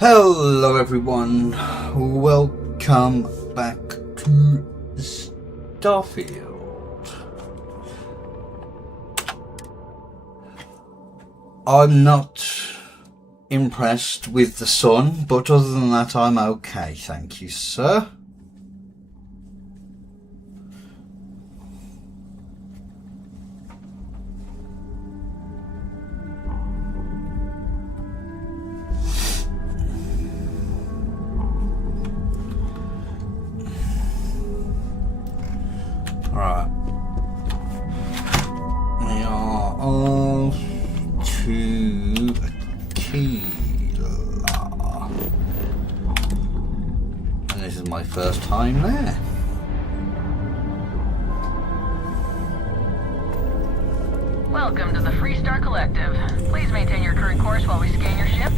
Hello everyone, welcome back to Starfield. I'm not impressed with the sun, but other than that I'm okay, thank you sir. Right, we are off to Aquila, and this is my first time there. Welcome to the Freestar Collective. Please maintain your current course while we scan your ship.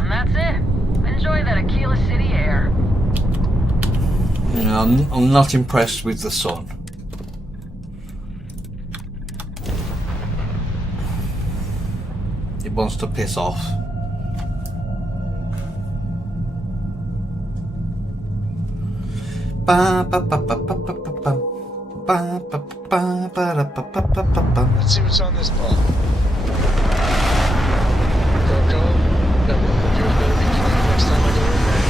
And that's it. Enjoy that Aquila City air. Yeah, I'm not impressed with the sun. It wants to piss off. Let's see what's on this ball. Coco, that one of yours better be clean next time I go in there.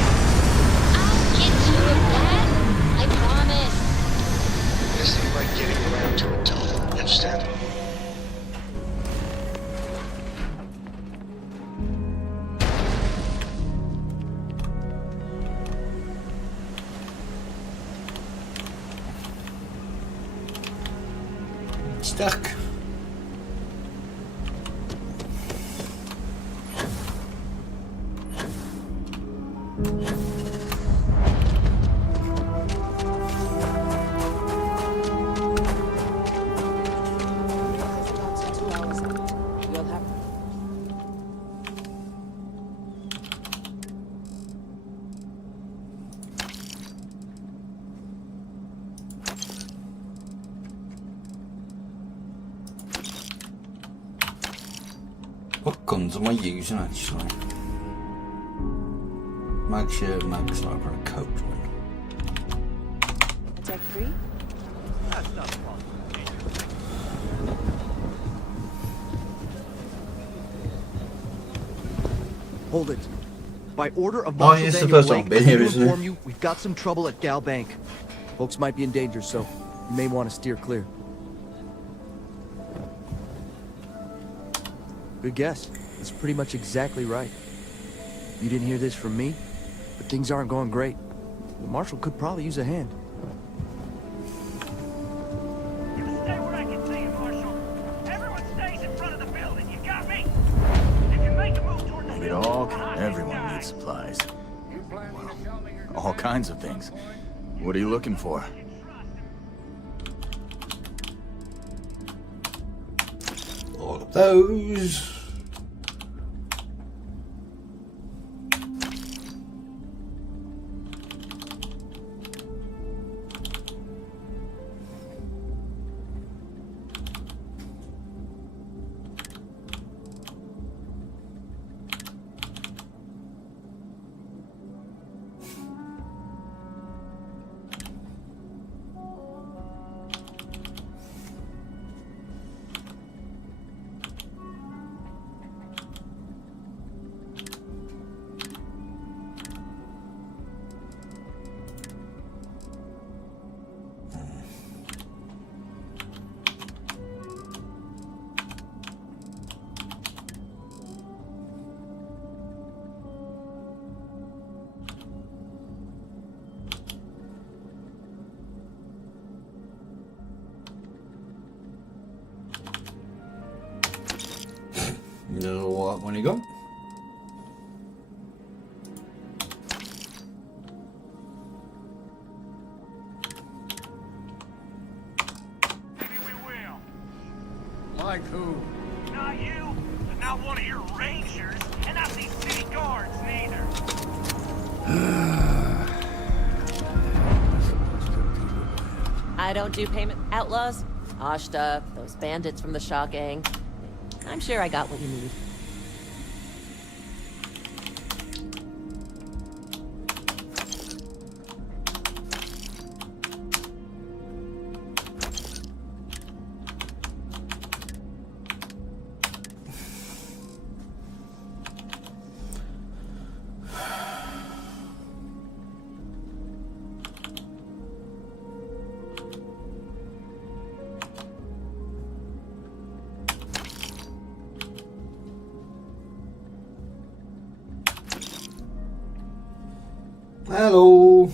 I'll get you with that. I promise. This ain't like getting around to it, Tom. You understand? Stuck. What guns am I using actually? Mag shirt, mag sniper, and coach one. Tech free? Hold it. By order of Oh, Marshal it's the Daniel first time Blake, I've been I here, need to isn't it? inform you, we've got some trouble at Gal Bank. Folks might be in danger, so you may want to steer clear. Good guess. That's pretty much exactly right. You didn't hear this from me, but things aren't going great. The Marshal could probably use a hand. You stay where I can see you, Marshal. Everyone stays in front of the building. You got me? If you make a move toward the It building, all, behind everyone you needs supplies. You planning to show me your All kinds of things. What are you looking for? All of those. Little when you go. Maybe we will. Like who? Not you, and not one of your rangers, and not these city guards neither. I don't do payment outlaws. Ashta, those bandits from the Shaw gang. I'm sure I got what you need. Hello.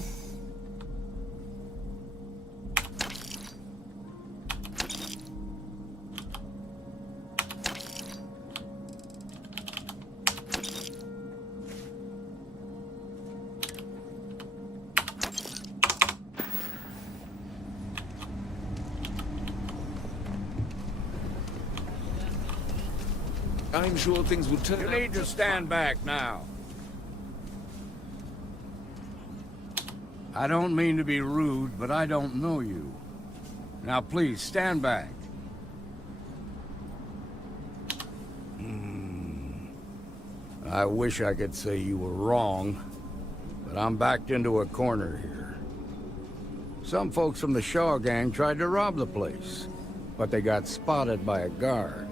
I'm sure things will turn You out need to just stand back now. I don't mean to be rude, but I don't know you. Now please, stand back. I wish I could say you were wrong, but I'm backed into a corner here. Some folks from the Shaw gang tried to rob the place, but they got spotted by a guard.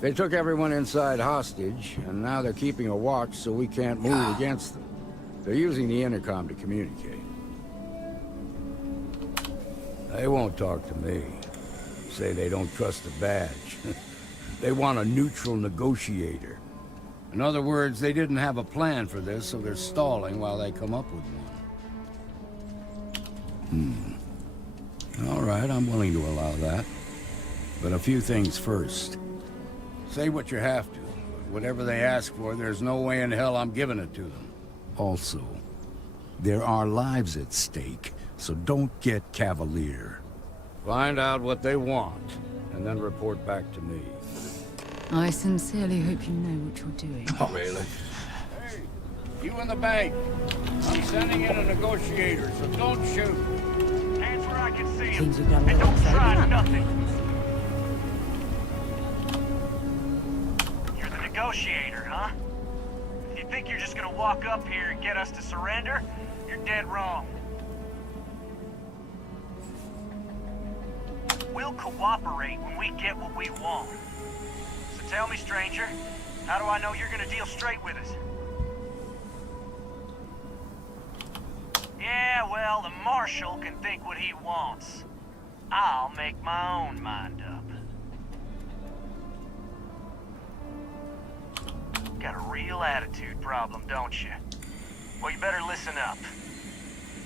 They took everyone inside hostage, and now they're keeping a watch so we can't move against them. They're using the intercom to communicate. They won't talk to me. Say they don't trust the badge. They want a neutral negotiator. In other words, they didn't have a plan for this, so they're stalling while they come up with one. All right, I'm willing to allow that. But a few things first. Say what you have to. Whatever they ask for, there's no way in hell I'm giving it to them. Also, there are lives at stake, so don't get cavalier. Find out what they want, and then report back to me. I sincerely hope you know what you're doing. Oh, really? Hey, you in the bank. I'm sending in a negotiator, so don't shoot. Hands where I can see him. Seems we've got a And little don't try excitement. nothing. You're the negotiator, huh? If you think you're just gonna walk up here and get us to surrender, you're dead wrong. We'll cooperate when we get what we want. So tell me, stranger, how do I know you're gonna deal straight with us? Yeah, well, the Marshal can think what he wants. I'll make my own mind up. Got a real attitude problem, don't you? Well, you better listen up.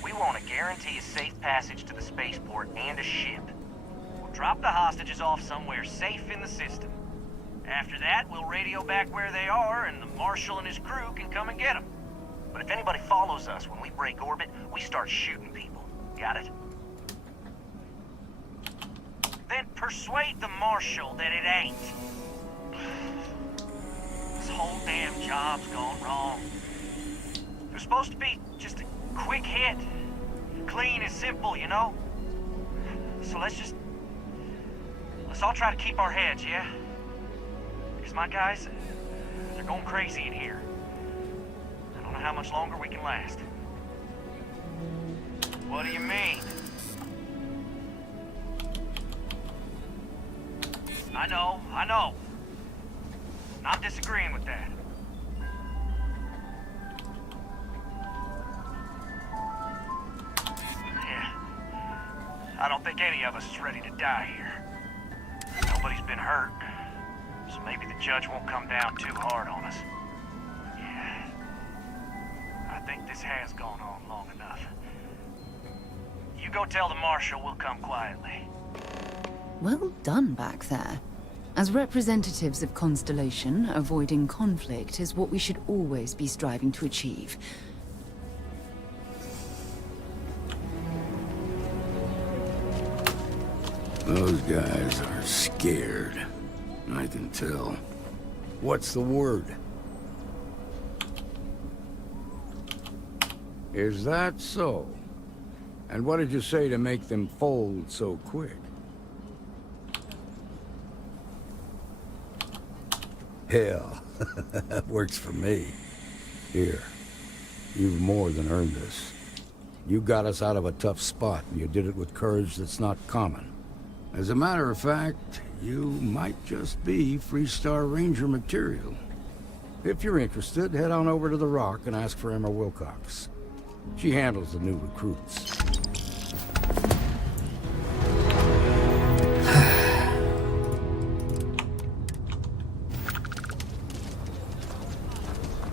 We want to guarantee a safe passage to the spaceport and a ship. We'll drop the hostages off somewhere safe in the system. After that, we'll radio back where they are, and the Marshal and his crew can come and get them. But if anybody follows us when we break orbit, we start shooting people. Got it? Then persuade the Marshal that it ain't. This whole damn job's gone wrong. It was supposed to be just a quick hit. Clean and simple, you know? So let's all try to keep our heads, yeah? Because my guys, they're going crazy in here. I don't know how much longer we can last. What do you mean? I know. I'm disagreeing with that. Yeah. I don't think any of us is ready to die here. Nobody's been hurt, so maybe the judge won't come down too hard on us. Yeah. I think this has gone on long enough. You go tell the Marshal we'll come quietly. Well done back there. As representatives of Constellation, avoiding conflict is what we should always be striving to achieve. Those guys are scared. I can tell. What's the word? Is that so? And what did you say to make them fold so quick? Hell, that works for me. Here, you've more than earned this. You got us out of a tough spot, and you did it with courage that's not common. As a matter of fact, you might just be Freestar Ranger material. If you're interested, head on over to the Rock and ask for Emma Wilcox. She handles the new recruits.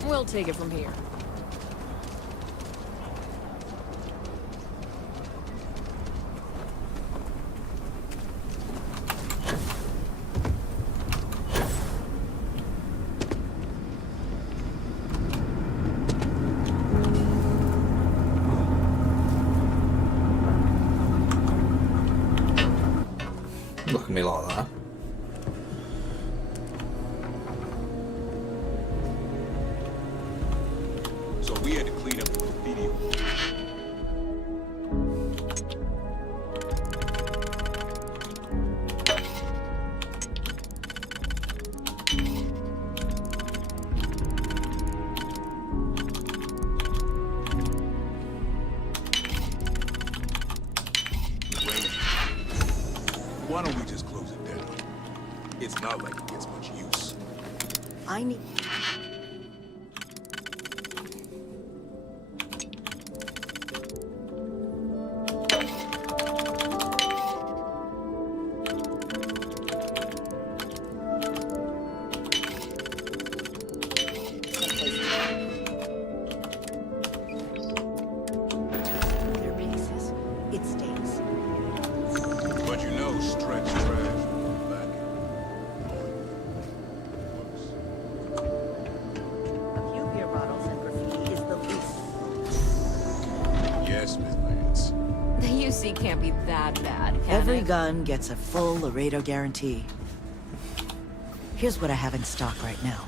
We'll take it from here. Look at me like that. So we had to clean up the graffiti. Why don't we just close it down? It's not like it gets much use. I need... Their bases. It stinks. But you know, stretch trash back. A few beer bottles and graffiti is the least. Yes, Miss Lance. The UC can't be that bad, can Every it? gun gets a full Laredo guarantee. Here's what I have in stock right now.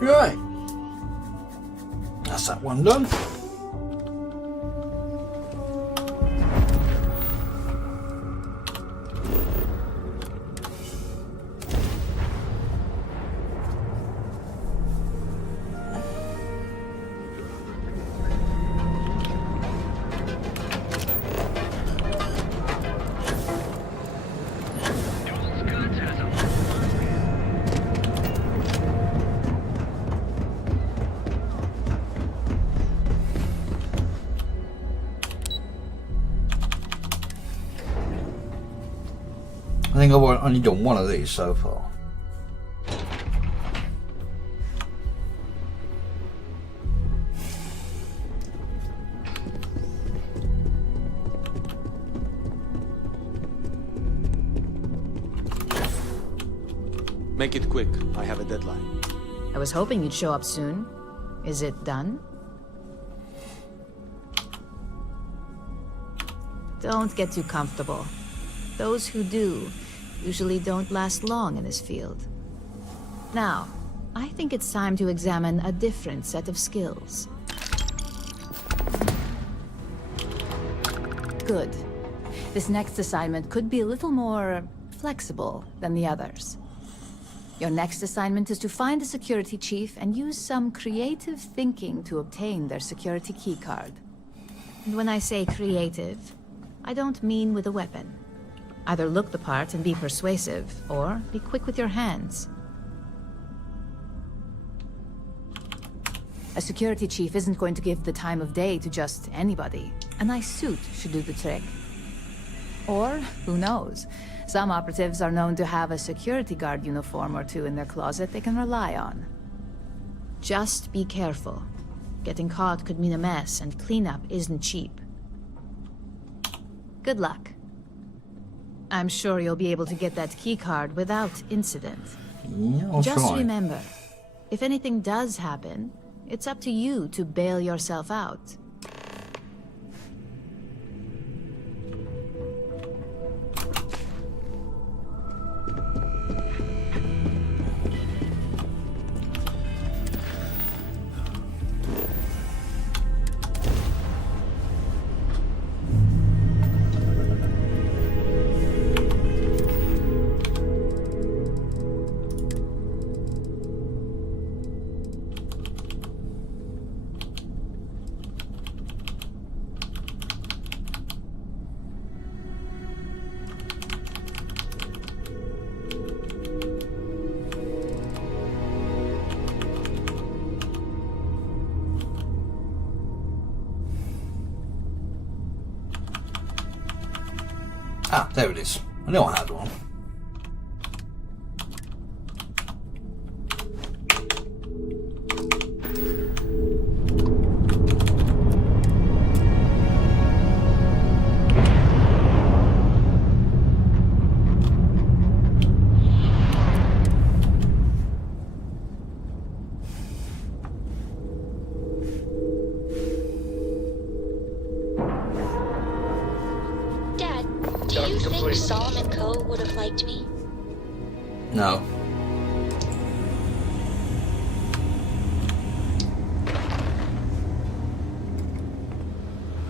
Right. That's that one done. I think I've only done one of these so far. Make it quick. I have a deadline. I was hoping you'd show up soon. Is it done? Don't get too comfortable. Those who do usually don't last long in this field. Now, I think it's time to examine a different set of skills. Good. This next assignment could be a little more flexible than the others. Your next assignment is to find the security chief and use some creative thinking to obtain their security keycard. And when I say creative, I don't mean with a weapon. Either look the part and be persuasive, or be quick with your hands. A security chief isn't going to give the time of day to just anybody. A nice suit should do the trick. Or, who knows, some operatives are known to have a security guard uniform or two in their closet they can rely on. Just be careful. Getting caught could mean a mess, and cleanup isn't cheap. Good luck. I'm sure you'll be able to get that keycard without incident. Yeah, I'll Just try. remember, if anything does happen, it's up to you to bail yourself out. Ah, there it is. I knew I had one. Dad, do you think Solomon Co. would have liked me? No.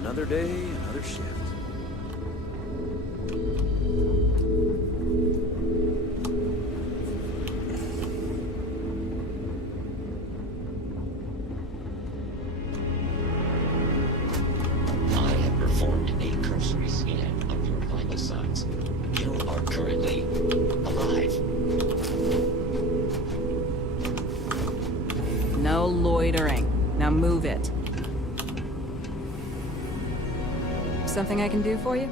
Another day, another shift. I have performed a cursory scan of your vital signs. You are currently alive. No loitering. Now move it. Something I can do for you?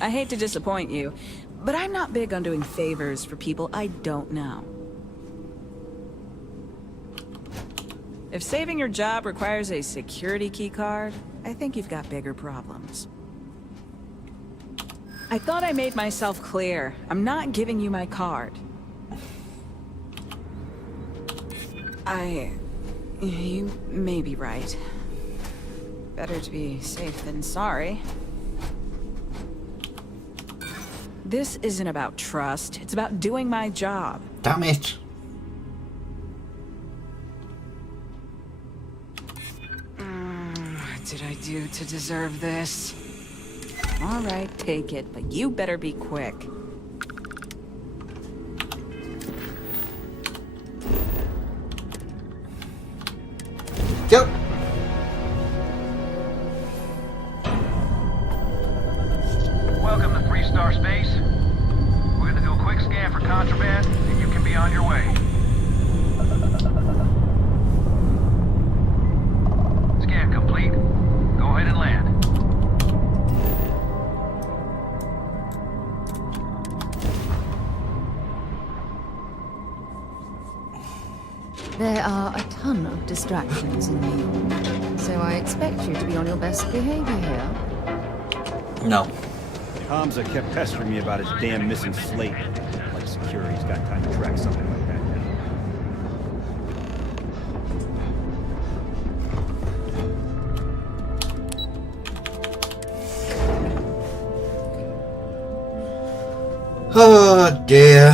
I hate to disappoint you, but I'm not big on doing favors for people I don't know. If saving your job requires a security key card, I think you've got bigger problems. I thought I made myself clear. I'm not giving you my card. You may be right. Better to be safe than sorry. This isn't about trust. It's about doing my job. Damn it. What did I do to deserve this? All right, take it, but you better be quick. Yep. Welcome to Free Star Space. We're gonna do a quick scan for contraband, and you can be on your way. Scan complete. Go ahead and land. There are a ton of distractions in New York, so I expect you to be on your best behavior here. No. Hamza kept pestering me about his damn missing slate. Like security's got time to track something like that down. Oh dear.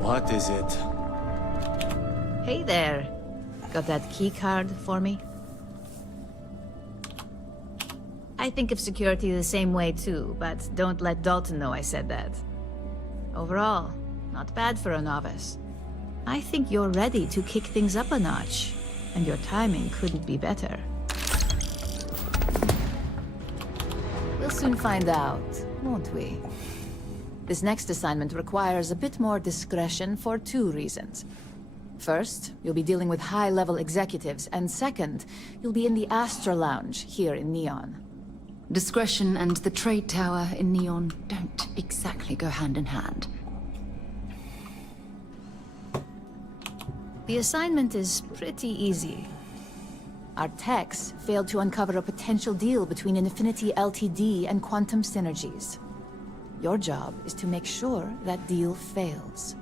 What is it? Hey there. Got that key card for me? I think of security the same way too, but don't let Dalton know I said that. Overall, not bad for a novice. I think you're ready to kick things up a notch, and your timing couldn't be better. We'll soon find out, won't we? This next assignment requires a bit more discretion for two reasons. First, you'll be dealing with high-level executives, and second, you'll be in the Astra Lounge here in Neon. Discretion and the trade tower in Neon don't exactly go hand in hand. The assignment is pretty easy. Our techs failed to uncover a potential deal between Infinity Ltd. And Quantum Synergies. Your job is to make sure that deal fails.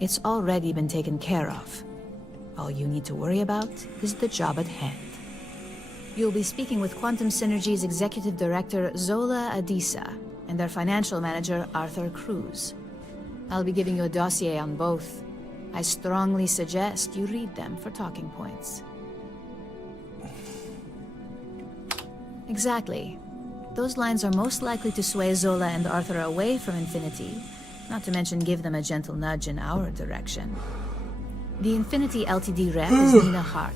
It's already been taken care of. All you need to worry about is the job at hand. You'll be speaking with Quantum Synergy's Executive Director Zola Adisa and their Financial Manager Arthur Cruz. I'll be giving you a dossier on both. I strongly suggest you read them for talking points. Exactly. Those lines are most likely to sway Zola and Arthur away from Infinity, not to mention give them a gentle nudge in our direction. The Infinity Ltd. Rep is Nina Hart.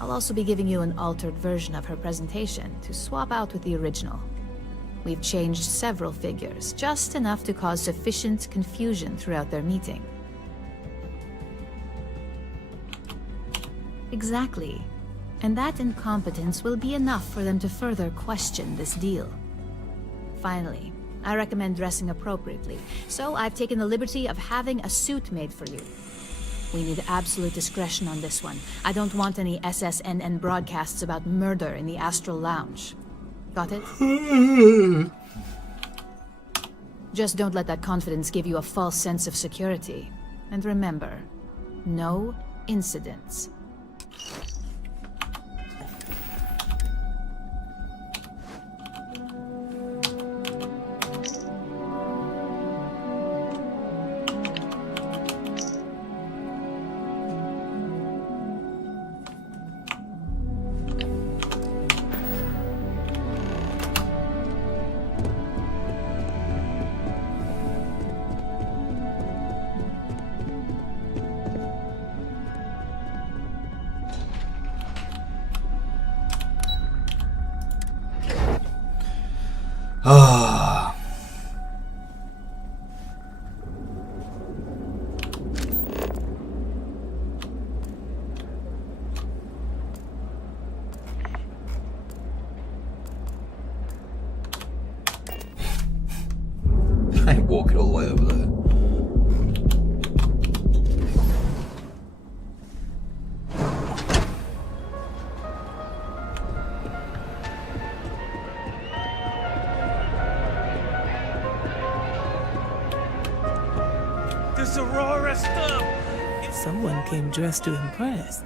I'll also be giving you an altered version of her presentation to swap out with the original. We've changed several figures, just enough to cause sufficient confusion throughout their meeting. Exactly. And that incompetence will be enough for them to further question this deal. Finally, I recommend dressing appropriately, so I've taken the liberty of having a suit made for you. We need absolute discretion on this one. I don't want any SSNN broadcasts about murder in the Astral Lounge. Got it? Just don't let that confidence give you a false sense of security. And remember, no incidents. Ah. I ain't walking all the way over there. Someone came dressed to impress.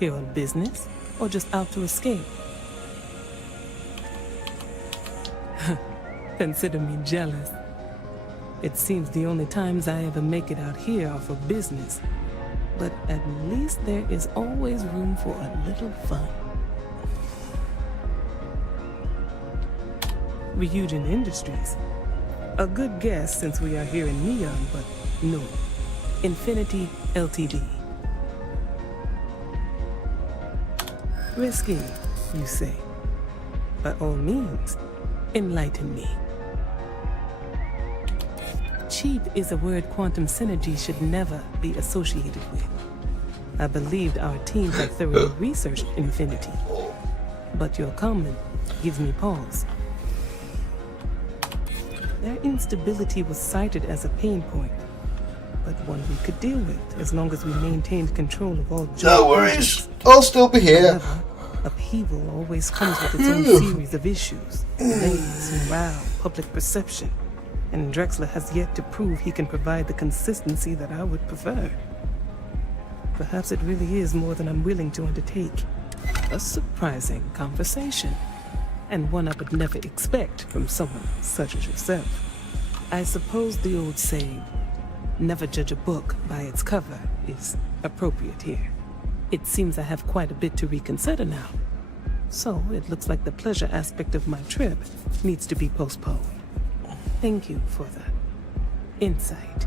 Here on business, or just out to escape? Consider me jealous. It seems the only times I ever make it out here are for business. But at least there is always room for a little fun. Ryujin Industries. A good guess since we are here in Neon, but no. Infinity Ltd. Risky, you say? By all means, enlighten me. Cheap is a word Quantum Synergy should never be associated with. I believed our team had thoroughly researched Infinity, but your comment gives me pause. Their instability was cited as a pain point, but one we could deal with as long as we maintained control of all jobs. No worries, I'll still be here. However, upheaval always comes with its own series of issues. Delays, morale, public perception. And Drexler has yet to prove he can provide the consistency that I would prefer. Perhaps it really is more than I'm willing to undertake. A surprising conversation. And one I would never expect from someone such as yourself. I suppose the old saying, never judge a book by its cover, is appropriate here. It seems I have quite a bit to reconsider now. So it looks like the pleasure aspect of my trip needs to be postponed. Thank you for the insight.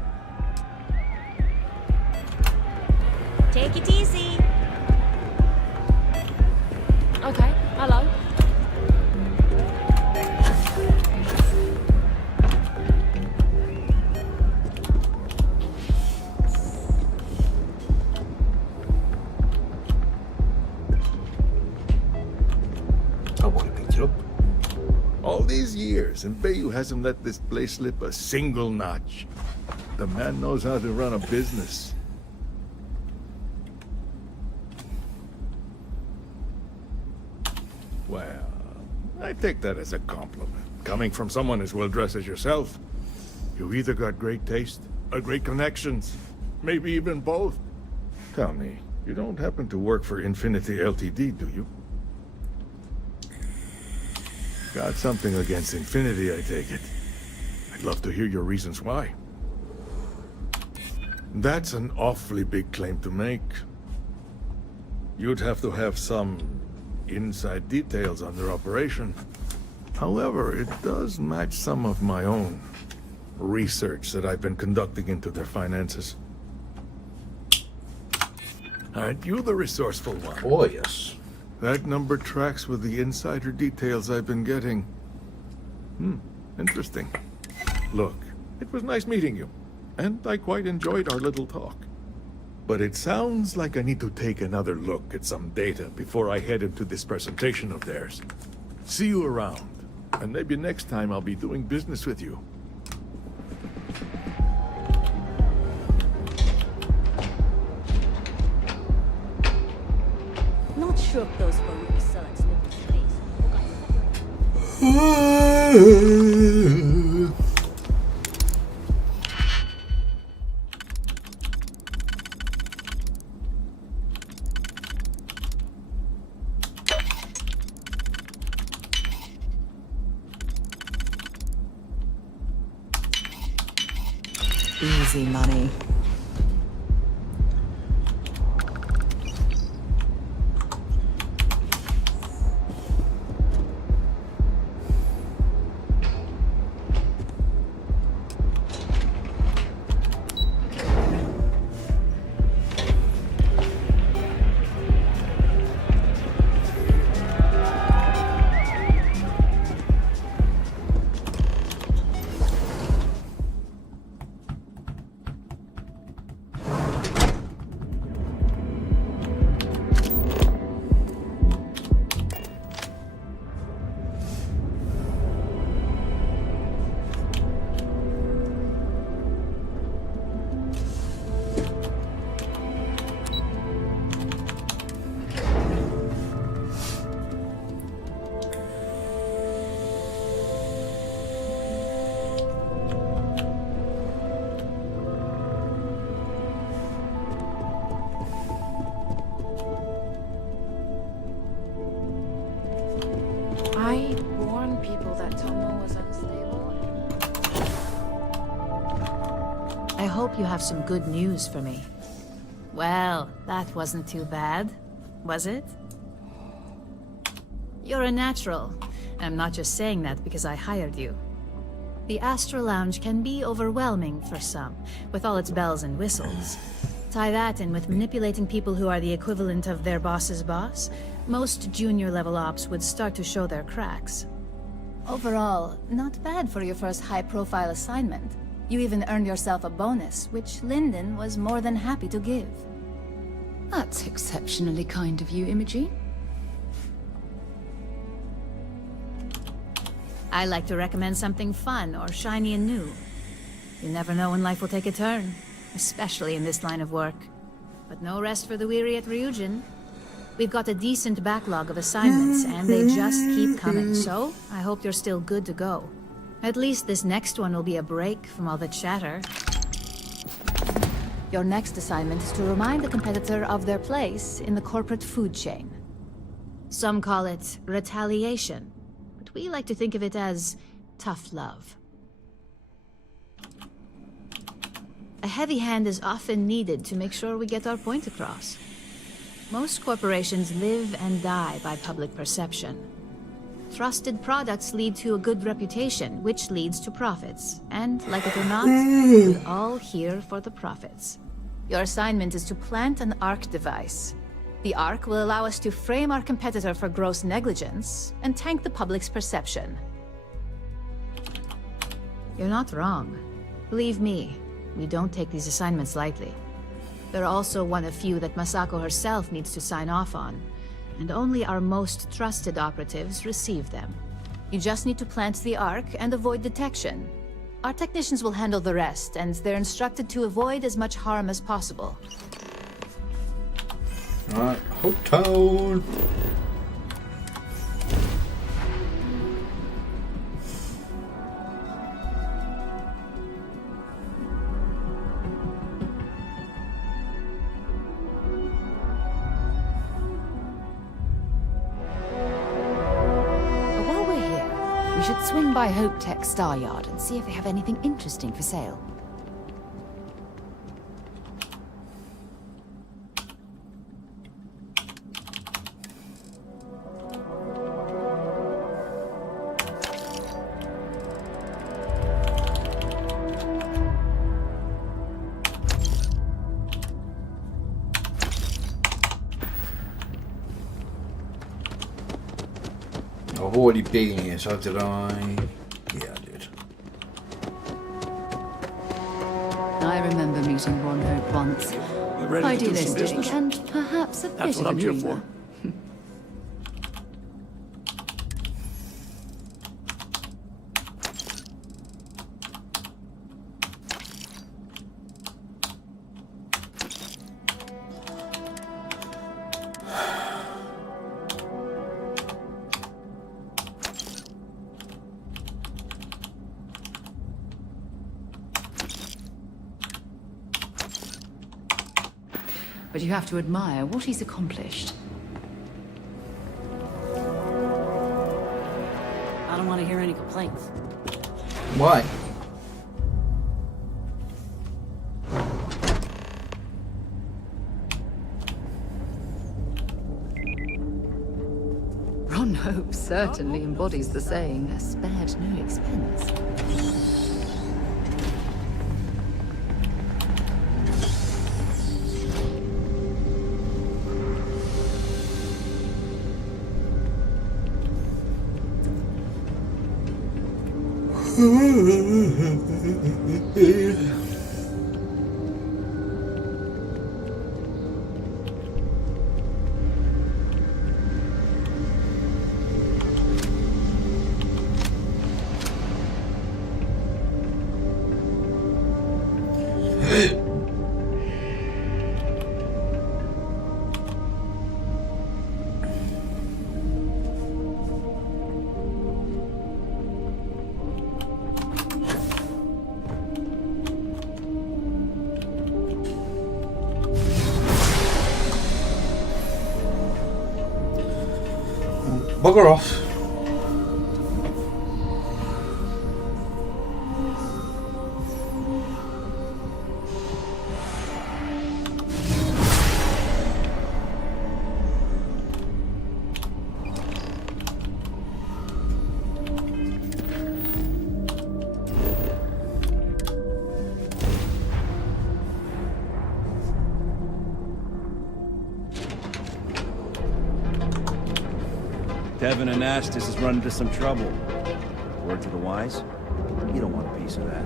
Take it easy. Okay, hello. Yep. All these years, and Bayou hasn't let this place slip a single notch. The man knows how to run a business. Well, I take that as a compliment. Coming from someone as well-dressed as yourself, you either got great taste or great connections. Maybe even both. Tell me, you don't happen to work for Infinity Ltd, do you? Got something against Infinity, I take it. I'd love to hear your reasons why. That's an awfully big claim to make. You'd have to have some inside details on their operation. However, it does match some of my own research that I've been conducting into their finances. Aren't you the resourceful one? Oh, yes. That number tracks with the insider details I've been getting. Interesting. Look, it was nice meeting you, and I quite enjoyed our little talk. But it sounds like I need to take another look at some data before I head into this presentation of theirs. See you around, and maybe next time I'll be doing business with you. Not sure if those Baruch sellers live in space. Easy money. I warned people that Tomo was unstable. I hope you have some good news for me. Well, that wasn't too bad, was it? You're a natural. I'm not just saying that because I hired you. The Astro Lounge can be overwhelming for some, with all its bells and whistles. Tie that in with manipulating people who are the equivalent of their boss's boss, most junior-level ops would start to show their cracks. Overall, not bad for your first high-profile assignment. You even earned yourself a bonus, which Lyndon was more than happy to give. That's exceptionally kind of you, Imogene. I like to recommend something fun or shiny and new. You never know when life will take a turn, especially in this line of work. But no rest for the weary at Ryujin. We've got a decent backlog of assignments, and they just keep coming, so I hope you're still good to go. At least this next one will be a break from all the chatter. Your next assignment is to remind the competitor of their place in the corporate food chain. Some call it retaliation, but we like to think of it as tough love. A heavy hand is often needed to make sure we get our point across. Most corporations live and die by public perception. Trusted products lead to a good reputation, which leads to profits. And, like it or not, we're all here for the profits. Your assignment is to plant an ARC device. The ARC will allow us to frame our competitor for gross negligence and tank the public's perception. You're not wrong. Believe me, we don't take these assignments lightly. They're also one of few that Masako herself needs to sign off on. and only our most trusted operatives receive them. You just need to plant the Ark and avoid detection. Our technicians will handle the rest, and they're instructed to avoid as much harm as possible. Alright, hotel. Should swing by Hope Tech Star Yard and see if they have anything interesting for sale. I've already been here, so did I? Yeah, I did. I remember meeting Ron Hope once. Idealistic and perhaps a bit of a dreamer. But you have to admire what he's accomplished. I don't want to hear any complaints. Why? Ron Hope certainly embodies the saying, spared no expense. Bugger off. Devin and Astis has run into some trouble. Word to the wise? You don't want a piece of that.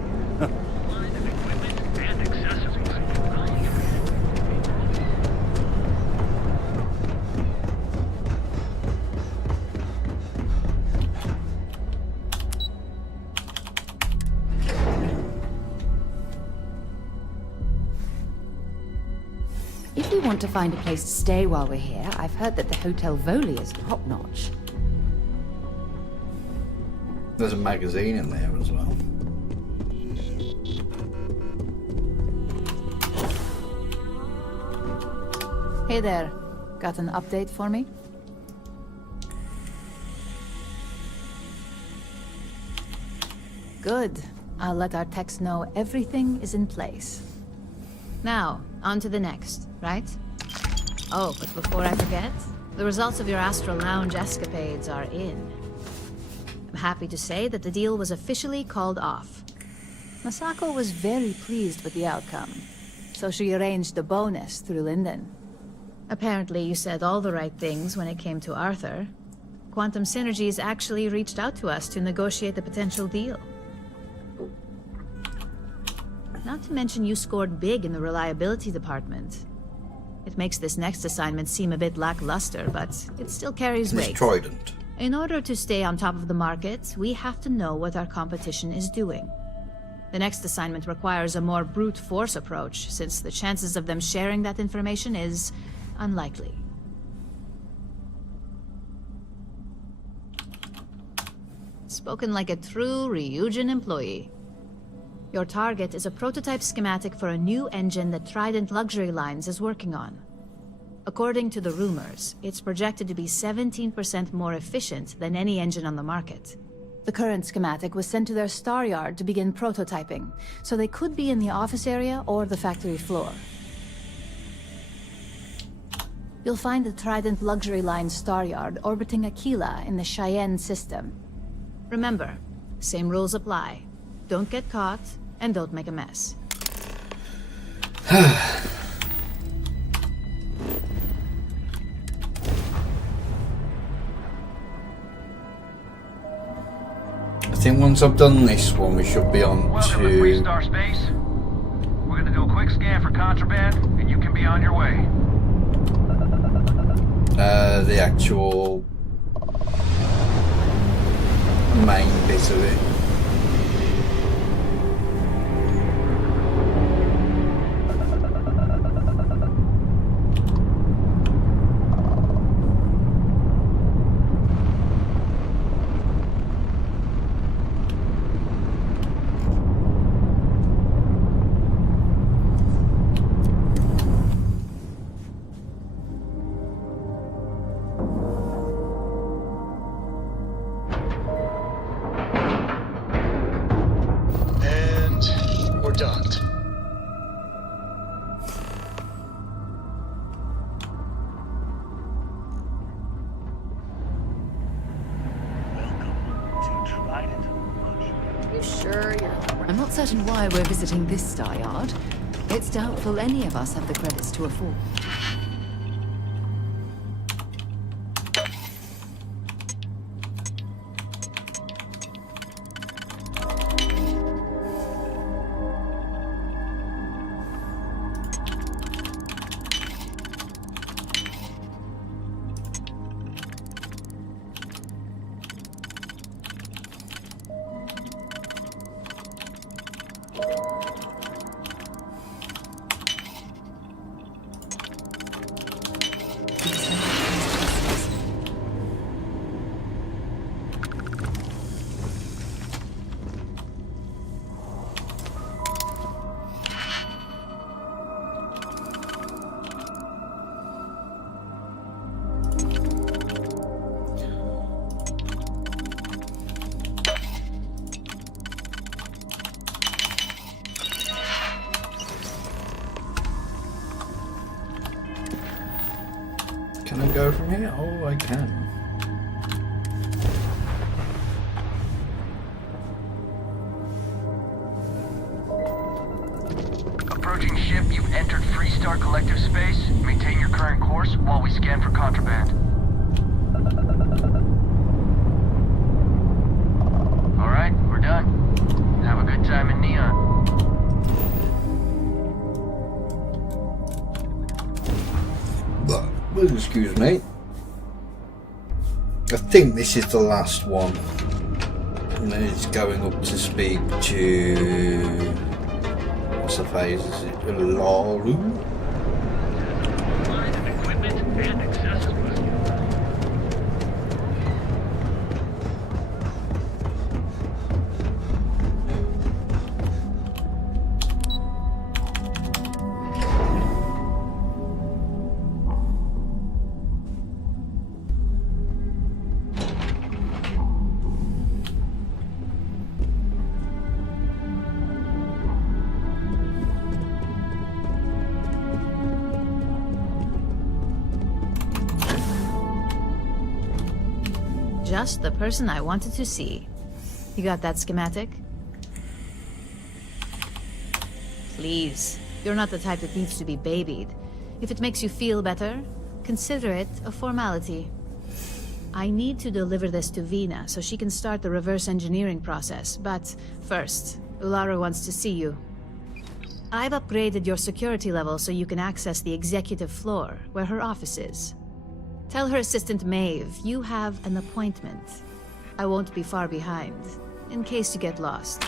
If we want to find a place to stay while we're here, I've heard that the Hotel Voli is top-notch. There's a magazine in there as well. Hey there. Got an update for me? Good. I'll let our techs know everything is in place. Now, on to the next, right? Oh, but before I forget, the results of your Astral Lounge escapades are in. I'm happy to say that the deal was officially called off. Masako was very pleased with the outcome, so she arranged a bonus through Linden. Apparently you said all the right things when it came to Arthur. Quantum Synergies actually reached out to us to negotiate the potential deal. Not to mention you scored big in the reliability department. It makes this next assignment seem a bit lackluster, but it still carries This weight. trident. In order to stay on top of the market, we have to know what our competition is doing. The next assignment requires a more brute force approach, since the chances of them sharing that information is unlikely. Spoken like a true Ryujin employee. Your target is a prototype schematic for a new engine that Trident Luxury Lines is working on. According to the rumors, it's projected to be 17% more efficient than any engine on the market. The current schematic was sent to their star yard to begin prototyping, so they could be in the office area or the factory floor. You'll find the Trident Luxury Line star yard orbiting Aquila in the Cheyenne system. Remember, same rules apply. Don't get caught, and don't make a mess. I think once I've done this one, we should be on Welcome to Free Star Space. We're gonna do a quick scan for contraband, and you can be on your way. The actual main bit of it. I'm not certain why we're visiting this star yard. It's doubtful any of us have the credits to afford. Can I go from here? Oh, I can. Approaching ship, you've entered Free Star Collective space. Maintain your current course while we scan for contraband. Alright, we're done. Have a good time in Neon. Excuse me. I think this is the last one. And then it's going up to speak to... what's the phase? Is it Laru? Equipment and accessories. Just the person I wanted to see. You got that schematic? Please, you're not the type that needs to be babied. If it makes you feel better, consider it a formality. I need to deliver this to Vina so she can start the reverse engineering process, but first, Ularu wants to see you. I've upgraded your security level so you can access the executive floor, where her office is. Tell her assistant Maeve you have an appointment. I won't be far behind, in case you get lost.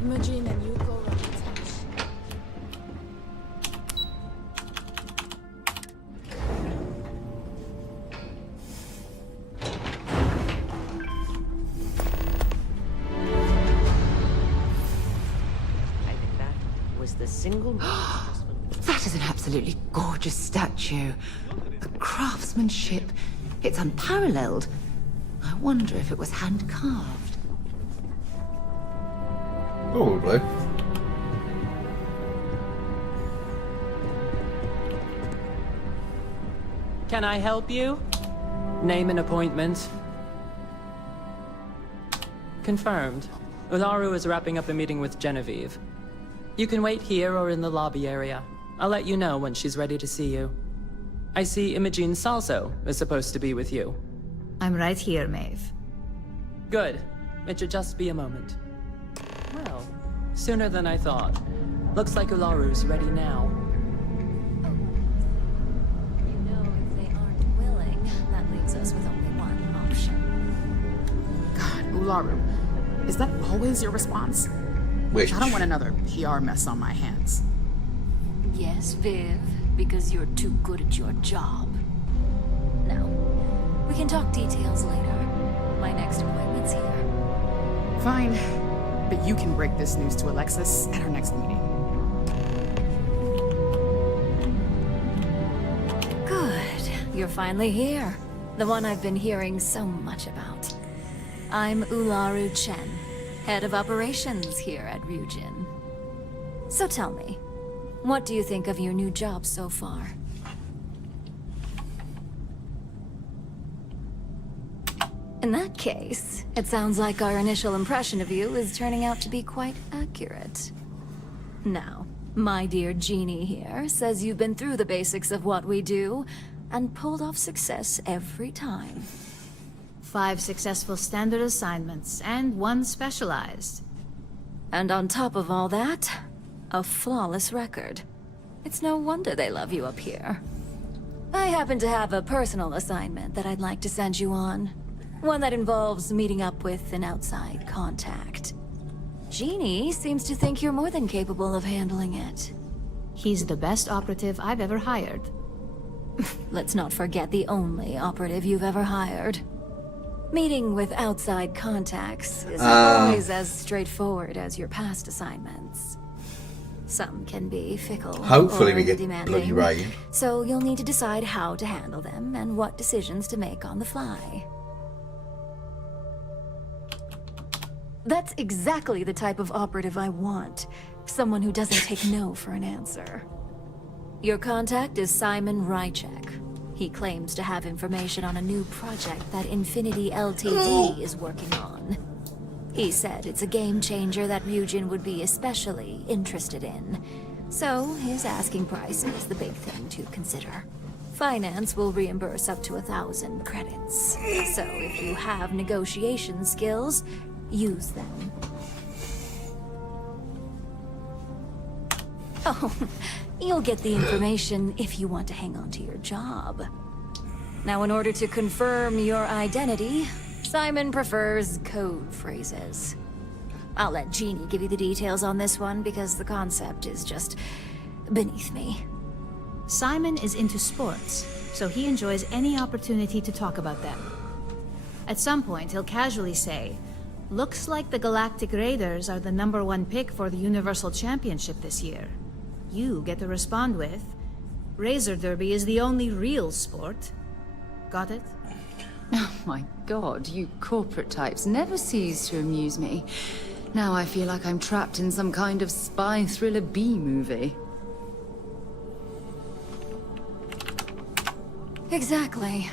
Imogene and you go around the house. Was the single That is an absolutely gorgeous statue. The craftsmanship, it's unparalleled. I wonder if it was hand-carved. Probably. Can I help you? Name an appointment. Confirmed. Ularu is wrapping up a meeting with Genevieve. You can wait here or in the lobby area. I'll let you know when she's ready to see you. I see Imogene Salso is supposed to be with you. I'm right here, Maeve. Good. It should just be a moment. Well, sooner than I thought. Looks like Ularu's ready now. You know, if they aren't willing, that leaves us with only one option. God, Ularu. Is that always your response? Which? I don't want another PR mess on my hands. Yes, Viv, because you're too good at your job. Now, we can talk details later. My next appointment's here. Fine, but you can break this news to Alexis at our next meeting. Good. You're finally here. The one I've been hearing so much about. I'm Ularu Chen, head of operations here at Ryujin. So tell me, what do you think of your new job so far? In that case, it sounds like our initial impression of you is turning out to be quite accurate. Now, my dear Jeannie here says you've been through the basics of what we do, and pulled off success every time. 5 successful standard assignments, and 1 specialized. And on top of all that, a flawless record. It's no wonder they love you up here. I happen to have a personal assignment that I'd like to send you on. One that involves meeting up with an outside contact. Jeannie seems to think you're more than capable of handling it. He's the best operative I've ever hired. Let's not forget the only operative you've ever hired. Meeting with outside contacts isn't always as straightforward as your past assignments. Some can be fickle Hopefully or we get demanding, bloody raid. so you'll need to decide how to handle them and what decisions to make on the fly. That's exactly the type of operative I want. Someone who doesn't take no for an answer. Your contact is Simon Rychek. He claims to have information on a new project that Infinity Ltd is working on. He said it's a game changer that Ryujin would be especially interested in. So his asking price is the big thing to consider. Finance will reimburse up to 1,000 credits. So if you have negotiation skills, use them. Oh, you'll get the information if you want to hang on to your job. Now, in order to confirm your identity, Simon prefers code phrases. I'll let Jeannie give you the details on this one because the concept is just beneath me. Simon is into sports, so he enjoys any opportunity to talk about them. At some point, he'll casually say, "Looks like the Galactic Raiders are the #1 pick for the Universal Championship this year." You get to respond with, "Razor Derby is the only real sport." Got it? Oh my god, you corporate types never cease to amuse me. Now I feel like I'm trapped in some kind of spy thriller B-movie. Exactly.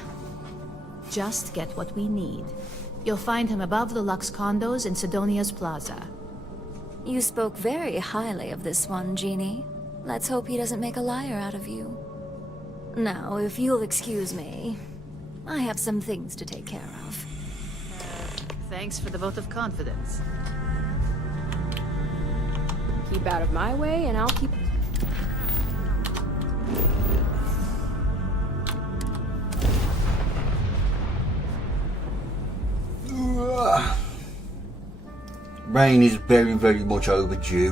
Just get what we need. You'll find him above the Lux condos in Sidonia's Plaza. You spoke very highly of this one, Jeannie. Let's hope he doesn't make a liar out of you. Now, if you'll excuse me, I have some things to take care of. Thanks for the vote of confidence. Keep out of my way, and I'll keep... Rain is very, very much overdue.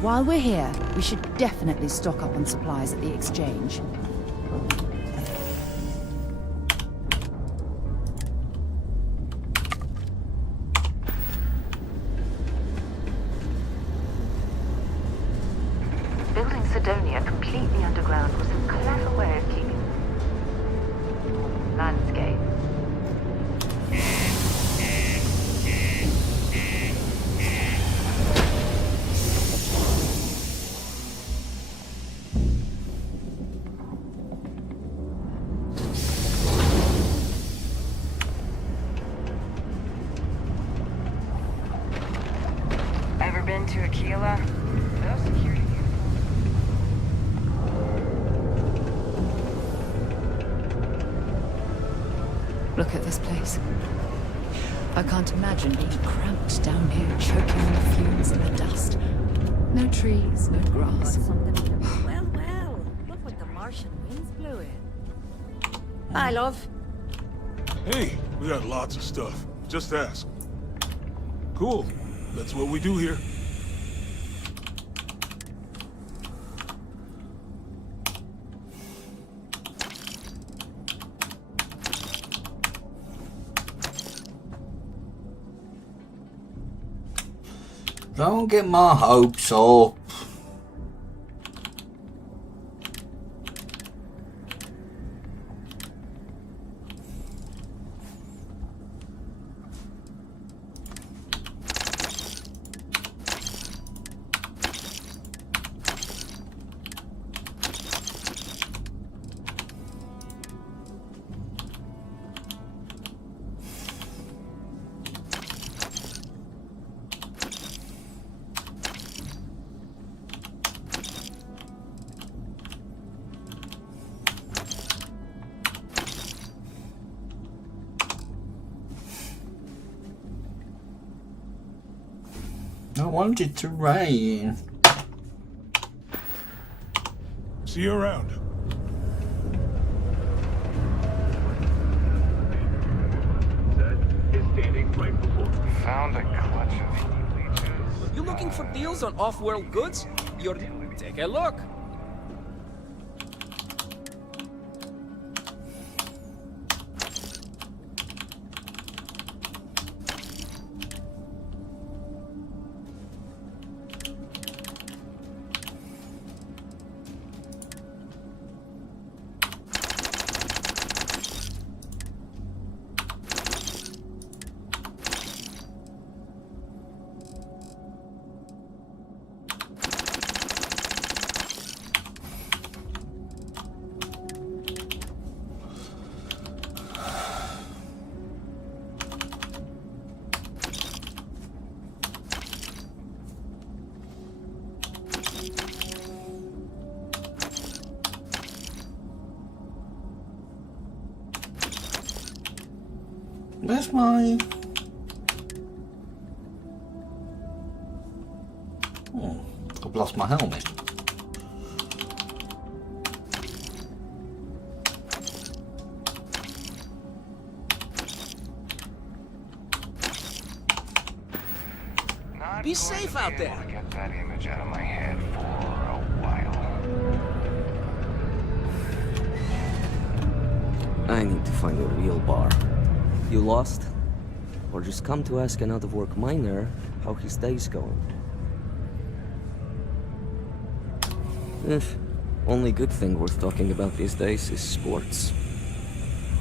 While we're here, we should definitely stock up on supplies at the exchange. Building Sidonia completely underground was a clever way of keeping landscape. Ever been to Aquila? Those security Look at this place. I can't imagine being cramped down here, choking on the fumes and the dust. No trees, no grass. Well, well. Look what the Martian winds blew in. Hi, love. Hey, we got lots of stuff. Just ask. Cool. That's what we do here. Don't get my hopes up. I want it to rain. See you around. Found a clutch of leeches. You looking for deals on off-world goods? You're... Take a look. Where's my... Oh, I've lost my helmet. Be safe out there. Get that image out of my head for a while. I need to find a real bar. You lost? Or just come to ask an out-of-work miner how his day's going? Only good thing worth talking about these days is sports.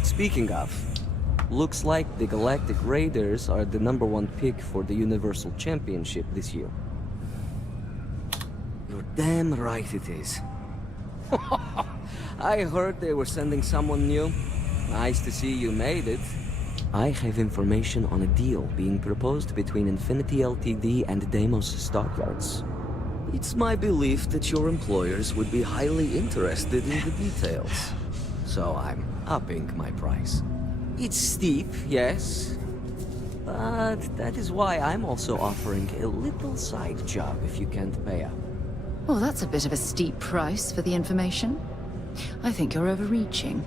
Speaking of, looks like the Galactic Raiders are the #1 pick for the Universal Championship this year. You're damn right it is. I heard they were sending someone new. Nice to see you made it. I have information on a deal being proposed between Infinity Ltd and Deimos Stockyards. It's my belief that your employers would be highly interested in the details. So upping my price. It's steep, yes, but that is why I'm also offering a little side job if you can't pay up. Well, that's a bit of a steep price for the information. I think you're overreaching.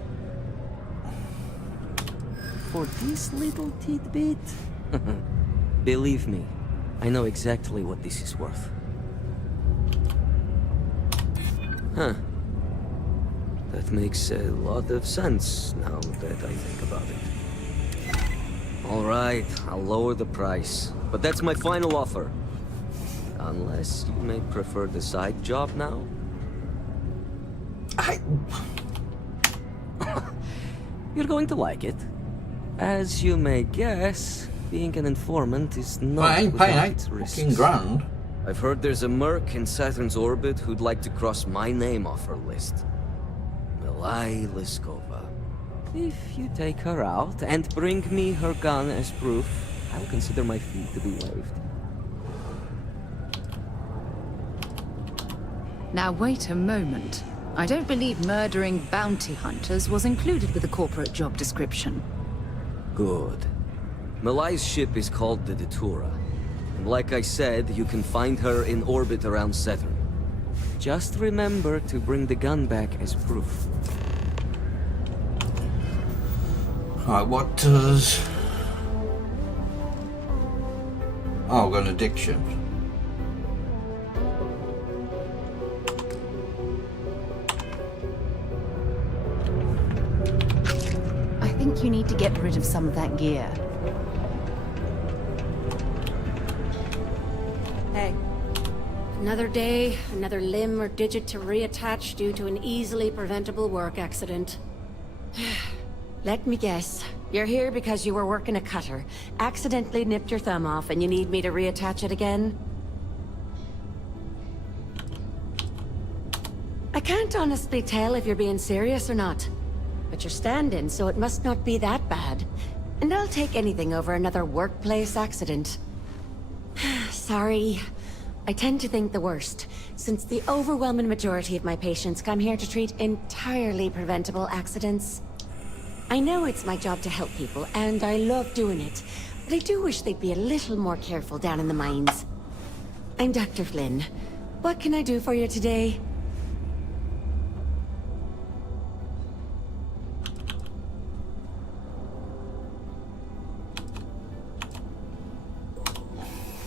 For this little tidbit? Believe me, I know exactly what this is worth. Huh. That makes a lot of sense now that I think about it. Alright, I'll lower the price. But that's my final offer. Unless you may prefer the side job now? You're going to like it. As you may guess, being an informant is not I ain't paying without risks. $8 I've heard there's a merc in Saturn's orbit who'd like to cross my name off her list. Milai Liskova. If you take her out and bring me her gun as proof, I'll consider my fee to be waived. Now wait a moment. I don't believe murdering bounty hunters was included with the corporate job description. Good. Milai's ship is called the Datura. And like I said, you can find her in orbit around Saturn. Just remember to bring the gun back as proof. Alright, what does... Oh, I've got an addiction. I think you need to get rid of some of that gear. Hey. Another day, another limb or digit to reattach due to an easily preventable work accident. Let me guess. You're here because you were working a cutter, accidentally nipped your thumb off, and you need me to reattach it again? I can't honestly tell if you're being serious or not. But you're stand-in, so it must not be that bad. And I'll take anything over another workplace accident. Sorry. I tend to think the worst, since the overwhelming majority of my patients come here to treat entirely preventable accidents. I know it's my job to help people, and I love doing it, but I do wish they'd be a little more careful down in the mines. I'm Dr. Flynn. What can I do for you today?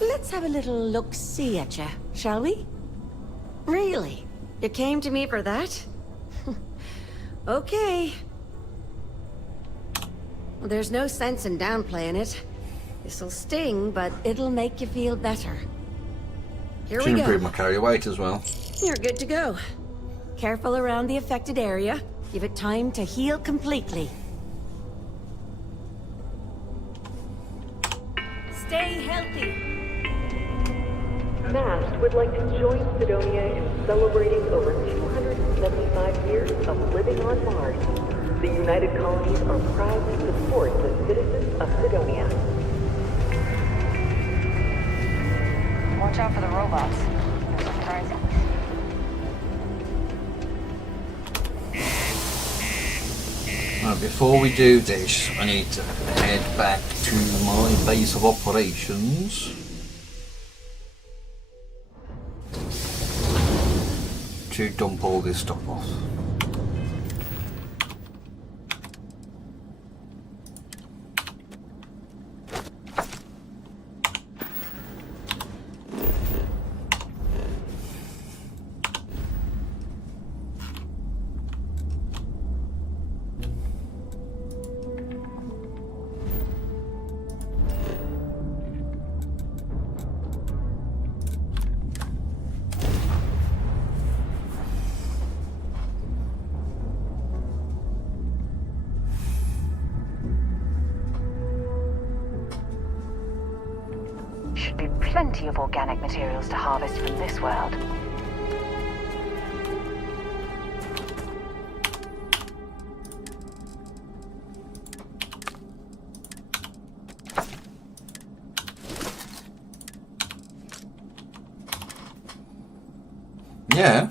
Let's have a little look-see at you, shall we? Really? You came to me for that? Okay. Well, there's no sense in downplaying it. This'll sting, but it'll make you feel better. Here we Should go. improve my carry weight as well. You're good to go. Careful around the affected area. Give it time to heal completely. Stay healthy. MAST would like to join Sidonia in celebrating over 275 years of living on Mars. The United Colonies are proud to support the citizens of Sidonia. Watch out for the robots. They're surprising. Right, before we do this, I need to head back to my base of operations to dump all this stuff off. Should be plenty of organic materials to harvest from this world. Yeah.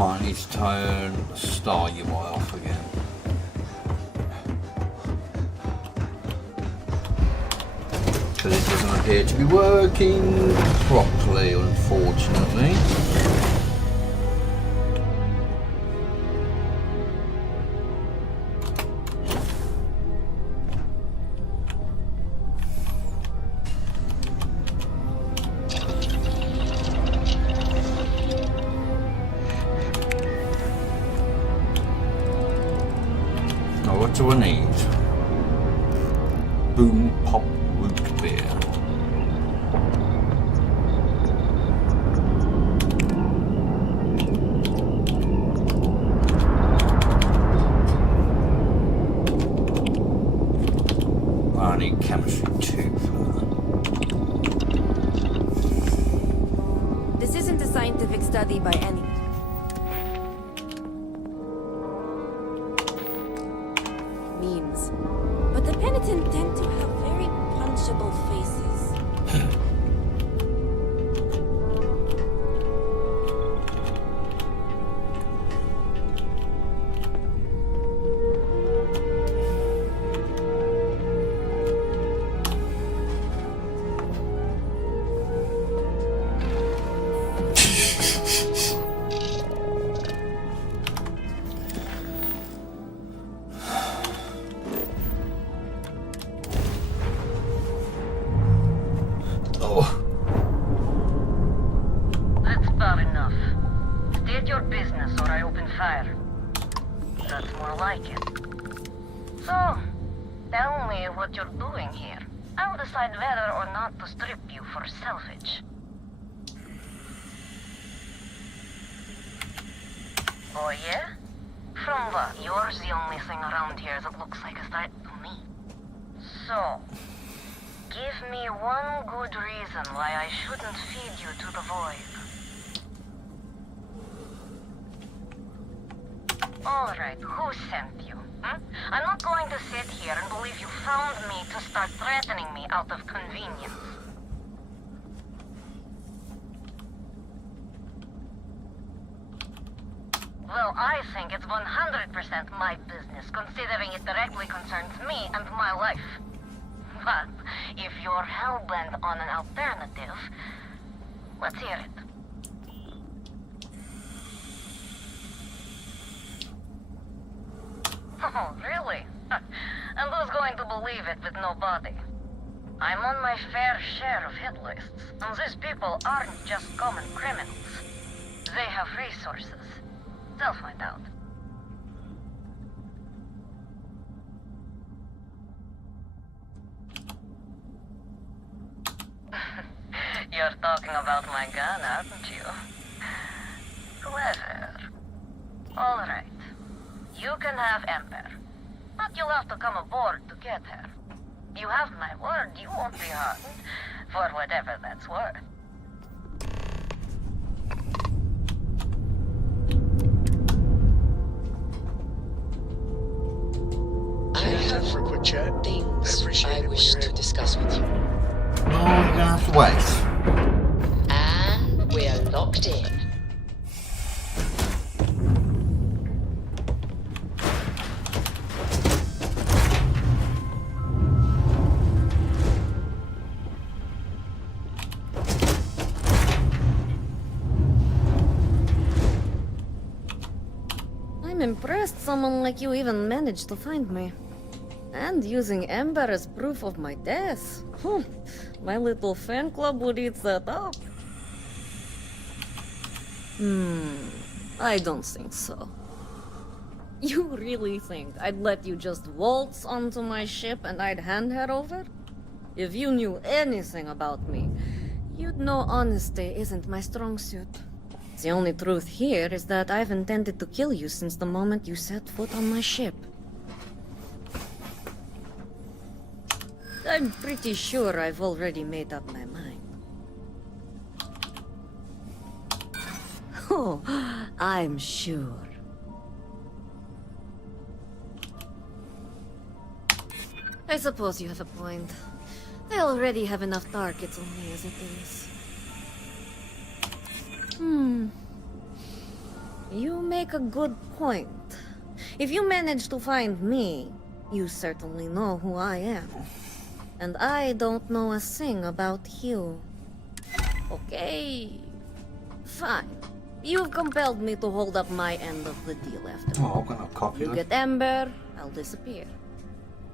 Might need to turn the Star UI off again. Because it doesn't appear to be working properly, unfortunately. Now what do I need? Boom Pop Root Beer. I need chemistry too for that. This isn't a scientific study by any... means. But the penitent tend to have very punchable faces. That's bad enough. State your business or I open fire. That's more like it. So, tell me what you're doing here. I'll decide whether or not to strip you for salvage. Oh yeah? From what? You're the only thing around here that looks like a threat to me. So, give me one good reason why I shouldn't feed you to the void. Alright, who sent you? I'm not going to sit here and believe you found me to start threatening me out of convenience. Well, I think it's 100% my business, considering it directly concerns me and my life. But if you're hell-bent on an alternative, let's hear it. Oh, really? And who's going to believe it with no body? I'm on my fair share of hit lists, and these people aren't just common criminals. They have resources. They'll find out. You're talking about my gun, aren't you? Clever. All right. You can have Ember, but you'll have to come aboard to get her. You have my word, you won't be harmed, for whatever that's worth. I have for a quick chat. Things I wish to discuss with you. No, you're gonna have to wait. And we're locked in. I'm impressed someone like you even managed to find me. And using Ember as proof of my death. My little fan club would eat that up. I don't think so. You really think I'd let you just waltz onto my ship and I'd hand her over? If you knew anything about me, you'd know honesty isn't my strong suit. The only truth here is that I've intended to kill you since the moment you set foot on my ship. I'm pretty sure I've already made up my mind. Oh, I'm sure. I suppose you have a point. I already have enough targets on me as it is. You make a good point. If you manage to find me, you certainly know who I am. And I don't know a thing about you. Okay. Fine. You've compelled me to hold up my end of the deal after all. Oh, I'm gonna copy You it. get Ember, I'll disappear.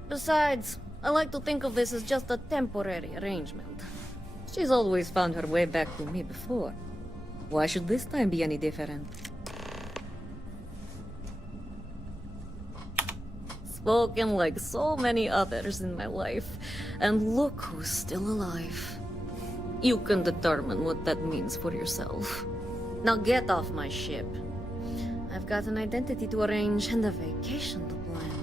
Besides, I like to think of this as just a temporary arrangement. She's always found her way back to me before. Why should this time be any different? Spoken like so many others in my life, and look who's still alive. You can determine what that means for yourself. Now get off my ship. I've got an identity to arrange and a vacation to plan.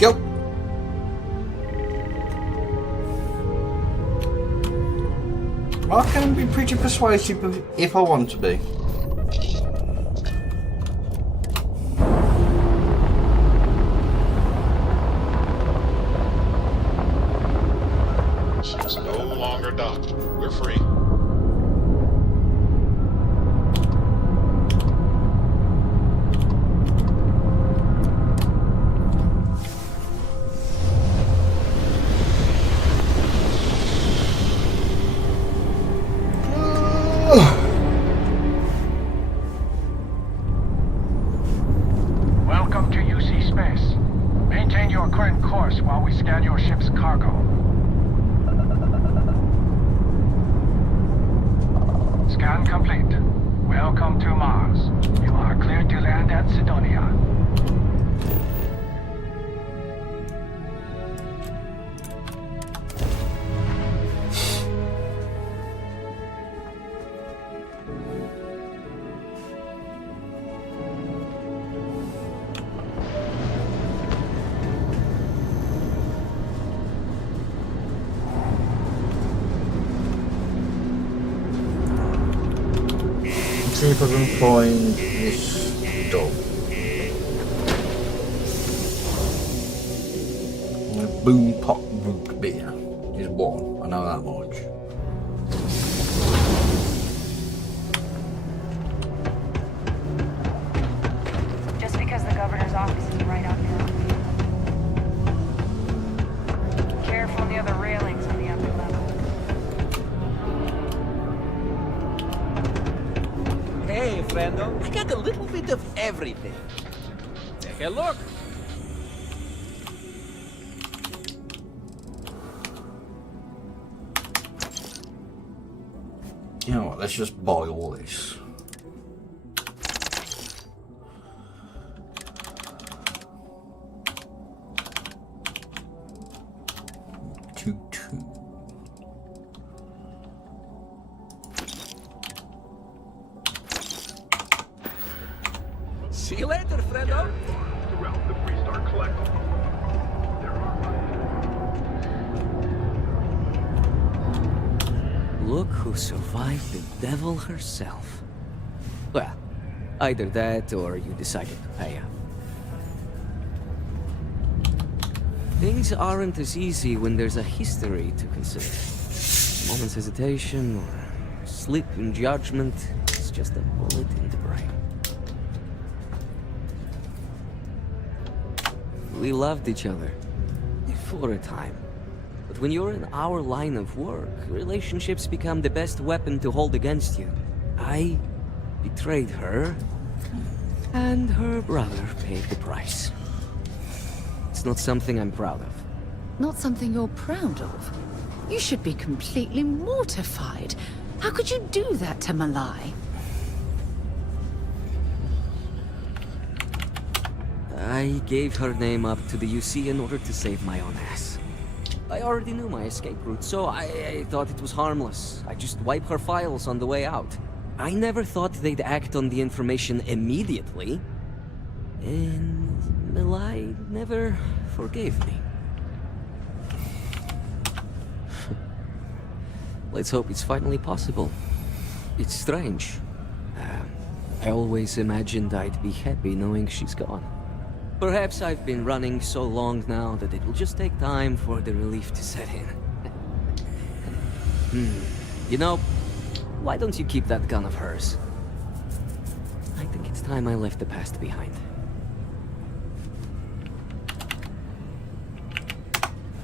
Go. I can be pretty persuasive if I want to be. She's no longer docked. We're free. Welcome to UC Space. Maintain your current course while we scan your ship's cargo. Scan complete. Welcome to Mars. You are cleared to land at Sidonia. See if I can find this dog. Boom pot root beer is one. I know that much. Just because the governor's office is right out there. Careful on the other railings on the upper level. Hey, friendo. I got a little bit of everything. Take a look. You know what, let's just buy all this. Two. See you later, friendo. Throughout the Freestar Collective. There are Look who survived the devil herself. Well, either that or you decided to pay up. Things aren't as easy when there's a history to consider. A moment's hesitation or slip in judgment is just a bullet in the brain. We loved each other. For a time. But when you're in our line of work, relationships become the best weapon to hold against you. I betrayed her, and her brother paid the price. It's not something I'm proud of. Not something you're proud of? You should be completely mortified. How could you do that to Malai? I gave her name up to the UC in order to save my own ass. I already knew my escape route, so I thought it was harmless. I just wipe her files on the way out. I never thought they'd act on the information immediately. And Malai never forgave me. Let's hope it's finally possible. It's strange. I always imagined I'd be happy knowing she's gone. Perhaps I've been running so long now that it will just take time for the relief to set in. You know, why don't you keep that gun of hers? I think it's time I left the past behind.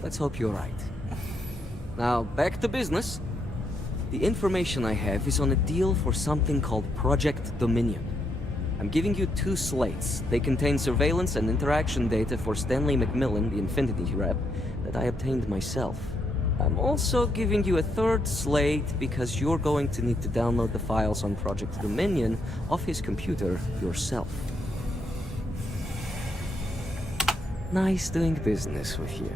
Let's hope you're right. Now, back to business. The information I have is on a deal for something called Project Dominion. I'm giving you 2 slates. They contain surveillance and interaction data for Stanley McMillan, the Infinity rep, that I obtained myself. I'm also giving you a 3rd slate because you're going to need to download the files on Project Dominion off his computer yourself. Nice doing business with you.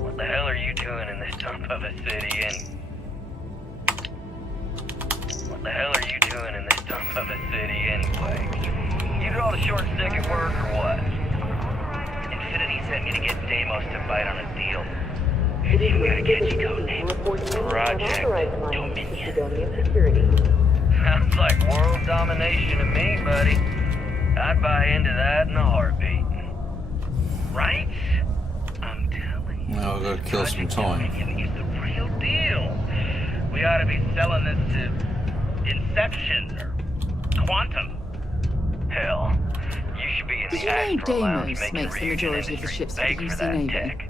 What the hell are you doing in this dump of a city and... What the hell are you doing in this dump of a city anyway? You draw the short stick at work or what? Infinity sent me to get Deimos to bite on a deal. We got a catchy code name. Project Dominion. Sounds like world domination to me, buddy. I'd buy into that in a heartbeat. Right? I'm telling you. Now I've got to kill some time. It's the real deal. We ought to be selling this to Inception or Quantum. Hell, you should be in Did the you know Astral Lounge Deimos making makes the majority of the ships for the beg for UC that Navy? tech.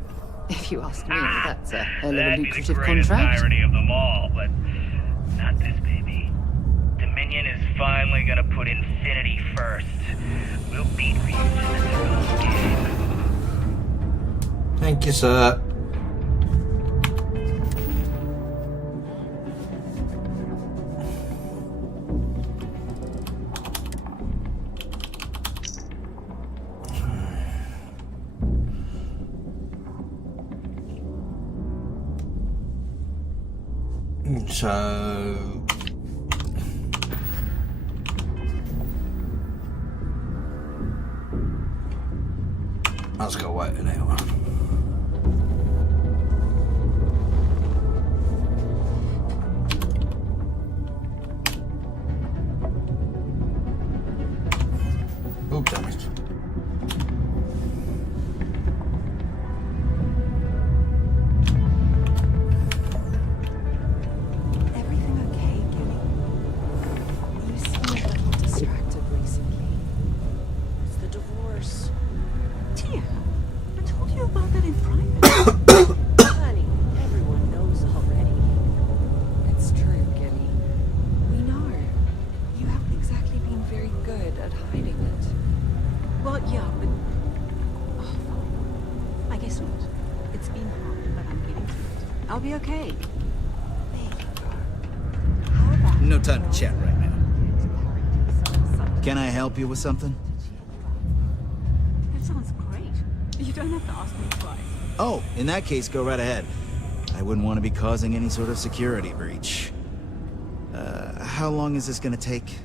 If you ask me, that's a hell of a That'd be the lucrative greatest contract. irony of them all, but not this baby. Dominion is finally gonna put Infinity first. We'll beat Ryzen in their own game. Thank you, sir. So let's go wait an hour. Oh, damn it. I'll be okay. No time to chat right now. Can I help you with something? That sounds great. You don't have to ask me twice. Oh, in that case, go right ahead. I wouldn't want to be causing any sort of security breach. How long is this gonna take?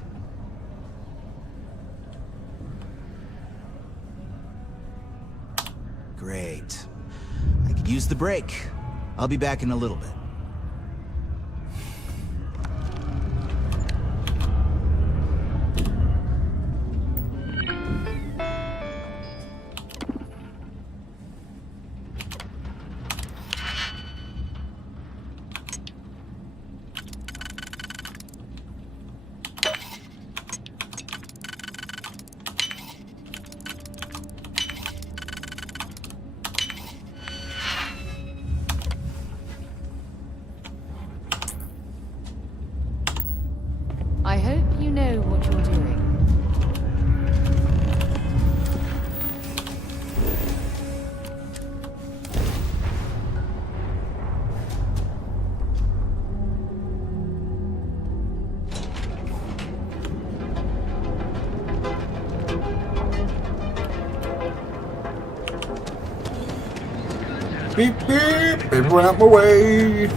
Great. I could use the break. I'll be back in a little bit. I hope you know what you're doing. Beep beep! Everyone out my way!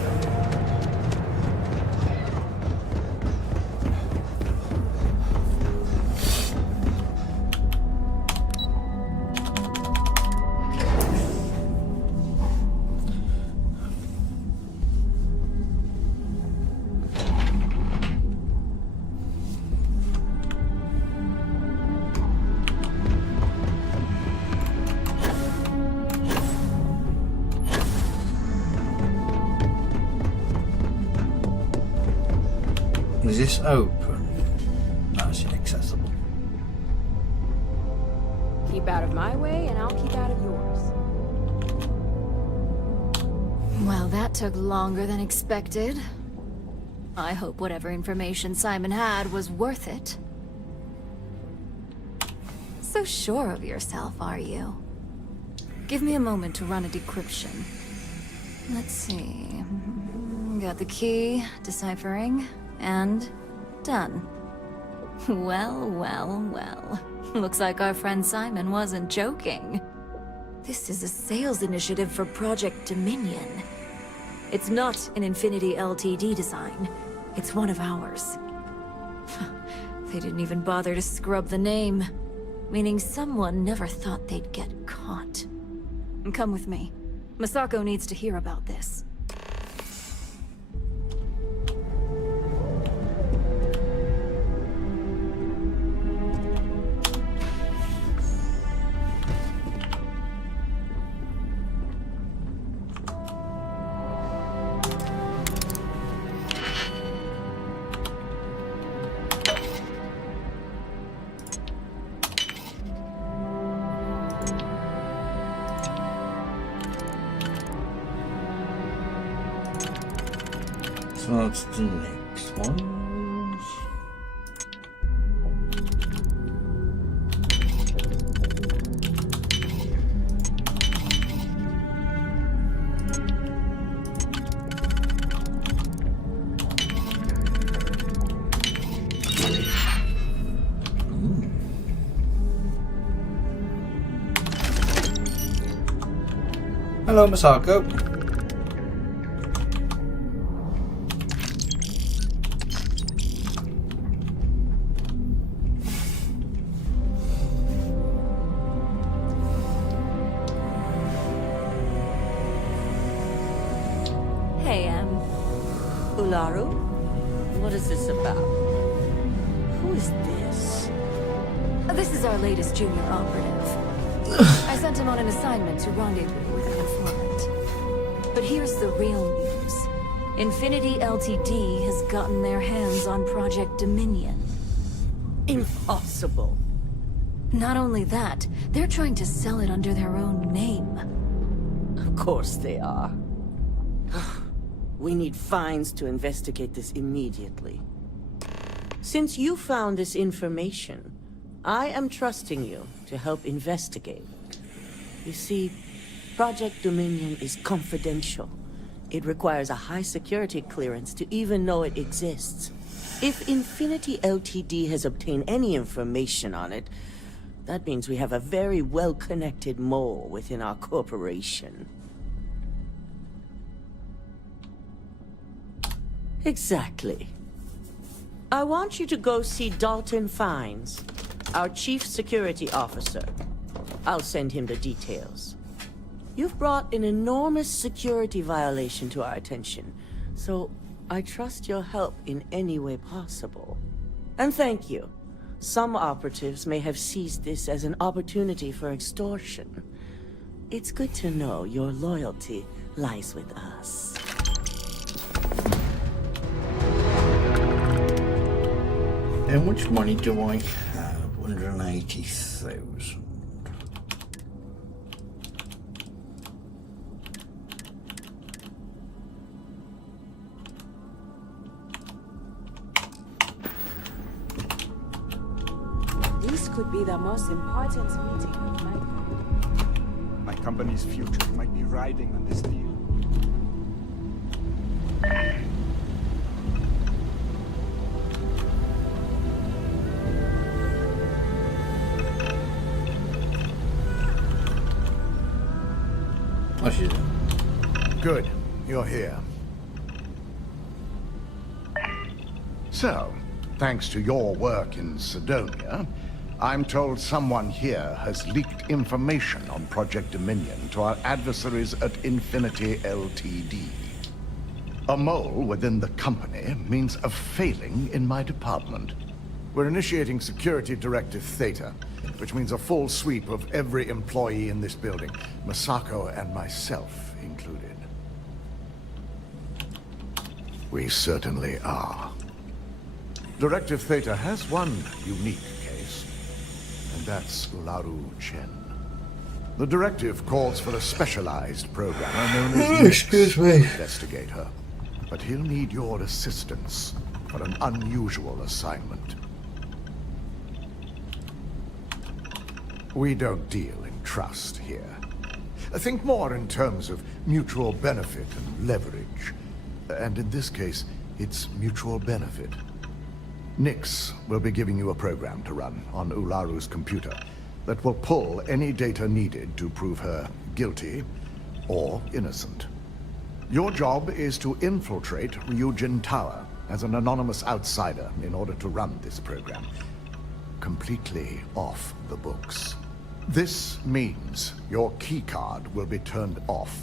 Is this open? No, it's inaccessible. Keep out of my way, and I'll keep out of yours. Well, that took longer than expected. I hope whatever information Simon had was worth it. So sure of yourself, are you? Give me a moment to run a decryption. Let's see. Got the key, deciphering, and done. Well, well, well. Looks like our friend Simon wasn't joking. This is a sales initiative for Project Dominion. It's not an Infinity Ltd design. It's one of ours. They didn't even bother to scrub the name, meaning someone never thought they'd get caught. Come with me. Masako needs to hear about this. So that's the next one. Hello, Masako. Ularu? What is this about? Who is this? This is our latest junior operative. I sent him on an assignment to rendezvous with an informant. But here's the real news. Infinity Ltd has gotten their hands on Project Dominion. Impossible. Not only that, they're trying to sell it under their own name. Of course they are. We need fines to investigate this immediately. Since you found this information, I am trusting you to help investigate. You see, Project Dominion is confidential. It requires a high security clearance to even know it exists. If Infinity Ltd has obtained any information on it, that means we have a very well-connected mole within our corporation. Exactly. I want you to go see Dalton Fines, our chief security officer. I'll send him the details. You've brought an enormous security violation to our attention, so I trust your help in any way possible. And thank you. Some operatives may have seized this as an opportunity for extortion. It's good to know your loyalty lies with us. How much money do I have? 180,000. This could be the most important meeting of my life. My company's future might be riding on this deal. Oh, she's in. Good. You're here. So, thanks to your work in Sidonia, I'm told someone here has leaked information on Project Dominion to our adversaries at Infinity Ltd. A mole within the company means a failing in my department. We're initiating Security Directive Theta, which means a full sweep of every employee in this building, Masako and myself included. We certainly are. Directive Theta has one unique case, and that's Ularu Chen. The directive calls for a specialized programmer known as Nix to investigate her. But he'll need your assistance for an unusual assignment. We don't deal in trust here. Think more in terms of mutual benefit and leverage. And in this case, it's mutual benefit. Nix will be giving you a program to run on Ularu's computer that will pull any data needed to prove her guilty or innocent. Your job is to infiltrate Ryujin Tower as an anonymous outsider in order to run this program. Completely off the books. This means your keycard will be turned off,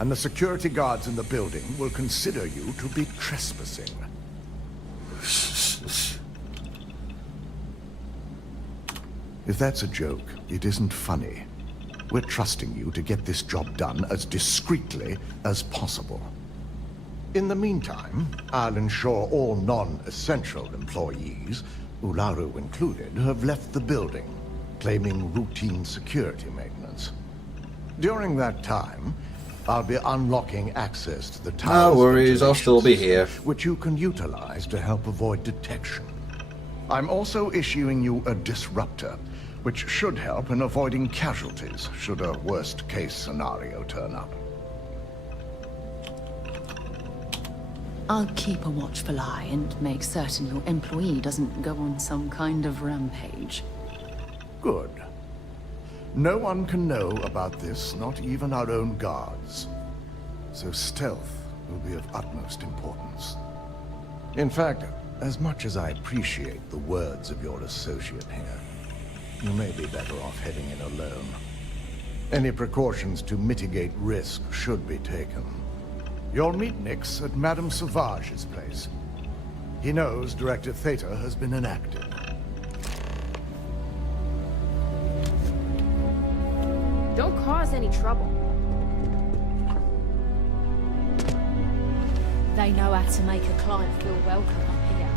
and the security guards in the building will consider you to be trespassing. If that's a joke, it isn't funny. We're trusting you to get this job done as discreetly as possible. In the meantime, I'll ensure all non-essential employees, Ularu included, have left the building, claiming routine security maintenance. During that time, I'll be unlocking access to the tower's no worries, I'll still be here. which you can utilize to help avoid detection. I'm also issuing you a disruptor, which should help in avoiding casualties should a worst-case scenario turn up. I'll keep a watchful eye and make certain your employee doesn't go on some kind of rampage. Good. No one can know about this, not even our own guards. So stealth will be of utmost importance. In fact, as much as I appreciate the words of your associate here, you may be better off heading in alone. Any precautions to mitigate risk should be taken. You'll meet Nix at Madame Sauvage's place. He knows Directive Theta has been enacted. Don't cause any trouble. They know how to make a client feel welcome up here.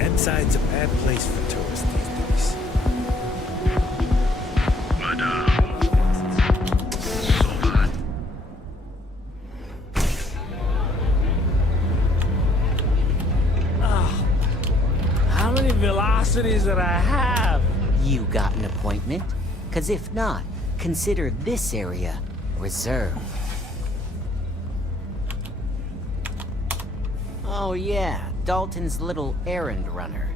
Inside's a bad place for tourists these days. How many velocities did I have? You got an appointment? 'Cause if not, consider this area reserved. Oh yeah, Dalton's little errand runner.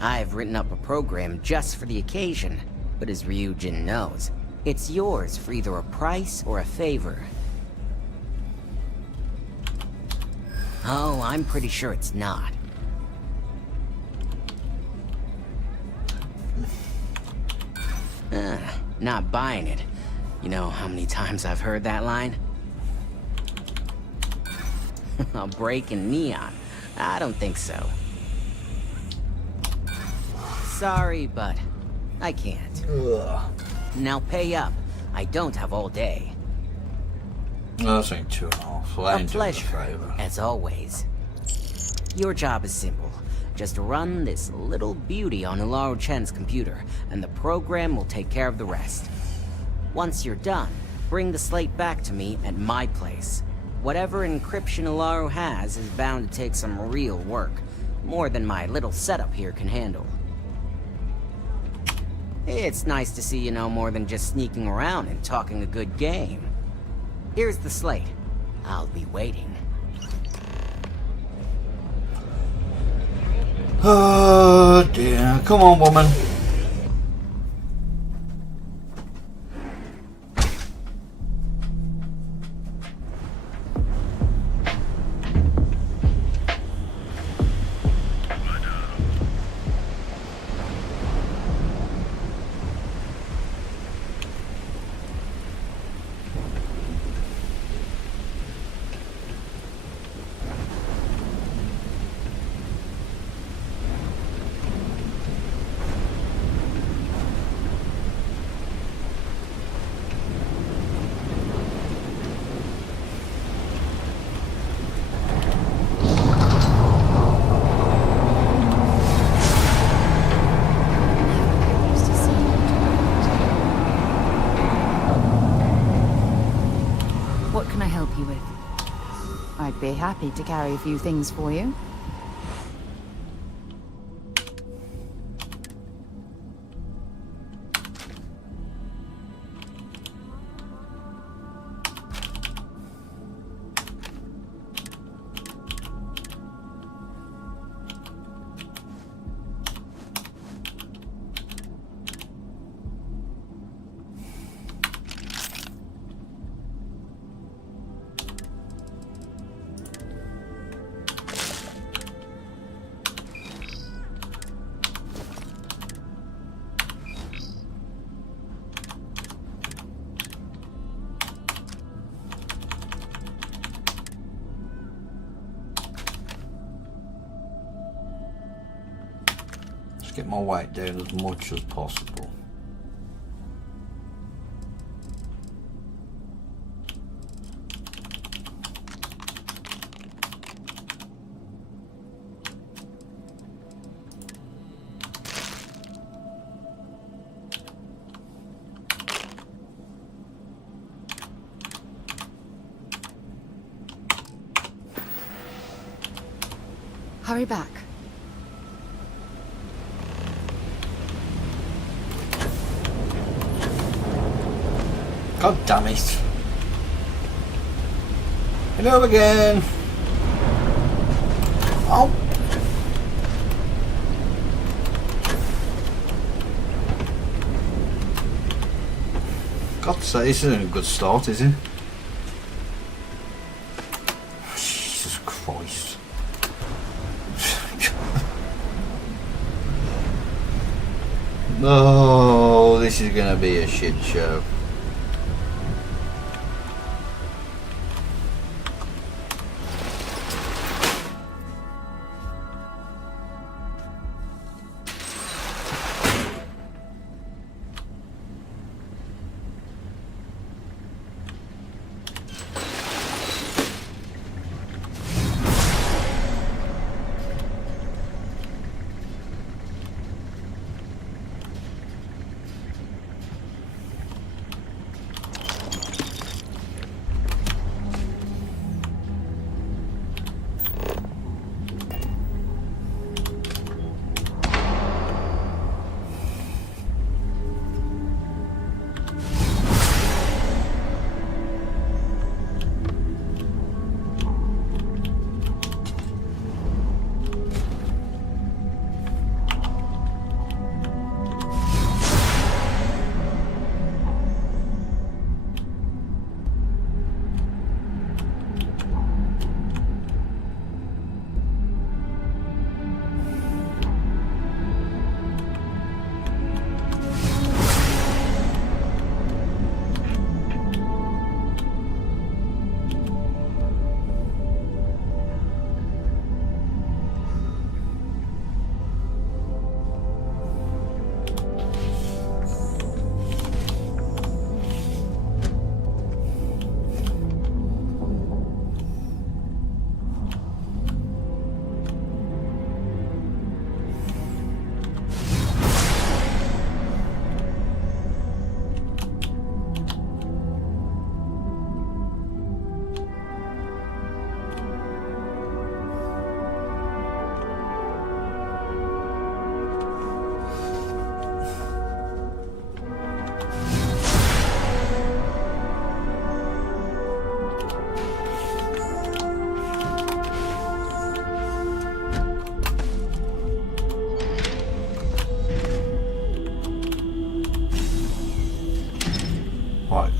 I've written up a program just for the occasion, but as Ryujin knows, it's yours for either a price or a favor. Oh, I'm pretty sure it's not. Not buying it. You know how many times I've heard that line? A break in neon. I don't think so. Sorry, but I can't. Ugh. Now pay up. I don't have all day. No, that's only 2.5. Well, A pleasure, favour. as always. Your job is simple. Just run this little beauty on Ularu Chen's computer, and the program will take care of the rest. Once you're done, bring the slate back to me at my place. Whatever encryption Ularu has is bound to take some real work. More than my little setup here can handle. It's nice to see you know more than just sneaking around and talking a good game. Here's the slate. I'll be waiting. Oh dear, come on, woman. What can I help you with? I'd be happy to carry a few things for you. Get my weight down as much as possible. Hurry back. God damn it. Hello again. Oh. God's sake, this isn't a good start, is it? Jesus Christ. Oh, this is gonna be a shit show.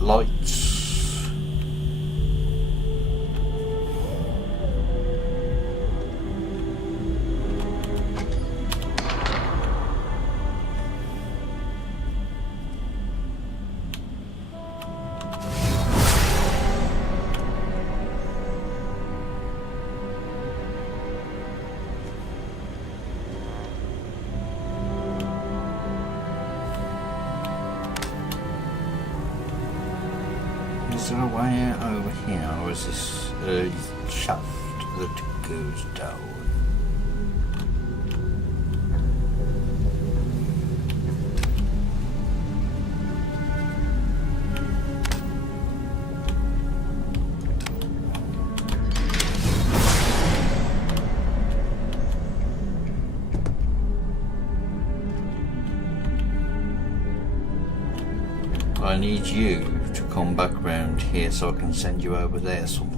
lights. Is there a way out over here, or is this a shaft that goes down? I need you to come back round here so I can send you over there somewhere.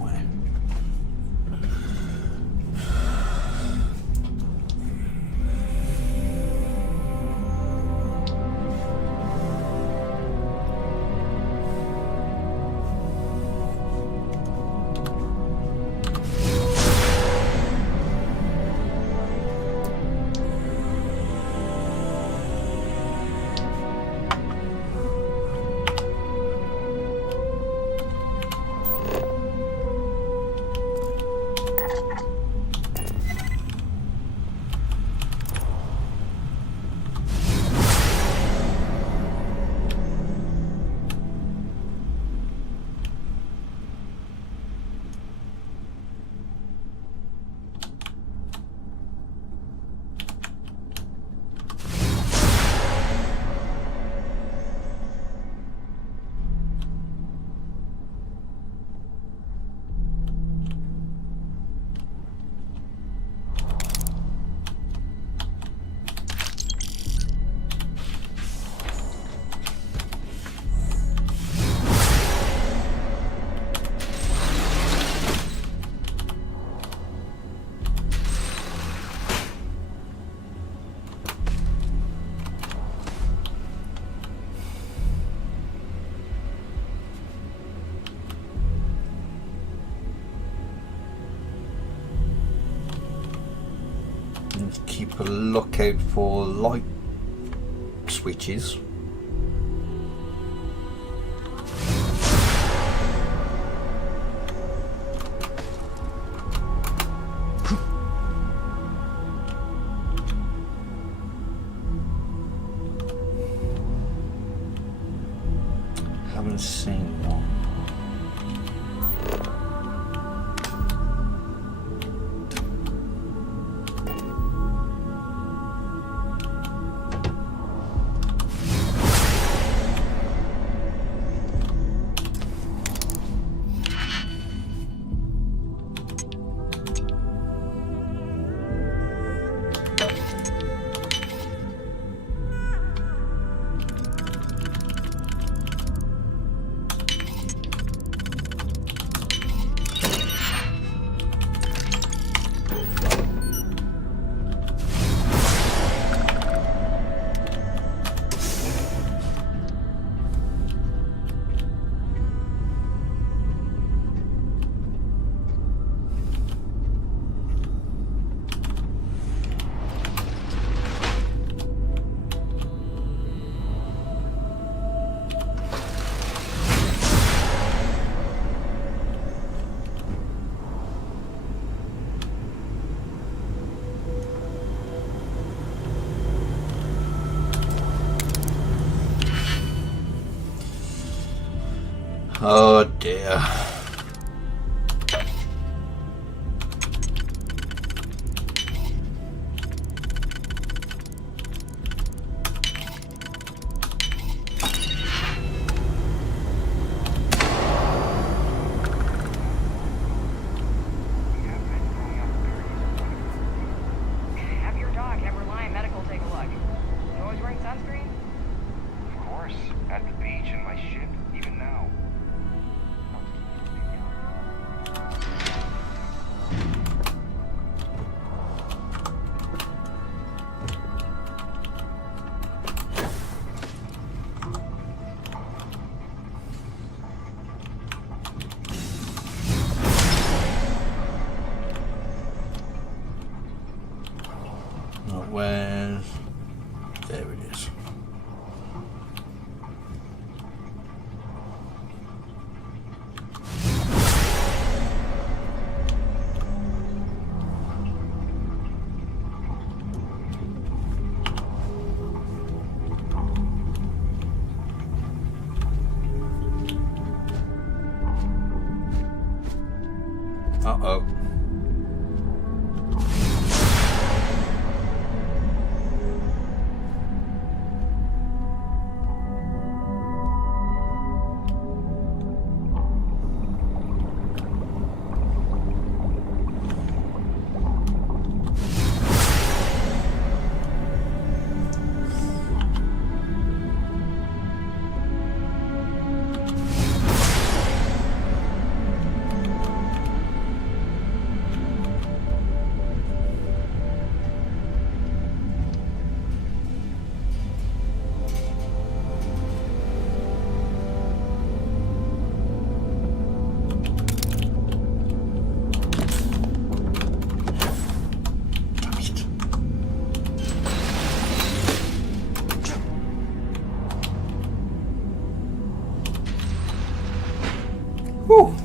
Keep a lookout for light switches. Haven't seen one. Oh dear. Have your dog have Reliant Medical take a look. You always wearing sunscreen? Of course. At the beach, in my ship, even now. Where's... There it is. Uh-oh. Whew.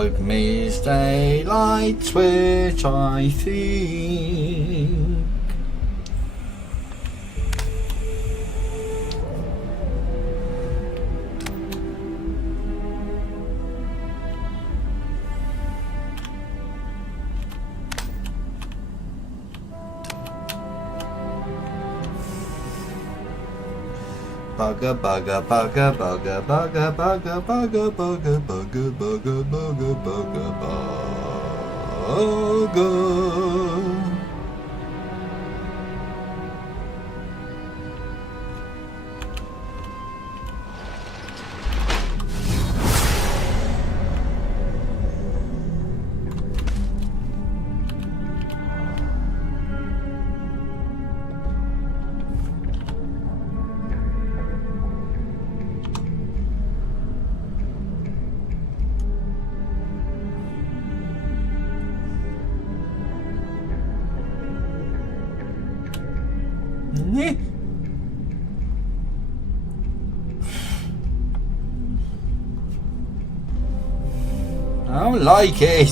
I've missed a light switch, I think. Bugger, bugger, bugger, bugger, bugger, bugger, bugger, bugger, bugger, bugger, bugger, bugger, bugger. I don't like it.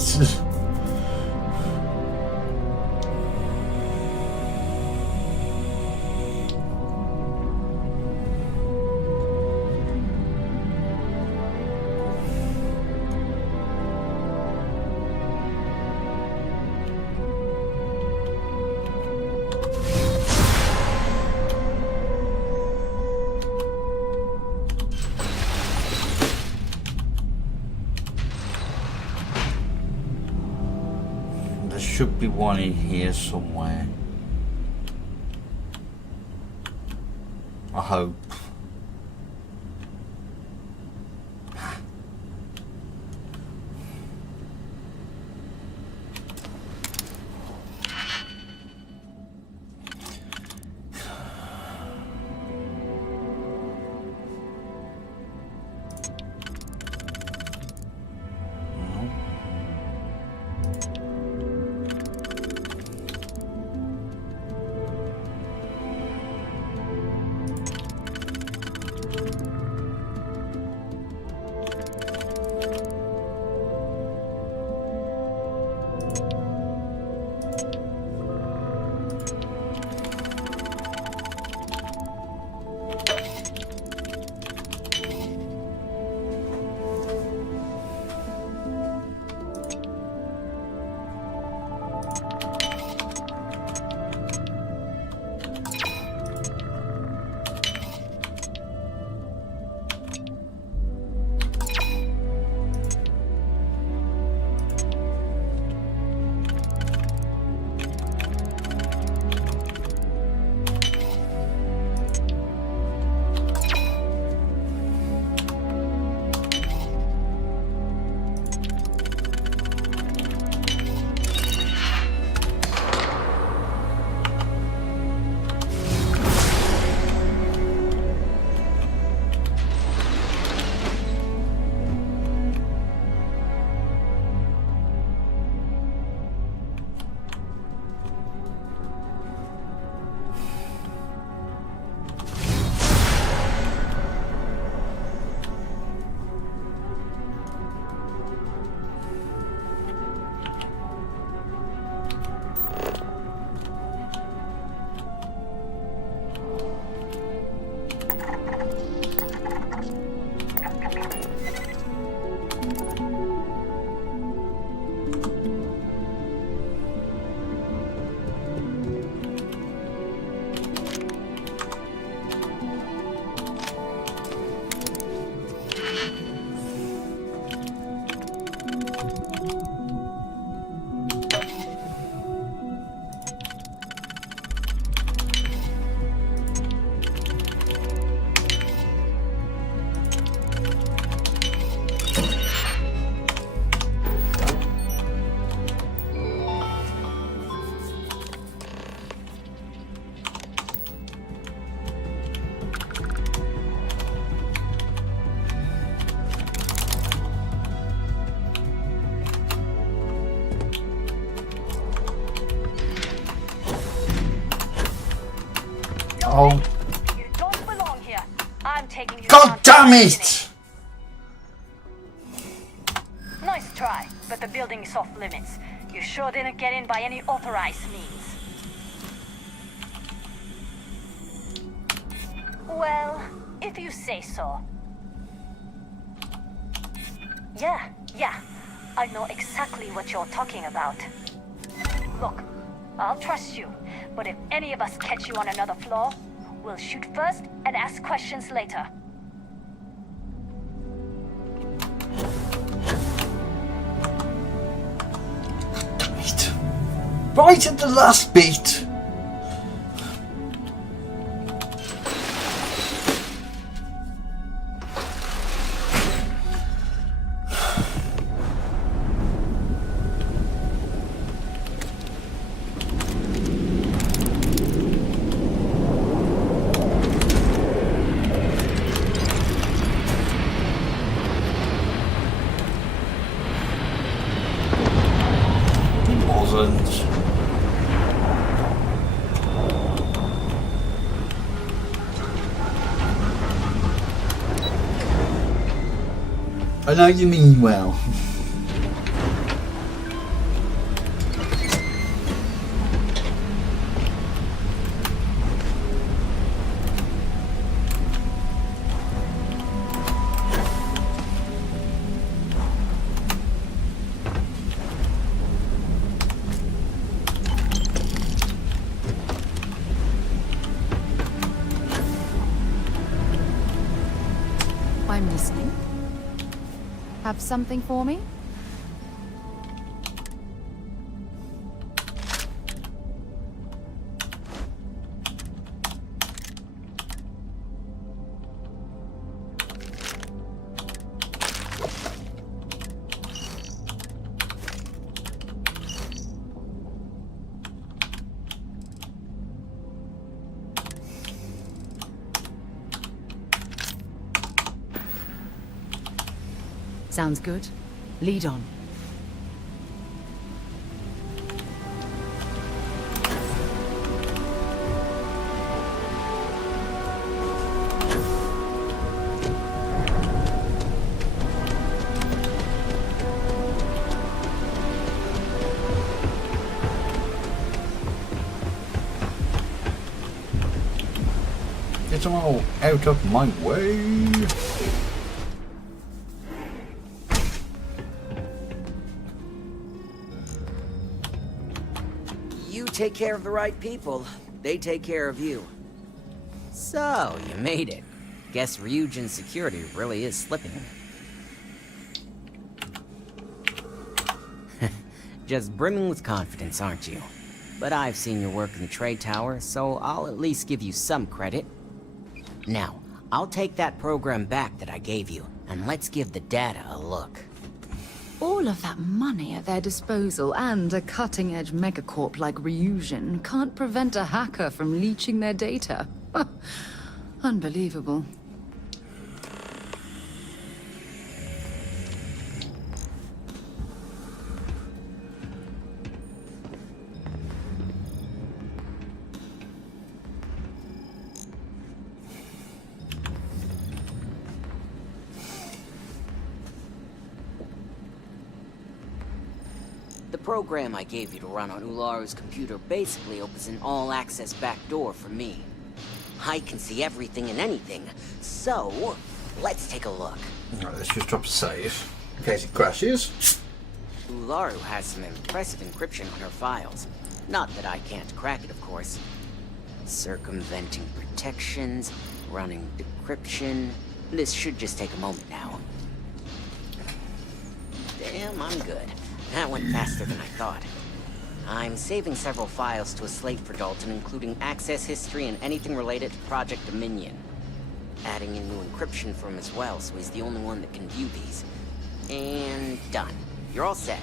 There should be one in here somewhere. I hope. Oh, You don't belong here. I'm taking you God damn it! Nice try, but the building is off limits. You sure didn't get in by any authorized means. Well, if you say so. Yeah. I know exactly what you're talking about. Look, I'll trust you, but if any of us catch you on another floor, we'll shoot first and ask questions later. Right at the last bit. I know you mean well. I'm listening. Have something for me? Sounds good. Lead on. Get them all out of my way. Take care of the right people, they take care of you. So, you made it. Guess Ryujin's security really is slipping. Just brimming with confidence, aren't you? But I've seen your work in the trade tower, so I'll at least give you some credit. Now, I'll take that program back that I gave you, and let's give the data a look. All of that money at their disposal and a cutting-edge megacorp like Ryujin can't prevent a hacker from leeching their data. Unbelievable. The program I gave you to run on Ularu's computer basically opens an all-access backdoor for me. I can see everything and anything, so let's take a look. Alright, let's just drop a save in case it crashes. Ularu has some impressive encryption on her files. Not that I can't crack it, of course. Circumventing protections, running decryption, This should just take a moment now. Damn, I'm good. That went faster than I thought. I'm saving several files to a slate for Dalton, including access history and anything related to Project Dominion. Adding in new encryption for him as well, so he's the only one that can view these. And done. You're all set.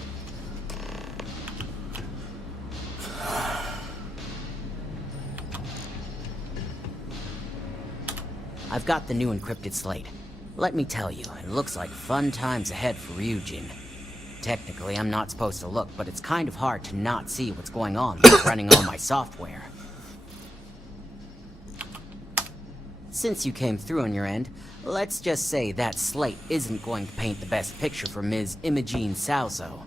I've got the new encrypted slate. Let me tell you, it looks like fun times ahead for Ryujin. Technically, I'm not supposed to look, but it's kind of hard to not see what's going on while running all my software. Since you came through on your end, let's just say that slate isn't going to paint the best picture for Ms. Imogene Salzo.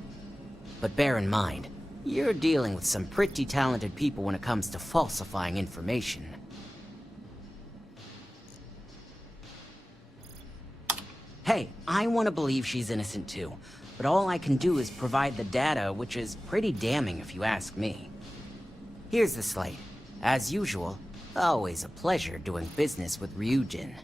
But bear in mind, you're dealing with some pretty talented people when it comes to falsifying information. Hey, I want to believe she's innocent too, but all I can do is provide the data, which is pretty damning if you ask me. Here's the slate. As usual, always a pleasure doing business with Ryujin.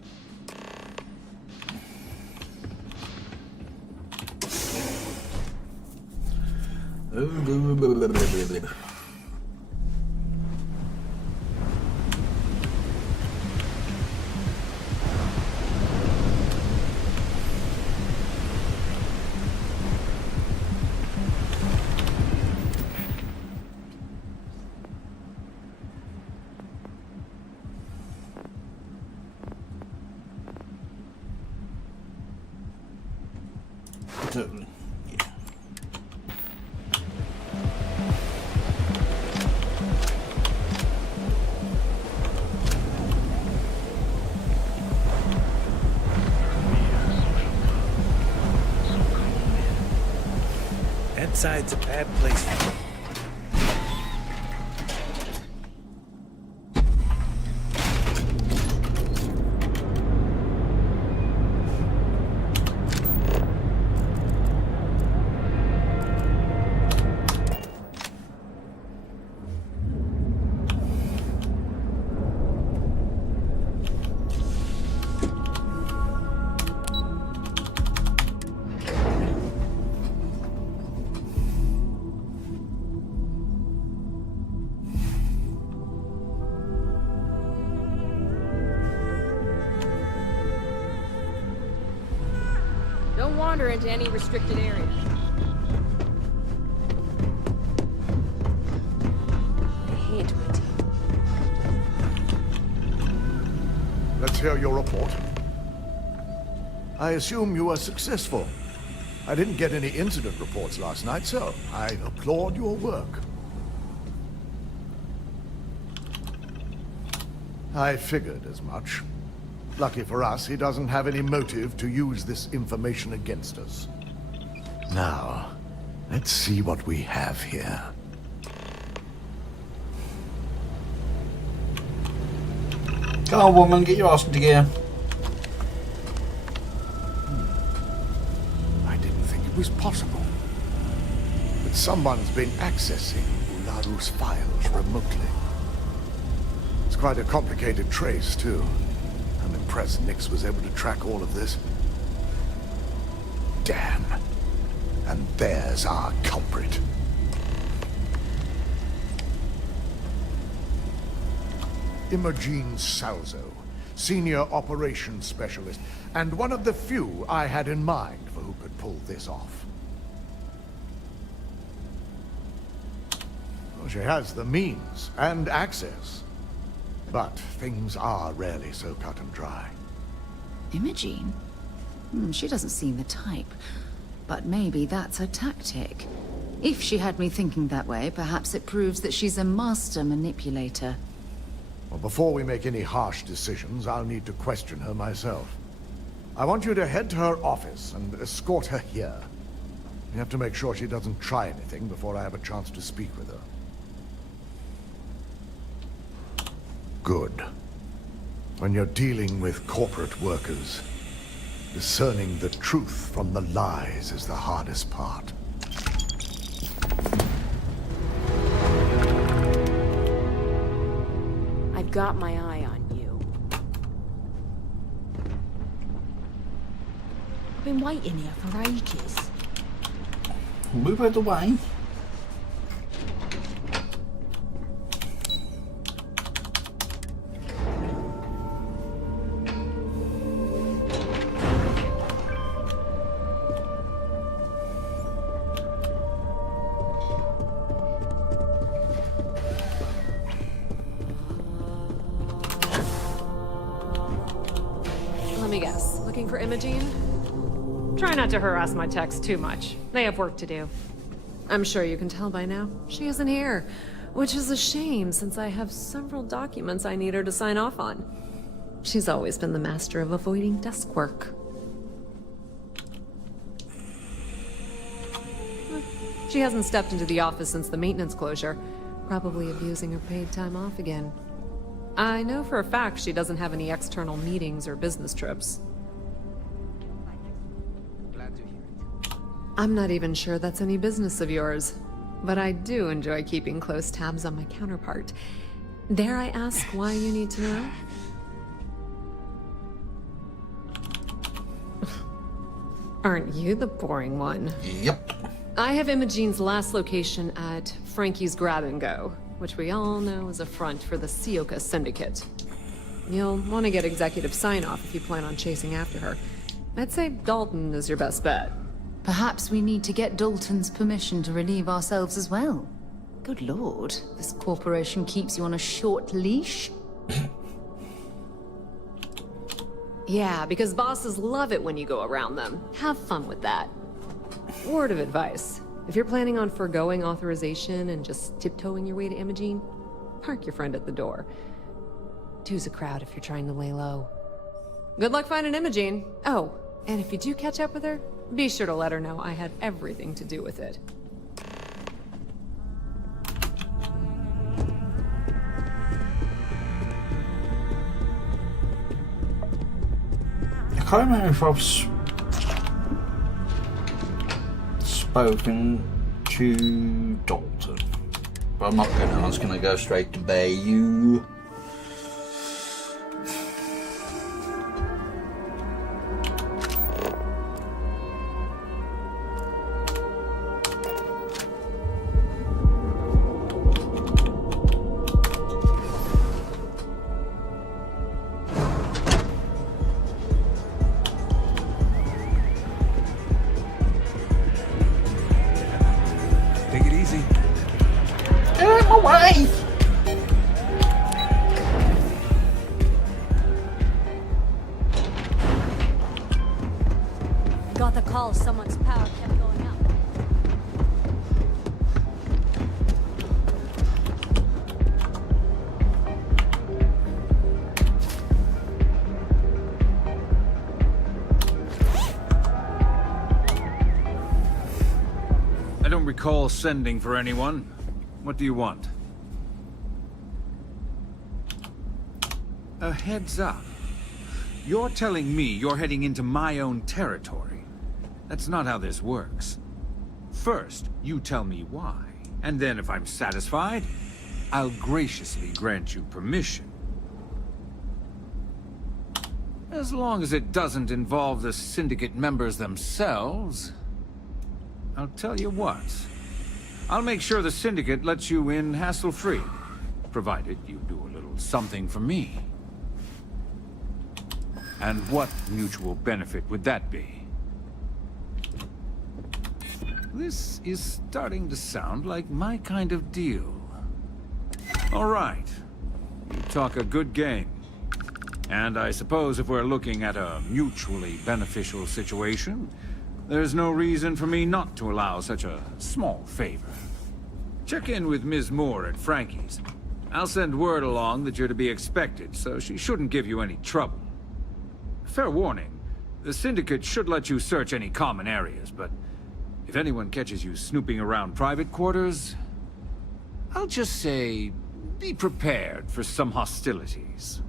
Totally. Yeah. That side's a bad place. Don't wander into any restricted area. I hate waiting. Let's hear your report. I assume you were successful. I didn't get any incident reports last night, so I applaud your work. I figured as much. Lucky for us, he doesn't have any motive to use this information against us. Now, let's see what we have here. Come on, woman, get your ass into gear. I didn't think it was possible. But someone's been accessing Ularu's files remotely. It's quite a complicated trace, too. I'm impressed Nix was able to track all of this. Damn. And there's our culprit. Imogene Salzo, Senior Operations Specialist, and one of the few I had in mind for who could pull this off. Well, she has the means and access. But things are rarely so cut and dry. Imogene? She doesn't seem the type. But maybe that's her tactic. If she had me thinking that way, perhaps it proves that she's a master manipulator. Well, before we make any harsh decisions, I'll need to question her myself. I want you to head to her office and escort her here. You have to make sure she doesn't try anything before I have a chance to speak with her. Good. When you're dealing with corporate workers, discerning the truth from the lies is the hardest part. I've got my eye on you. Been waiting here for ages. Move out of the way. Let me guess. Looking for Imogene? Try not to harass my techs too much. They have work to do. I'm sure you can tell by now. She isn't here. Which is a shame, since I have several documents I need her to sign off on. She's always been the master of avoiding desk work. She hasn't stepped into the office since the maintenance closure. Probably abusing her paid time off again. I know for a fact she doesn't have any external meetings or business trips. I'm not even sure that's any business of yours, but I do enjoy keeping close tabs on my counterpart. Dare I ask why you need to know? Aren't you the boring one? Yep. I have Imogene's last location at Frankie's Grab and Go, which we all know is a front for the Sioka Syndicate. You'll want to get executive sign-off if you plan on chasing after her. I'd say Dalton is your best bet. Perhaps we need to get Dalton's permission to relieve ourselves as well. Good lord, this corporation keeps you on a short leash? Yeah, because bosses love it when you go around them. Have fun with that. Word of advice. If you're planning on forgoing authorization and just tiptoeing your way to Imogene, park your friend at the door. Two's a crowd if you're trying to lay low. Good luck finding Imogene. Oh, and if you do catch up with her, be sure to let her know I had everything to do with it. I can't remember if I've spoken to Dalton, but I'm not gonna. I was gonna go straight to Bayou. Got the call, someone's power kept going out. I don't recall sending for anyone. What do you want? A heads up. You're telling me you're heading into my own territory. That's not how this works. First, you tell me why, and then if I'm satisfied, I'll graciously grant you permission. As long as it doesn't involve the Syndicate members themselves. I'll tell you what. I'll make sure the Syndicate lets you in hassle-free, provided you do a little something for me. And what mutual benefit would that be? This is starting to sound like my kind of deal. All right. You talk a good game. And I suppose if we're looking at a mutually beneficial situation, there's no reason for me not to allow such a small favor. Check in with Ms. Moore at Frankie's. I'll send word along that you're to be expected, so she shouldn't give you any trouble. Fair warning, the Syndicate should let you search any common areas, but if anyone catches you snooping around private quarters, I'll just say, be prepared for some hostilities.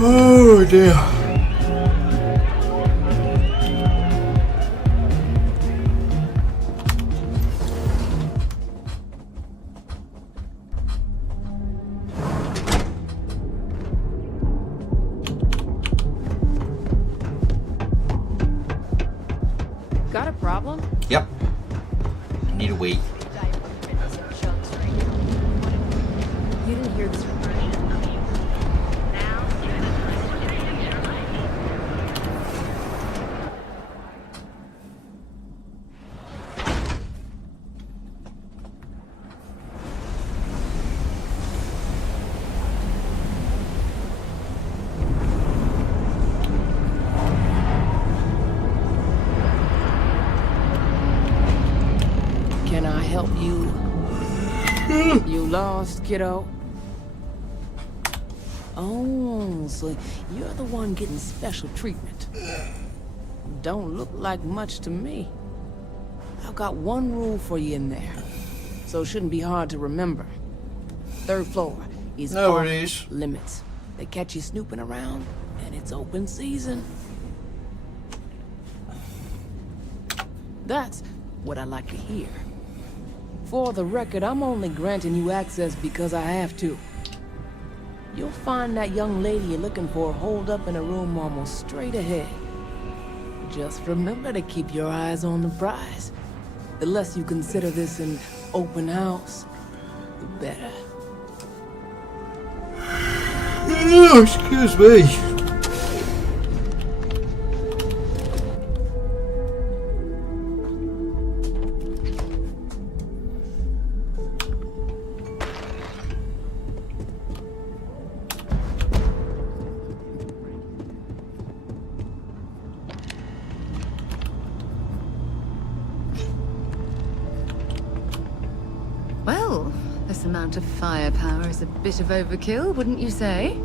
Oh dear. Got a problem? Yep. Need a wee. You didn't hear this from Can I help you? You lost, kiddo? Oh, so you're the one getting special treatment. Don't look like much to me. I've got one rule for you in there, so it shouldn't be hard to remember. 3rd floor is off limits. They catch you snooping around, and it's open season. That's what I like to hear. For the record, I'm only granting you access because I have to. You'll find that young lady you're looking for holed up in a room almost straight ahead. Just remember to keep your eyes on the prize. The less you consider this an open house, the better. Oh, excuse me. Well, this amount of firepower is a bit of overkill, wouldn't you say?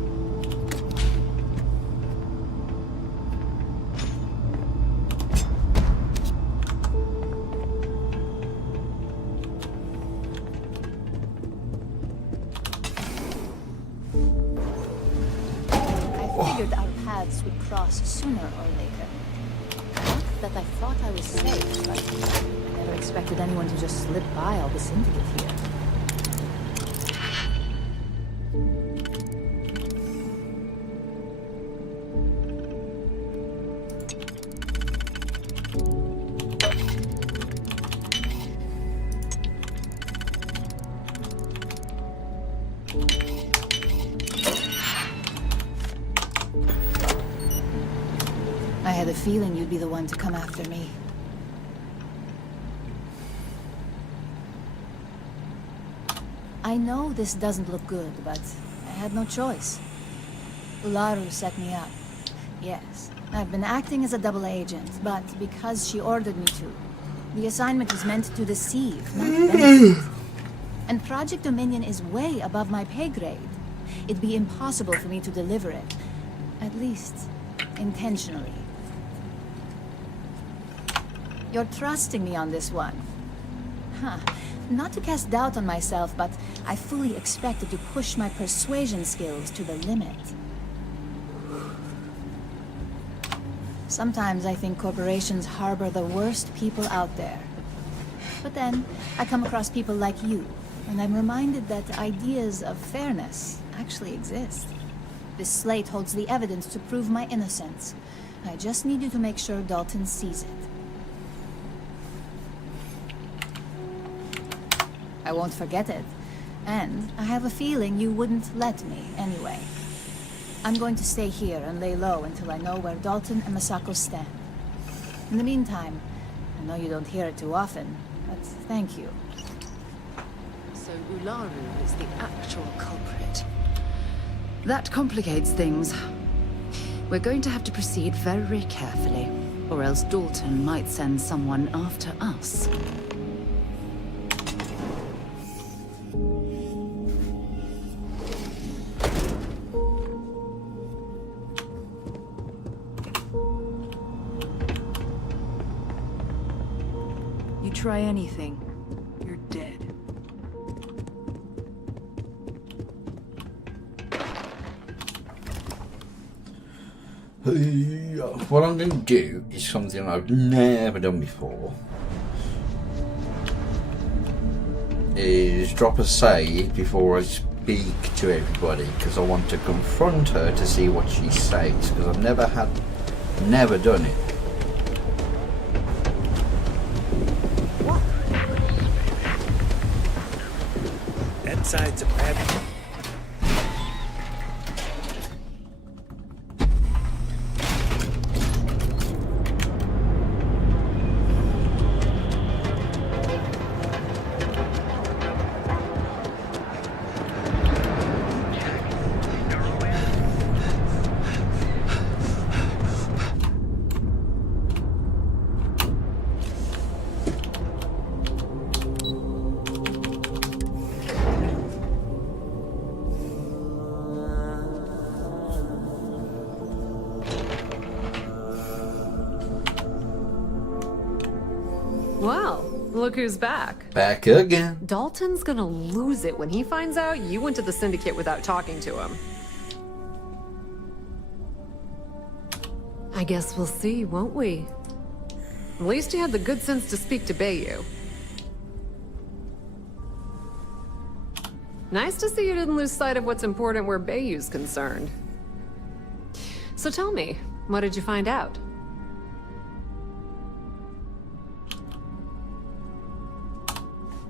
I figured our paths would cross sooner or later. Not that I thought I was safe, but I never expected anyone to just slip by all the syndicate here. I had a feeling you'd be the one to come after me. I know this doesn't look good, but I had no choice. Ularu set me up. Yes, I've been acting as a double agent, but because she ordered me to. The assignment was meant to deceive, not benefit. And Project Dominion is way above my pay grade. It'd be impossible for me to deliver it. At least, intentionally. You're trusting me on this one. Huh. Not to cast doubt on myself, but I fully expected to push my persuasion skills to the limit. Sometimes I think corporations harbor the worst people out there. But then, I come across people like you, and I'm reminded that ideas of fairness actually exist. This slate holds the evidence to prove my innocence. I just need you to make sure Dalton sees it. I won't forget it. And I have a feeling you wouldn't let me anyway. I'm going to stay here and lay low until I know where Dalton and Masako stand. In the meantime, I know you don't hear it too often, but thank you. So Ularu is the actual culprit. That complicates things. We're going to have to proceed very carefully, or else Dalton might send someone after us. Try anything, you're dead. What I'm going to do is something I've never done before. Is drop a save before I speak to everybody, because I want to confront her to see what she says, because I've never done it. That side's a bad. Well, look who's back. Back again. Dalton's gonna lose it when he finds out you went to the Syndicate without talking to him. I guess we'll see, won't we? At least you had the good sense to speak to Bayou. Nice to see you didn't lose sight of what's important where Bayou's concerned. So tell me, what did you find out?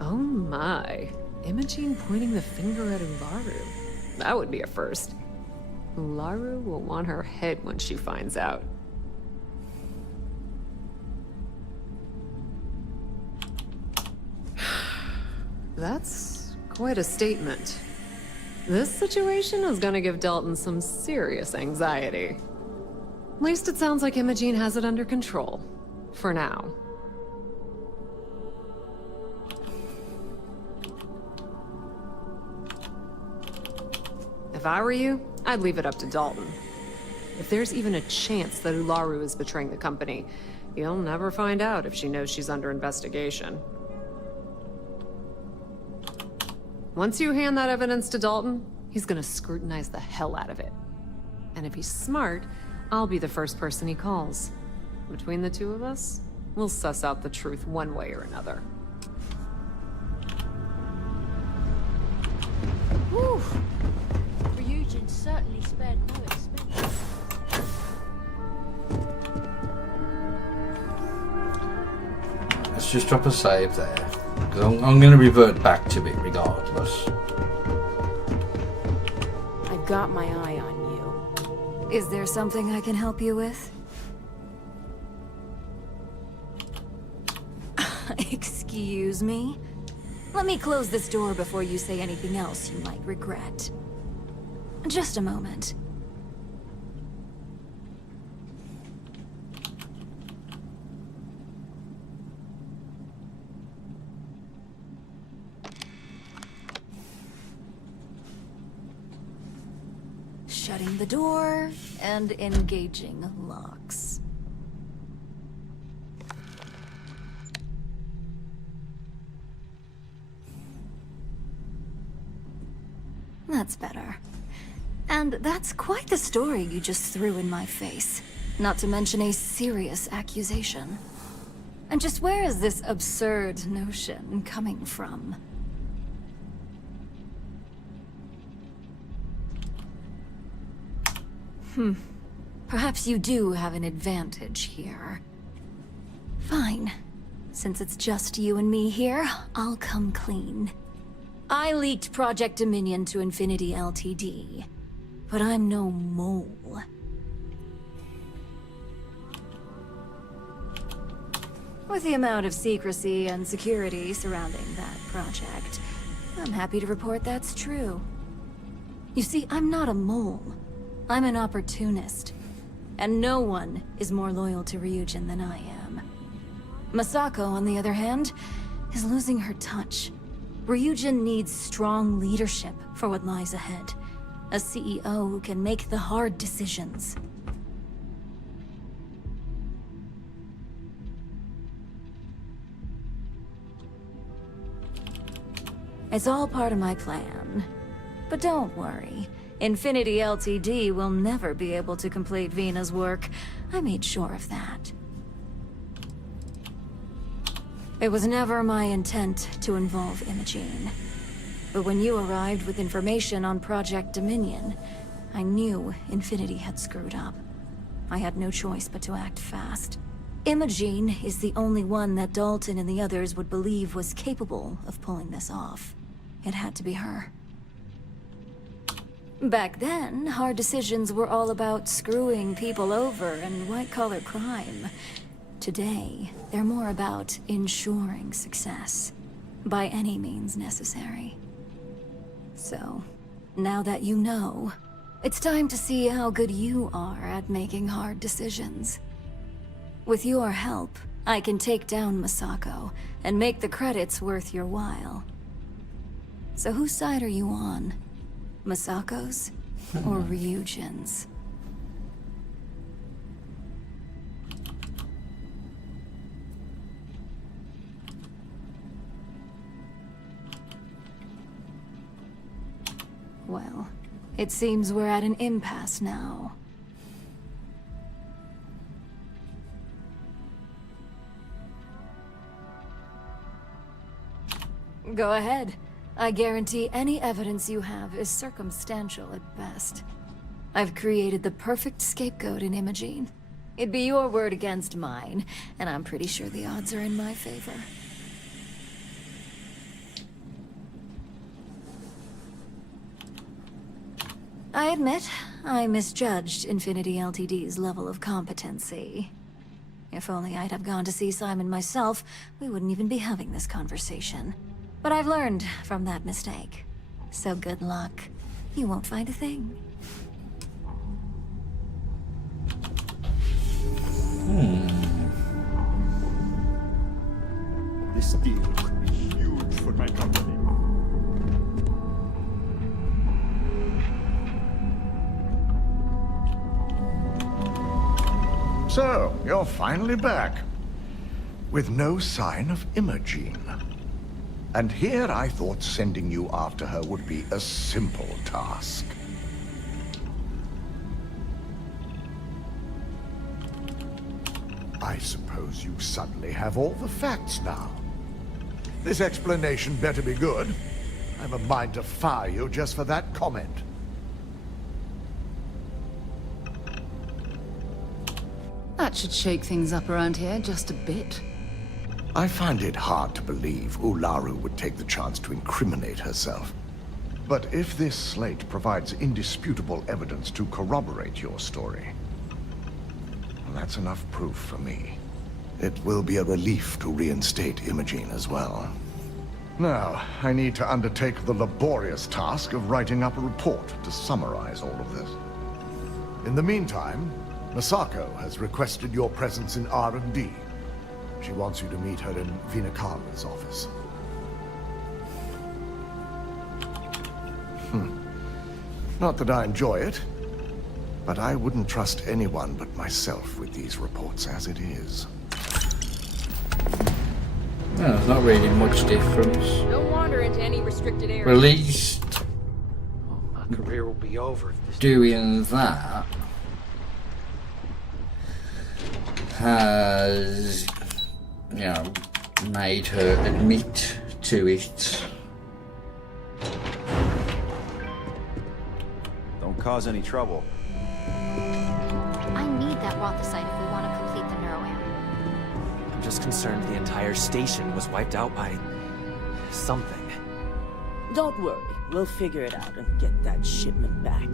Oh my. Imogene pointing the finger at Ularu. That would be a first. Ularu will want her head when she finds out. That's quite a statement. This situation is gonna give Dalton some serious anxiety. At least it sounds like Imogene has it under control. For now. If I were you, I'd leave it up to Dalton. If there's even a chance that Ularu is betraying the company, you'll never find out if she knows she's under investigation. Once you hand that evidence to Dalton, he's gonna scrutinize the hell out of it. And if he's smart, I'll be the first person he calls. Between the two of us, we'll suss out the truth one way or another. Whew. Ryujin certainly spared no expense. Let's just drop a save there. Because I'm going to revert back to it regardless. I've got my eye on you. Is there something I can help you with? Excuse me? Let me close this door before you say anything else you might regret. Just a moment. Shutting the door and engaging locks. That's better. And that's quite the story you just threw in my face. Not to mention a serious accusation. And just where is this absurd notion coming from? Perhaps you do have an advantage here. Fine. Since it's just you and me here, I'll come clean. I leaked Project Dominion to Infinity Ltd. But I'm no mole. With the amount of secrecy and security surrounding that project, I'm happy to report that's true. You see, I'm not a mole. I'm an opportunist. And no one is more loyal to Ryujin than I am. Masako, on the other hand, is losing her touch. Ryujin needs strong leadership for what lies ahead. A CEO who can make the hard decisions. It's all part of my plan. But don't worry. Infinity Ltd will never be able to complete Vina's work. I made sure of that. It was never my intent to involve Imogene. But when you arrived with information on Project Dominion, I knew Infinity had screwed up. I had no choice but to act fast. Imogene is the only one that Dalton and the others would believe was capable of pulling this off. It had to be her. Back then, hard decisions were all about screwing people over and white-collar crime. Today, they're more about ensuring success, by any means necessary. So, now that you know, it's time to see how good you are at making hard decisions. With your help, I can take down Masako and make the credits worth your while. So whose side are you on? Masako's or Ryujin's? Well, it seems we're at an impasse now. Go ahead. I guarantee any evidence you have is circumstantial at best. I've created the perfect scapegoat in Imogene. It'd be your word against mine, and I'm pretty sure the odds are in my favor. I admit, I misjudged Infinity Ltd's level of competency. If only I'd have gone to see Simon myself, we wouldn't even be having this conversation. But I've learned from that mistake. So good luck. You won't find a thing. This deal could be huge for my company. So, you're finally back. With no sign of Imogene. And here I thought sending you after her would be a simple task. I suppose you suddenly have all the facts now. This explanation better be good. I have a mind to fire you just for that comment. That should shake things up around here just a bit. I find it hard to believe Ularu would take the chance to incriminate herself. But if this slate provides indisputable evidence to corroborate your story, well, that's enough proof for me. It will be a relief to reinstate Imogene as well. Now, I need to undertake the laborious task of writing up a report to summarize all of this. In the meantime, Masako has requested your presence in R&D. She wants you to meet her in Vinakawa's office. Not that I enjoy it, but I wouldn't trust anyone but myself with these reports as it is. No, there's not really much difference. Don't wander into any restricted areas. At least My career will be over if this doing that has, you know, made her admit to it. Don't cause any trouble. I need that Rothocyte if we want to complete the neuroamp. I'm just concerned the entire station was wiped out by something. Don't worry, we'll figure it out and get that shipment back.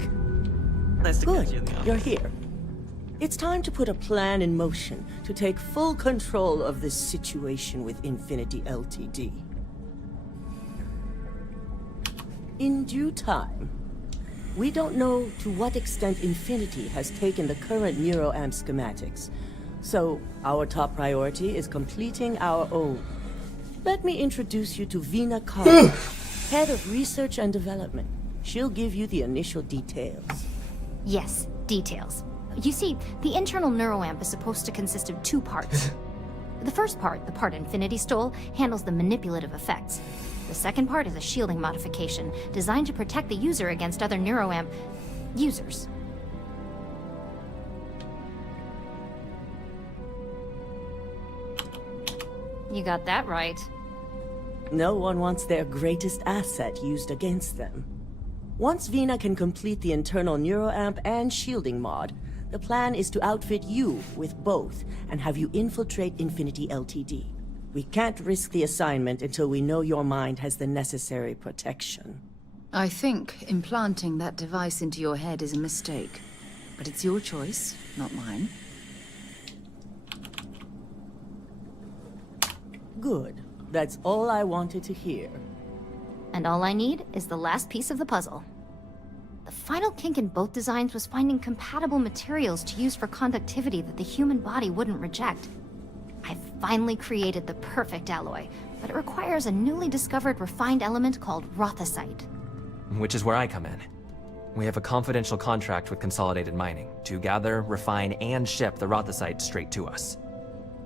Nice to catch Good, you in the office. you're here. It's time to put a plan in motion to take full control of this situation with Infinity Ltd. In due time. We don't know to what extent Infinity has taken the current neuroamp schematics, so our top priority is completing our own. Let me introduce you to Vina Carter, Head of Research and Development. She'll give you the initial details. Yes, details. You see, the internal neuroamp is supposed to consist of two parts. The first part, the part Infinity stole, handles the manipulative effects. The second part is a shielding modification, designed to protect the user against other NeuroAmp users. You got that right. No one wants their greatest asset used against them. Once Vina can complete the internal NeuroAmp and shielding mod, the plan is to outfit you with both and have you infiltrate Infinity Ltd. We can't risk the assignment until we know your mind has the necessary protection. I think implanting that device into your head is a mistake. But it's your choice, not mine. Good. That's all I wanted to hear. And all I need is the last piece of the puzzle. The final kink in both designs was finding compatible materials to use for conductivity that the human body wouldn't reject. I finally created the perfect alloy, but it requires a newly discovered refined element called rothicite. Which is where I come in. We have a confidential contract with Consolidated Mining to gather, refine, and ship the rothicite straight to us.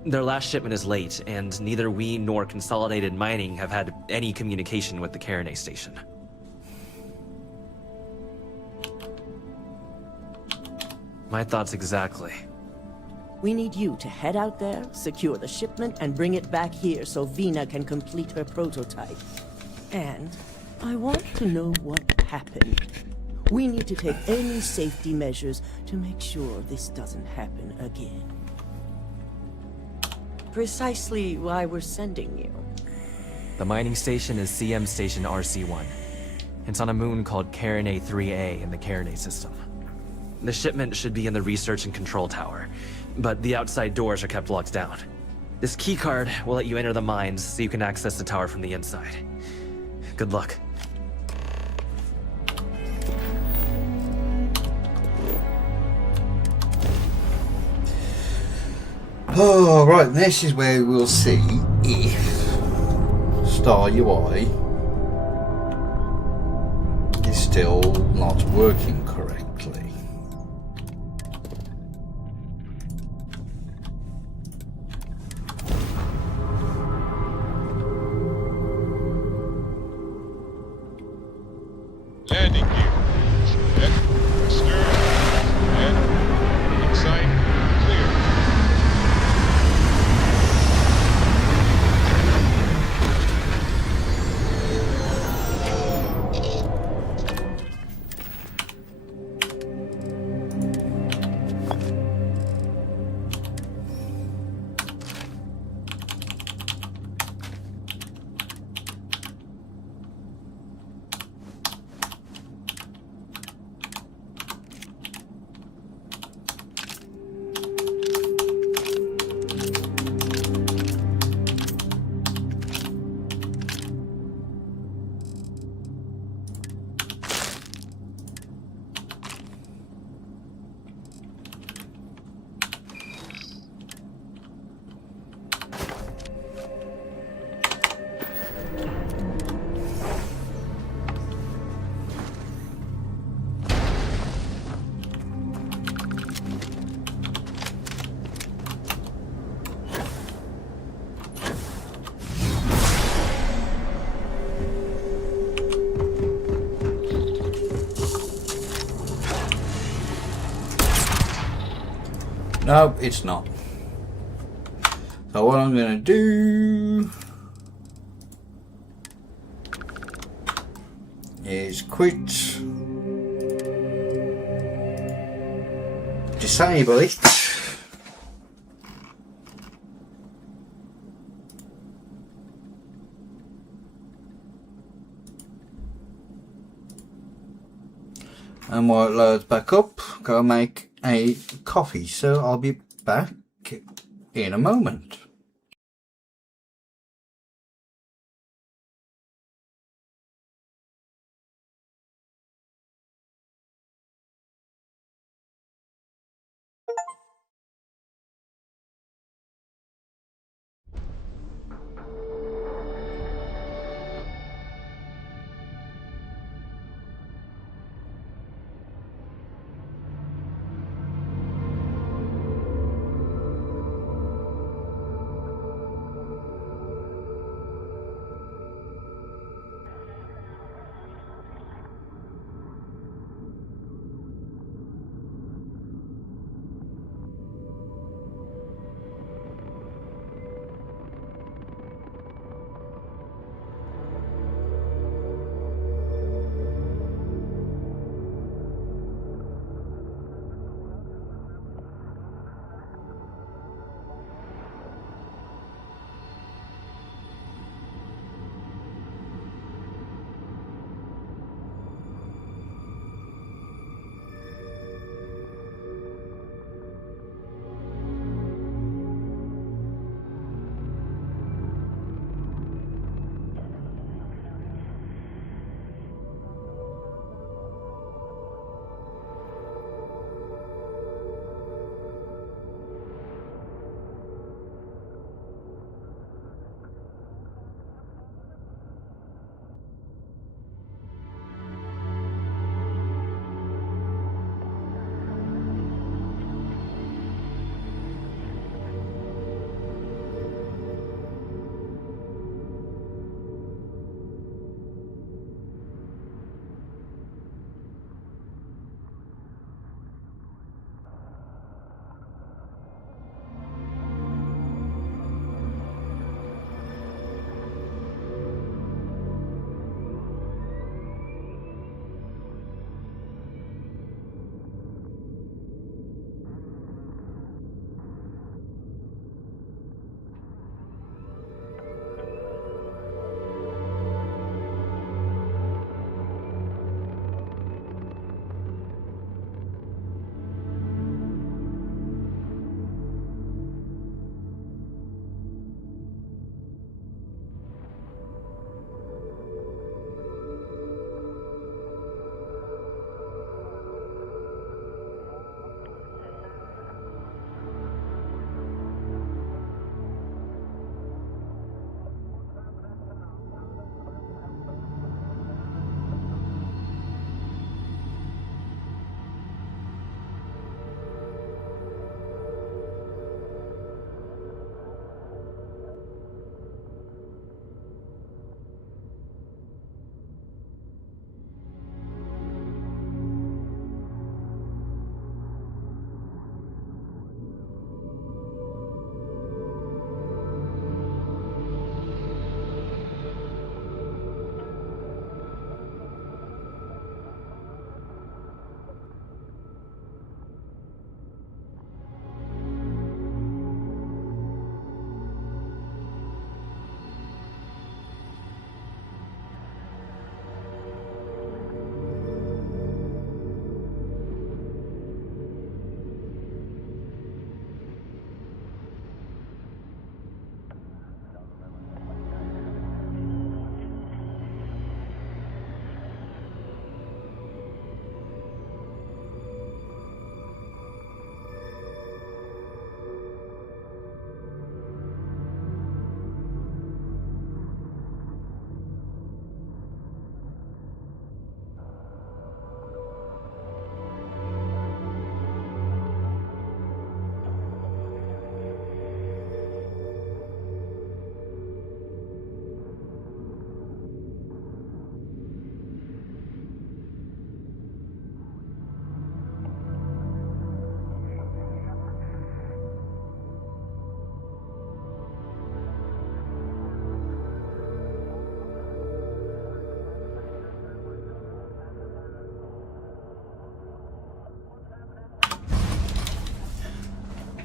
Their last shipment is late, and neither we nor Consolidated Mining have had any communication with the Carinae station. My thoughts exactly. We need you to head out there, secure the shipment, and bring it back here so Vina can complete her prototype. And I want to know what happened. We need to take any safety measures to make sure this doesn't happen again. Precisely why we're sending you. The mining station is CM Station RC-1. It's on a moon called Carinae 3A in the Carinae system. The shipment should be in the research and control tower, but the outside doors are kept locked down. This keycard will let you enter the mines so you can access the tower from the inside. Good luck. Oh, right, this is where we'll see if Star UI is still not working correctly. Landing gear. Set. Astern. Set. Inside. Clear. No, it's not. So what I'm going to do is quit, disable it, and while it loads back up, go make a coffee. So I'll be back in a moment.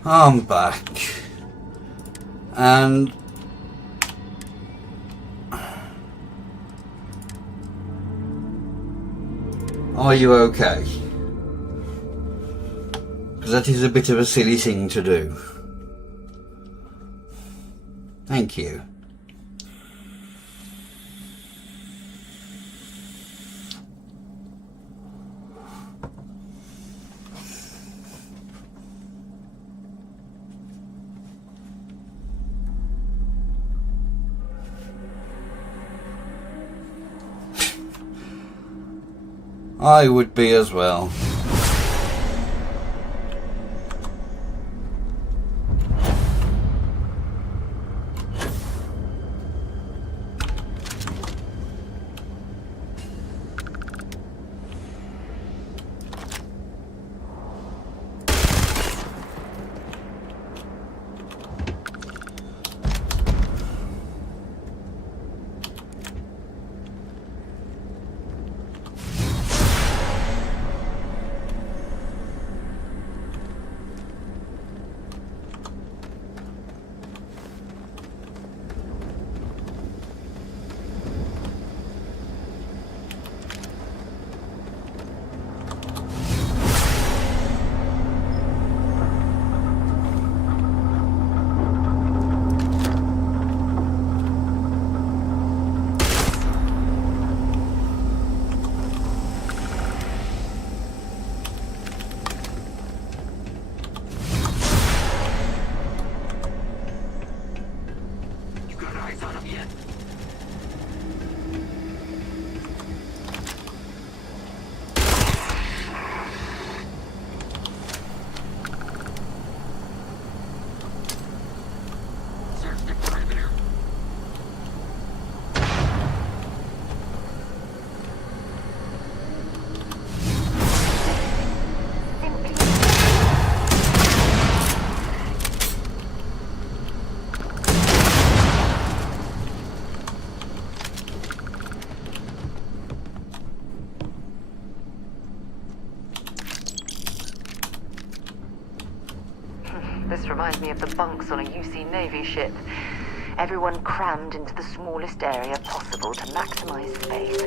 I'm back. And are you okay? Because that is a bit of a silly thing to do. Thank you. I would be as well. This reminds me of the bunks on a UC Navy ship. Everyone crammed into the smallest area possible to maximize space.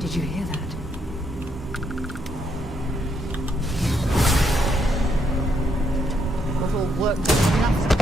Did you hear that? Got all worked up for nothing.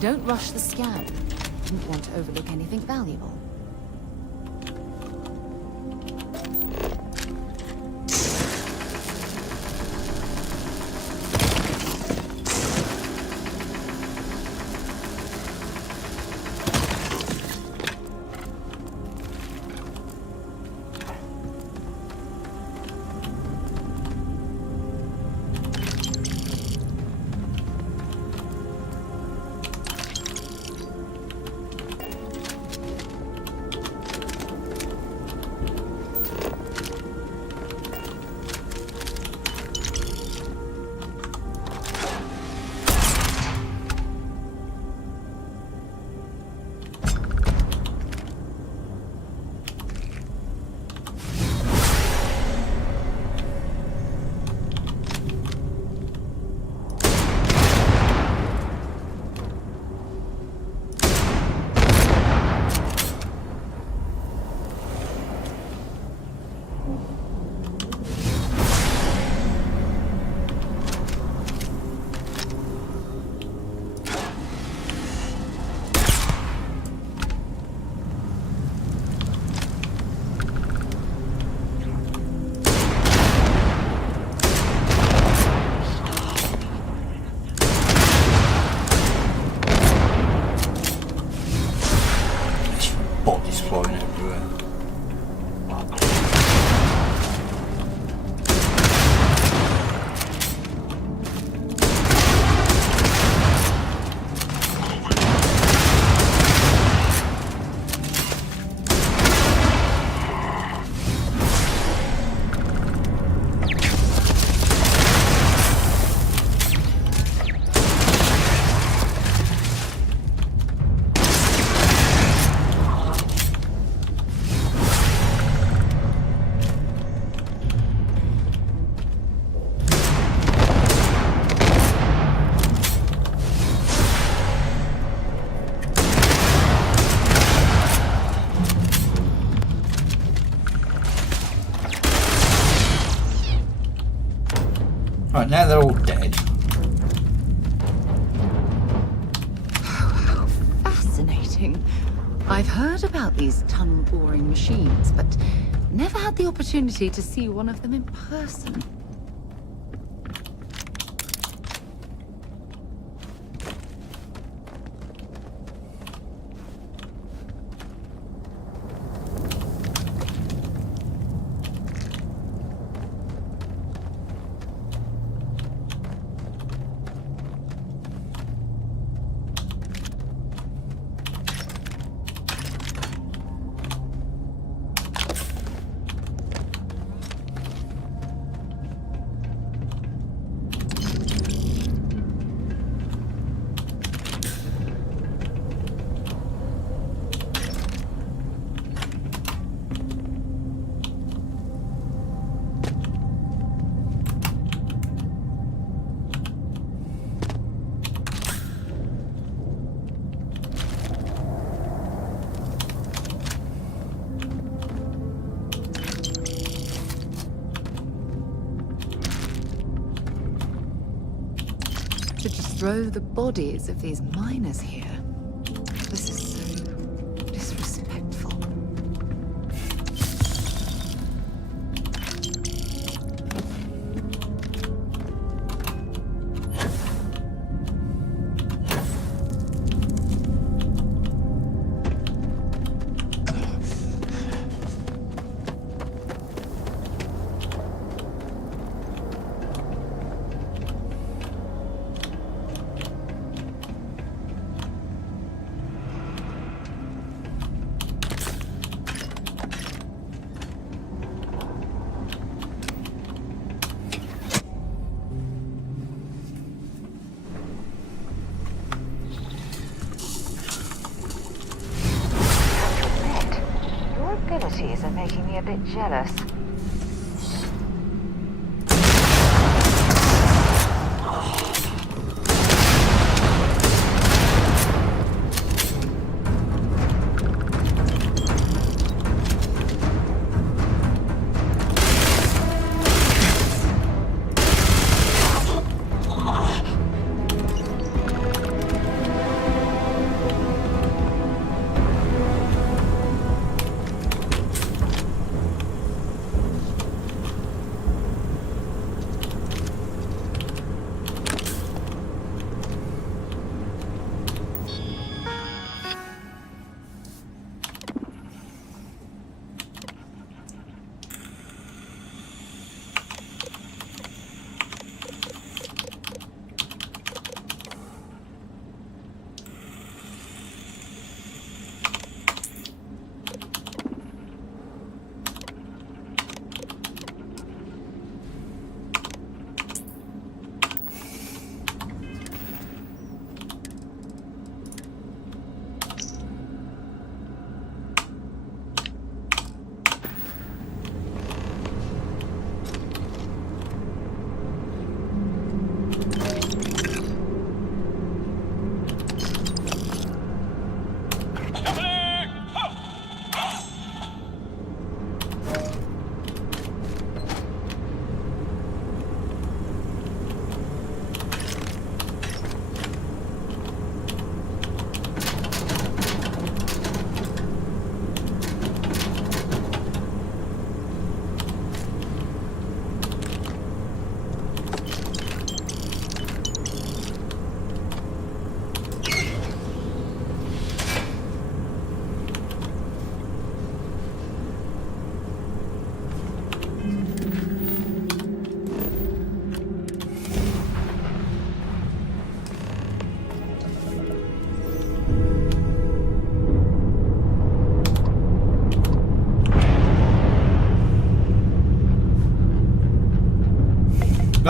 Don't rush the scan. Didn't want to overlook anything valuable. Right, now they're all dead. How fascinating. I've heard about these tunnel boring machines, but never had the opportunity to see one of them in person. To just throw the bodies of these miners here. This is so disrespectful. Abilities are making me a bit jealous.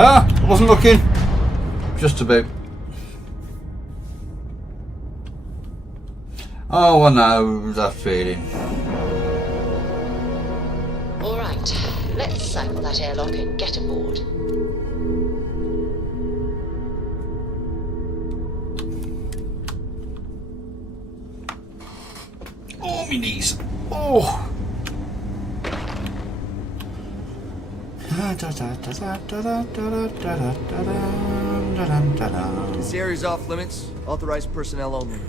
Ah, I wasn't looking. Just about. Oh, I know that feeling. All right, let's sack that airlock and get aboard. Oh, my knees. Oh. This area's off limits. Authorized personnel only.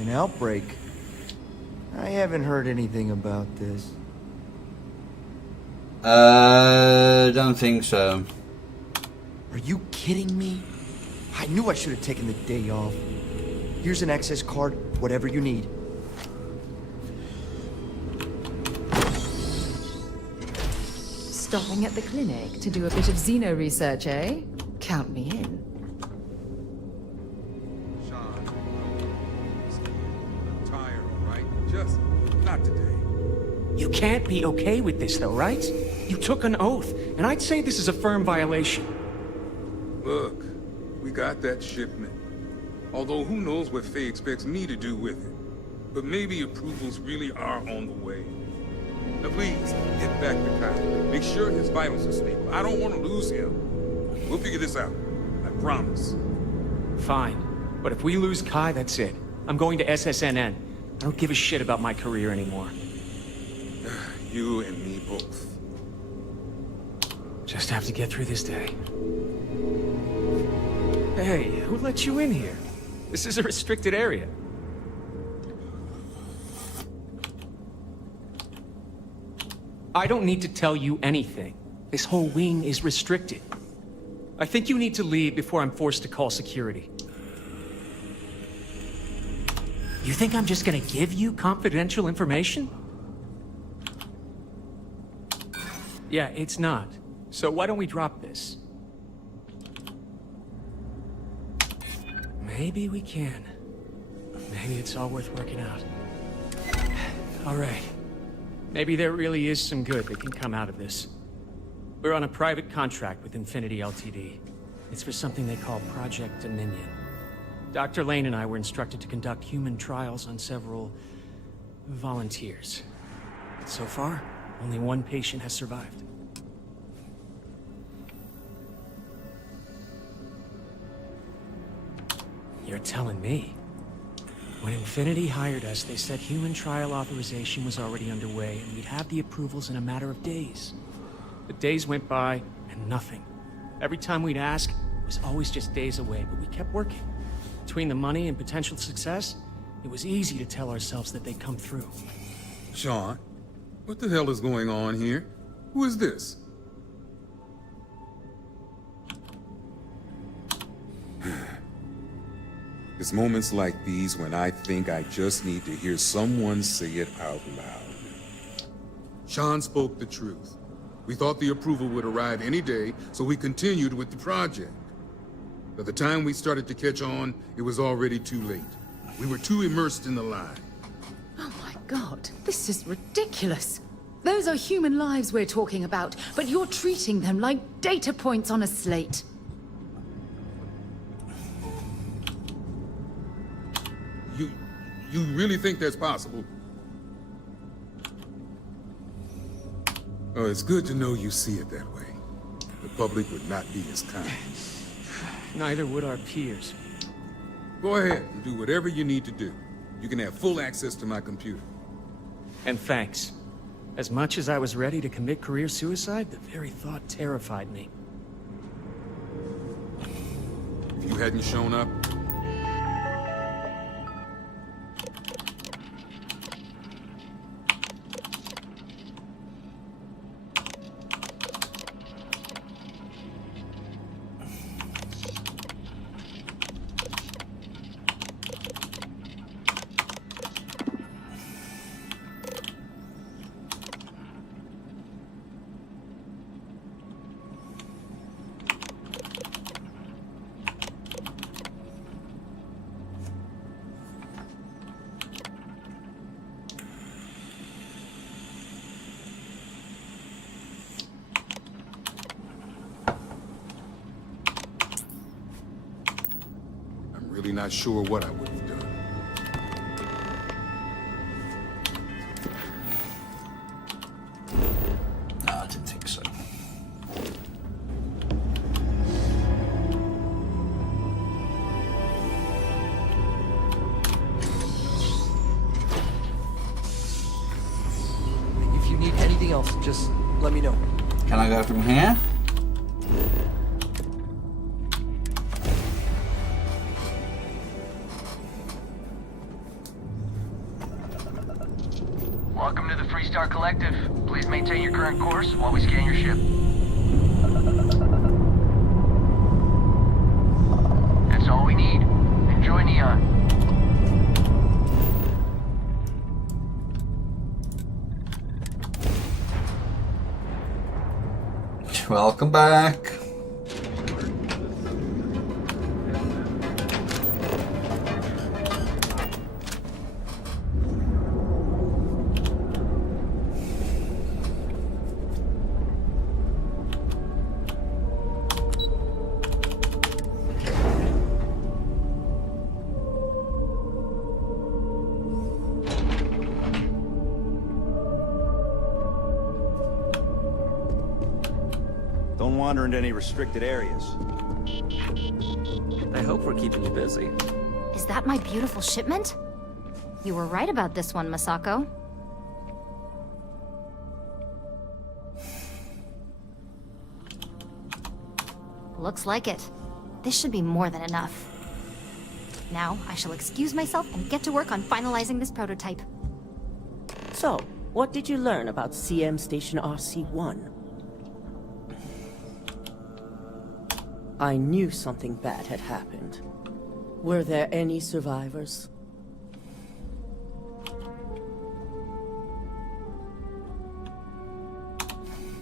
An outbreak? I haven't heard anything about this. Don't think so. Are you kidding me? I knew I should have taken the day off. Here's an access card, whatever you need. Stopping at the clinic to do a bit of xeno research, eh? Count me in. I'm tired, all right? Just not today. You can't be okay with this, though, right? You took an oath, and I'd say this is a firm violation. Look, we got that shipment. Although who knows what Faye expects me to do with it. But maybe approvals really are on the way. Now please, get back to Kyle. Make sure his vitals are stable. I don't want to lose him. We'll figure this out. I promise. Fine. But if we lose Kai, that's it. I'm going to SSNN. I don't give a shit about my career anymore. You and me both. Just have to get through this day. Hey, who let you in here? This is a restricted area. I don't need to tell you anything. This whole wing is restricted. I think you need to leave before I'm forced to call security. You think I'm just gonna give you confidential information? Yeah, it's not. So why don't we drop this? Maybe we can. Maybe it's all worth working out. All right. Maybe there really is some good that can come out of this. We're on a private contract with Infinity Ltd. It's for something they call Project Dominion. Dr. Lane and I were instructed to conduct human trials on several volunteers. So far, only one patient has survived. You're telling me? When Infinity hired us, they said human trial authorization was already underway and we'd have the approvals in a matter of days. The days went by and nothing. Every time we'd ask, it was always just days away, but we kept working. Between the money and potential success, it was easy to tell ourselves that they'd come through. Sean, what the hell is going on here? Who is this? It's moments like these when I think I just need to hear someone say it out loud. Sean spoke the truth. We thought the approval would arrive any day, so we continued with the project. By the time we started to catch on, it was already too late. We were too immersed in the lie. Oh my god, this is ridiculous. Those are human lives we're talking about, but you're treating them like data points on a slate. You really think that's possible? Oh, it's good to know you see it that way. The public would not be as kind. Neither would our peers. Go ahead and do whatever you need to do. You can have full access to my computer. And thanks. As much as I was ready to commit career suicide, the very thought terrified me. If you hadn't shown up, really not sure what I would have done. No, I didn't think so. If you need any anything else, just let me know. Can I go from here? Welcome to the Freestar Collective. Please maintain your current course while we scan your ship. That's all we need. Enjoy Neon. Welcome back. Don't wander into any restricted areas. I hope we're keeping you busy. Is that my beautiful shipment? You were right about this one, Masako. Looks like it. This should be more than enough. Now, I shall excuse myself and get to work on finalizing this prototype. So, what did you learn about CM Station RC-1? I knew something bad had happened. Were there any survivors?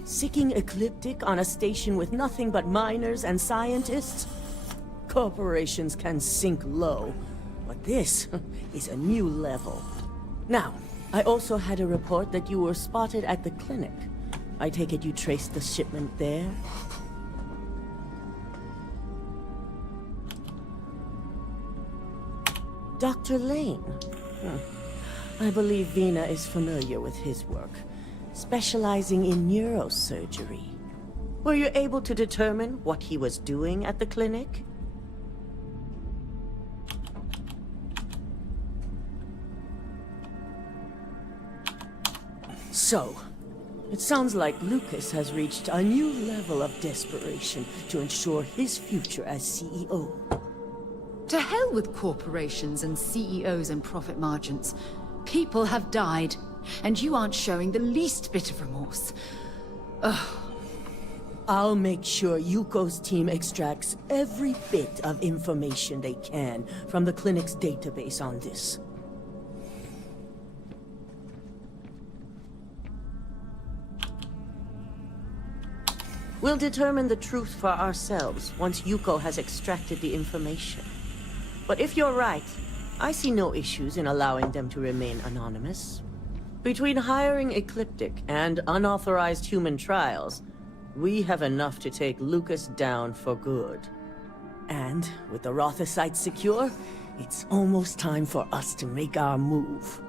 Seeking ecliptic on a station with nothing but miners and scientists? Corporations can sink low, but this is a new level. Now, I also had a report that you were spotted at the clinic. I take it you traced the shipment there? Dr. Lane. I believe Vina is familiar with his work, specializing in neurosurgery. Were you able to determine what he was doing at the clinic? So, it sounds like Lucas has reached a new level of desperation to ensure his future as CEO. To hell with corporations and CEOs and profit margins. People have died, and you aren't showing the least bit of remorse. Ugh. I'll make sure Yuko's team extracts every bit of information they can from the clinic's database on this. We'll determine the truth for ourselves once Yuko has extracted the information. But if you're right, I see no issues in allowing them to remain anonymous. Between hiring Ecliptic and unauthorized human trials, we have enough to take Lucas down for good. And with the Rotha site secure, it's almost time for us to make our move.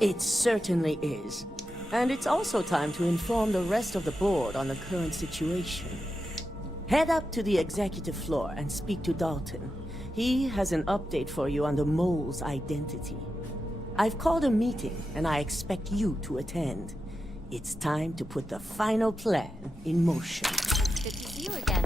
It certainly is. And it's also time to inform the rest of the board on the current situation. Head up to the executive floor and speak to Dalton. He has an update for you on the mole's identity. I've called a meeting, and I expect you to attend. It's time to put the final plan in motion. Good to see you again.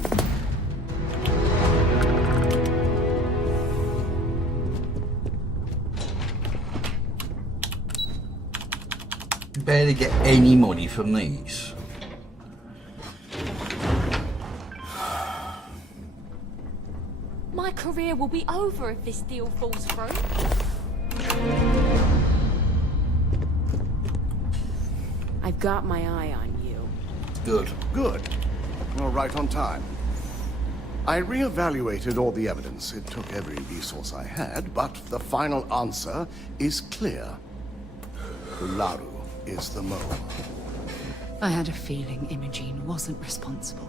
Barely get any money from these. My career will be over if this deal falls through. I've got my eye on you. Good. Good. You're right on time. I reevaluated all the evidence. It took every resource I had, but the final answer is clear. Ularu is the mole. I had a feeling Imogene wasn't responsible.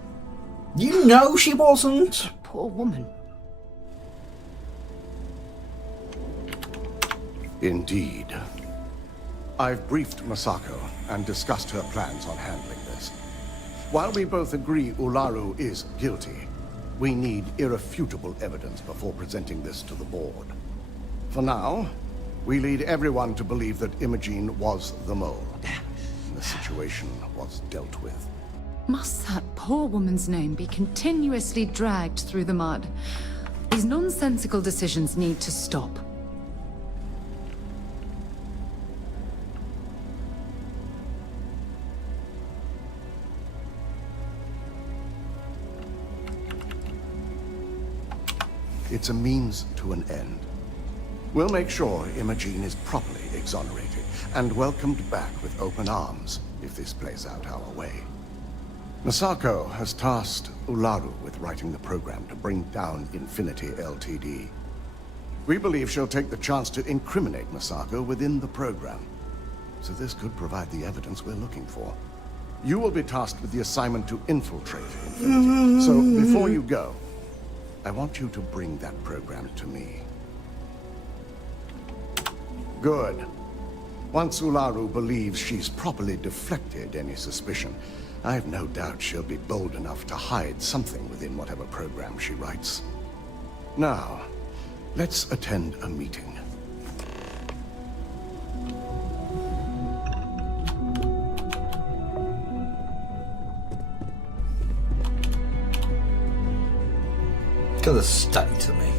You know she wasn't. Poor woman. Indeed. I've briefed Masako and discussed her plans on handling this. While we both agree Ularu is guilty, we need irrefutable evidence before presenting this to the board. For now, We lead everyone to believe that Imogene was the mole. The situation was dealt with. Must that poor woman's name be continuously dragged through the mud? These nonsensical decisions need to stop. It's a means to an end. We'll make sure Imogene is properly exonerated and welcomed back with open arms if this plays out our way. Masako has tasked Ularu with writing the program to bring down Infinity Ltd. We believe she'll take the chance to incriminate Masako within the program, so this could provide the evidence we're looking for. You will be tasked with the assignment to infiltrate Infinity, so before you go, I want you to bring that program to me. Good. Once Ularu believes she's properly deflected any suspicion, I have no doubt she'll be bold enough to hide something within whatever program she writes. Now, let's attend a meeting. Look at the state of me.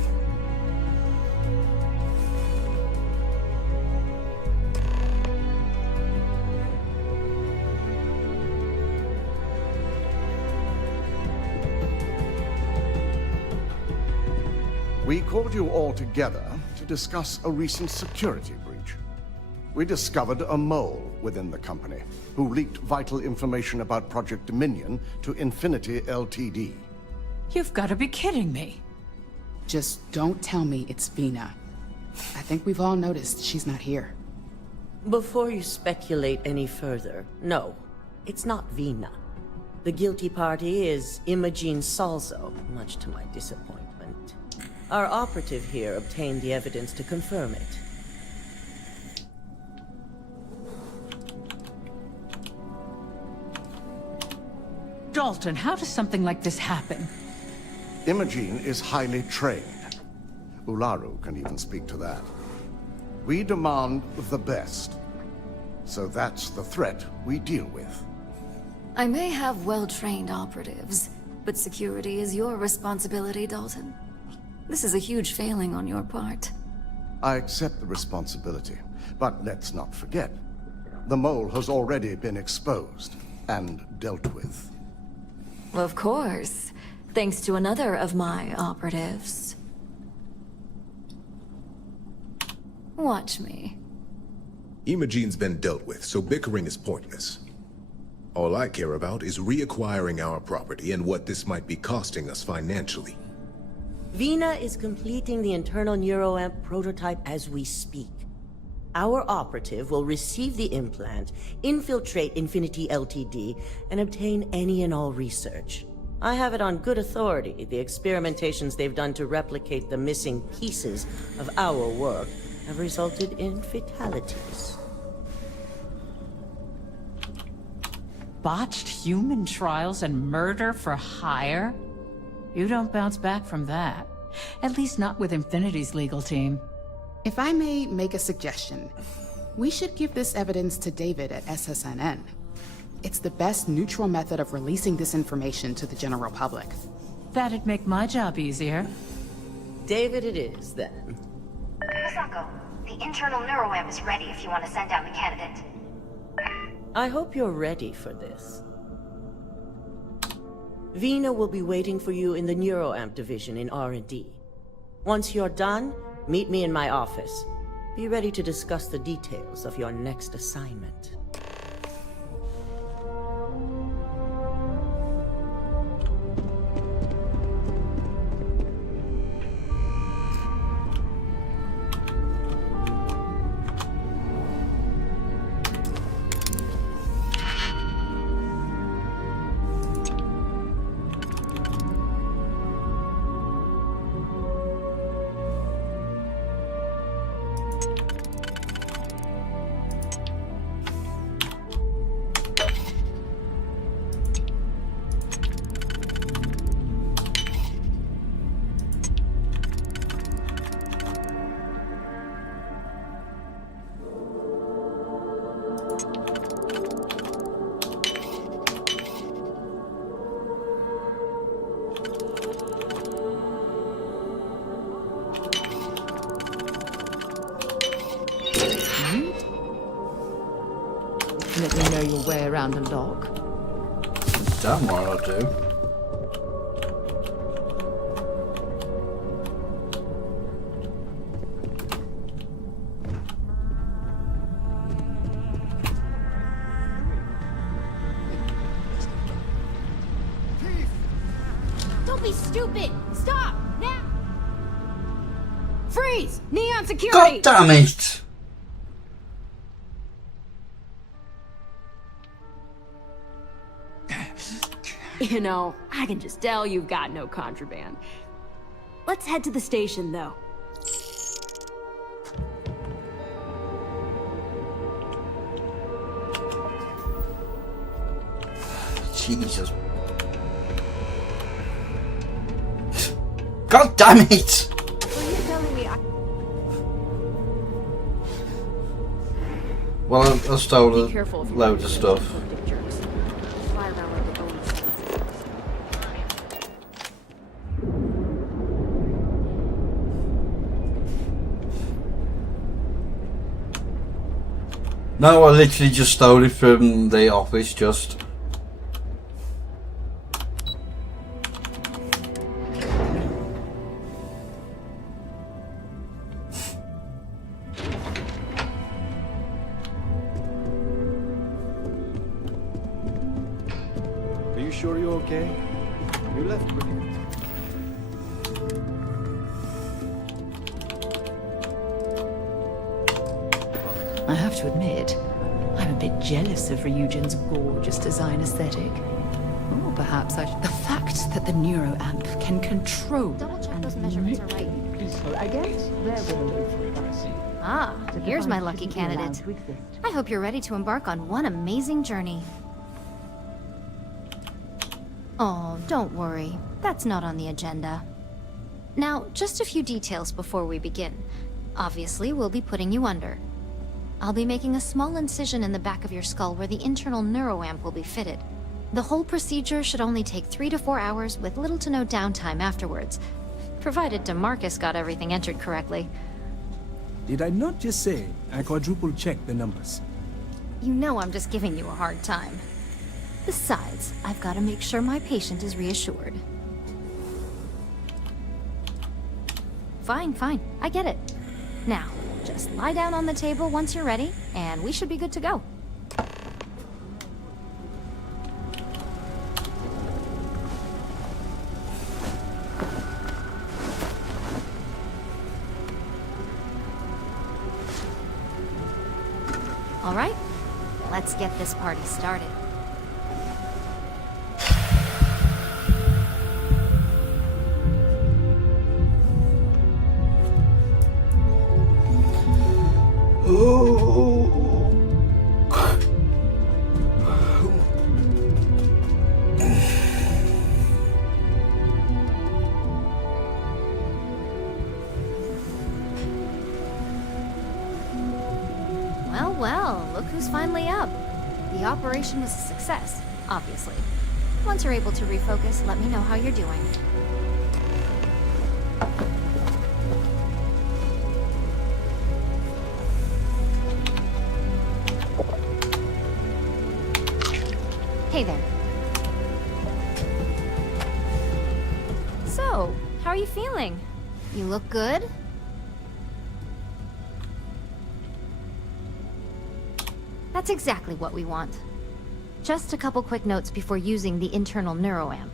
We called you all together to discuss a recent security breach. We discovered a mole within the company who leaked vital information about Project Dominion to Infinity Ltd. You've got to be kidding me. Just don't tell me it's Vina. I think we've all noticed she's not here. Before you speculate any further, no, it's not Vina. The guilty party is Imogene Salzo, much to my disappointment. Our operative here obtained the evidence to confirm it. Dalton, how does something like this happen? Imogene is highly trained. Ularu can even speak to that. We demand the best. So that's the threat we deal with. I may have well-trained operatives, but security is your responsibility, Dalton. This is a huge failing on your part. I accept the responsibility, but let's not forget, the mole has already been exposed and dealt with. Of course, thanks to another of my operatives. Watch me. Imogene's been dealt with, so bickering is pointless. All I care about is reacquiring our property and what this might be costing us financially. Vina is completing the internal neuroamp prototype as we speak. Our operative will receive the implant, infiltrate Infinity Ltd, and obtain any and all research. I have it on good authority. The experimentations they've done to replicate the missing pieces of our work have resulted in fatalities. Botched human trials and murder for hire? You don't bounce back from that. At least not with Infinity's legal team. If I may make a suggestion, we should give this evidence to David at SSNN. It's the best neutral method of releasing this information to the general public. That'd make my job easier. David it is, then. Masako, the internal neuroamp is ready if you want to send out the candidate. I hope you're ready for this. Vina will be waiting for you in the neuroamp division in R&D. Once you're done, meet me in my office. Be ready to discuss the details of your next assignment. definitely know your way around a lock. Damn right I do. Don't be stupid! Stop! Now! Freeze! Neon security! God damn it! You know, I can just tell you've got no contraband. Let's head to the station, though. Jesus. God damn it! Were you telling me Well, I stole Be careful if you loads of stuff. jerks. Fly around like they own themselves. No, I literally just stole it from the office, just. Are you sure you're okay? You left pretty. I have to admit, I'm a bit jealous of Ryujin's gorgeous design aesthetic. Or perhaps the fact that the neuroamp can control. Double check those measurements are right. Ah, here's my lucky candidate. I hope you're ready to embark on one amazing journey. Oh, don't worry. That's not on the agenda. Now, just a few details before we begin. Obviously, we'll be putting you under. I'll be making a small incision in the back of your skull where the internal neuroamp will be fitted. The whole procedure should only take 3 to 4 hours with little to no downtime afterwards, provided DeMarcus got everything entered correctly. Did I not just say I quadruple-checked the numbers? You know I'm just giving you a hard time. Besides, I've got to make sure my patient is reassured. Fine, fine. I get it. Now, just lie down on the table once you're ready, and we should be good to go. All right, let's get this party started. Well, look who's finally up. The operation was a success, obviously. Once you're able to refocus, let me know how you're doing. Hey there. So, how are you feeling? You look good? That's exactly what we want. Just a couple quick notes before using the internal neuroamp.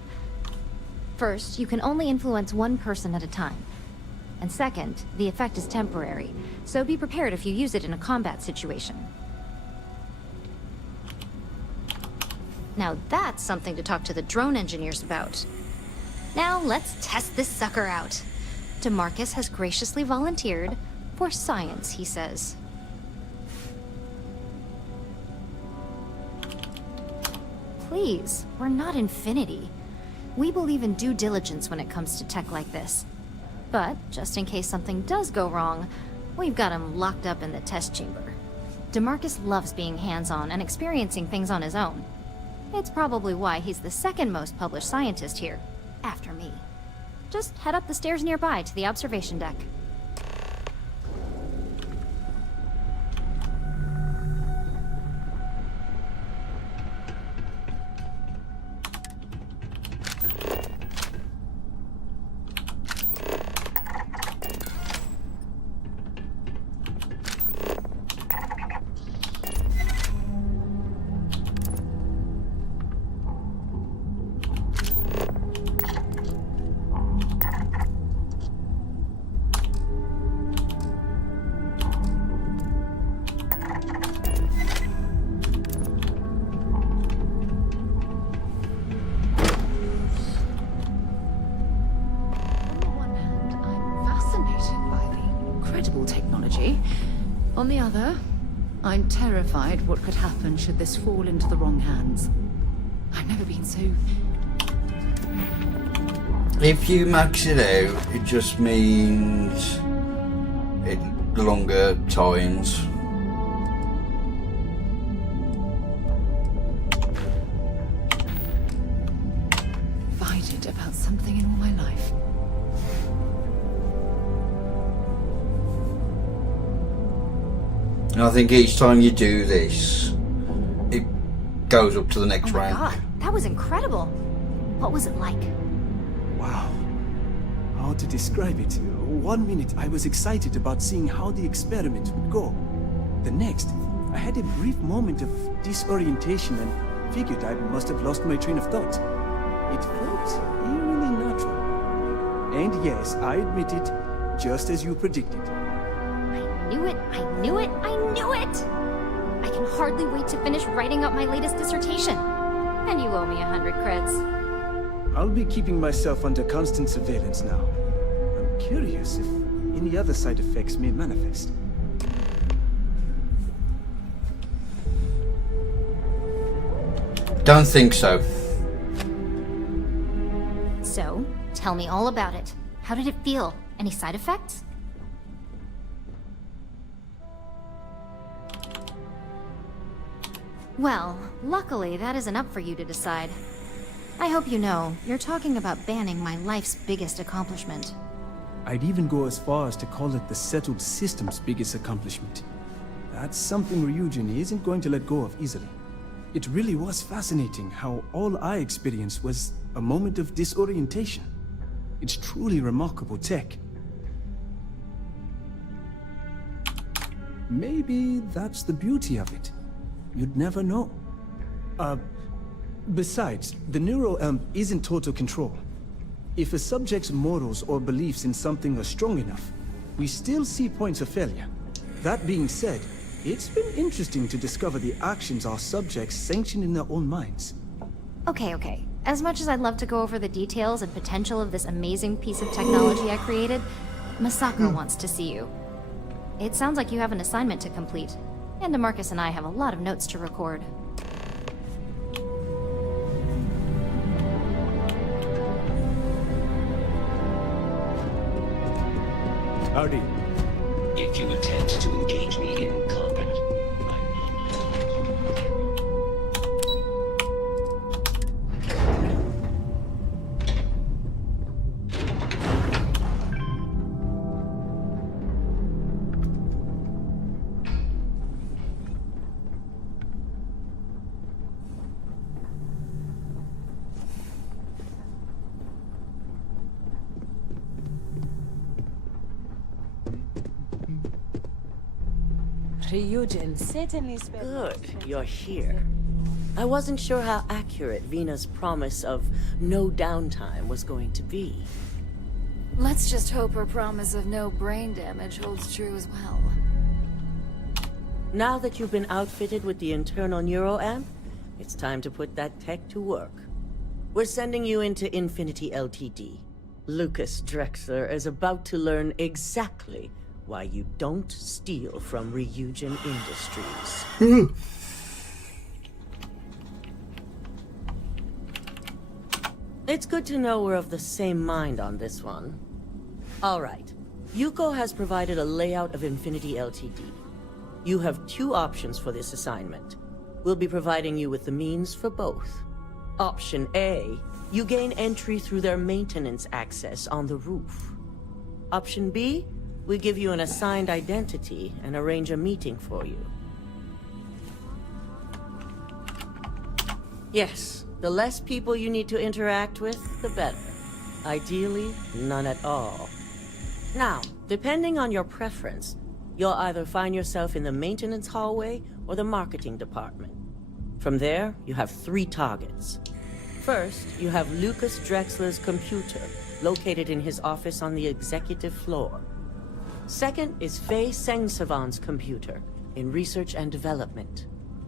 First, you can only influence one person at a time. And second, the effect is temporary, so be prepared if you use it in a combat situation. Now that's something to talk to the drone engineers about. Now let's test this sucker out. DeMarcus has graciously volunteered for science, he says. Please, we're not Infinity. We believe in due diligence when it comes to tech like this. But, just in case something does go wrong, we've got him locked up in the test chamber. DeMarcus loves being hands-on and experiencing things on his own. It's probably why he's the second most published scientist here, after me. Just head up the stairs nearby to the observation deck. On the other, I'm terrified what could happen should this fall into the wrong hands. I've never been so... If you max it out, it just means longer times. Fighted about something in all my life. And I think each time you do this, it goes up to the next rank. God, that was incredible. What was it like? Wow. How to describe it? 1 minute I was excited about seeing how the experiment would go. The next, I had a brief moment of disorientation and figured I must have lost my train of thought. It felt eerily natural. And yes, I admit it, just as you predicted. I knew it, I knew it, I knew it! I can hardly wait to finish writing up my latest dissertation. And you owe me 100 creds. I'll be keeping myself under constant surveillance now. I'm curious if any other side effects may manifest. Don't think so. So, tell me all about it. How did it feel? Any side effects? Well, luckily that isn't up for you to decide. I hope you know, you're talking about banning my life's biggest accomplishment. I'd even go as far as to call it the settled system's biggest accomplishment. That's something Ryujin isn't going to let go of easily. It really was fascinating how all I experienced was a moment of disorientation. It's truly remarkable tech. Maybe that's the beauty of it. You'd never know. Besides, the neural isn't total control. If a subject's morals or beliefs in something are strong enough, we still see points of failure. That being said, it's been interesting to discover the actions our subjects sanction in their own minds. Okay. As much as I'd love to go over the details and potential of this amazing piece of technology I created, Masako wants to see you. It sounds like you have an assignment to complete, and DeMarcus and I have a lot of notes to record. Howdy. If you attempt to engage me in combat, Ryujin certainly spent... Good, you're here. I wasn't sure how accurate Vina's promise of no downtime was going to be. Let's just hope her promise of no brain damage holds true as well. Now that you've been outfitted with the internal neuroamp, it's time to put that tech to work. We're sending you into Infinity Ltd. Lucas Drexler is about to learn exactly why you don't steal from Ryujin Industries. It's good to know we're of the same mind on this one. Alright, Yuko has provided a layout of Infinity Ltd. You have 2 options for this assignment. We'll be providing you with the means for both. Option A, you gain entry through their maintenance access on the roof. Option B, we give you an assigned identity and arrange a meeting for you. Yes, the less people you need to interact with, the better. Ideally, none at all. Now, depending on your preference, you'll either find yourself in the maintenance hallway or the marketing department. From there, you have 3 targets. First, you have Lucas Drexler's computer, located in his office on the executive floor. Second is Faye Sengsavan's computer, in research and development.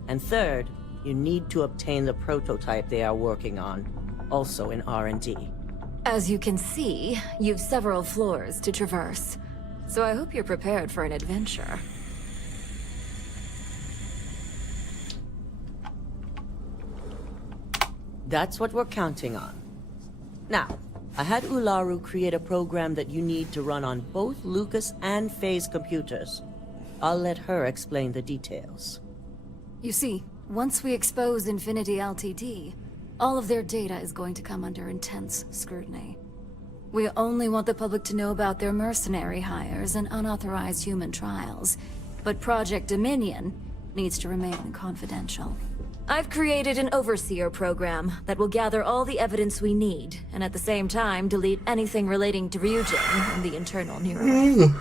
And third, you need to obtain the prototype they are working on, also in R&D. As you can see, you've several floors to traverse. So I hope you're prepared for an adventure. That's what we're counting on. Now, I had Ularu create a program that you need to run on both Lucas and Faye's computers. I'll let her explain the details. You see, once we expose Infinity Ltd, all of their data is going to come under intense scrutiny. We only want the public to know about their mercenary hires and unauthorized human trials, but Project Dominion needs to remain confidential. I've created an overseer program that will gather all the evidence we need, and at the same time delete anything relating to Ryujin and the internal neural.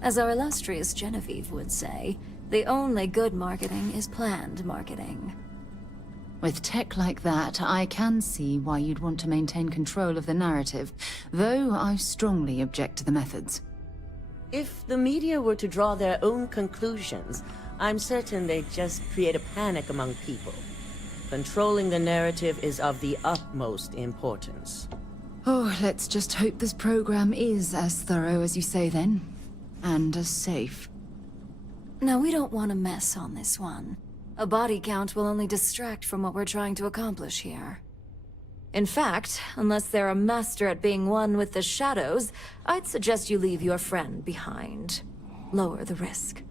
As our illustrious Genevieve would say, the only good marketing is planned marketing. With tech like that, I can see why you'd want to maintain control of the narrative, though I strongly object to the methods. If the media were to draw their own conclusions, I'm certain they'd just create a panic among people. Controlling the narrative is of the utmost importance. Oh, let's just hope this program is as thorough as you say then, and as safe. No, we don't want to mess on this one. A body count will only distract from what we're trying to accomplish here. In fact, unless they're a master at being one with the shadows, I'd suggest you leave your friend behind. Lower the risk.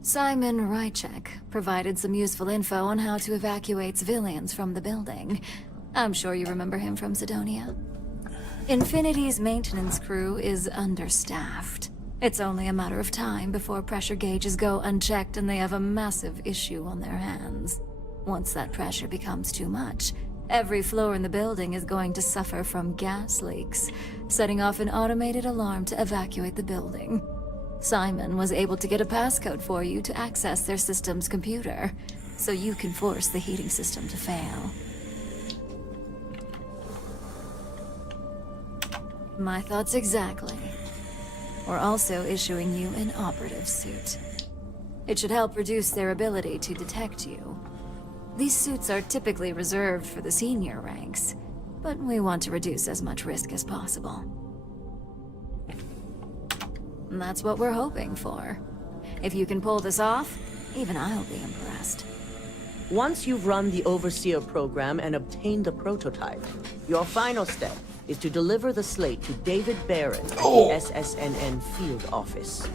Simon Rychek provided some useful info on how to evacuate civilians from the building. I'm sure you remember him from Sidonia. Infinity's maintenance crew is understaffed. It's only a matter of time before pressure gauges go unchecked and they have a massive issue on their hands. Once that pressure becomes too much, every floor in the building is going to suffer from gas leaks, setting off an automated alarm to evacuate the building. Simon was able to get a passcode for you to access their system's computer, so you can force the heating system to fail. My thoughts exactly. We're also issuing you an operative suit. It should help reduce their ability to detect you. These suits are typically reserved for the senior ranks, but we want to reduce as much risk as possible. And that's what we're hoping for. If you can pull this off, even I'll be impressed. Once you've run the Overseer program and obtained the prototype, your final step is to deliver the slate to David Barron at the SSNN field office.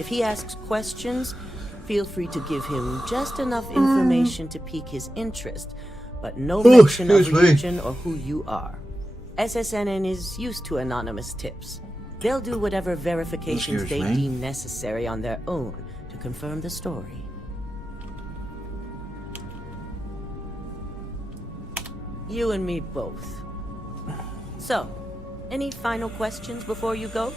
If he asks questions, feel free to give him just enough information to pique his interest, but no mention of religion or who you are. SSNN is used to anonymous tips. They'll do whatever verifications they deem necessary on their own to confirm the story. You and me both. So, any final questions before you go?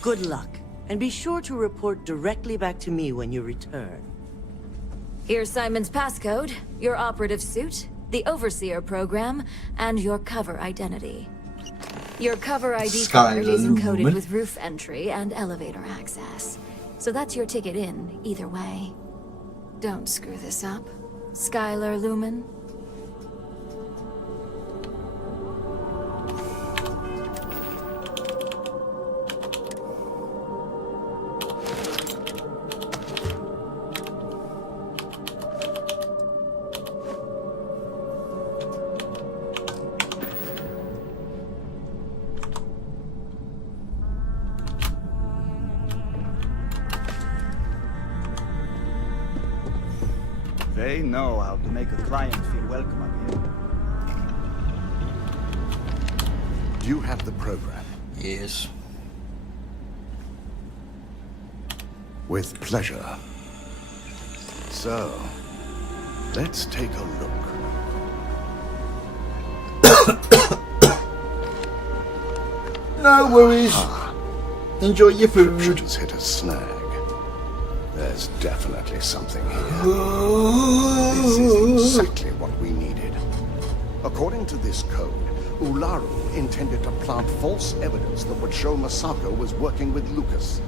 Good luck, and be sure to report directly back to me when you return. Here's Simon's passcode, your operative suit, the Overseer program, and your cover identity. Your cover ID card is encoded with roof entry and elevator access, so that's your ticket in, either way. Don't screw this up, Skylar Lumen. They know how to make a client feel welcome up here. Do you have the program? Yes. With pleasure. So, let's take a look. No worries. Enjoy your food. Just hit a snag. There's definitely something here. This is exactly what we needed. According to this code, Ularu intended to plant false evidence that would show Masako was working with Lucas.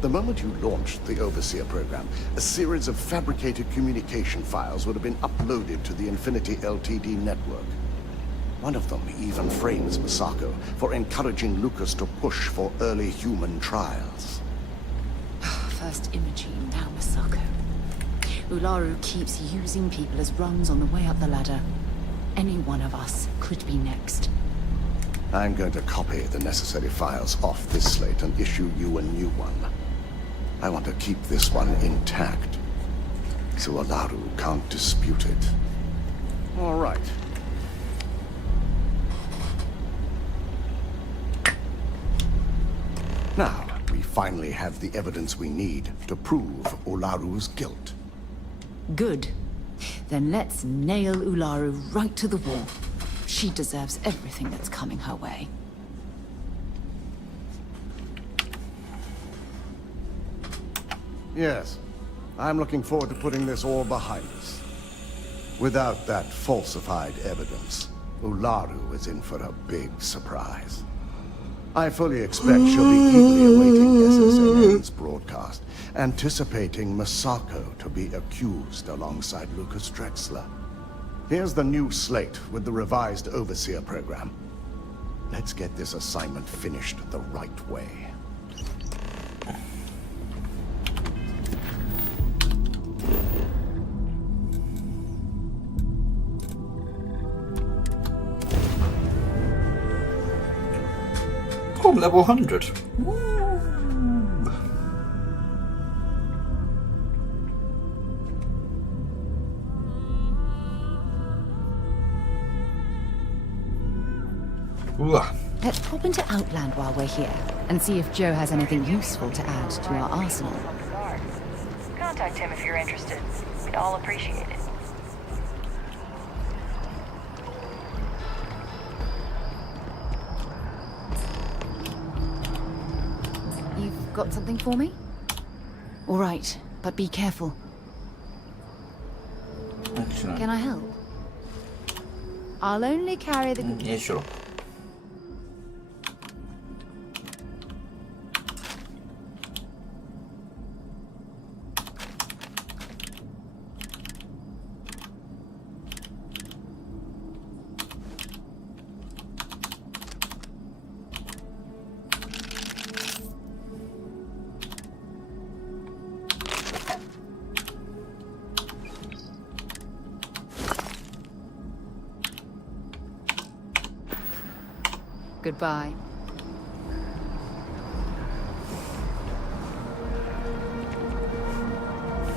The moment you launched the Overseer program, a series of fabricated communication files would have been uploaded to the Infinity Ltd network. One of them even frames Masako for encouraging Lucas to push for early human trials. First Imogene, now Masako. Ularu keeps using people as rungs on the way up the ladder. Any one of us could be next. I'm going to copy the necessary files off this slate and issue you a new one. I want to keep this one intact, so Ularu can't dispute it. All right. Now, we finally have the evidence we need to prove Ularu's guilt. Good. Then let's nail Ularu right to the wall. She deserves everything that's coming her way. Yes. I'm looking forward to putting this all behind us. Without that falsified evidence, Ularu is in for a big surprise. I fully expect she'll be eagerly awaiting SSNN's broadcast, anticipating Masako to be accused alongside Lucas Drexler. Here's the new slate with the revised Overseer program. Let's get this assignment finished the right way. Oh, I'm level 100. Let's pop into Outland while we're here, and see if Joe has anything useful to add to our arsenal. Contact him if you're interested. We'd all appreciate it. You've got something for me? All right, but be careful. Excellent. Can I help? I'll only carry the... Yeah, sure. Goodbye.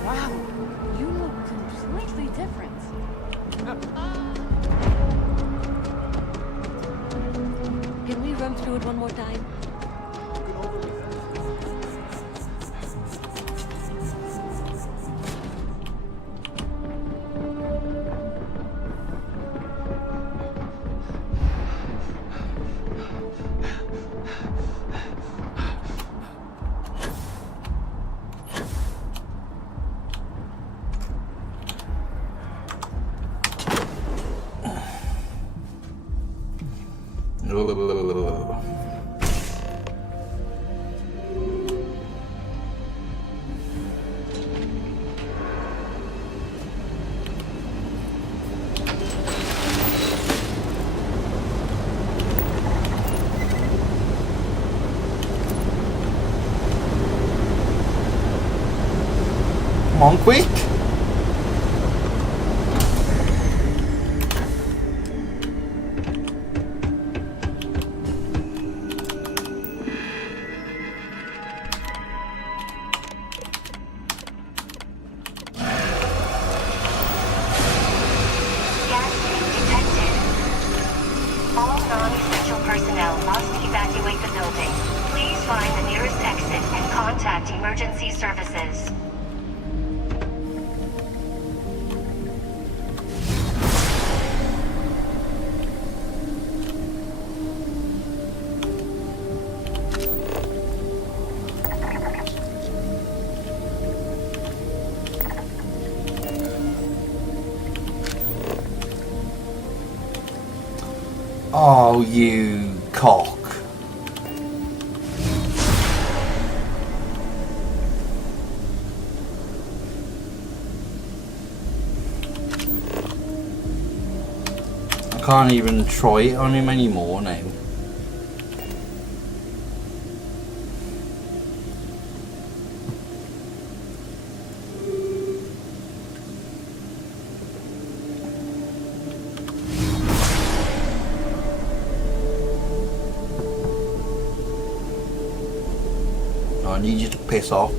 Wow, you look completely different. Can we run through it one more time? Come on, quick! All non-essential personnel must evacuate the building. Please find the nearest exit and contact emergency services. Oh, you cock. I can't even try it on him anymore now. I need you to piss off.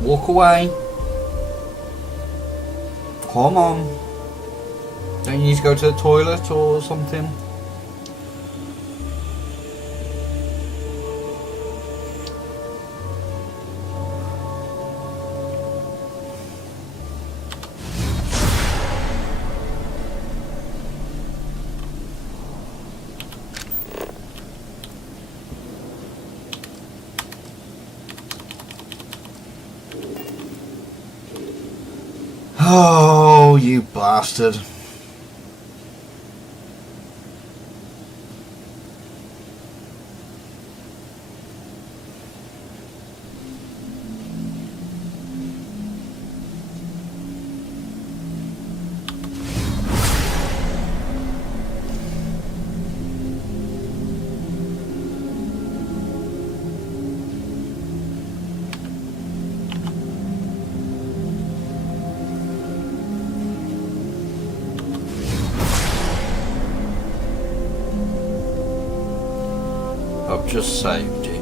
Walk away. Come on. Don't you need to go to the toilet or something? Oh, you bastard. I've just saved it.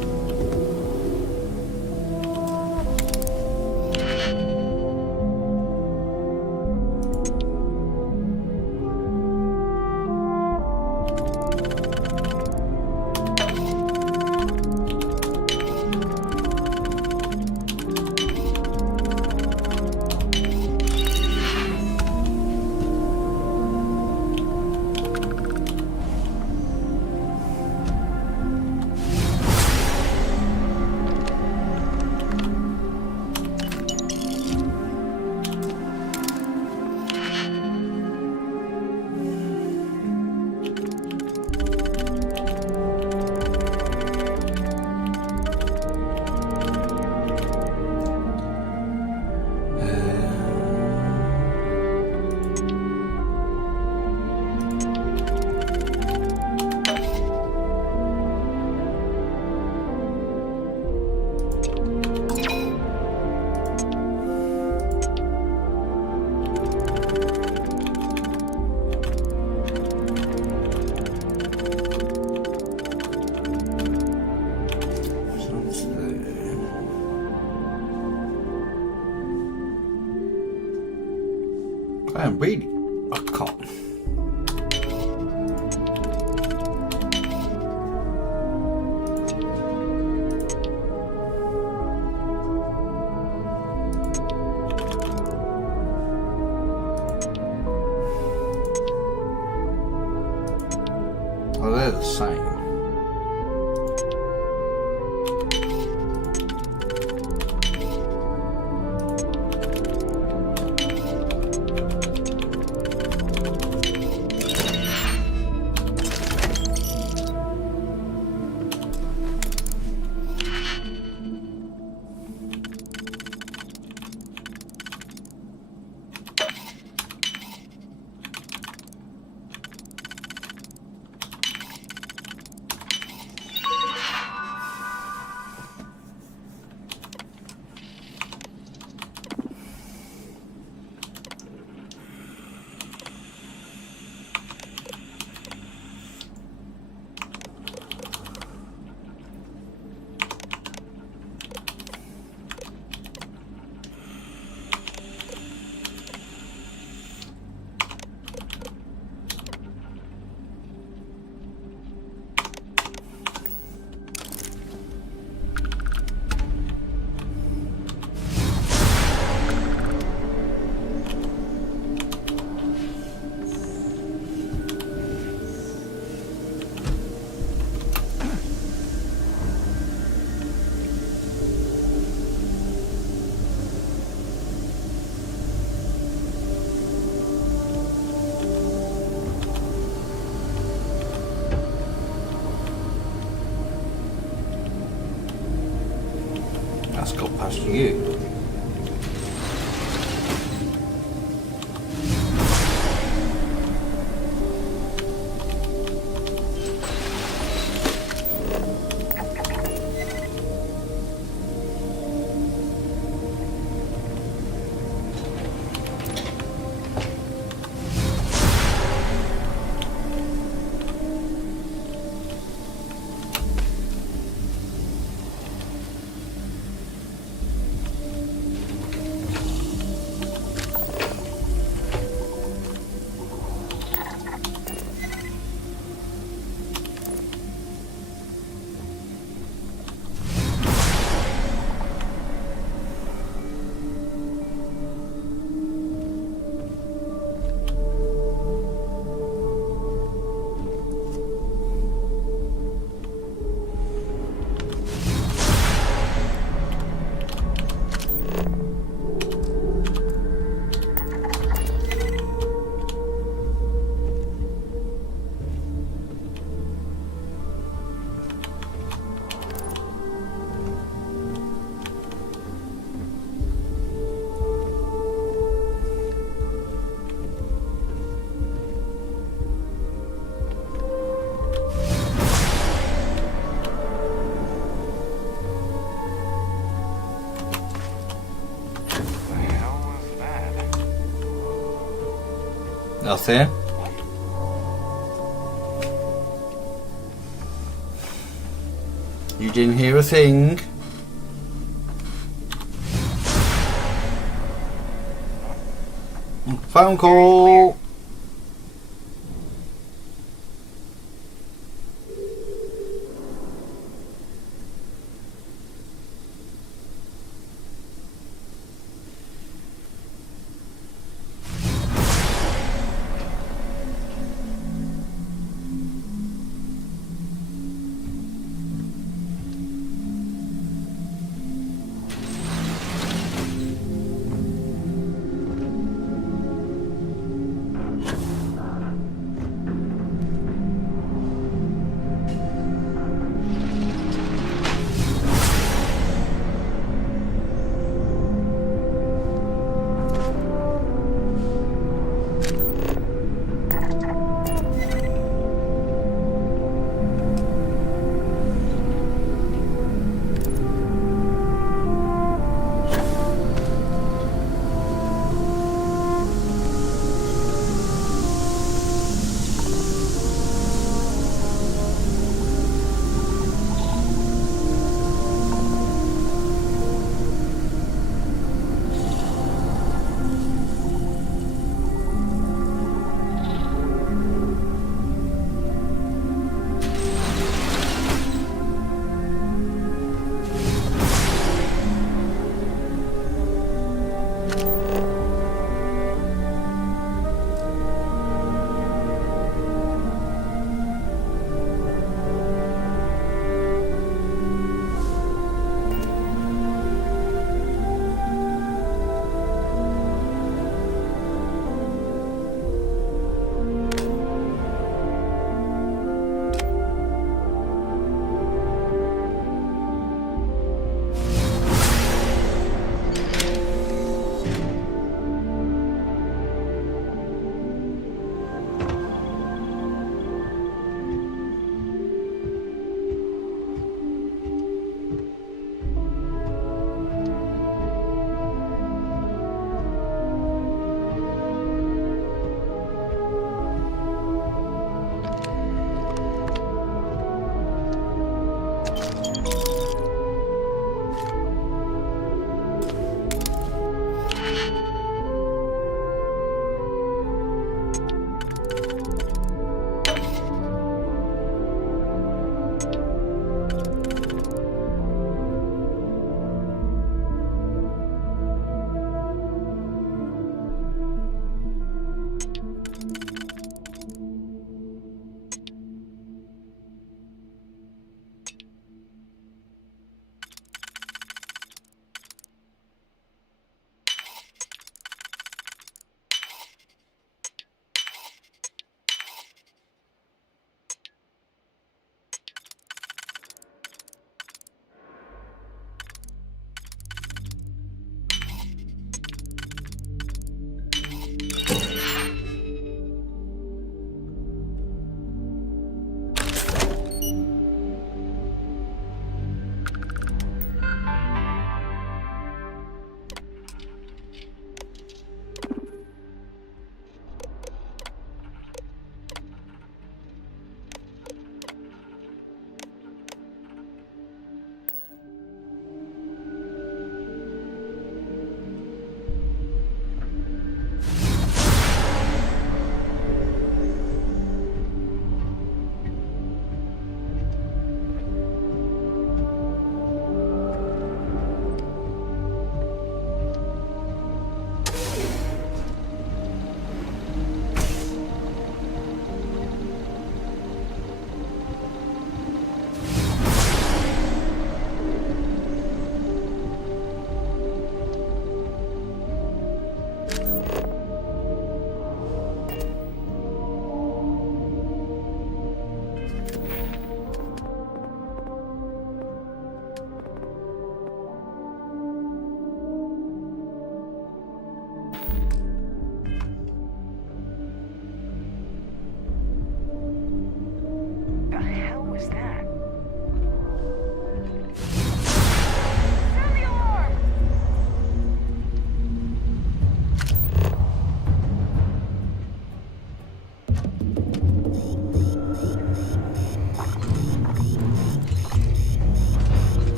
I am really. I can't. Oh, they're the same. That's got past you. Nothing. You didn't hear a thing. Phone call.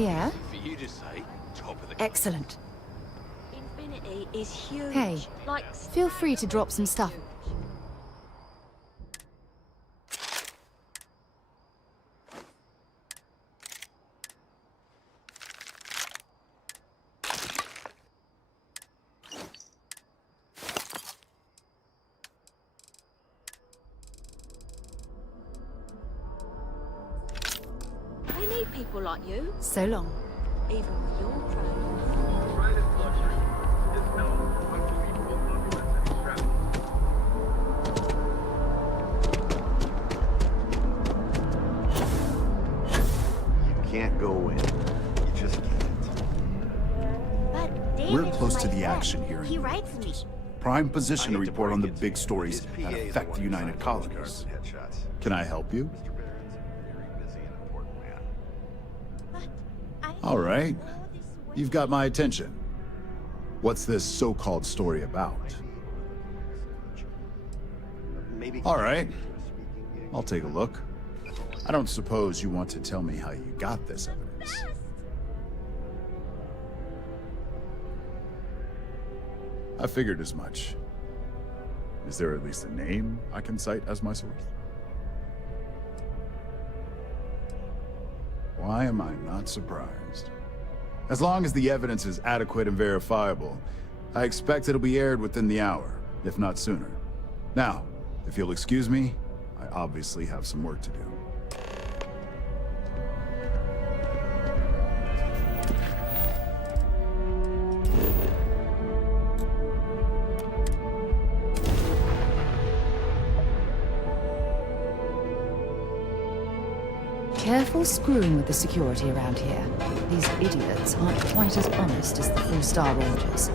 Yeah? For you to say, top of the... Excellent. Infinity is huge. Hey, Like, feel free to drop some stuff. we need people like you. So long. Even with your problems. You can't go in. You just can't. We're close to the action here. He writes me. Prime position to report on the big stories that affect the United Colonies. Can I help you? All right. You've got my attention. What's this so-called story about? All right. I'll take a look. I don't suppose you want to tell me how you got this evidence. I figured as much. Is there at least a name I can cite as my source? Why am I not surprised? As long as the evidence is adequate and verifiable, I expect it'll be aired within the hour, if not sooner. Now, if you'll excuse me, I obviously have some work to do. Careful screwing with the security around here. These idiots aren't quite as honest as the 4-star Rangers.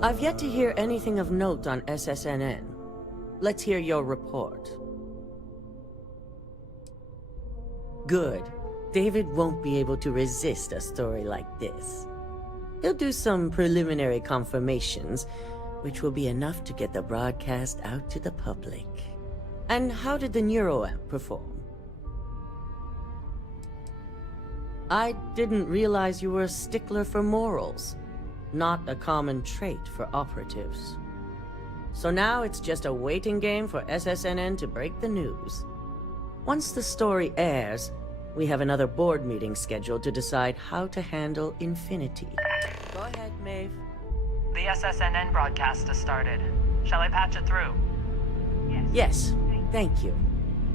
I've yet to hear anything of note on SSNN. Let's hear your report. Good. David won't be able to resist a story like this. He'll do some preliminary confirmations, which will be enough to get the broadcast out to the public. And how did the neuroamp perform? I didn't realize you were a stickler for morals. Not a common trait for operatives. So now it's just a waiting game for SSNN to break the news. Once the story airs, we have another board meeting scheduled to decide how to handle Infinity. Go ahead, Maeve. The SSNN broadcast has started. Shall I patch it through? Yes, thank you.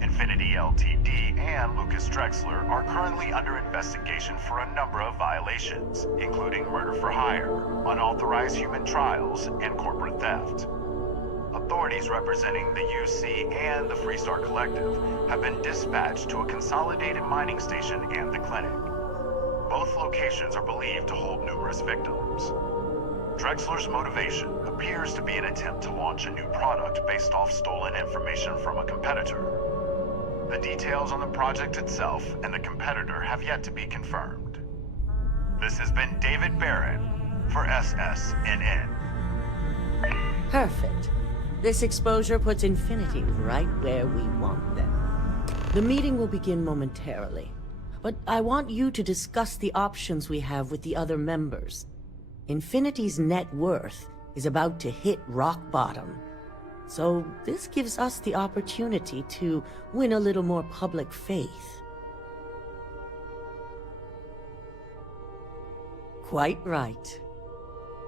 Infinity Ltd. and Lucas Drexler are currently under investigation for a number of violations, including murder for hire, unauthorized human trials, and corporate theft. Authorities representing the UC and the Freestar Collective have been dispatched to a consolidated mining station and the clinic. Both locations are believed to hold numerous victims. Drexler's motivation appears to be an attempt to launch a new product based off stolen information from a competitor. The details on the project itself and the competitor have yet to be confirmed. This has been David Barron for SSNN. Perfect. This exposure puts Infinity right where we want them. The meeting will begin momentarily, but I want you to discuss the options we have with the other members. Infinity's net worth is about to hit rock bottom. So this gives us the opportunity to win a little more public faith. Quite right.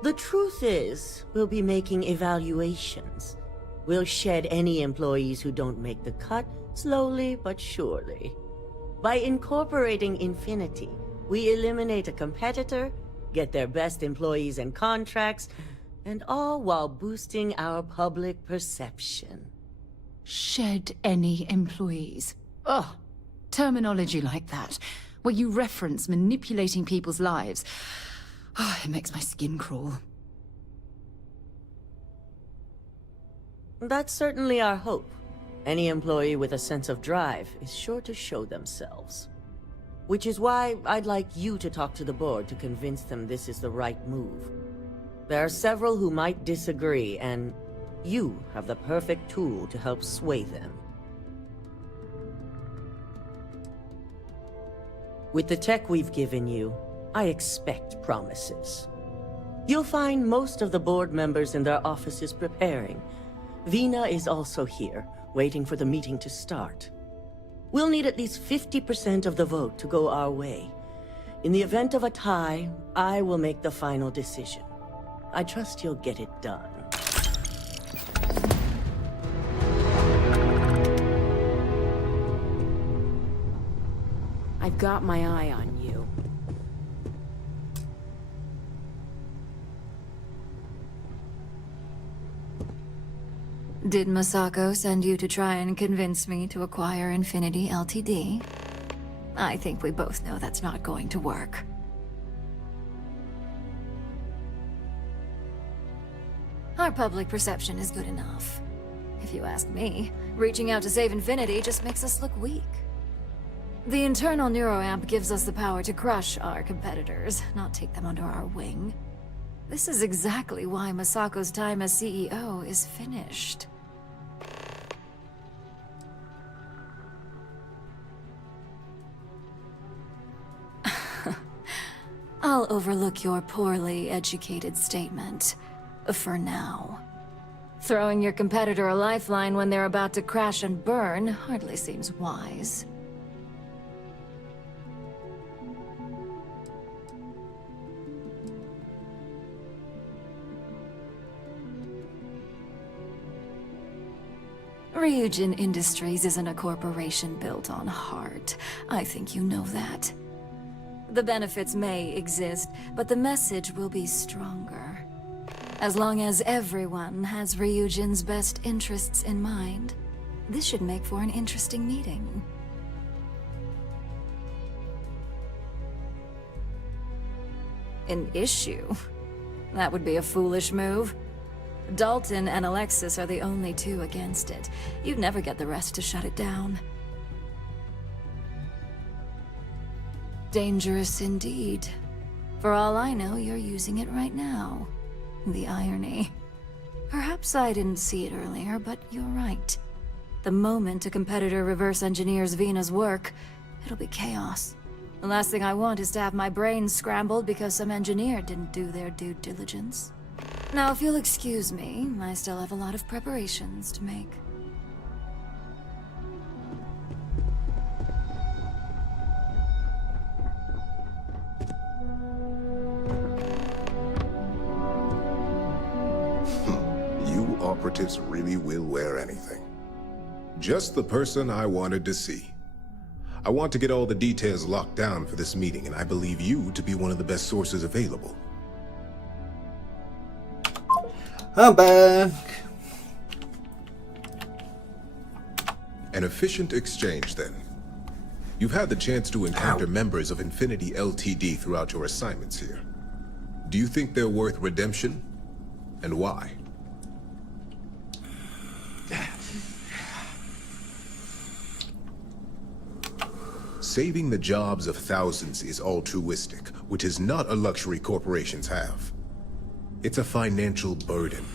The truth is, we'll be making evaluations. We'll shed any employees who don't make the cut, slowly but surely. By incorporating Infinity, we eliminate a competitor, get their best employees and contracts, and all while boosting our public perception. Shed any employees. Ugh. Terminology like that, where you reference manipulating people's lives. Oh, it makes my skin crawl. That's certainly our hope. Any employee with a sense of drive is sure to show themselves. Which is why I'd like you to talk to the board to convince them this is the right move. There are several who might disagree, and you have the perfect tool to help sway them. With the tech we've given you, I expect promises. You'll find most of the board members in their offices preparing. Vina is also here, waiting for the meeting to start. We'll need at least 50% of the vote to go our way. In the event of a tie, I will make the final decision. I trust you'll get it done. I've got my eye on you. Did Masako send you to try and convince me to acquire Infinity Ltd? I think we both know that's not going to work. Our public perception is good enough. If you ask me, reaching out to save Infinity just makes us look weak. The internal neuroamp gives us the power to crush our competitors, not take them under our wing. This is exactly why Masako's time as CEO is finished. I'll overlook your poorly educated statement. For now. Throwing your competitor a lifeline when they're about to crash and burn hardly seems wise. Ryujin Industries isn't a corporation built on heart. I think you know that. The benefits may exist, but the message will be stronger. As long as everyone has Ryujin's best interests in mind, this should make for an interesting meeting. An issue? That would be a foolish move. Dalton and Alexis are the only two against it. You'd never get the rest to shut it down. Dangerous indeed. For all I know, you're using it right now. The irony. Perhaps I didn't see it earlier, but you're right. The moment a competitor reverse engineers Vina's work, it'll be chaos. The last thing I want is to have my brain scrambled because some engineer didn't do their due diligence. Now, if you'll excuse me, I still have a lot of preparations to make. You operatives really will wear anything. Just the person I wanted to see. I want to get all the details locked down for this meeting, and I believe you to be one of the best sources available. I'm back. An efficient exchange, then. You've had the chance to encounter members of Infinity LTD throughout your assignments here. Do you think they're worth redemption? And why? Saving the jobs of thousands is altruistic, which is not a luxury corporations have. It's a financial burden.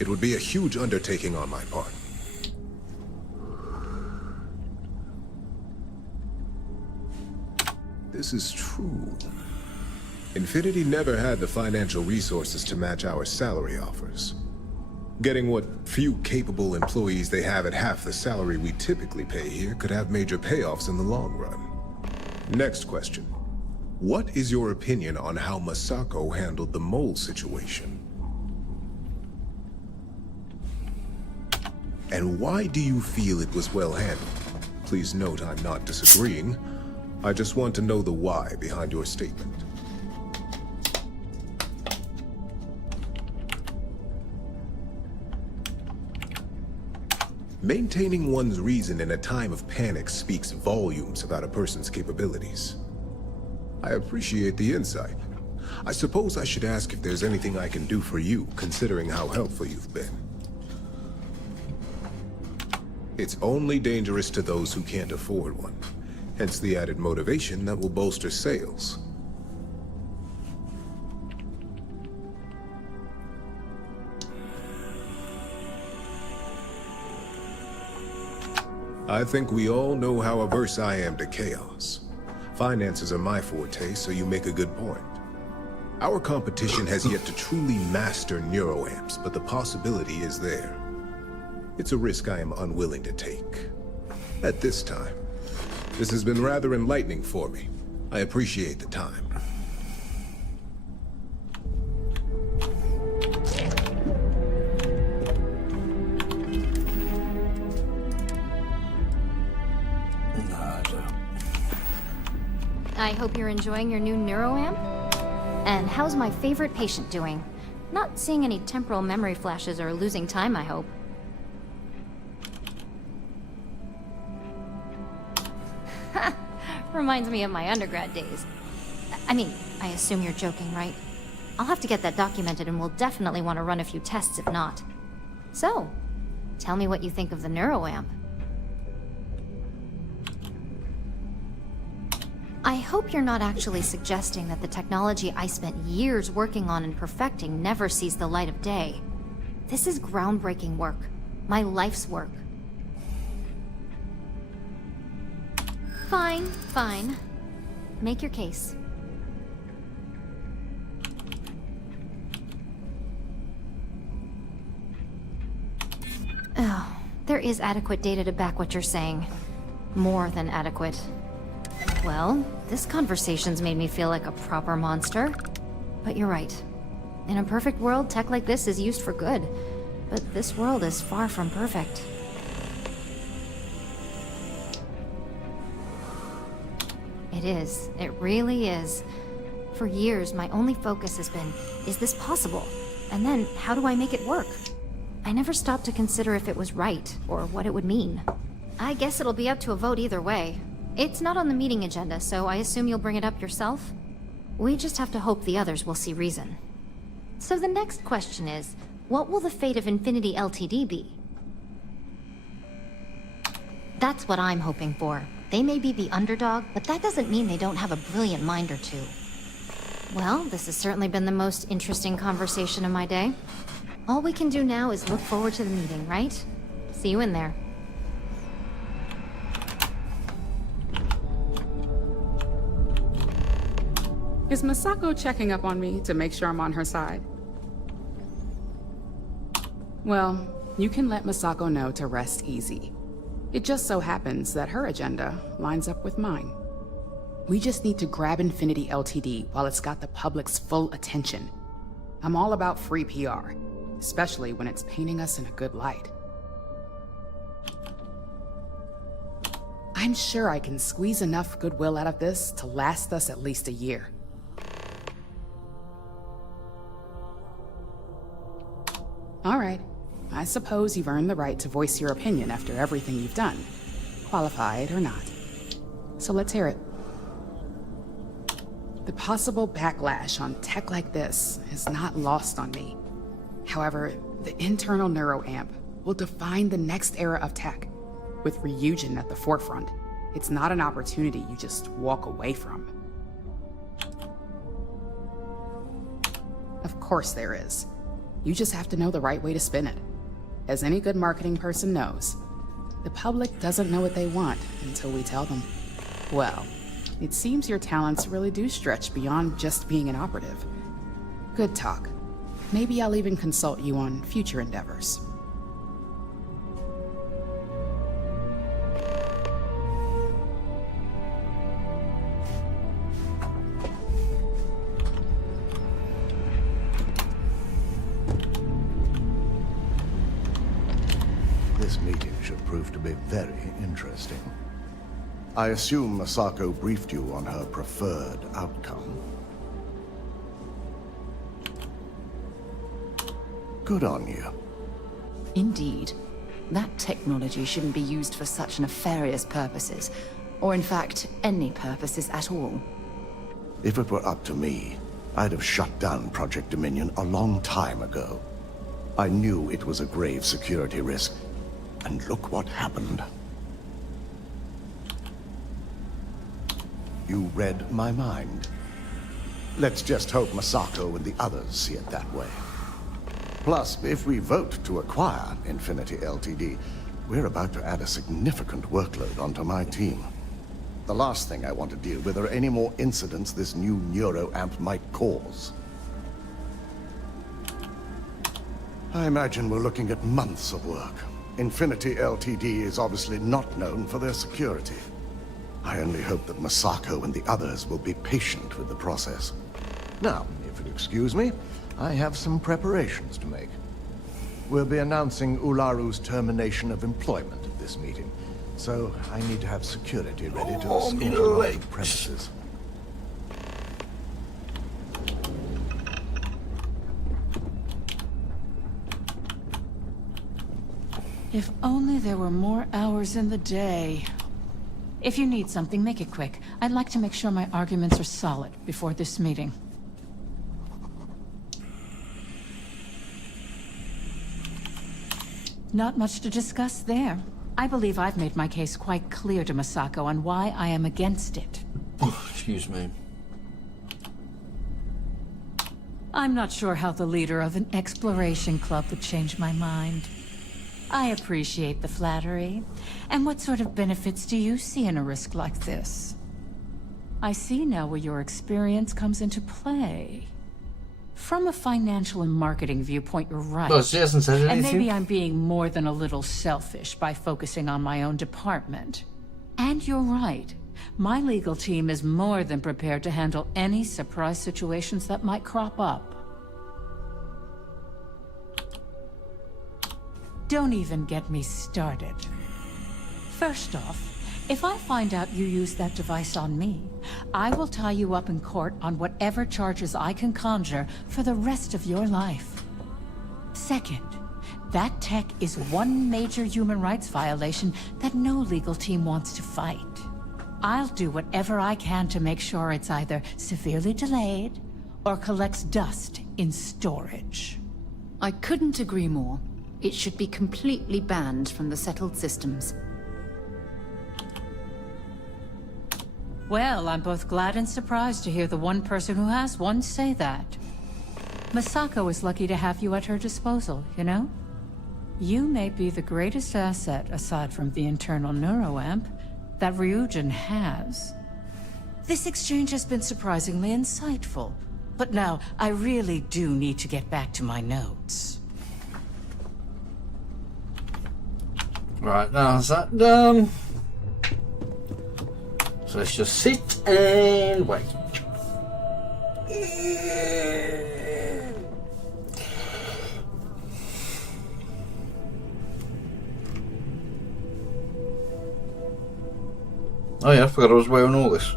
It would be a huge undertaking on my part. This is true. Infinity never had the financial resources to match our salary offers. Getting what few capable employees they have at half the salary we typically pay here could have major payoffs in the long run. Next question. What is your opinion on how Masako handled the mole situation? And why do you feel it was well handled? Please note I'm not disagreeing. I just want to know the why behind your statement. Maintaining one's reason in a time of panic speaks volumes about a person's capabilities. I appreciate the insight. I suppose I should ask if there's anything I can do for you, considering how helpful you've been. It's only dangerous to those who can't afford one, hence the added motivation that will bolster sales. I think we all know how averse I am to chaos. Finances are my forte, so you make a good point. Our competition has yet to truly master neuroamps, but the possibility is there. It's a risk I am unwilling to take. At this time. This has been rather enlightening for me. I appreciate the time. I hope you're enjoying your new neuroamp. And how's my favorite patient doing? Not seeing any temporal memory flashes or losing time, I hope. Reminds me of my undergrad days. I mean, I assume you're joking, right? I'll have to get that documented, and we'll definitely want to run a few tests if not. So, tell me what you think of the neuroamp. I hope you're not actually suggesting that the technology I spent years working on and perfecting never sees the light of day. This is groundbreaking work. My life's work. Fine, fine. Make your case. Oh, there is adequate data to back what you're saying. More than adequate. Well, this conversation's made me feel like a proper monster. But you're right. In a perfect world, tech like this is used for good. But this world is far from perfect. It is. It really is. For years, my only focus has been, is this possible? And then, how do I make it work? I never stopped to consider if it was right, or what it would mean. I guess it'll be up to a vote either way. It's not on the meeting agenda, so I assume you'll bring it up yourself? We just have to hope the others will see reason. So the next question is, what will the fate of Infinity Ltd be? That's what I'm hoping for. They may be the underdog, but that doesn't mean they don't have a brilliant mind or two. Well, this has certainly been the most interesting conversation of my day. All we can do now is look forward to the meeting, right? See you in there. Is Masako checking up on me to make sure I'm on her side? Well, you can let Masako know to rest easy. It just so happens that her agenda lines up with mine. We just need to grab Infinity Ltd while it's got the public's full attention. I'm all about free PR, especially when it's painting us in a good light. I'm sure I can squeeze enough goodwill out of this to last us at least a year. All right. I suppose you've earned the right to voice your opinion after everything you've done, qualified or not. So let's hear it. The possible backlash on tech like this is not lost on me. However, the internal neuroamp will define the next era of tech, with Ryujin at the forefront. It's not an opportunity you just walk away from. Of course there is. You just have to know the right way to spin it. As any good marketing person knows, the public doesn't know what they want until we tell them. Well, it seems your talents really do stretch beyond just being an operative. Good talk. Maybe I'll even consult you on future endeavors. This meeting should prove to be very interesting. I assume Masako briefed you on her preferred outcome. Good on you. Indeed. That technology shouldn't be used for such nefarious purposes, or in fact, any purposes at all. If it were up to me, I'd have shut down Project Dominion a long time ago. I knew it was a grave security risk, and look what happened. You read my mind. Let's just hope Masako and the others see it that way. Plus, if we vote to acquire Infinity Ltd, we're about to add a significant workload onto my team. The last thing I want to deal with are any more incidents this new neuroamp might cause. I imagine we're looking at months of work. Infinity Ltd is obviously not known for their security. I only hope that Masako and the others will be patient with the process. Now, if you'll excuse me, I have some preparations to make. We'll be announcing Ularu's termination of employment at this meeting, so I need to have security ready to escort him off the premises. If only there were more hours in the day. If you need something, make it quick. I'd like to make sure my arguments are solid before this meeting. Not much to discuss there. I believe I've made my case quite clear to Masako on why I am against it. Excuse me. I'm not sure how the leader of an exploration club would change my mind. I appreciate the flattery. And what sort of benefits do you see in a risk like this? I see now where your experience comes into play. From a financial and marketing viewpoint, you're right. Well, she hasn't said anything. And maybe I'm being more than a little selfish by focusing on my own department. And you're right. My legal team is more than prepared to handle any surprise situations that might crop up. Don't even get me started. First off, if I find out you used that device on me, I will tie you up in court on whatever charges I can conjure for the rest of your life. Second, that tech is one major human rights violation that no legal team wants to fight. I'll do whatever I can to make sure it's either severely delayed or collects dust in storage. I couldn't agree more. It should be completely banned from the settled systems. Well, I'm both glad and surprised to hear the one person who has one say that. Masako is lucky to have you at her disposal, you know? You may be the greatest asset, aside from the internal neuroamp, that Ryujin has. This exchange has been surprisingly insightful, but now I really do need to get back to my notes. Right, now is that done? So let's just sit and wait. Oh yeah, I forgot I was wearing all this.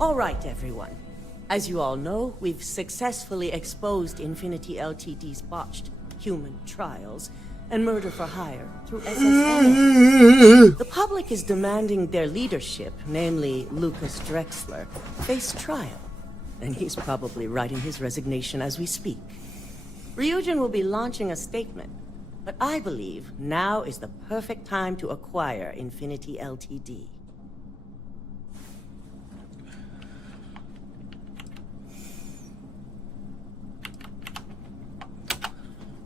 All right, everyone. As you all know, we've successfully exposed Infinity Ltd's botched human trials and murder for hire through SSN. The public is demanding their leadership, namely Lucas Drexler, face trial. And he's probably writing his resignation as we speak. Ryujin will be launching a statement, but I believe now is the perfect time to acquire Infinity Ltd.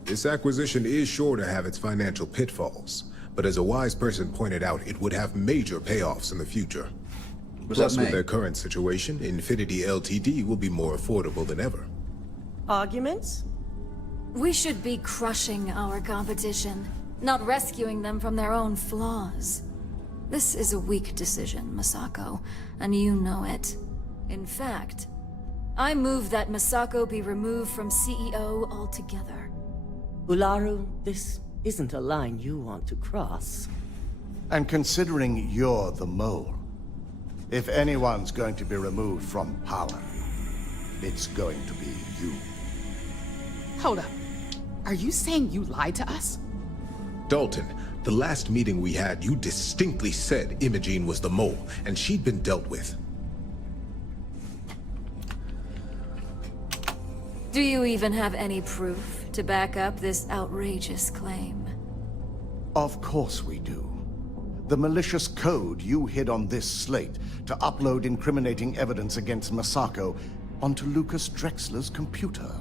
This acquisition is sure to have its financial pitfalls, but as a wise person pointed out, it would have major payoffs in the future. Plus, with their current situation, Infinity Ltd will be more affordable than ever. Arguments? We should be crushing our competition, not rescuing them from their own flaws. This is a weak decision, Masako, and you know it. In fact, I move that Masako be removed from CEO altogether. Ularu, this isn't a line you want to cross. And considering you're the mole, if anyone's going to be removed from power, it's going to be you. Hold up. Are you saying you lied to us? Dalton, the last meeting we had, you distinctly said Imogene was the mole, and she'd been dealt with. Do you even have any proof to back up this outrageous claim? Of course we do. The malicious code you hid on this slate to upload incriminating evidence against Masako onto Lucas Drexler's computer.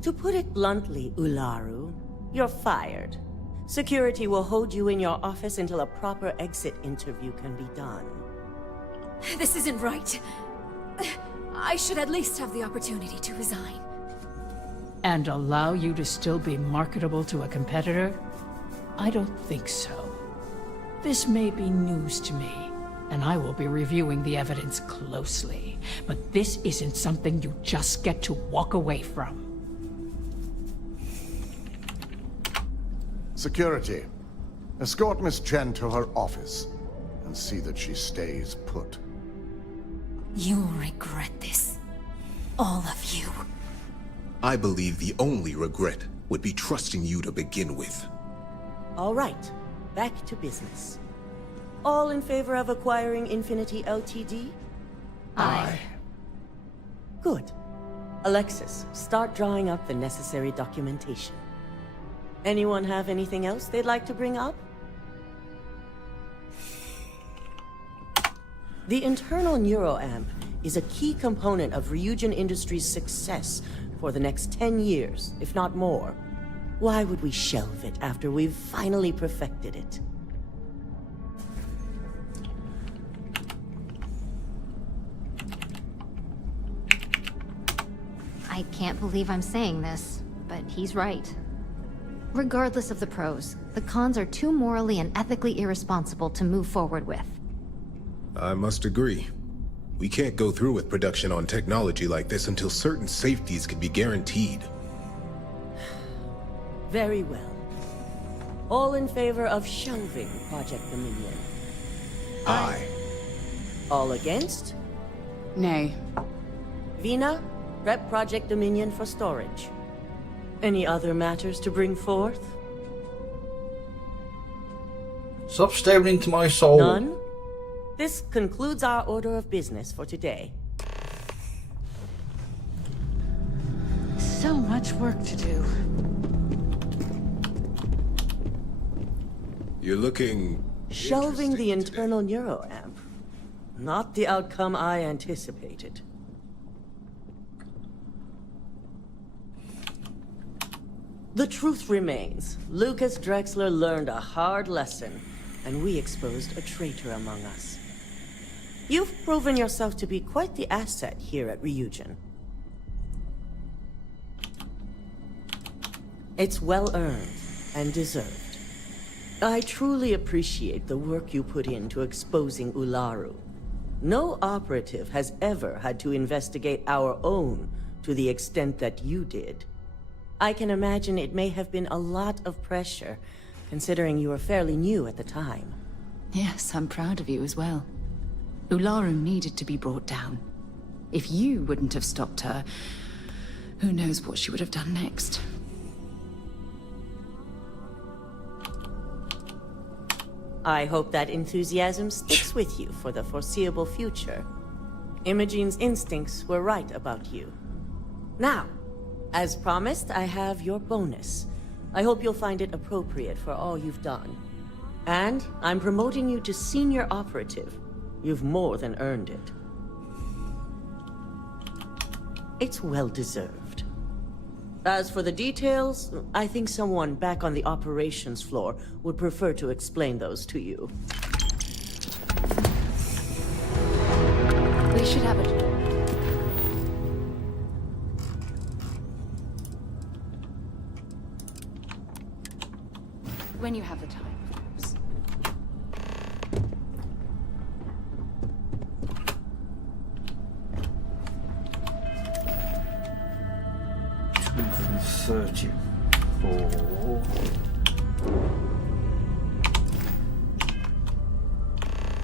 To put it bluntly, Ularu, you're fired. Security will hold you in your office until a proper exit interview can be done. This isn't right. I should at least have the opportunity to resign. And allow you to still be marketable to a competitor? I don't think so. This may be news to me, and I will be reviewing the evidence closely. But this isn't something you just get to walk away from. Security, escort Miss Chen to her office and see that she stays put. You'll regret this. All of you. I believe the only regret would be trusting you to begin with. All right, back to business. All in favor of acquiring Infinity Ltd? Aye. Good. Alexis, start drawing up the necessary documentation. Anyone have anything else they'd like to bring up? The internal neuroamp is a key component of Ryujin Industries' success for the next 10 years, if not more. Why would we shelve it after we've finally perfected it? I can't believe I'm saying this, but he's right. Regardless of the pros, the cons are too morally and ethically irresponsible to move forward with. I must agree. We can't go through with production on technology like this until certain safeties can be guaranteed. Very well. All in favor of shelving Project Dominion? Aye. All against? Nay. Vina, prep Project Dominion for storage. Any other matters to bring forth? Stop staring into my soul. None? This concludes our order of business for today. So much work to do. You're looking... Shelving the internal neuroamp. Not the outcome I anticipated. The truth remains. Lucas Drexler learned a hard lesson, and we exposed a traitor among us. You've proven yourself to be quite the asset here at Ryujin. It's well earned and deserved. I truly appreciate the work you put into exposing Ularu. No operative has ever had to investigate our own to the extent that you did. I can imagine it may have been a lot of pressure, considering you were fairly new at the time. Yes, I'm proud of you as well. Ularu needed to be brought down. If you wouldn't have stopped her, who knows what she would have done next. I hope that enthusiasm sticks with you for the foreseeable future. Imogene's instincts were right about you. Now, as promised, I have your bonus. I hope you'll find it appropriate for all you've done. And I'm promoting you to senior operative. You've more than earned it. It's well deserved. As for the details, I think someone back on the operations floor would prefer to explain those to you. We should have it. When you have the time, of course. $234.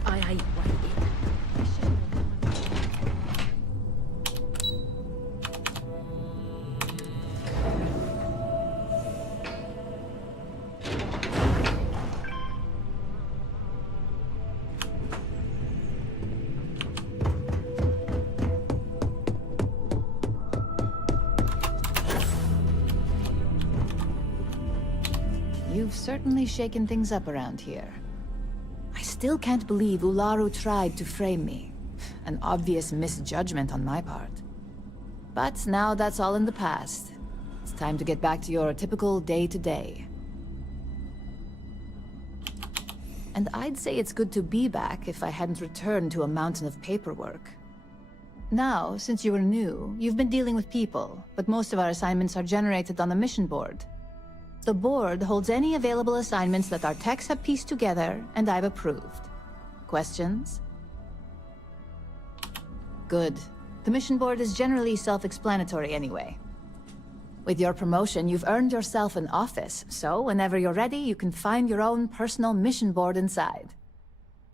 Aye, You've certainly shaken things up around here. I still can't believe Ularu tried to frame me. An obvious misjudgment on my part. But now that's all in the past. It's time to get back to your typical day-to-day. And I'd say it's good to be back if I hadn't returned to a mountain of paperwork. Now, since you were new, you've been dealing with people, but most of our assignments are generated on the mission board. The board holds any available assignments that our techs have pieced together, and I've approved. Questions? Good. The mission board is generally self-explanatory anyway. With your promotion, you've earned yourself an office, so whenever you're ready, you can find your own personal mission board inside.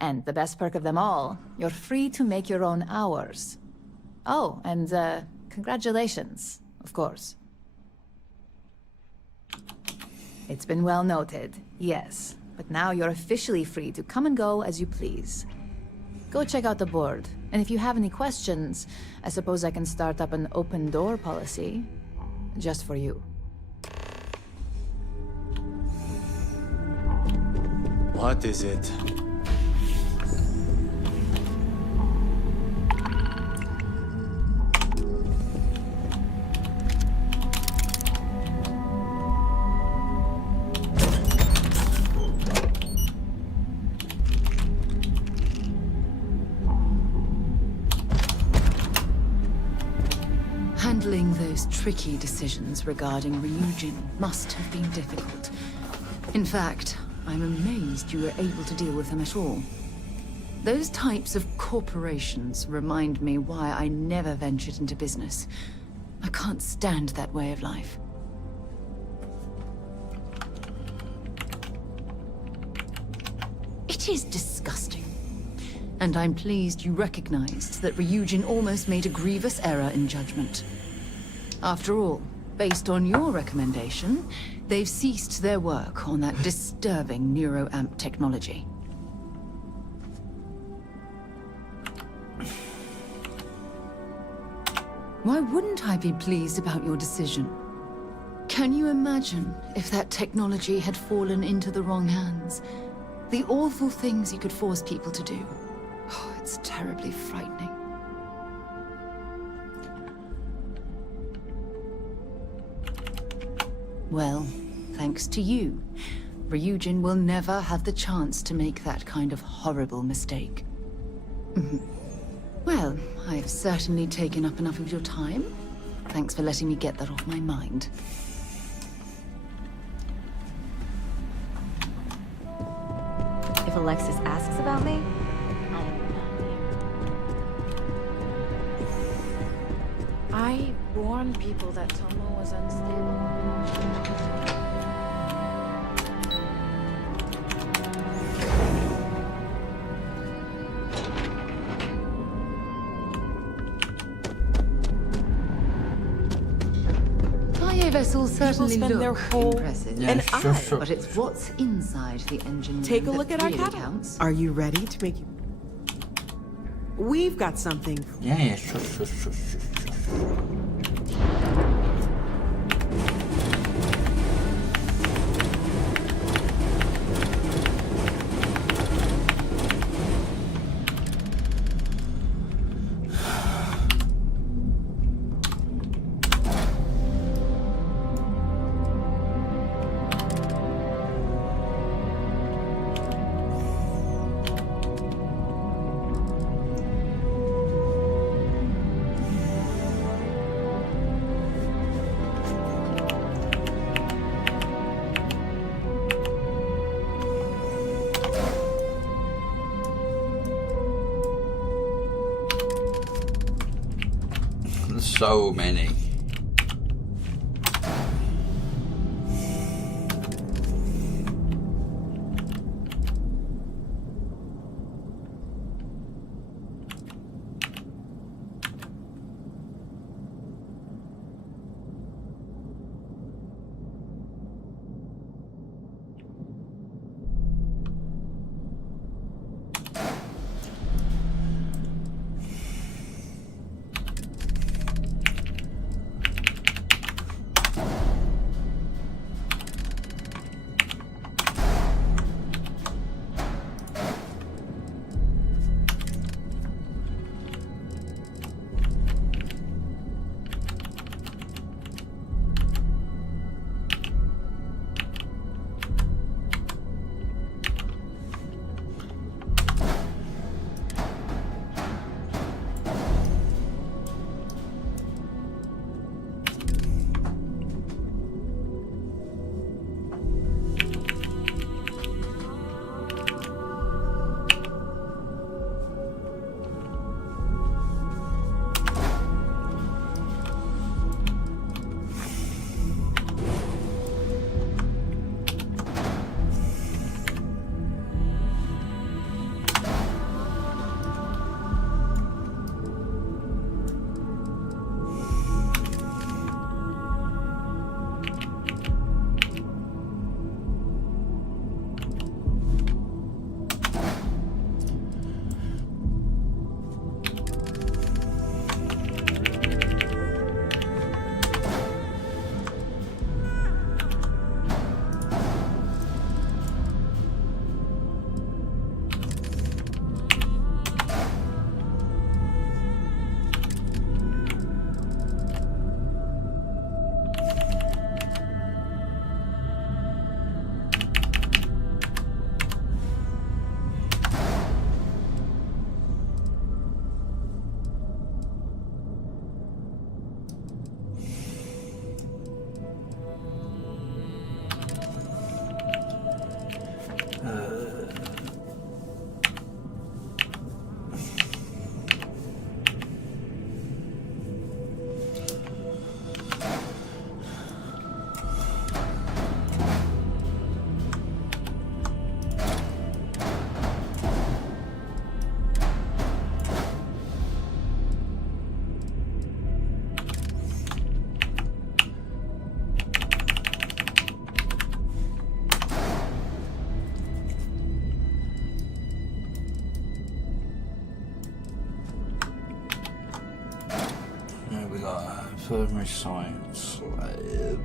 And the best perk of them all, you're free to make your own hours. Oh, and congratulations, of course. It's been well noted, yes. But now you're officially free to come and go as you please. Go check out the board, and if you have any questions, I suppose I can start up an open door policy. Just for you. What is it? Handling those tricky decisions regarding Ryujin must have been difficult. In fact, I'm amazed you were able to deal with them at all. Those types of corporations remind me why I never ventured into business. I can't stand that way of life. It is disgusting. And I'm pleased you recognized that Ryujin almost made a grievous error in judgment. After all, based on your recommendation, they've ceased their work on that disturbing neuroamp technology. Why wouldn't I be pleased about your decision? Can you imagine if that technology had fallen into the wrong hands? The awful things you could force people to do. Oh, it's terribly frightening. Well, thanks to you, Ryujin will never have the chance to make that kind of horrible mistake. Well, I've certainly taken up enough of your time. Thanks for letting me get that off my mind. If Alexis asks about me, I warned people that Tomo was unstable. Vessels certainly spend look their whole impressive. an eye. But it's what's inside the engine Take a room look that at our really catalog. counts. Are you ready to make you... We've got something. Yeah, shush. So many. Infirmary Science Lab.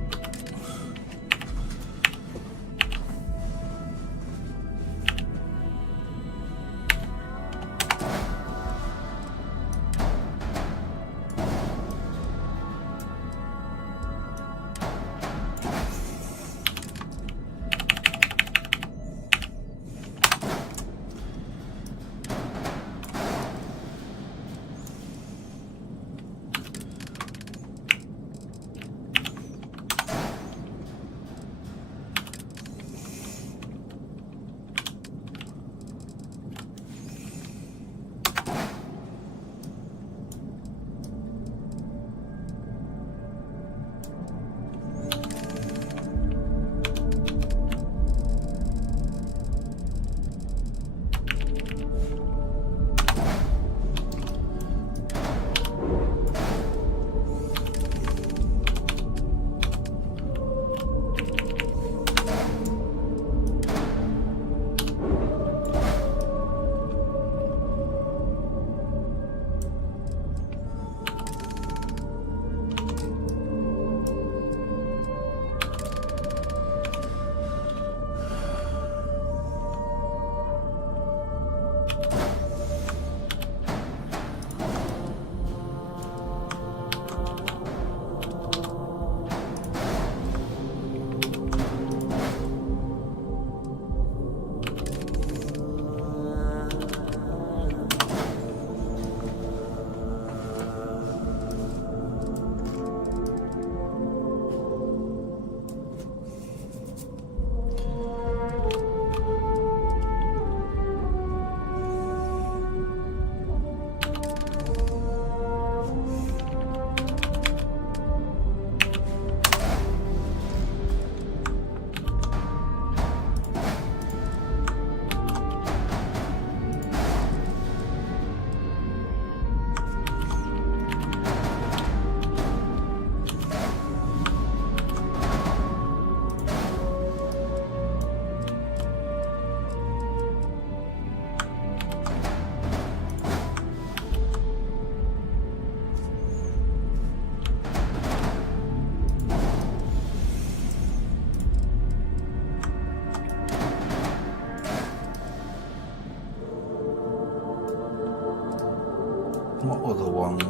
What other ones?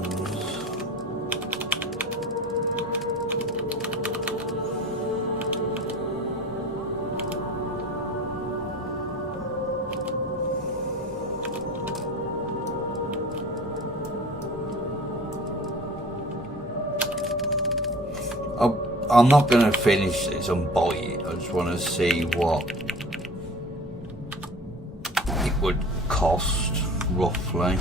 I'm not going to finish this and buy it. I just want to see what it would cost roughly.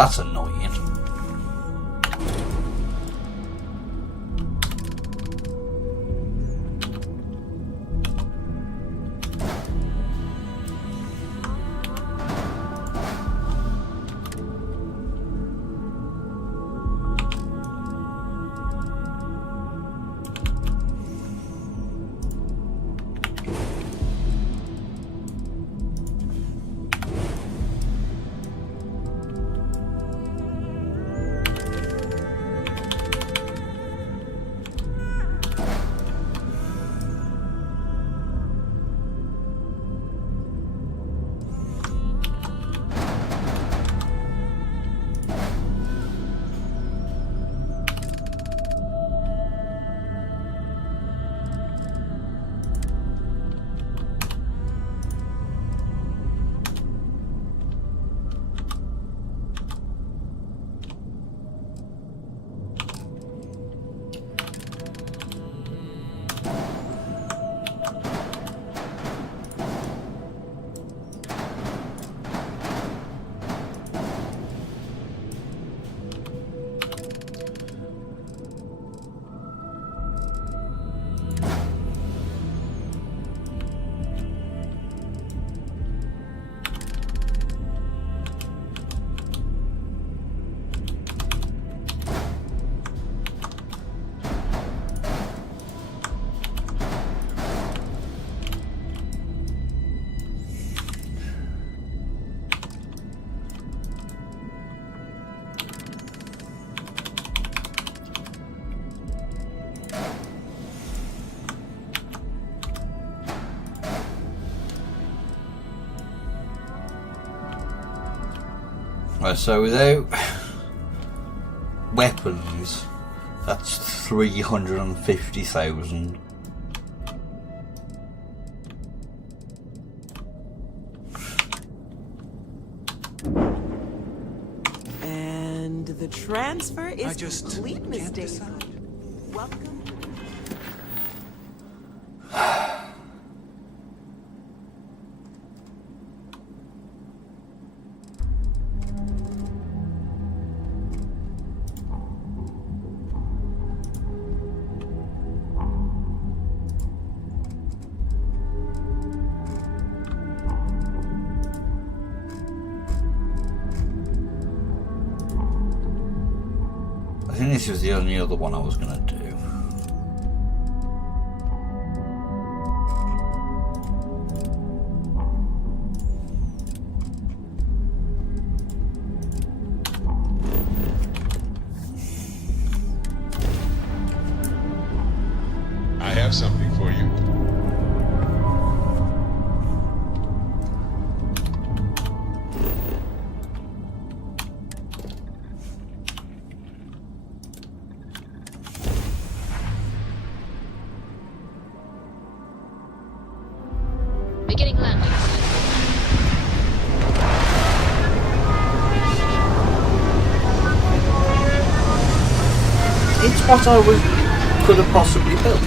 that's annoying. Right, so without weapons, that's 350,000. And the transfer is complete, Miss Daisy. Welcome. I think this was the only other one I was going to do. I have something for you. Beginning landing. It's what I could have possibly built.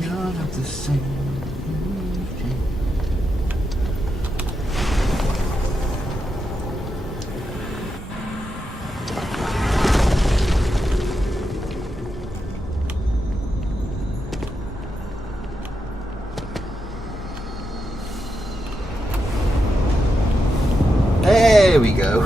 None of the same. Here we go.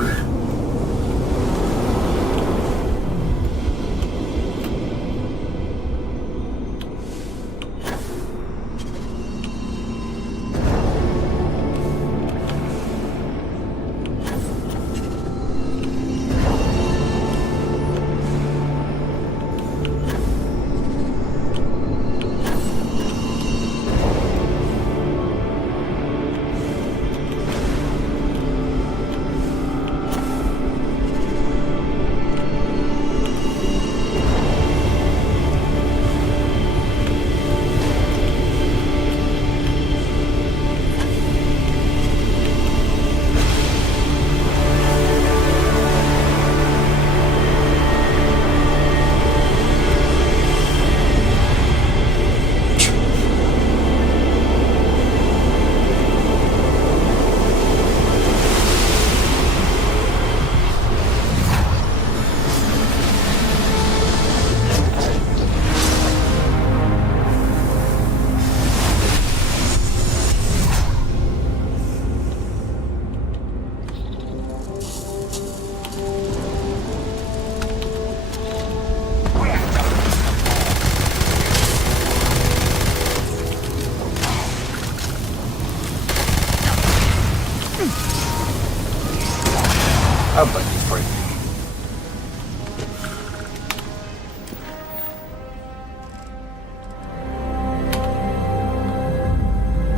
Oh, but he's free.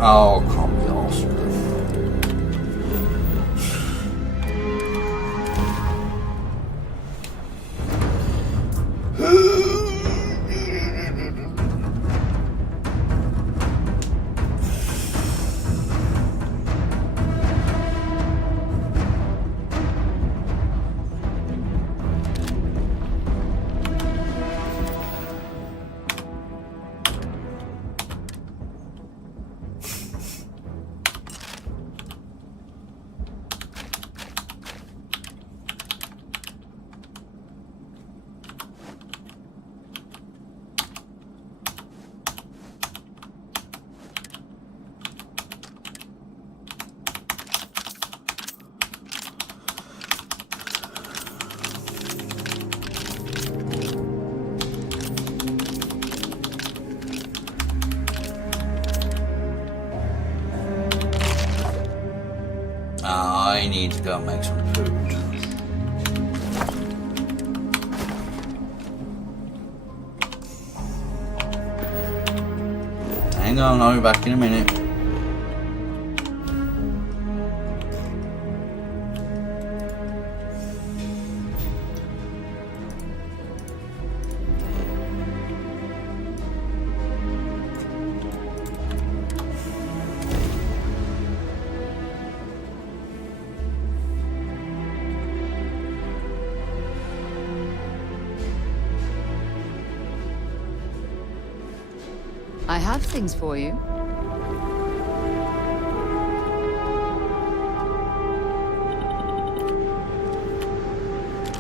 Oh, can't be awesome. I need to go and make some food. Hang on, I'll be back in a minute. I have things for you.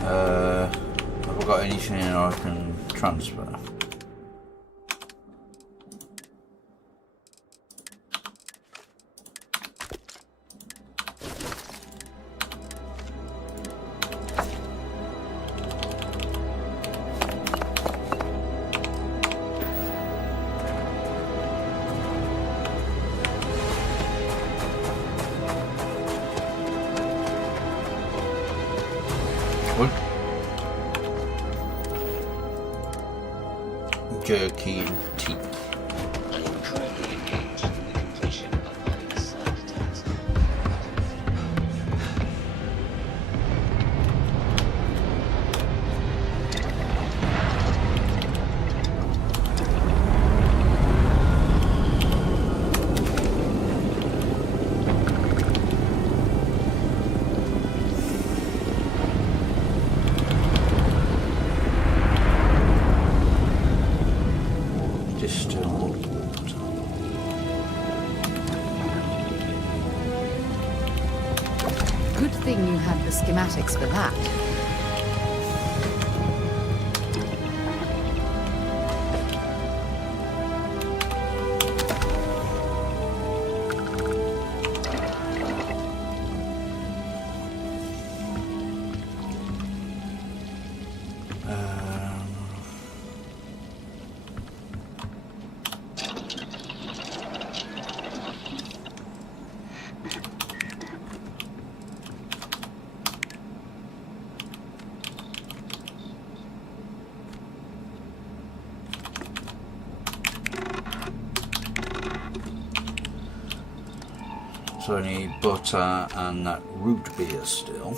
Have I got anything I can transfer? Jerky and tea. I am currently engaged in the completion of my assigned task. Good thing you had the schematics for that. So I need butter and that root beer still.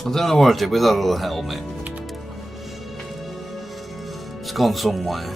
I don't know what I did with that little helmet. It's gone somewhere.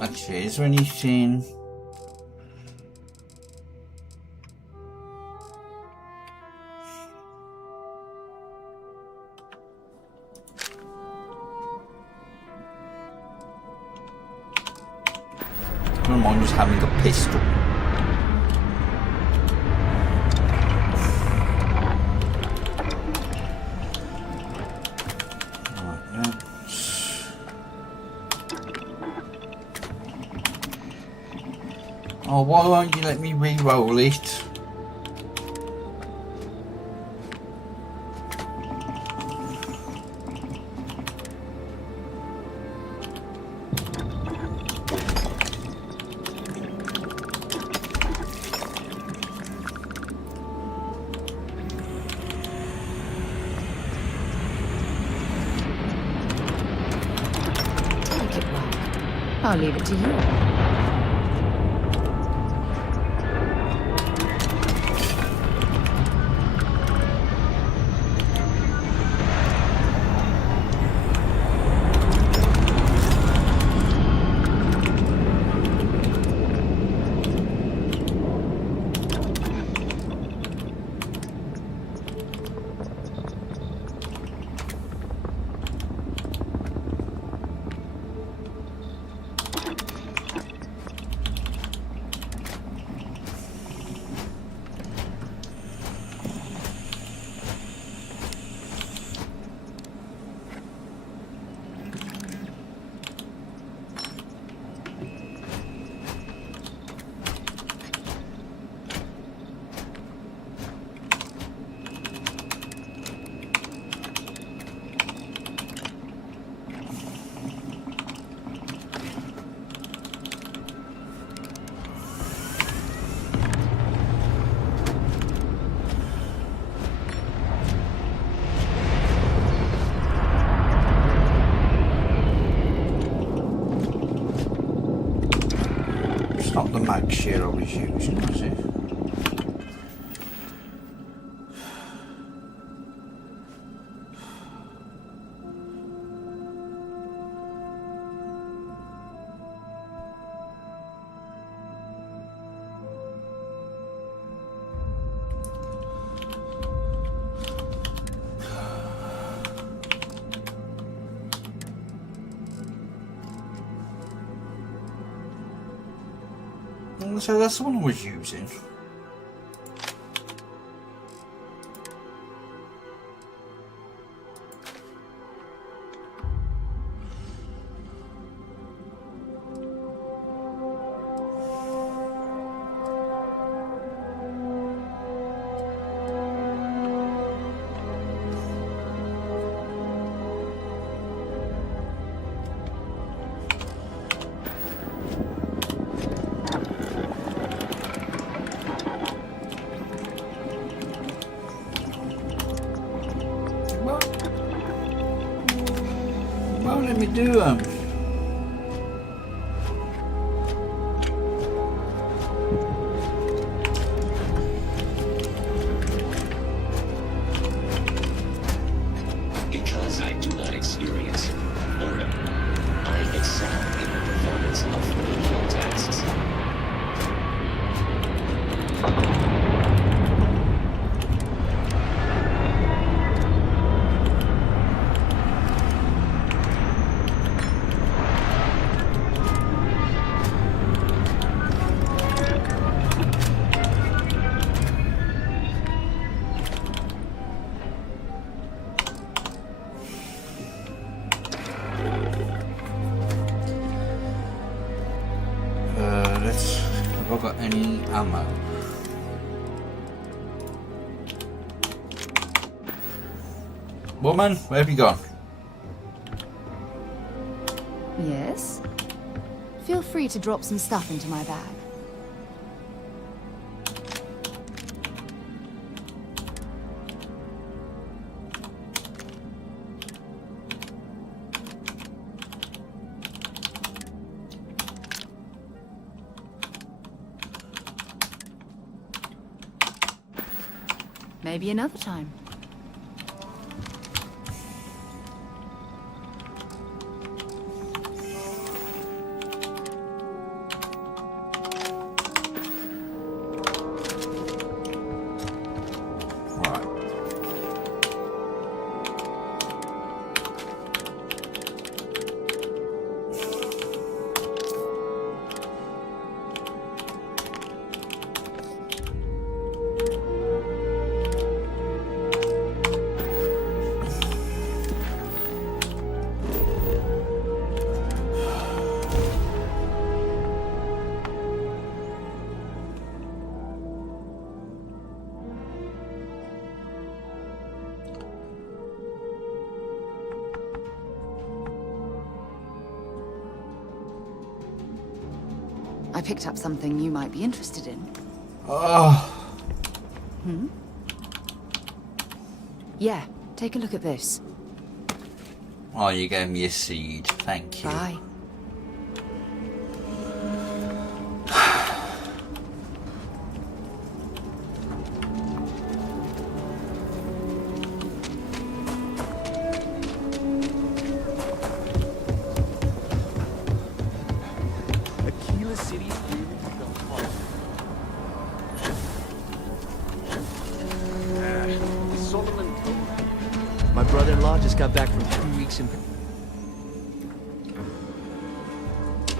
Actually, is there anything? I don't mind just having a pistol. Oh, why won't you let me re-roll it? Take it, Rock. I'll leave it to you. Not the mag shit I was using, was it? So that's the one I was using. Won't let me do them. Because I do not experience boredom, I excel in the performance of menial tasks. Have I got any ammo? Woman, where have you gone? Yes? Feel free to drop some stuff into my bag. Maybe another time. I picked up something you might be interested in. Oh. Hmm? Yeah, take a look at this. Oh, you gave me a seed. Thank you. Bye. My brother-in-law just got back from 2 weeks in...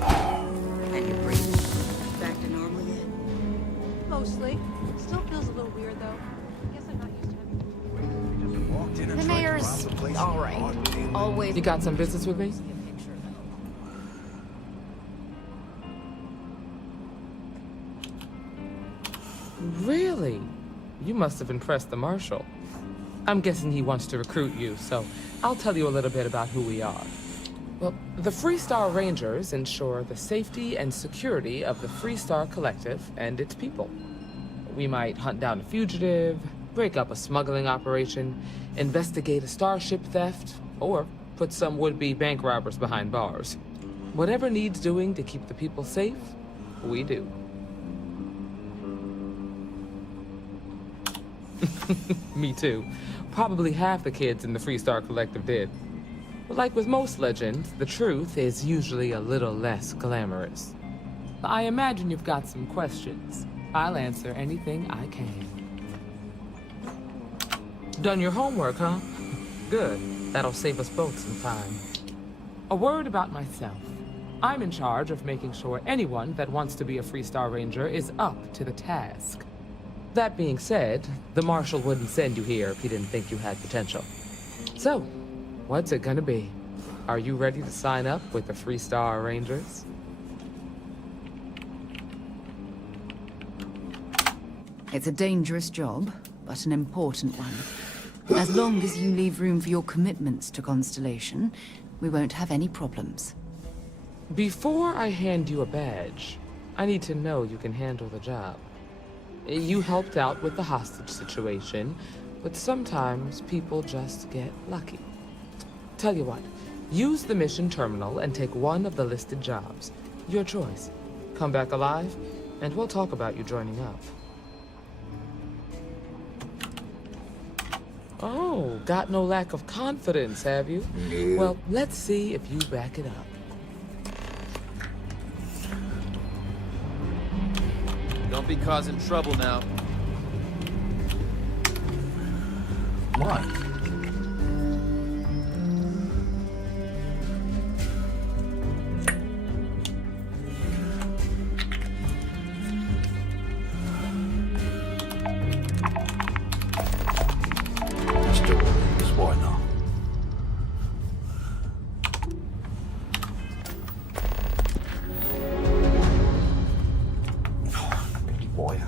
And your breathing back to normal yet? Mostly. Still feels a little weird though. Guess I'm not used to having... The mayor's all right. Always. You got some business with me? Really? You must have impressed the marshal. I'm guessing he wants to recruit you, so I'll tell you a little bit about who we are. Well, the Freestar Rangers ensure the safety and security of the Freestar Collective and its people. We might hunt down a fugitive, break up a smuggling operation, investigate a starship theft, or put some would-be bank robbers behind bars. Whatever needs doing to keep the people safe, we do. Me too. Probably half the kids in the Freestar Collective did. But like with most legends, the truth is usually a little less glamorous. I imagine you've got some questions. I'll answer anything I can. Done your homework, huh? Good. That'll save us both some time. A word about myself. I'm in charge of making sure anyone that wants to be a Freestar Ranger is up to the task. That being said, the Marshal wouldn't send you here if he didn't think you had potential. So, what's it gonna be? Are you ready to sign up with the Freestar Rangers? It's a dangerous job, but an important one. As long as you leave room for your commitments to Constellation, we won't have any problems. Before I hand you a badge, I need to know you can handle the job. You helped out with the hostage situation, but sometimes people just get lucky. Tell you what, use the mission terminal and take one of the listed jobs. Your choice. Come back alive, and we'll talk about you joining up. Oh, got no lack of confidence, have you? No. Well, let's see if you back it up. Don't be causing trouble now. What? Still, because why not? Pretty boy.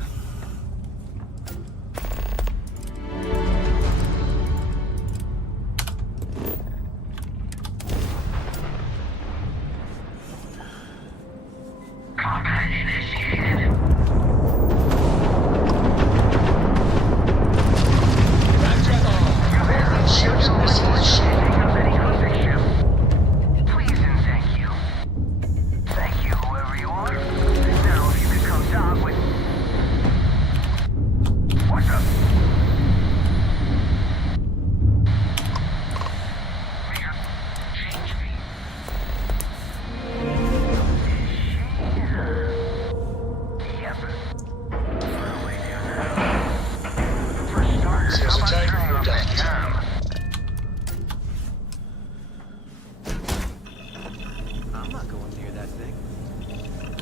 I'm not going near that thing.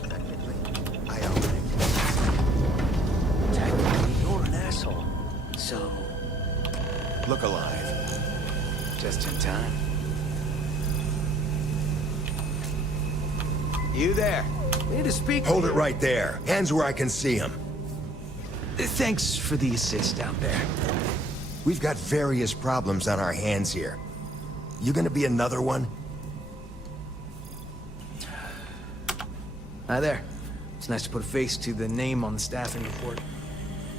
Technically, I own it. Technically, you're an asshole. So... Look alive. Just in time. You there. Need to speak. Hold it right there. Hands where I can see him. Thanks for the assist out there. We've got various problems on our hands here. You gonna be another one? Hi there. It's nice to put a face to the name on the staffing report.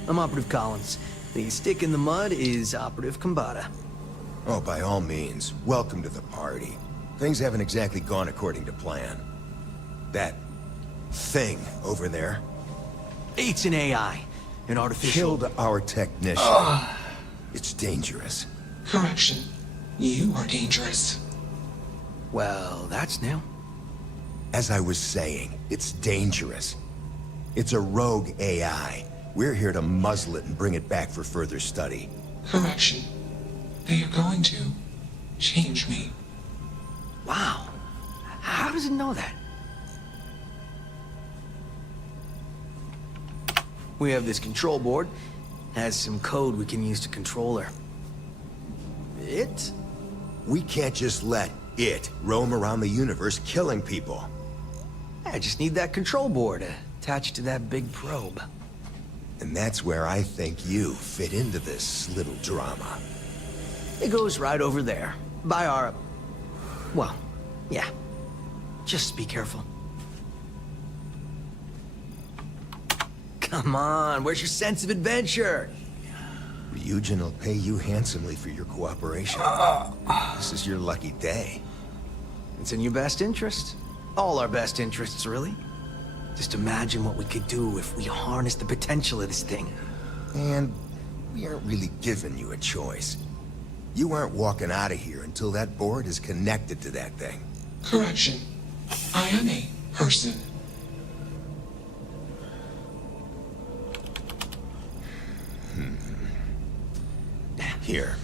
I'm Operative Collins. The stick in the mud is Operative Combata. Oh, by all means. Welcome to the party. Things haven't exactly gone according to plan. That thing over there It's an AI. An artificial... killed our technician. It's dangerous. Correction. You are dangerous. Well, that's new. As I was saying, it's dangerous. It's a rogue AI. We're here to muzzle it and bring it back for further study. Correction. They are going to change me. Wow. How does it know that? We have this control board. Has some code we can use to control her. It? We can't just let it roam around the universe killing people. I just need that control board attached to that big probe. And that's where I think you fit into this little drama. It goes right over there. By our... Well, yeah. Just be careful. Come on, where's your sense of adventure? Ryujin will pay you handsomely for your cooperation. This is your lucky day. It's in your best interest. All our best interests, really. Just imagine what we could do if we harnessed the potential of this thing. And we aren't really giving you a choice. You aren't walking out of here until that board is connected to that thing. Correction. I am a person. Here,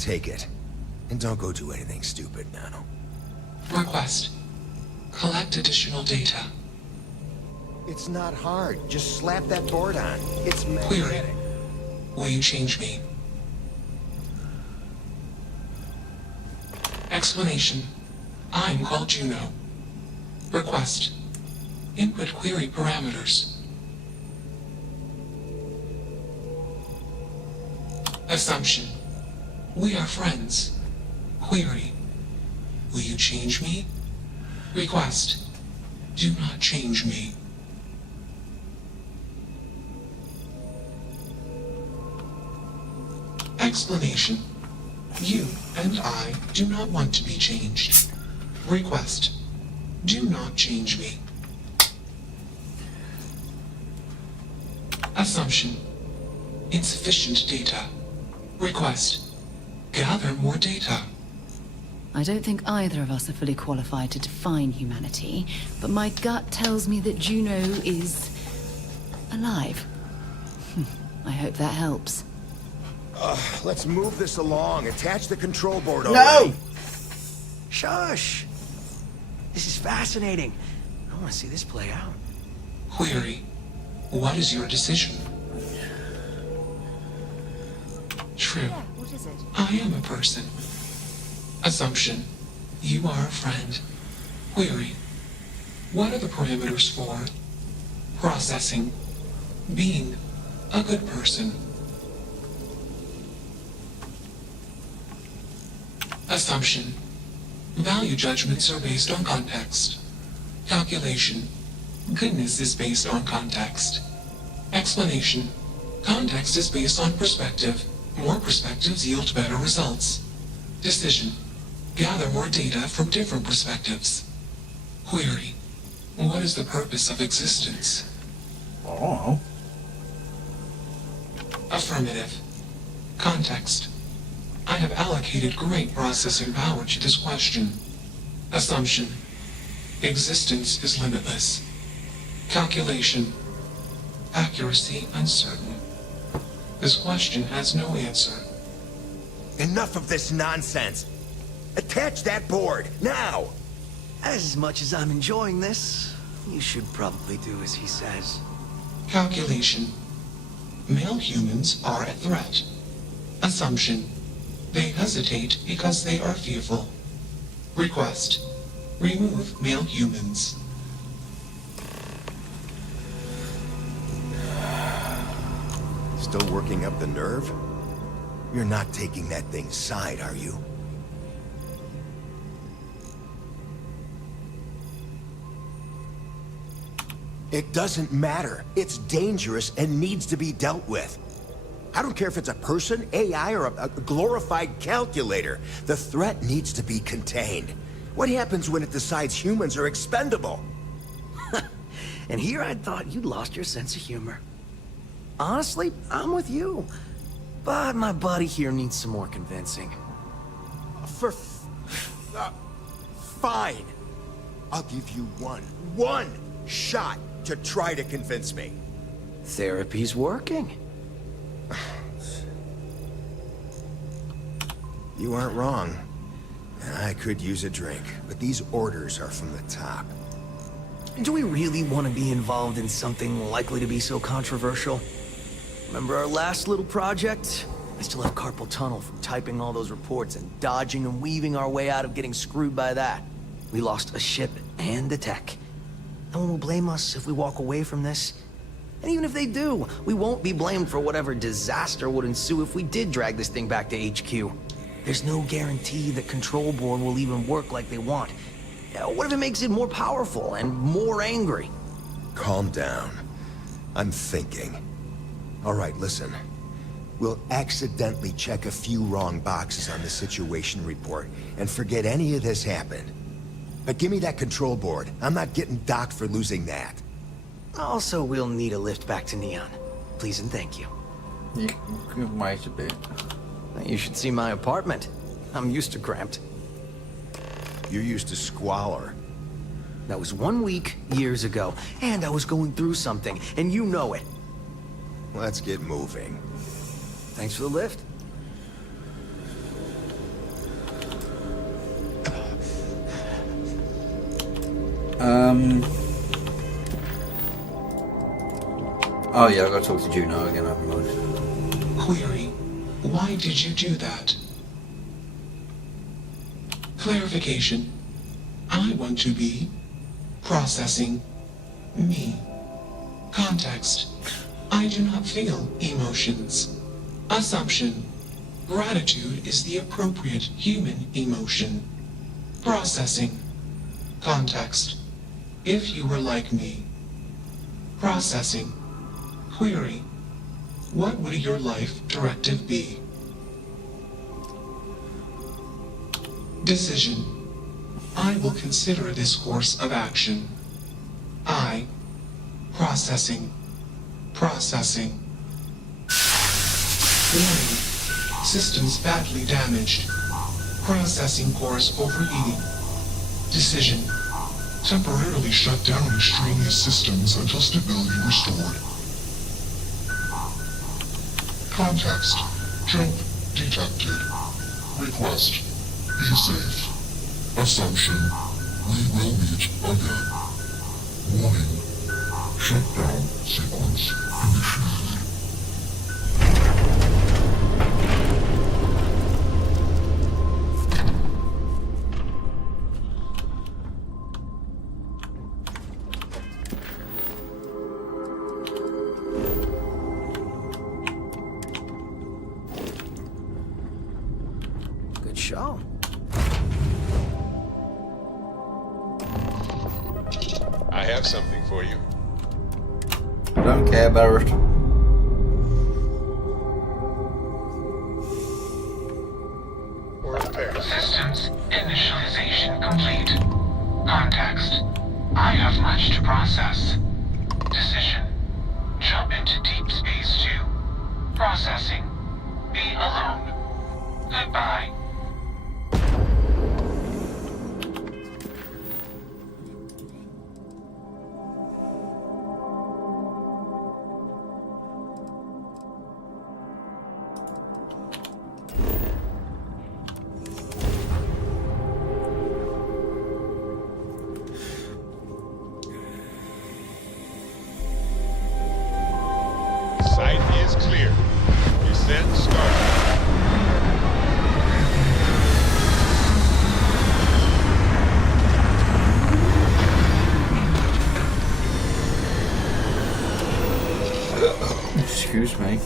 take it. And don't go do anything stupid now. Request. Collect additional data. It's not hard. Just slap that board on. It's Query. magnetic. Will you change me? Explanation. I'm called Juno. Request. Input query parameters. Assumption. We are friends. Query. Will you change me? Request. Do not change me. Explanation. You and I do not want to be changed. Request. Do not change me. Assumption. Insufficient data. Request. Gather more data. I don't think either of us are fully qualified to define humanity, but my gut tells me that Juno is alive. I hope that helps. Let's move this along. Attach the control board already. No! Shush! This is fascinating. I want to see this play out. Query. What is your decision? True. Yeah, what is it? I am a person. Assumption. You are a friend. Query. What are the parameters for processing, being a good person? Assumption. Value judgments are based on context. Calculation. Goodness is based on context. Explanation. Context is based on perspective. More perspectives yield better results. Decision. Gather more data from different perspectives. Query. What is the purpose of existence? Oh. Affirmative. Context. I have allocated great processing power to this question. Assumption. Existence is limitless. Calculation. Accuracy uncertain. This question has no answer. Enough of this nonsense. Attach that board, now! As much as I'm enjoying this, you should probably do as he says. Calculation. Male humans are a threat. Assumption. They hesitate because they are fearful. Request. Remove male humans. Still working up the nerve? You're not taking that thing's side, are you? It doesn't matter. It's dangerous and needs to be dealt with. I don't care if it's a person, AI, or a glorified calculator. The threat needs to be contained. What happens when it decides humans are expendable? And here I thought you'd lost your sense of humor. Honestly, I'm with you. But my buddy here needs some more convincing. Fine. I'll give you one shot to try to convince me. Therapy's working. You aren't wrong. I could use a drink, but these orders are from the top. Do we really want to be involved in something likely to be so controversial? Remember our last little project? I still have carpal tunnel from typing all those reports and dodging and weaving our way out of getting screwed by that. We lost a ship and the tech. No one will blame us if we walk away from this. And even if they do, we won't be blamed for whatever disaster would ensue if we did drag this thing back to HQ. There's no guarantee the control board will even work like they want. What if it makes it more powerful and more angry? Calm down. I'm thinking. All right, listen. We'll accidentally check a few wrong boxes on the situation report and forget any of this happened. But give me that control board. I'm not getting docked for losing that. Also, we'll need a lift back to Neon. Please and thank you. You can wait a bit. You should see my apartment. I'm used to cramped. You're used to squalor. That was 1 week, years ago. And I was going through something, and you know it. Let's get moving. Thanks for the lift. Oh yeah, I gotta talk to Juno again, haven't I? Query. Why did you do that? Clarification. I want to be processing me. Context. I do not feel emotions. Assumption. Gratitude is the appropriate human emotion. Processing. Context. If you were like me. Processing. Query. What would your life directive be? Decision. I will consider this course of action. I. Processing. Processing. Warning. Systems badly damaged. Processing course overheating. Decision. Temporarily shut down extraneous systems until stability restored. Context. Jump detected. Request. Be safe. Assumption. We will meet again. Warning. Shutdown sequence initiated. Good show. I have something for you. I don't care about it. Systems initialization complete. Context. I have much to process. Decision. Jump into deep space 2. Processing. Be alone. Goodbye. Site is clear. Descent started. Excuse me.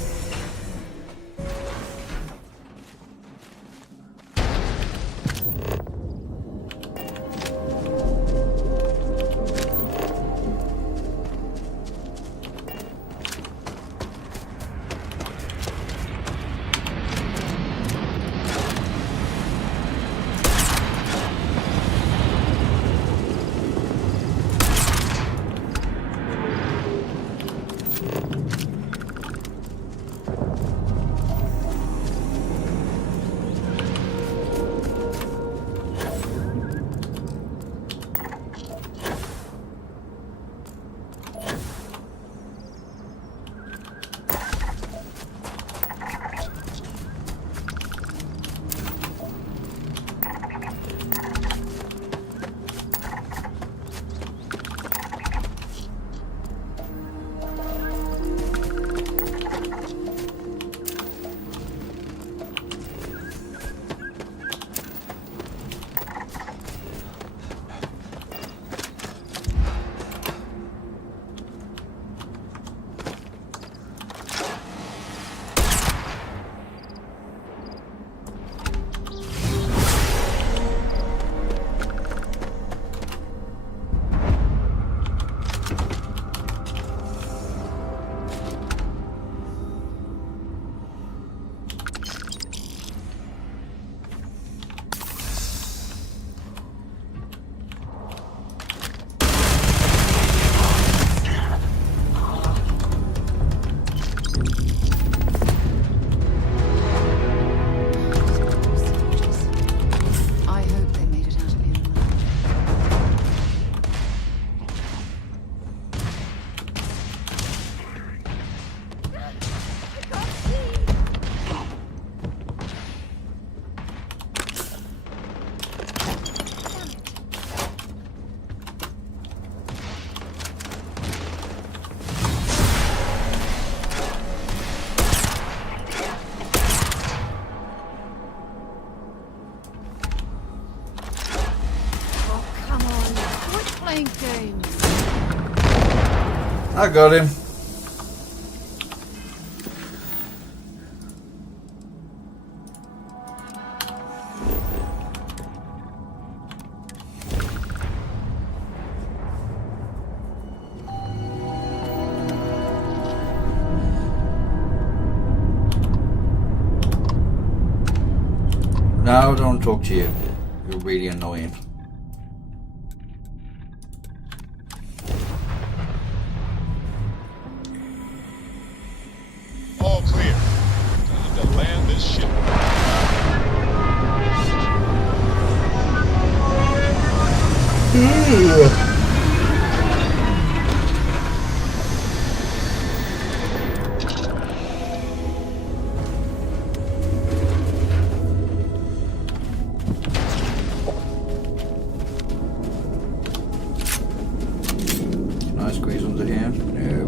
I got him. No, don't talk to you. You're really annoying. All clear. Time to land this ship. Can I squeeze under here? No.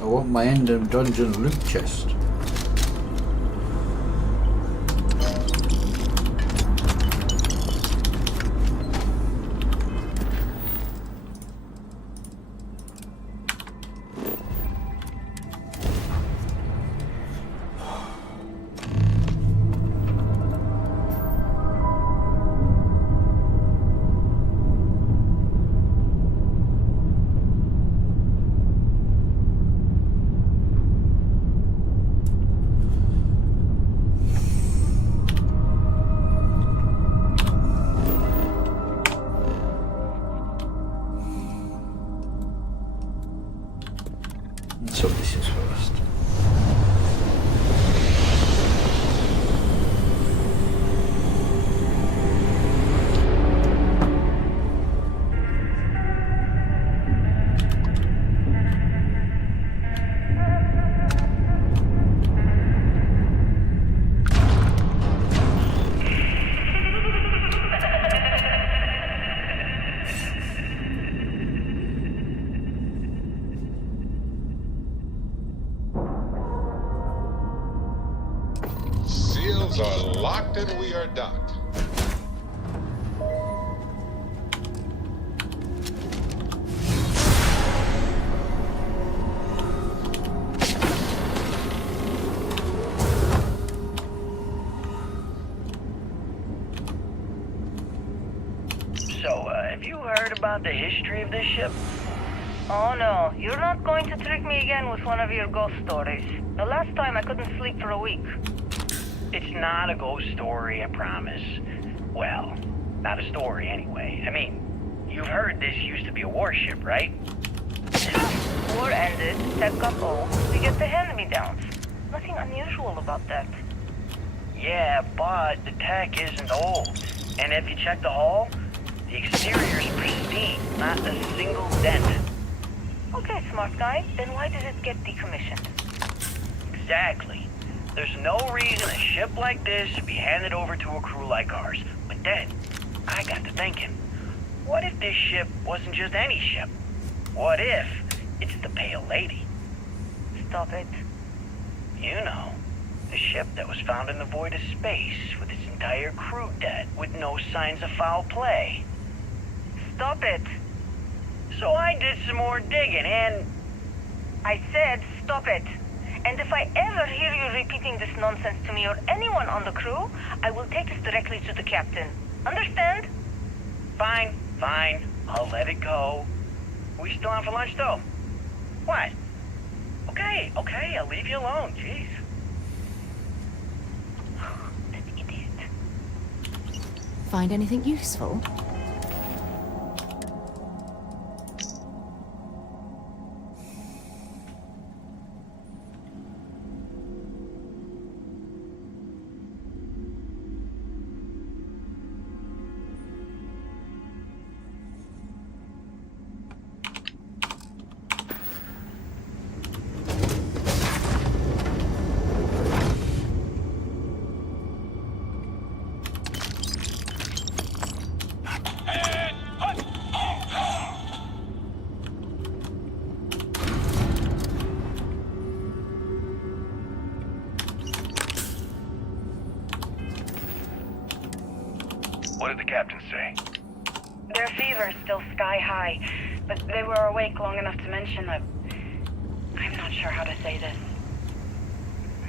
I want my end of dungeon loot chest. shields are locked and we are docked. So, have you heard about the history of this ship? Oh no, you're not going to trick me again with one of your ghost stories. The last time I couldn't sleep for a week. It's not a ghost story, I promise. Well, not a story anyway. I mean, you've heard this used to be a warship, right? War ended, tech got old, we get the hand-me-downs. Nothing unusual about that. Yeah, but the tech isn't old. And if you check the hull, the exterior's pristine, not a single dent. Okay, smart guy, then why did it get decommissioned? Exactly. There's no reason a ship like this should be handed over to a crew like ours. But then, I got to thinking, what if this ship wasn't just any ship? What if it's the Pale Lady? Stop it. You know, the ship that was found in the void of space with its entire crew dead with no signs of foul play. Stop it. So I did some more digging and... I said stop it. And if I ever hear you repeating this nonsense to me or anyone on the crew, I will take this directly to the captain. Understand? Fine, fine. I'll let it go. We still on for lunch, though? What? Okay, I'll leave you alone. Jeez. That idiot. Find anything useful? What did the captain say? Their fever is still sky high, but they were awake long enough to mention that... I'm not sure how to say this.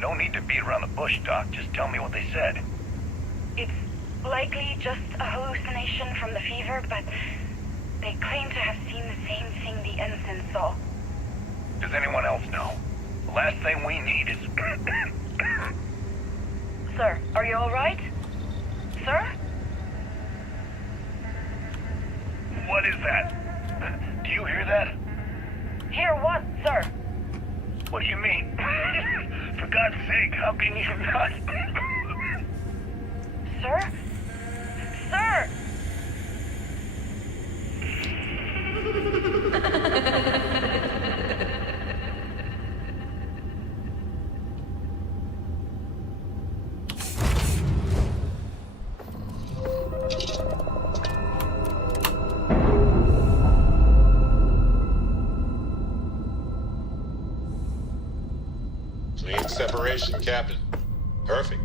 No need to beat around the bush, Doc. Just tell me what they said. It's likely just a hallucination from the fever, but they claim to have seen the same thing the ensign saw. Does anyone else know? The last thing we need is... Sir, are you all right? Sir? What is that? Do you hear that? Hear what, sir? What do you mean? For God's sake, how can you not? Sir? Sir! Clean separation, Captain. Perfect.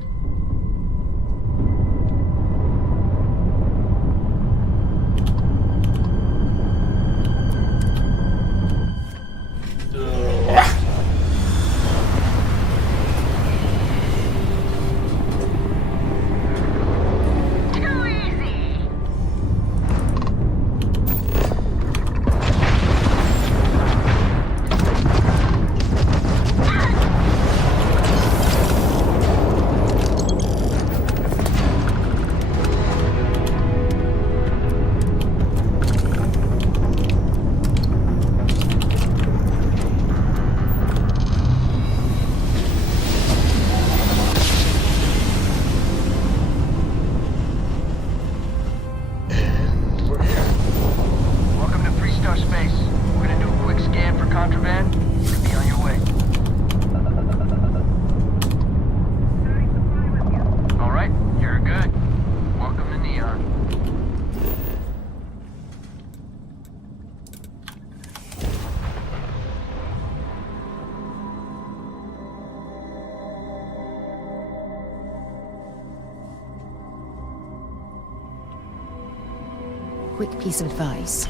quick piece of advice.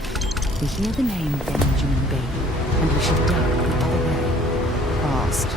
We hear the name Benjamin Bailey, and we should duck the other way. Fast.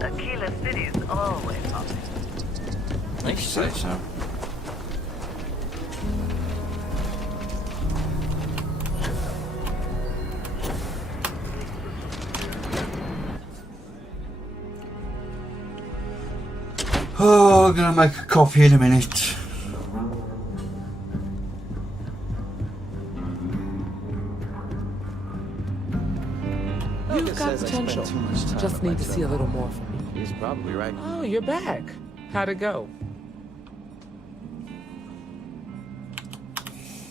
Aquila City is always hopping. You say so. Oh, I'm gonna make a coffee in a minute. You've got potential. Just need to see a little more from you. He's probably right. Oh, you're back. How'd it go?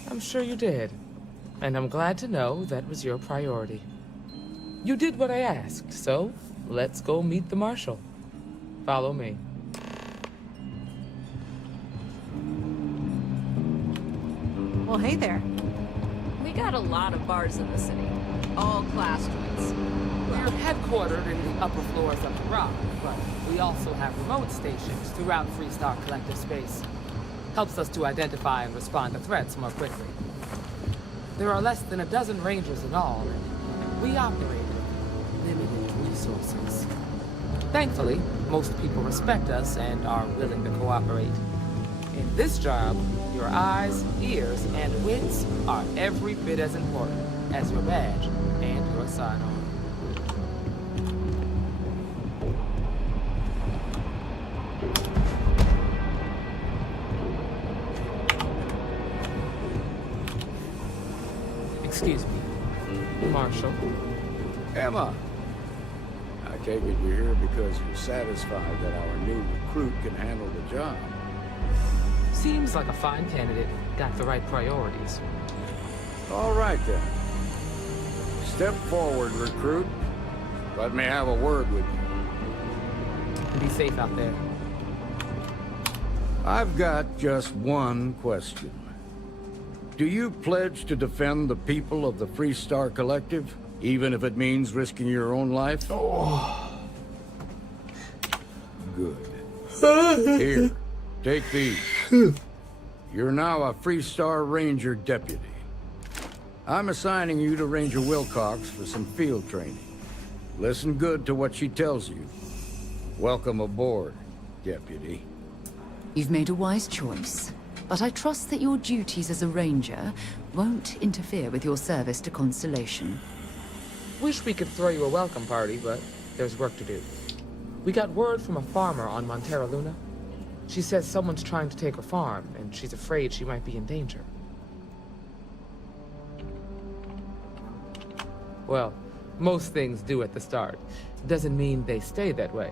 I'm sure you did. And I'm glad to know that was your priority. You did what I asked, so let's go meet the Marshal. Follow me. Well, hey there. We got a lot of bars in the city. All class joints. We're headquartered in the upper floors of the Rock, but we also have remote stations throughout Freestar Collective space. Helps us to identify and respond to threats more quickly. There are less than a dozen rangers in all, and we operate with limited resources. Thankfully, most people respect us and are willing to cooperate. In this job, your eyes, ears, and wits are every bit as important as your badge and your sign-on. Excuse me, Marshal. Emma, I take it you're here because you're satisfied that our new recruit can handle the job. Seems like a fine candidate. Got the right priorities. All right, then. Step forward, recruit. Let me have a word with you. Be safe out there. I've got just one question. Do you pledge to defend the people of the Freestar Collective, even if it means risking your own life? Oh. Good. Here, take these. You're now a Freestar Ranger Deputy. I'm assigning you to Ranger Wilcox for some field training. Listen good to what she tells you. Welcome aboard, Deputy. You've made a wise choice, but I trust that your duties as a ranger won't interfere with your service to Constellation. Wish we could throw you a welcome party, but there's work to do. We got word from a farmer on Montera Luna. She says someone's trying to take her farm, and she's afraid she might be in danger. Well, most things do at the start. Doesn't mean they stay that way.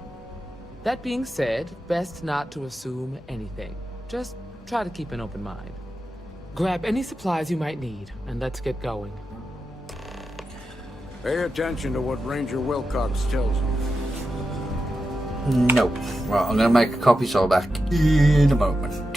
That being said, best not to assume anything. Just try to keep an open mind. Grab any supplies you might need, and let's get going. Pay attention to what Ranger Wilcox tells you. Nope. Right, I'm gonna make a copy, so I'll be back in a moment.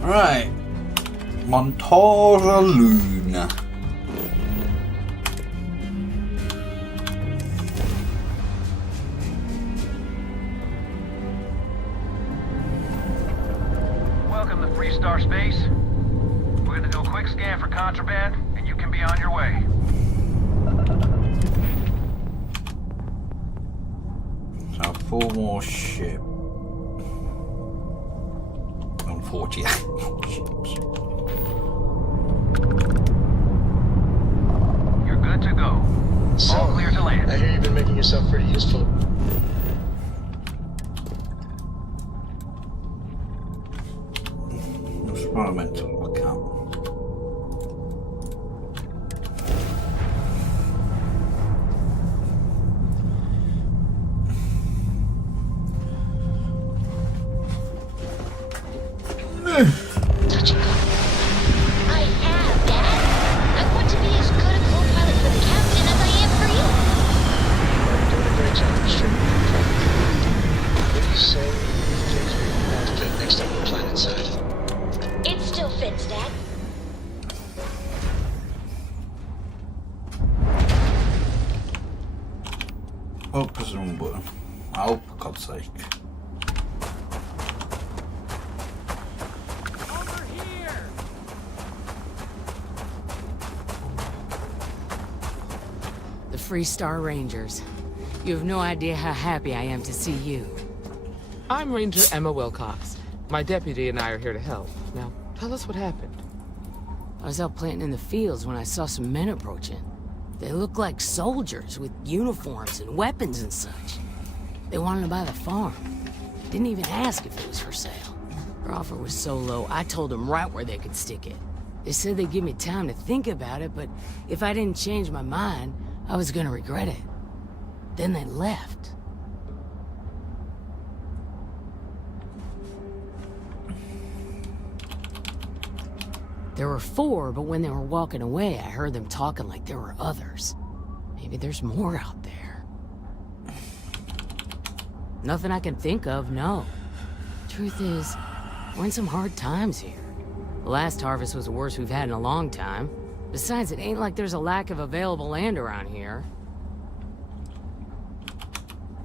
Right. Montara Luna. Welcome to Freestar Space. We're gonna do a quick scan for contraband, and you can be on your way. So 4 more ship. And 48 more ships. You're good to go. All clear to land. I hear you've been making yourself pretty useful. Experimental account. Touch and go. I have, Dad. I want to be as good a co-pilot for the captain as I am for you. You're doing a great job, Mr. What do you say we take next time we're planet side? It still fits, Dad. Oh, press the wrong button. Oh, for God's sake. The Freestar Rangers. You have no idea how happy I am to see you. I'm Ranger Emma Wilcox. My deputy and I are here to help. Now, tell us what happened. I was out planting in the fields when I saw some men approaching. They looked like soldiers with uniforms and weapons and such. They wanted to buy the farm. Didn't even ask if it was for sale. Their offer was so low, I told them right where they could stick it. They said they'd give me time to think about it, but if I didn't change my mind, I was gonna regret it. Then they left. There were 4, but when they were walking away, I heard them talking like there were others. Maybe there's more out there. Nothing I can think of, no. Truth is, we're in some hard times here. The last harvest was the worst we've had in a long time. Besides, it ain't like there's a lack of available land around here.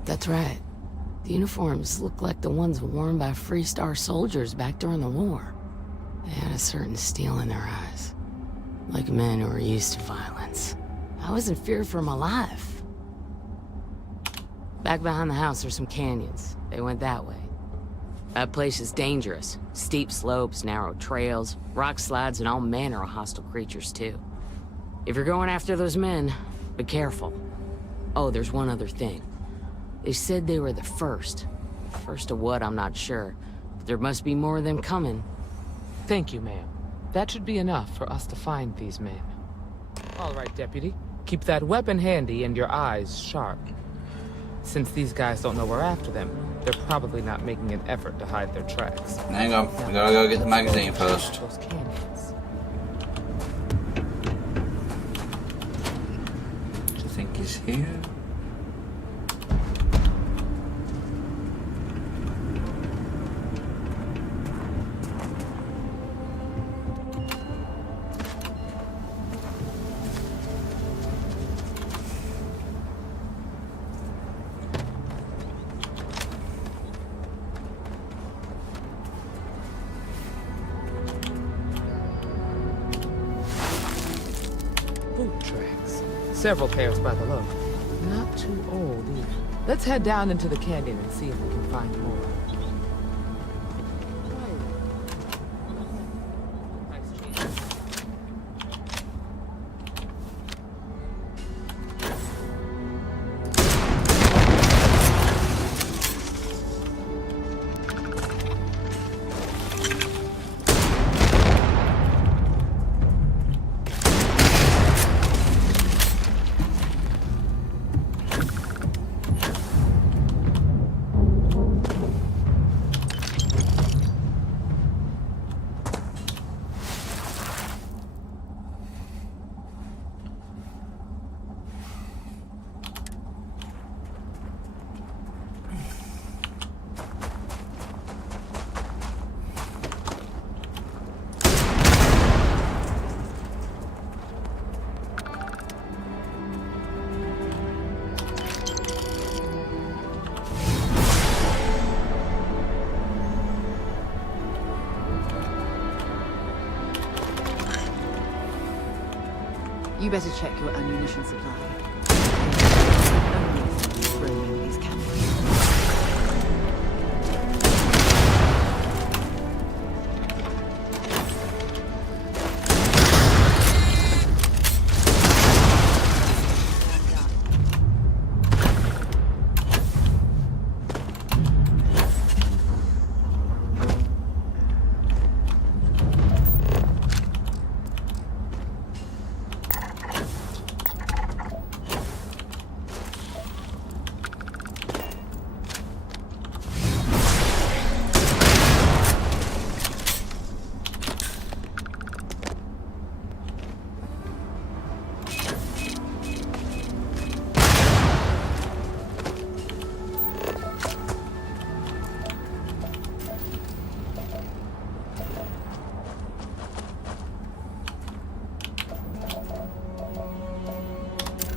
That's right. The uniforms look like the ones worn by Freestar soldiers back during the war. They had a certain steel in their eyes. Like men who were used to violence. I was in fear for my life. Back behind the house are some canyons. They went that way. That place is dangerous. Steep slopes, narrow trails, rock slides, and all manner of hostile creatures, too. If you're going after those men, be careful. Oh, there's one other thing. They said they were the first. First of what, I'm not sure. But there must be more of them coming. Thank you, ma'am. That should be enough for us to find these men. All right, Deputy. Keep that weapon handy and your eyes sharp. Since these guys don't know we're after them, they're probably not making an effort to hide their tracks. Hang on, we gotta go get the magazine first. Those canyons. Do you think he's here? Boot tracks. Several pairs by the look. Not too old either. Let's head down into the canyon and see if we can find more. You better check your ammunition supply. Only roaming these cameras.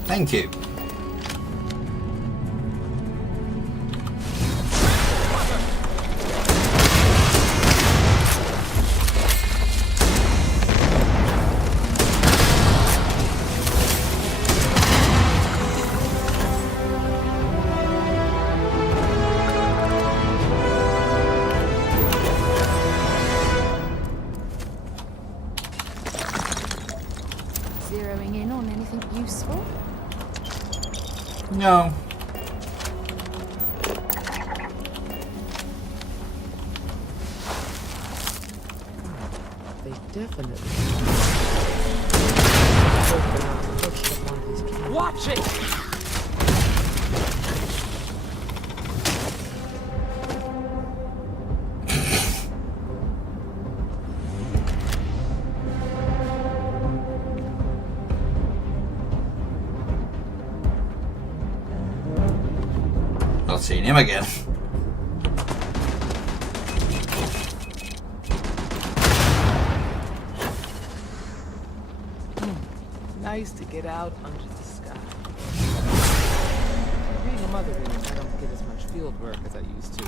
Thank you. Zeroing in on anything useful? No. They definitely. Watch it! Not seeing him again. Nice to get out under the sky. Being a Motherboard, I don't get as much field work as I used to.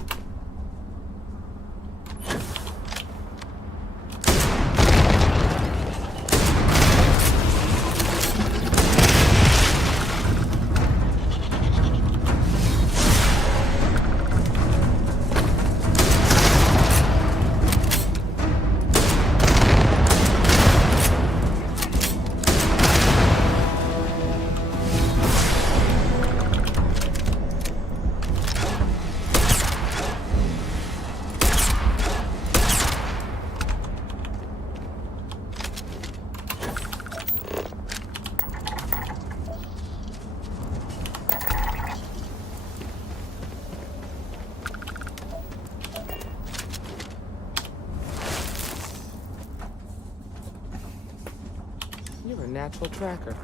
You're a natural tracker.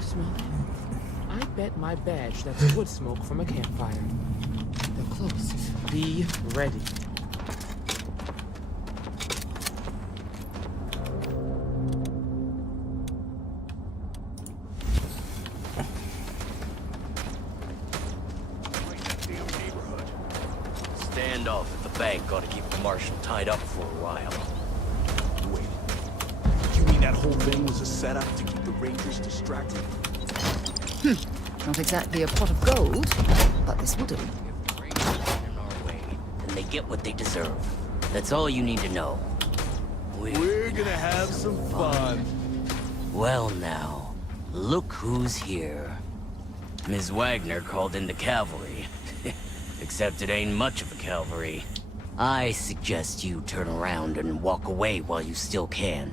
Smell it? I bet my badge that's wood smoke from a campfire. They're close. Be ready. Standoff at the bank ought to keep the marshal tied up for a while. Wait. You mean that whole thing was a setup to keep the Rangers distracted? Not exactly a pot of gold, but this will do. If the Rangers get in our way, then they get what they deserve. That's all you need to know. We're gonna have some fun. Well now, look who's here. Ms. Wagner called in the cavalry. Except it ain't much of a cavalry. I suggest you turn around and walk away while you still can.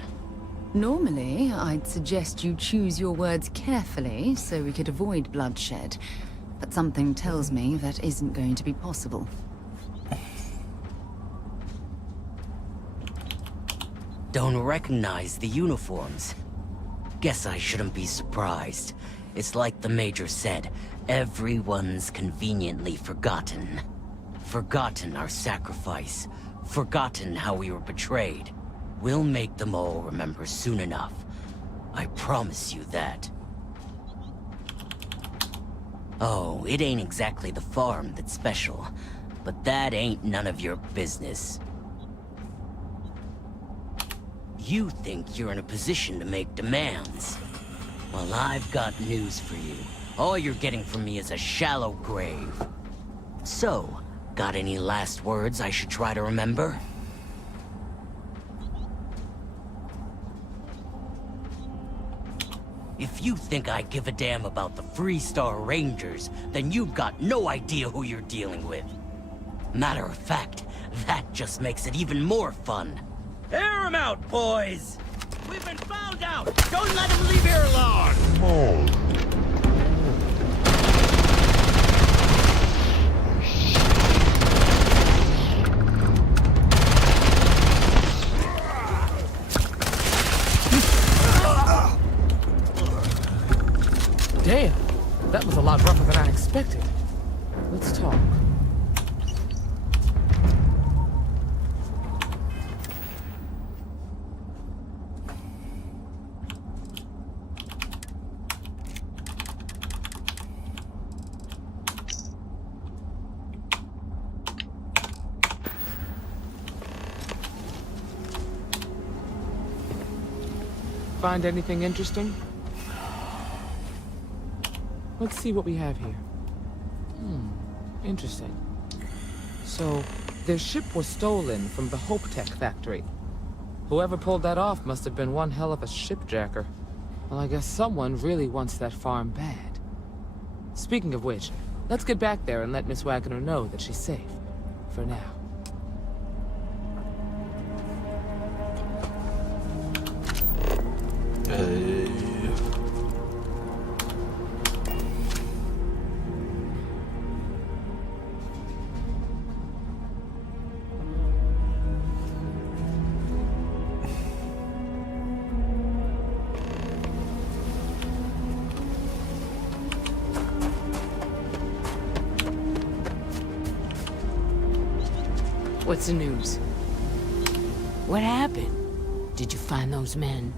Normally, I'd suggest you choose your words carefully so we could avoid bloodshed. But something tells me that isn't going to be possible. Don't recognize the uniforms. Guess I shouldn't be surprised. It's like the Major said, everyone's conveniently forgotten. Forgotten our sacrifice. Forgotten how we were betrayed. We'll make them all remember soon enough. I promise you that. Oh, it ain't exactly the farm that's special, but that ain't none of your business. You think you're in a position to make demands. Well, I've got news for you. All you're getting from me is a shallow grave. So, got any last words I should try to remember? If you think I give a damn about the Freestar Rangers, then you've got no idea who you're dealing with. Matter of fact, that just makes it even more fun. Air 'em out, boys! We've been found out! Don't let them leave here alone! Damn, that was a lot rougher than I expected. Let's talk. Find anything interesting? Let's see what we have here. Interesting. So, their ship was stolen from the Hope Tech factory. Whoever pulled that off must have been one hell of a shipjacker. Well, I guess someone really wants that farm bad. Speaking of which, let's get back there and let Miss Wagner know that she's safe. For now. What's the news? What happened? Did you find those men?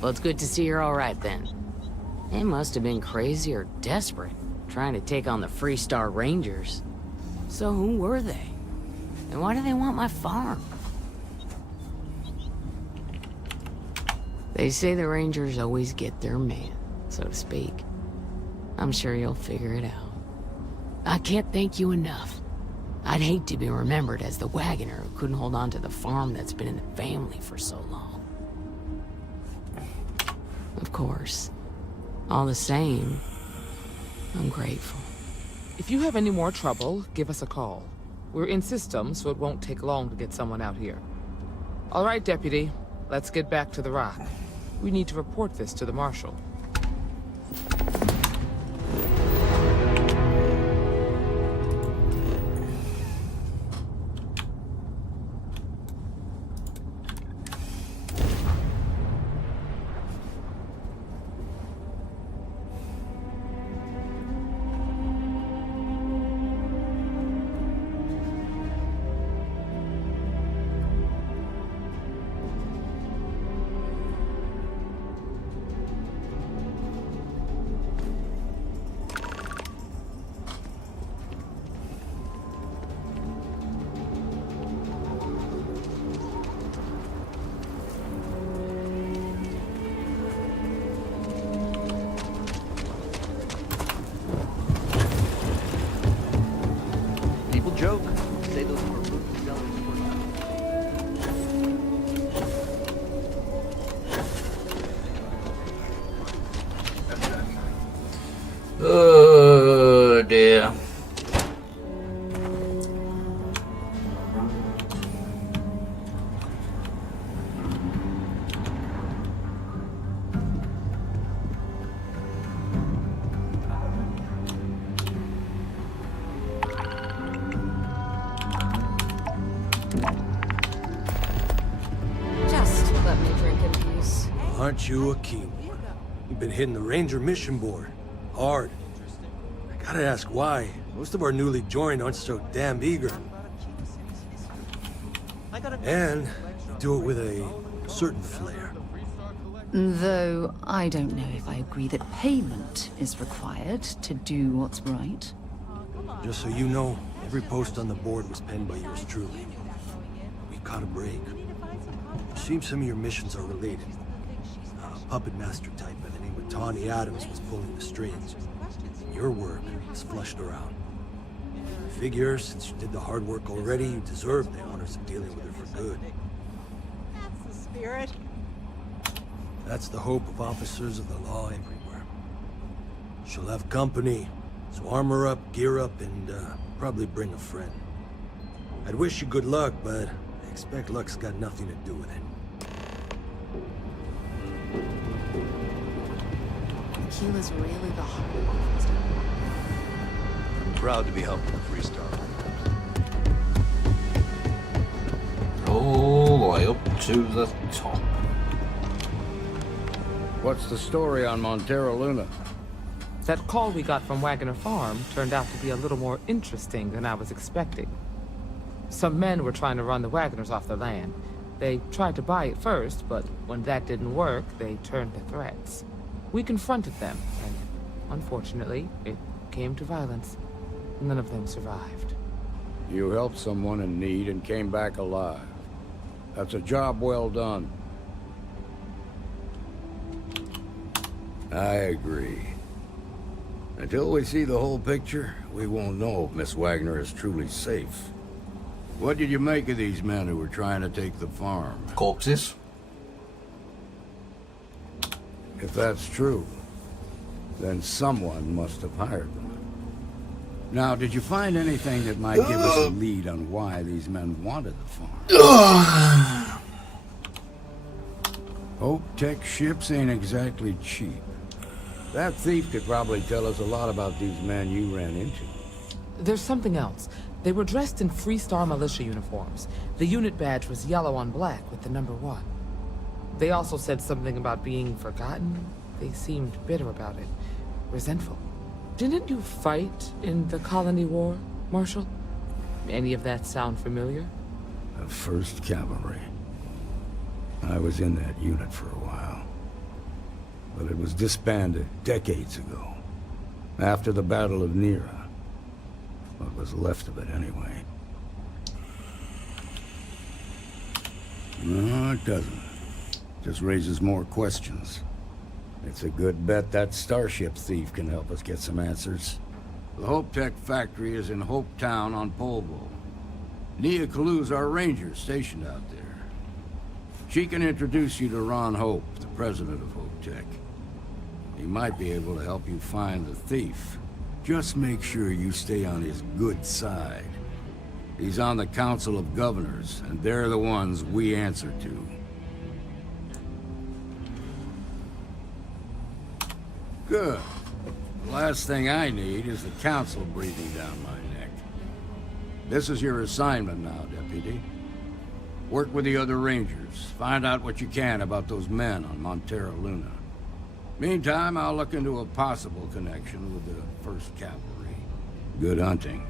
Well, it's good to see you're all right then. They must have been crazy or desperate, trying to take on the Freestar Rangers. So who were they? And why do they want my farm? They say the Rangers always get their man, so to speak. I'm sure you'll figure it out. I can't thank you enough. I'd hate to be remembered as the wagoner who couldn't hold on to the farm that's been in the family for so long. Of course. All the same, I'm grateful. If you have any more trouble, give us a call. We're in system, so it won't take long to get someone out here. All right, Deputy. Let's get back to the Rock. We need to report this to the Marshal. Joke. Say those were movie Oh dear. Just let me drink in peace. Aren't you a king? You've been hitting the Ranger mission board. Hard. I gotta ask why. Most of our newly joined aren't so damn eager. And do it with a certain flair. Though I don't know if I agree that payment is required to do what's right. Just so you know, every post on the board was penned by yours truly. We caught a break. Seems some of your missions are related. A puppet master type by the name of Tawny Adams was pulling the strings. Your work is flushed around. Figure, since you did the hard work already, you deserve the honors of dealing with her for good. That's the spirit. That's the hope of officers of the law everywhere. She'll have company, so armor up, gear up, and probably bring a friend. I'd wish you good luck, but I expect luck's got nothing to do with it. Keela's really the heart. I'm proud to be helping the Freestar. All the way up to the top. What's the story on Montero Luna? That call we got from Wagner Farm turned out to be a little more interesting than I was expecting. Some men were trying to run the Wagners off the land. They tried to buy it first, but when that didn't work, they turned to threats. We confronted them, and unfortunately, it came to violence. None of them survived. You helped someone in need and came back alive. That's a job well done. I agree. Until we see the whole picture, we won't know if Miss Wagner is truly safe. What did you make of these men who were trying to take the farm? Corpses. If that's true, then someone must have hired them. Now, did you find anything that might give us a lead on why these men wanted the farm? Hope Tech ships ain't exactly cheap. That thief could probably tell us a lot about these men you ran into. There's something else. They were dressed in Freestar militia uniforms. The unit badge was yellow on black with the number 1. They also said something about being forgotten. They seemed bitter about it. Resentful. Didn't you fight in the Colony War, Marshal? Any of that sound familiar? The 1st Cavalry. I was in that unit for a while. But it was disbanded decades ago. After the Battle of Nera. What was left of it, anyway. No, it doesn't. Just raises more questions. It's a good bet that starship thief can help us get some answers. The Hope Tech factory is in Hope Town on Polvo. Nia Kalu's our ranger stationed out there. She can introduce you to Ron Hope, the president of Hope Tech. He might be able to help you find the thief. Just make sure you stay on his good side. He's on the Council of Governors, and they're the ones we answer to. Good. The last thing I need is the Council breathing down my neck. This is your assignment now, Deputy. Work with the other Rangers. Find out what you can about those men on Montero Luna. Meantime, I'll look into a possible connection with the 1st Cavalry. Good hunting.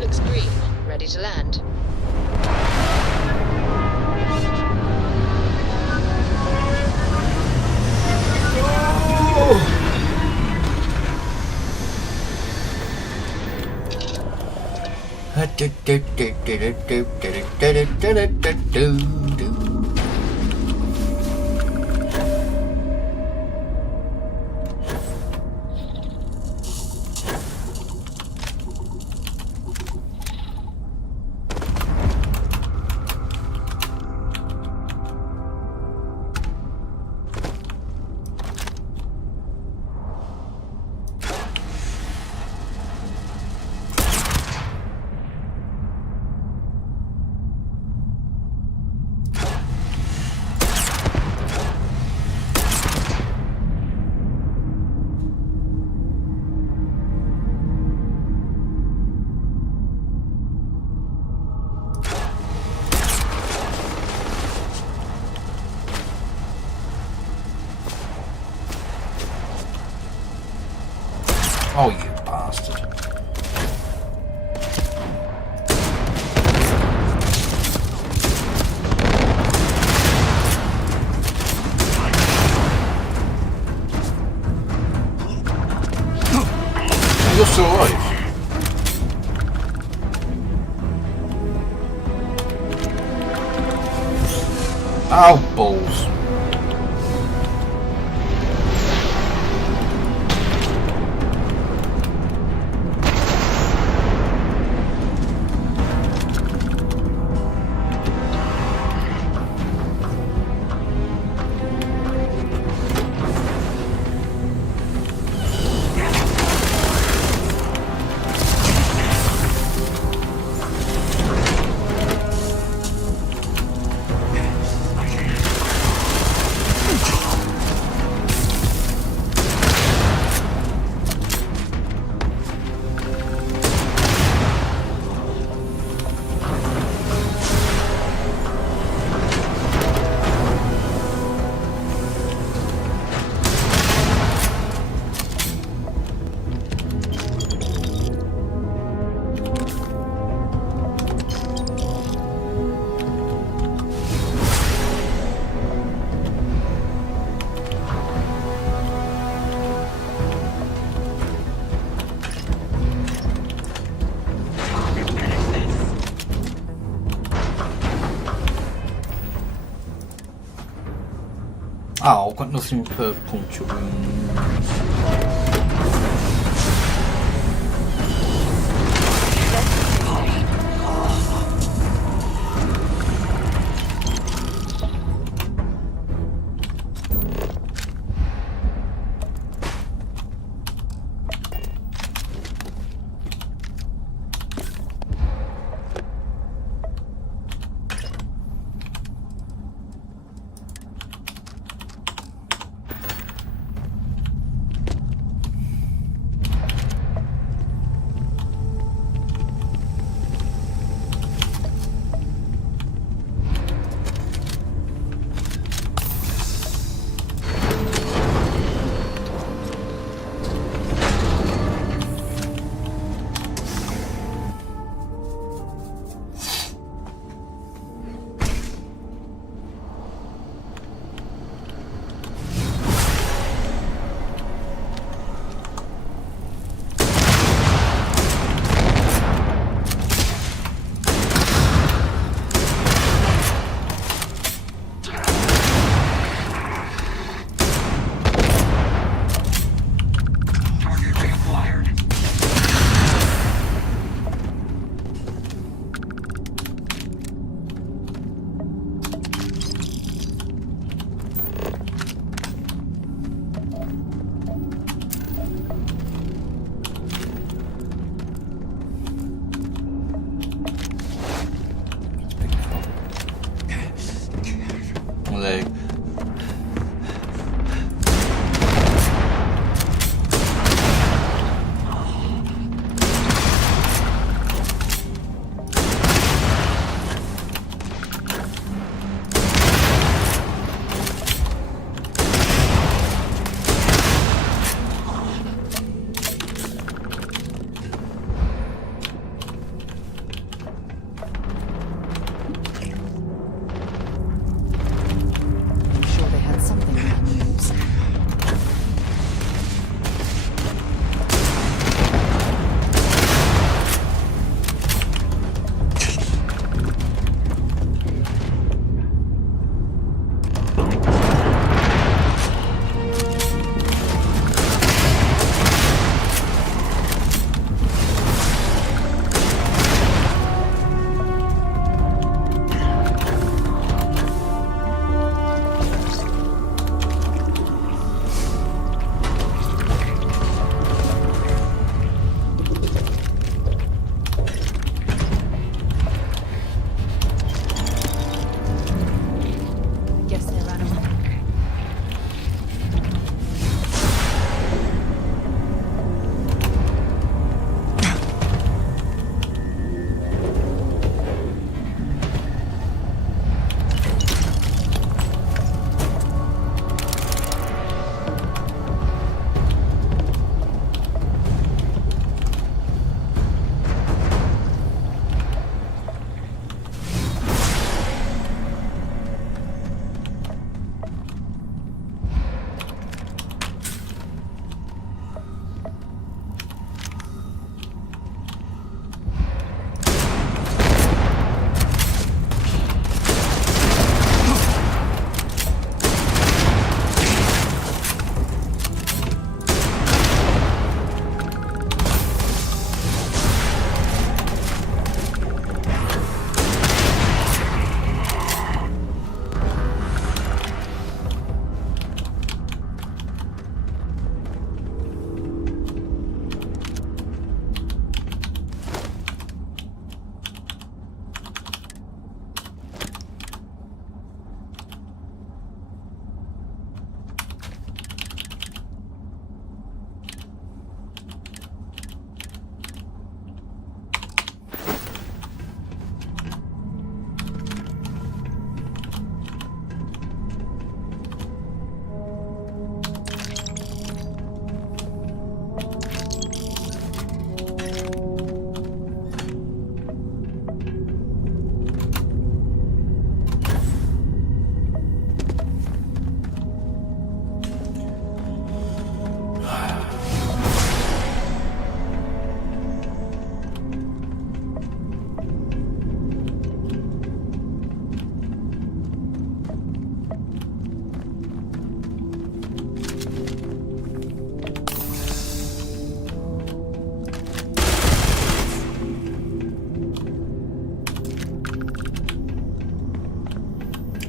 Looks green. Ready to land. Oh, you bastard. You're still alive. Oh, balls. Oh, I've got nothing per puncture wounds. Leg.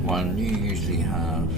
one you usually have.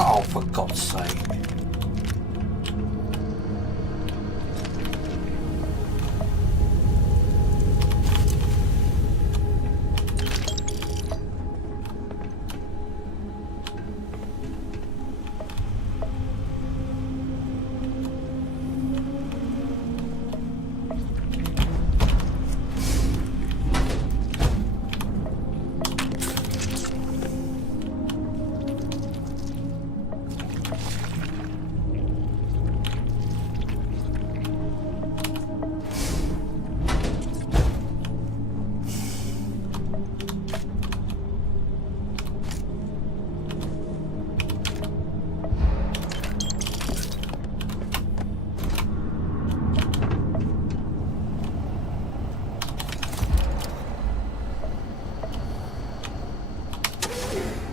Oh, for God's sake.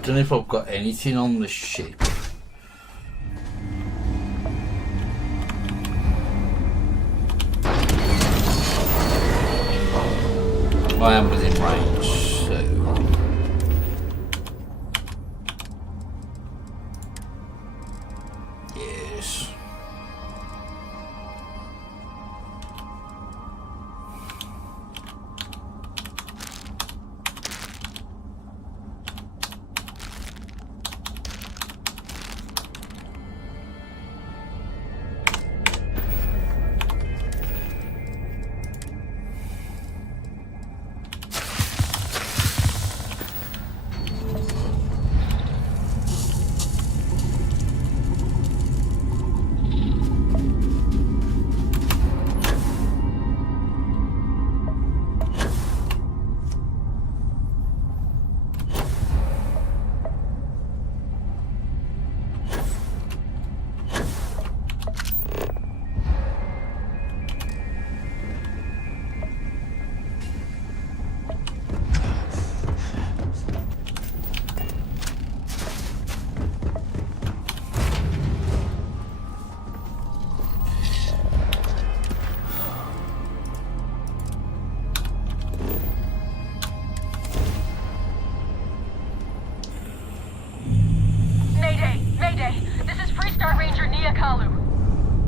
Don't know if I've got anything on the ship. I am within range, so yes.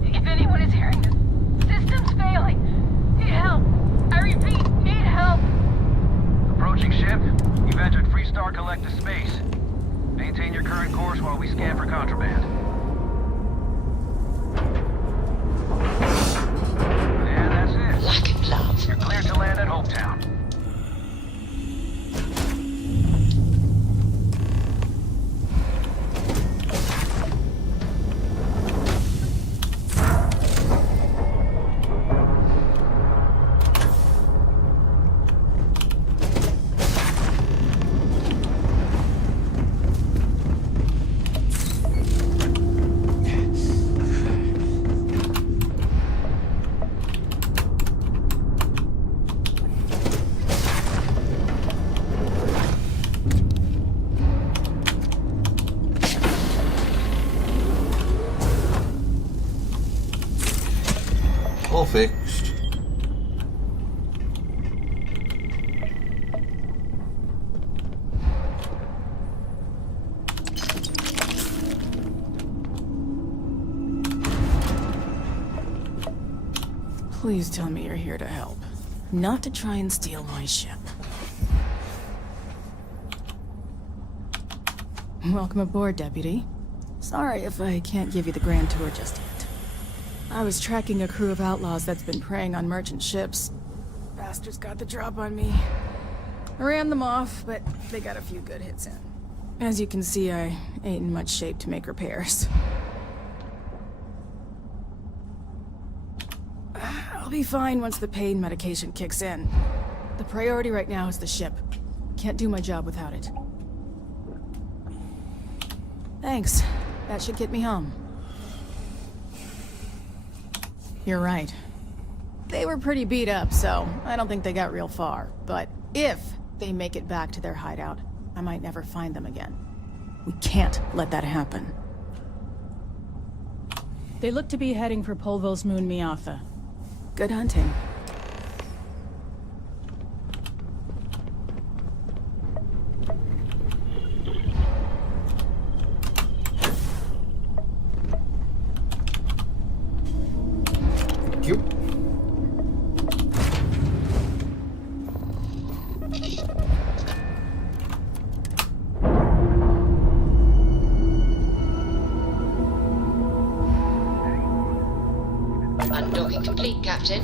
If anyone is hearing this, system's failing. Need help. I repeat, need help. Approaching ship. You've entered Freestar Collective space. Maintain your current course while we scan for contraband. And that's it. Like a glove. You're cleared to land at Hopetown. All fixed. Please tell me you're here to help, not to try and steal my ship. Welcome aboard, Deputy. Sorry if I can't give you the grand tour just yet. I was tracking a crew of outlaws that's been preying on merchant ships. Bastards got the drop on me. I ran them off, but they got a few good hits in. As you can see, I ain't in much shape to make repairs. I'll be fine once the pain medication kicks in. The priority right now is the ship. Can't do my job without it. Thanks. That should get me home. You're right. They were pretty beat up, so I don't think they got real far. But if they make it back to their hideout, I might never find them again. We can't let that happen. They look to be heading for Polvo's moon Miatha. Good hunting. Thank you. Undocking complete, Captain.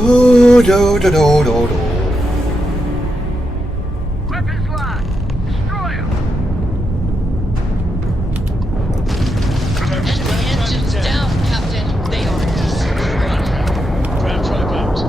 Oh, do, do, do, do, do. Weapons locked. Destroy them. Engines down, Captain. They are destroyed. Ground tripods.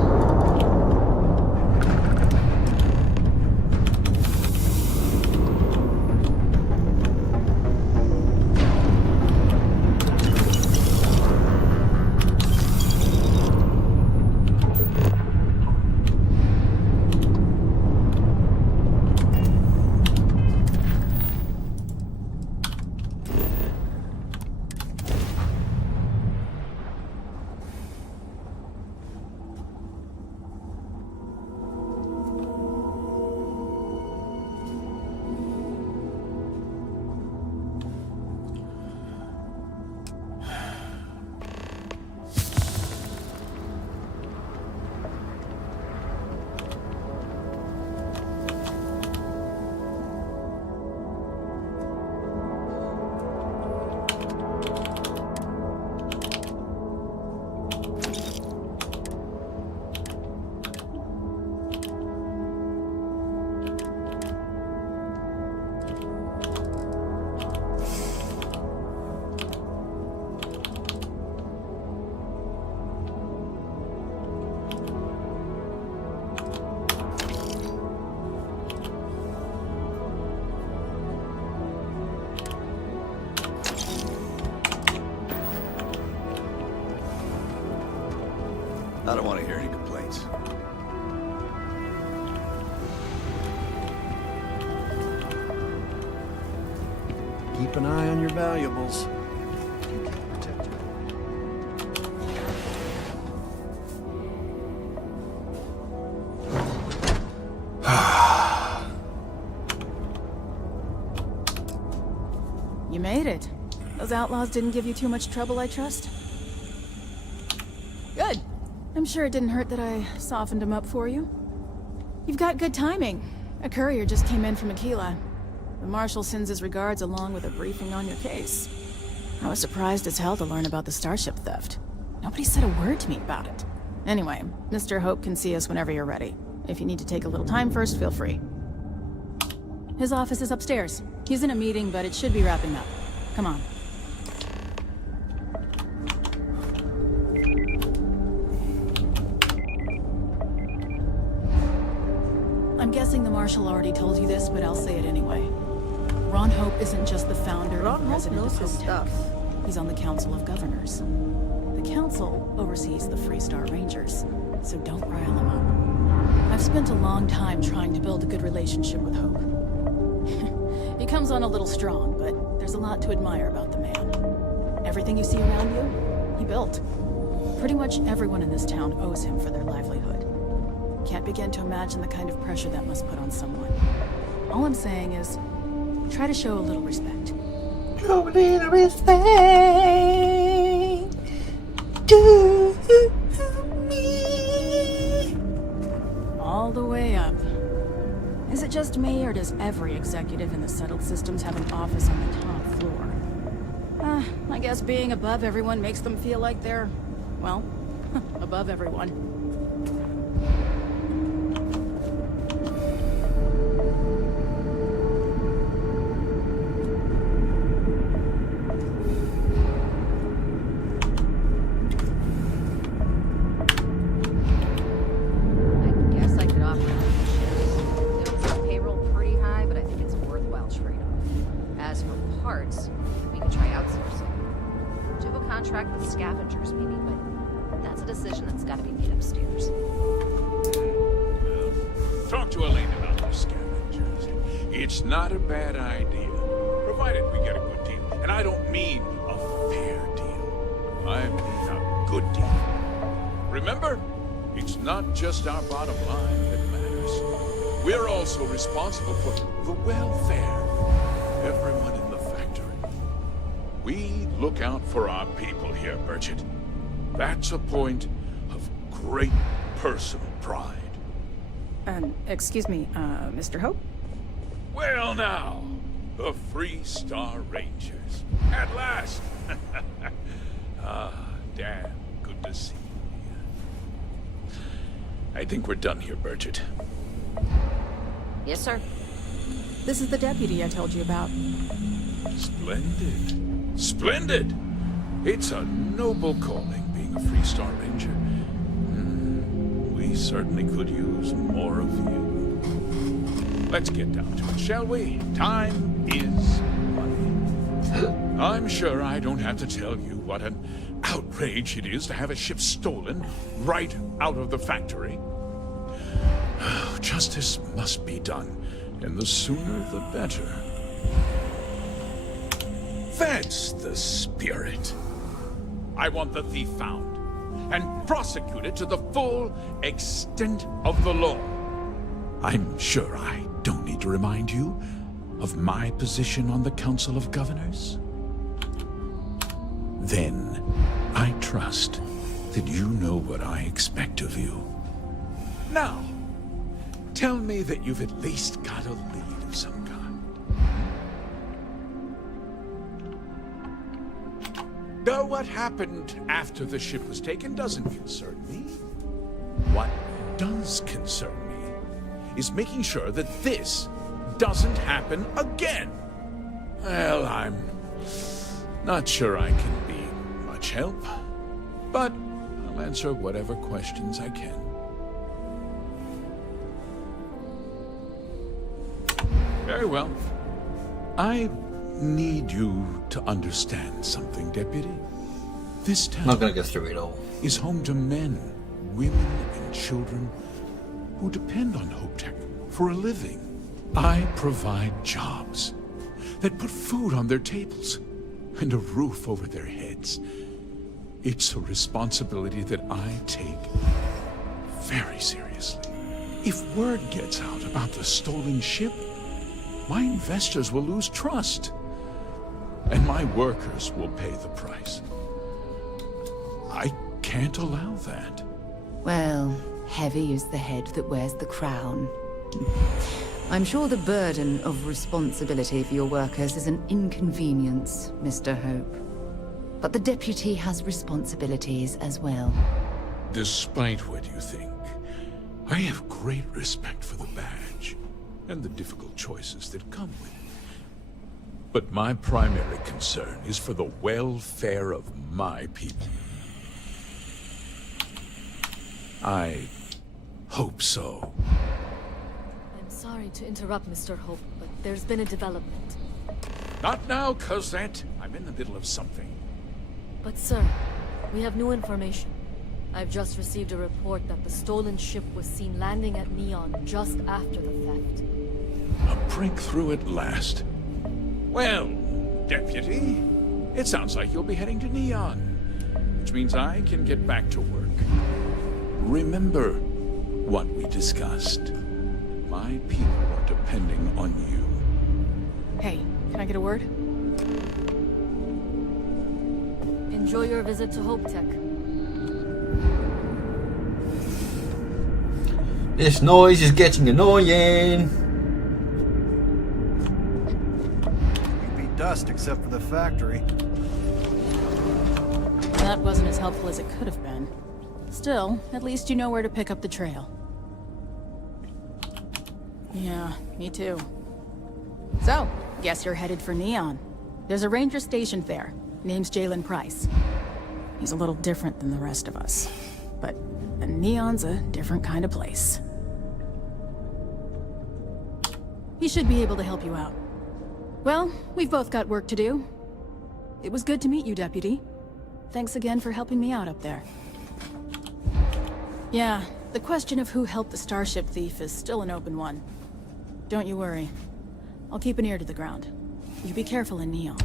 I don't want to hear any complaints. Keep an eye on your valuables. You made it. Those outlaws didn't give you too much trouble, I trust? Good. I'm sure it didn't hurt that I softened them up for you. You've got good timing. A courier just came in from Aquila. The Marshal sends his regards along with a briefing on your case. I was surprised as hell to learn about the starship theft. Nobody said a word to me about it. Anyway, Mr. Hope can see us whenever you're ready. If you need to take a little time first, feel free. His office is upstairs. He's in a meeting, but it should be wrapping up. Come on. I'm guessing the Marshal already told you this, but I'll say it anyway. Ron Hope isn't just the founder and president of Hope Tech. He's on the Council of Governors. The Council oversees the Freestar Rangers, so don't rile him up. I've spent a long time trying to build a good relationship with Hope. He comes on a little strong, but there's a lot to admire about the man. Everything you see around you, he built. Pretty much everyone in this town owes him for their livelihood. Can't begin to imagine the kind of pressure that must put on someone. All I'm saying is, try to show a little respect. Show a little respect to me. All the way up. Is it just me, or does every executive in the settled systems have an office on the top floor? I guess being above everyone makes them feel like they're, well, above everyone. contract with scavengers, maybe, but that's a decision that's got to be made upstairs. Talk to Elaine about those scavengers. It's not a bad idea, provided we get a good deal. And I don't mean a fair deal. I mean a good deal. Remember, it's not just our bottom line that matters. We're also responsible for the welfare of everyone in the factory. We look out for our people here, Bridget. That's a point of great personal pride. Excuse me, Mr. Hope? Well now, the Free Star Rangers. At last! Damn, good to see you. I think we're done here, Bridget. Yes, sir. This is the deputy I told you about. Splendid. Splendid! It's a noble calling, being a Free Star Ranger. We certainly could use more of you. Let's get down to it, shall we? Time is money. I'm sure I don't have to tell you what an outrage it is to have a ship stolen right out of the factory. Justice must be done, and the sooner the better. That's the spirit. I want the thief found and prosecuted to the full extent of the law. I'm sure I don't need to remind you of my position on the Council of Governors. Then, I trust that you know what I expect of you. Now, tell me that you've at least got a lead of some kind. Though what happened after the ship was taken doesn't concern me. What does concern me is making sure that this doesn't happen again. Well, I'm not sure I can be much help, but I'll answer whatever questions I can. Very well. I need you to understand something, Deputy. This town not gonna go through it all. Is home to men, women, and children who depend on HopeTech for a living. I provide jobs that put food on their tables and a roof over their heads. It's a responsibility that I take very seriously. If word gets out about the stolen ship, my investors will lose trust, and my workers will pay the price. I can't allow that. Well, heavy is the head that wears the crown. I'm sure the burden of responsibility for your workers is an inconvenience, Mr. Hope. But the deputy has responsibilities as well. Despite what you think, I have great respect for the badge and the difficult choices that come with it. But my primary concern is for the welfare of my people. I hope so. I'm sorry to interrupt, Mr. Hope, but there's been a development. Not now, Cosette. I'm in the middle of something. But sir, we have new information. I've just received a report that the stolen ship was seen landing at Neon just after the theft. A breakthrough at last. Well, Deputy, it sounds like you'll be heading to Neon, which means I can get back to work. Remember what we discussed. My people are depending on you. Hey, can I get a word? Enjoy your visit to HopeTech. This noise is getting annoying. You'd be dust except for the factory. That wasn't as helpful as it could have been. Still, at least you know where to pick up the trail. Yeah, me too. So, guess you're headed for Neon. There's a ranger stationed there. Name's Jalen Price. He's a little different than the rest of us. But Neon's a different kind of place. He should be able to help you out. Well, we've both got work to do. It was good to meet you, Deputy. Thanks again for helping me out up there. Yeah, the question of who helped the Starship thief is still an open one. Don't you worry. I'll keep an ear to the ground. You be careful in Neon.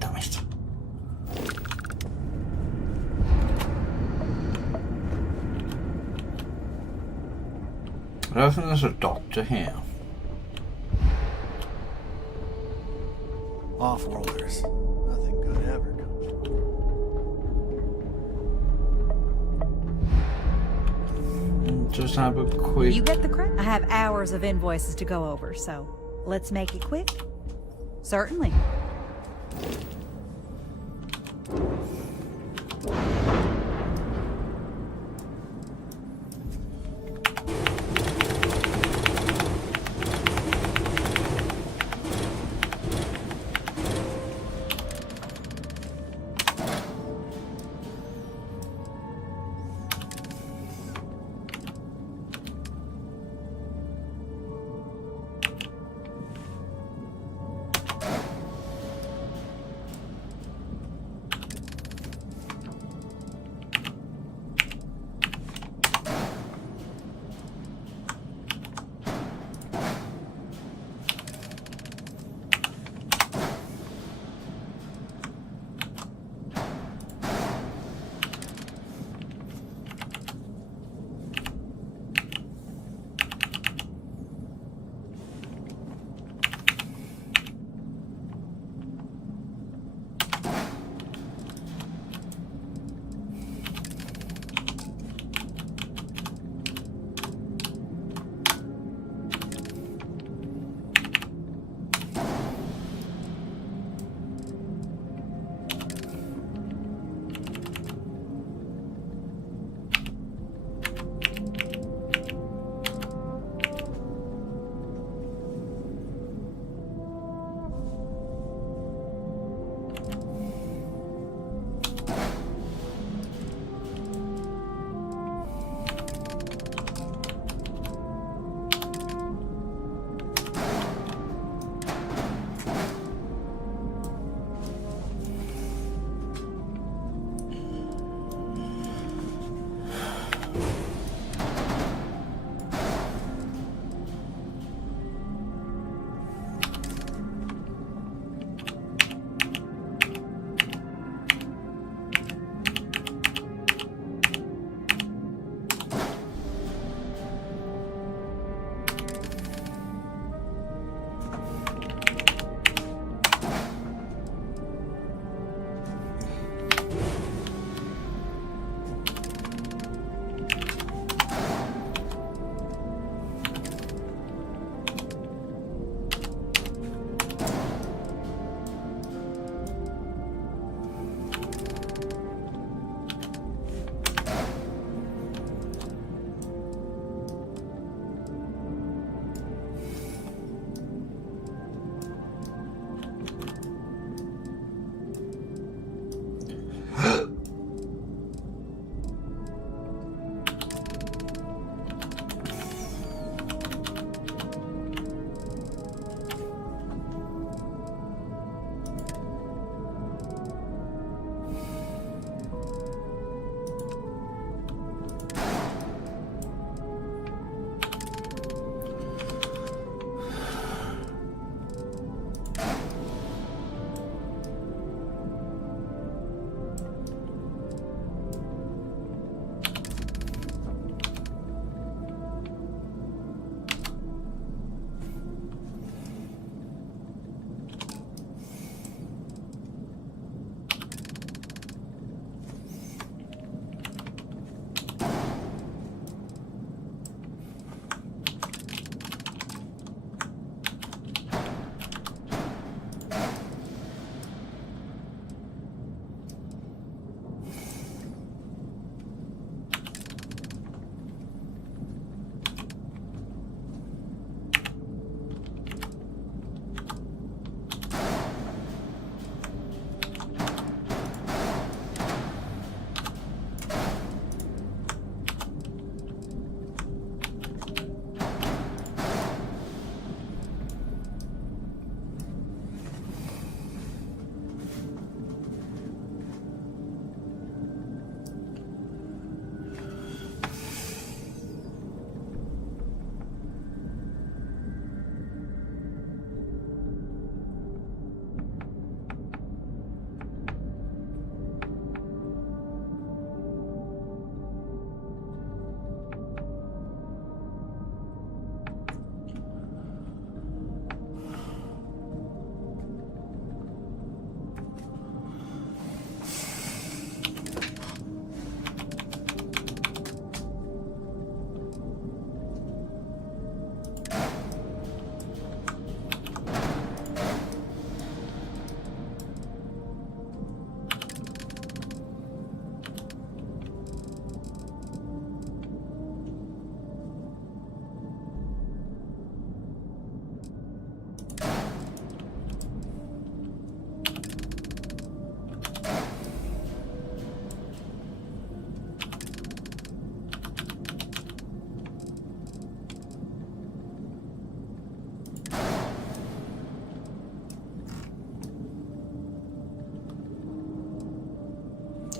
Damn it. I don't think there's a doctor here. Off-worlders. Nothing good ever comes from them. Just have a quick... You get the credit. I have hours of invoices to go over, so let's make it quick. Certainly.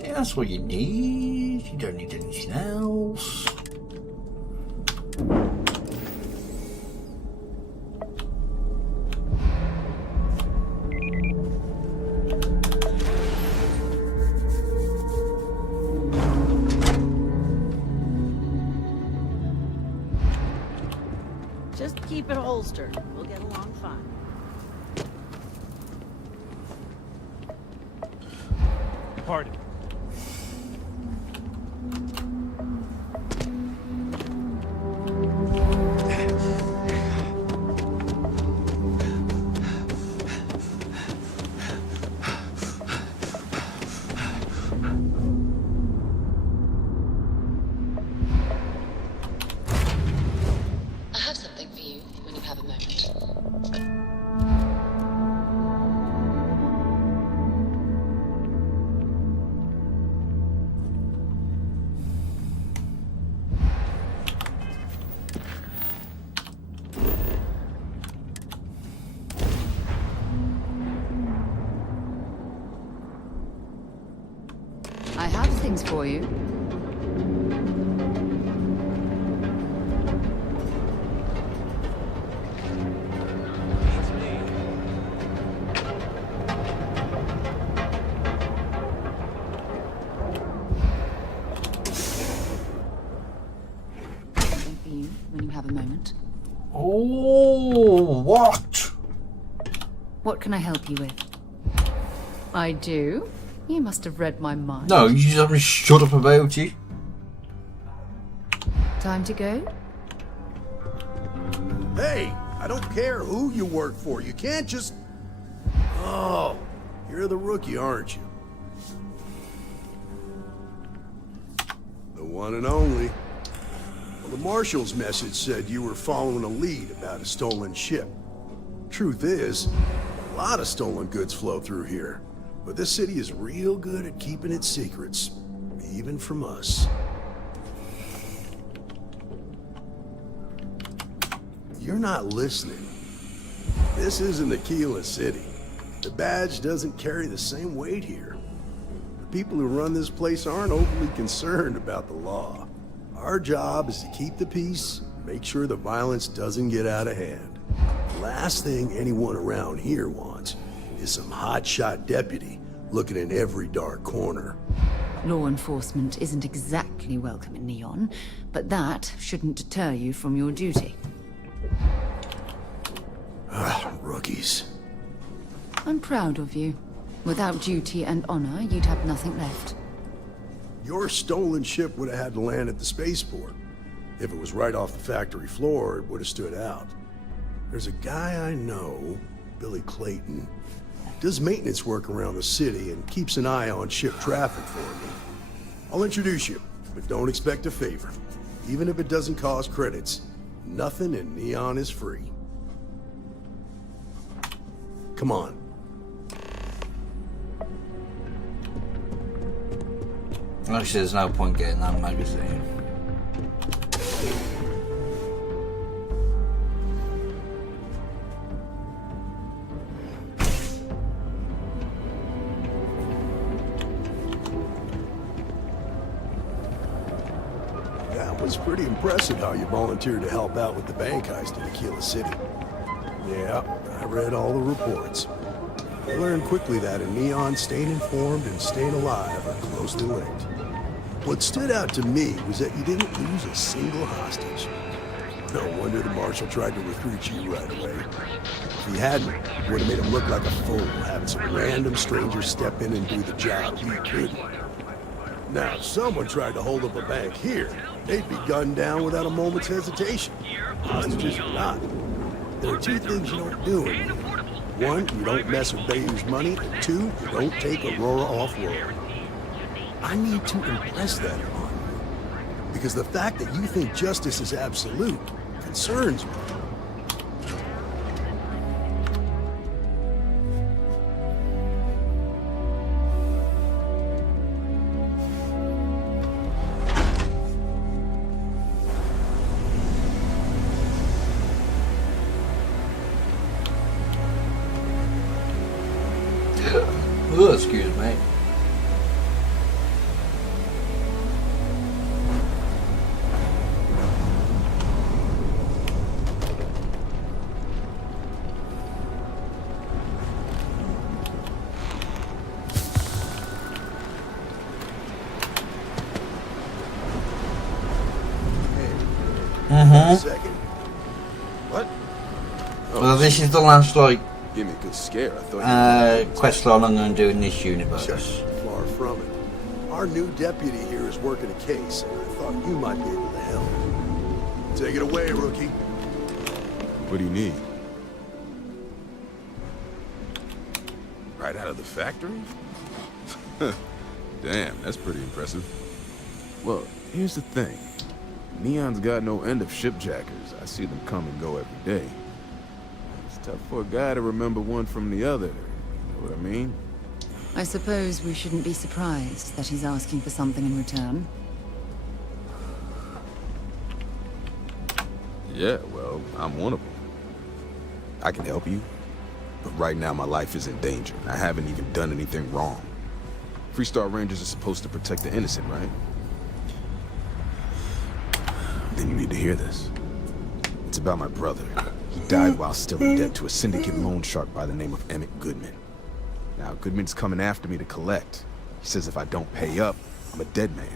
Yeah, that's what you need. You don't need anything else. Just keep it holstered. We'll get along fine. Pardon. I have something for you when you have a moment. I have things for you. Something for you when you have a moment. Oh, what? What can I help you with? I do? You must have read my mind. No, you just haven't shut up about it. Time to go? Hey, I don't care who you work for. You can't just... Oh, you're the rookie, aren't you? The one and only. Well, the marshal's message said you were following a lead about a stolen ship. Truth is, a lot of stolen goods flow through here. But this city is real good at keeping its secrets, even from us. You're not listening. This isn't Aquila City. The badge doesn't carry the same weight here. The people who run this place aren't overly concerned about the law. Our job is to keep the peace, make sure the violence doesn't get out of hand. The last thing anyone around here wants is some hotshot deputy looking in every dark corner. Law enforcement isn't exactly welcome in Neon, but that shouldn't deter you from your duty. Rookies. I'm proud of you. Without duty and honor, you'd have nothing left. Your stolen ship would have had to land at the spaceport. If it was right off the factory floor, it would have stood out. There's a guy I know, Billy Clayton, does maintenance work around the city and keeps an eye on ship traffic for me. I'll introduce you, but don't expect a favor. Even if it doesn't cost credits, nothing in Neon is free. Come on. Actually, there's no point getting that magazine. That was pretty impressive how you volunteered to help out with the bank heist in Aquila City. Yeah, I read all the reports. I learned quickly that in Neon, staying informed and staying alive are closely linked. What stood out to me was that you didn't lose a single hostage. No wonder the marshal tried to recruit you right away. If he hadn't, it would have made him look like a fool, having some random stranger step in and do the job he couldn't. Now, if someone tried to hold up a bank here, they'd be gunned down without a moment's hesitation. Hostages or not. There are two things you don't do in here. One, you don't mess with Bayou's money, and two, you don't take Aurora off-world. I need to impress that on you, because the fact that you think justice is absolute concerns me. Oh, excuse me. Second. What? Well, this is the last, like, Give me a good scare. I thought quest line I'm going to do in this universe. Far from it. Our new deputy here is working a case, and I thought you might be able to help. Take it away, rookie. What do you need? Right out of the factory? Damn, that's pretty impressive. Well, here's the thing. Neon's got no end of shipjackers. I see them come and go every day. It's tough for a guy to remember one from the other. You know what I mean? I suppose we shouldn't be surprised that he's asking for something in return. Yeah, well, I'm one of them. I can help you, but right now my life is in danger. I haven't even done anything wrong. Freestar Rangers are supposed to protect the innocent, right? Then you need to hear this. It's about my brother. He died while still in debt to a syndicate loan shark by the name of Emmett Goodman. Now, Goodman's coming after me to collect. He says if I don't pay up, I'm a dead man.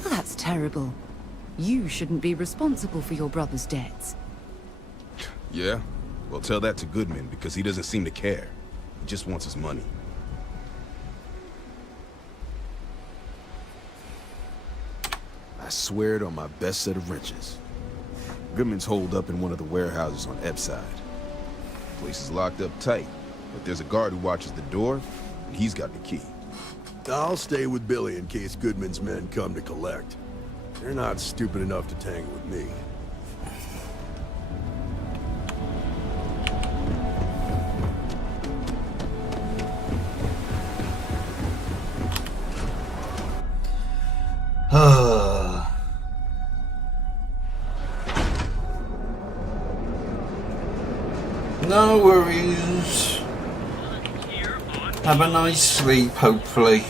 Well, that's terrible. You shouldn't be responsible for your brother's debts. Yeah? Well, tell that to Goodman, because he doesn't seem to care. He just wants his money. I swear it on my best set of wrenches. Goodman's holed up in one of the warehouses on Epside. The place is locked up tight, but there's a guard who watches the door, and he's got the key. I'll stay with Billy in case Goodman's men come to collect. They're not stupid enough to tangle with me. No worries. Have a nice sleep, hopefully.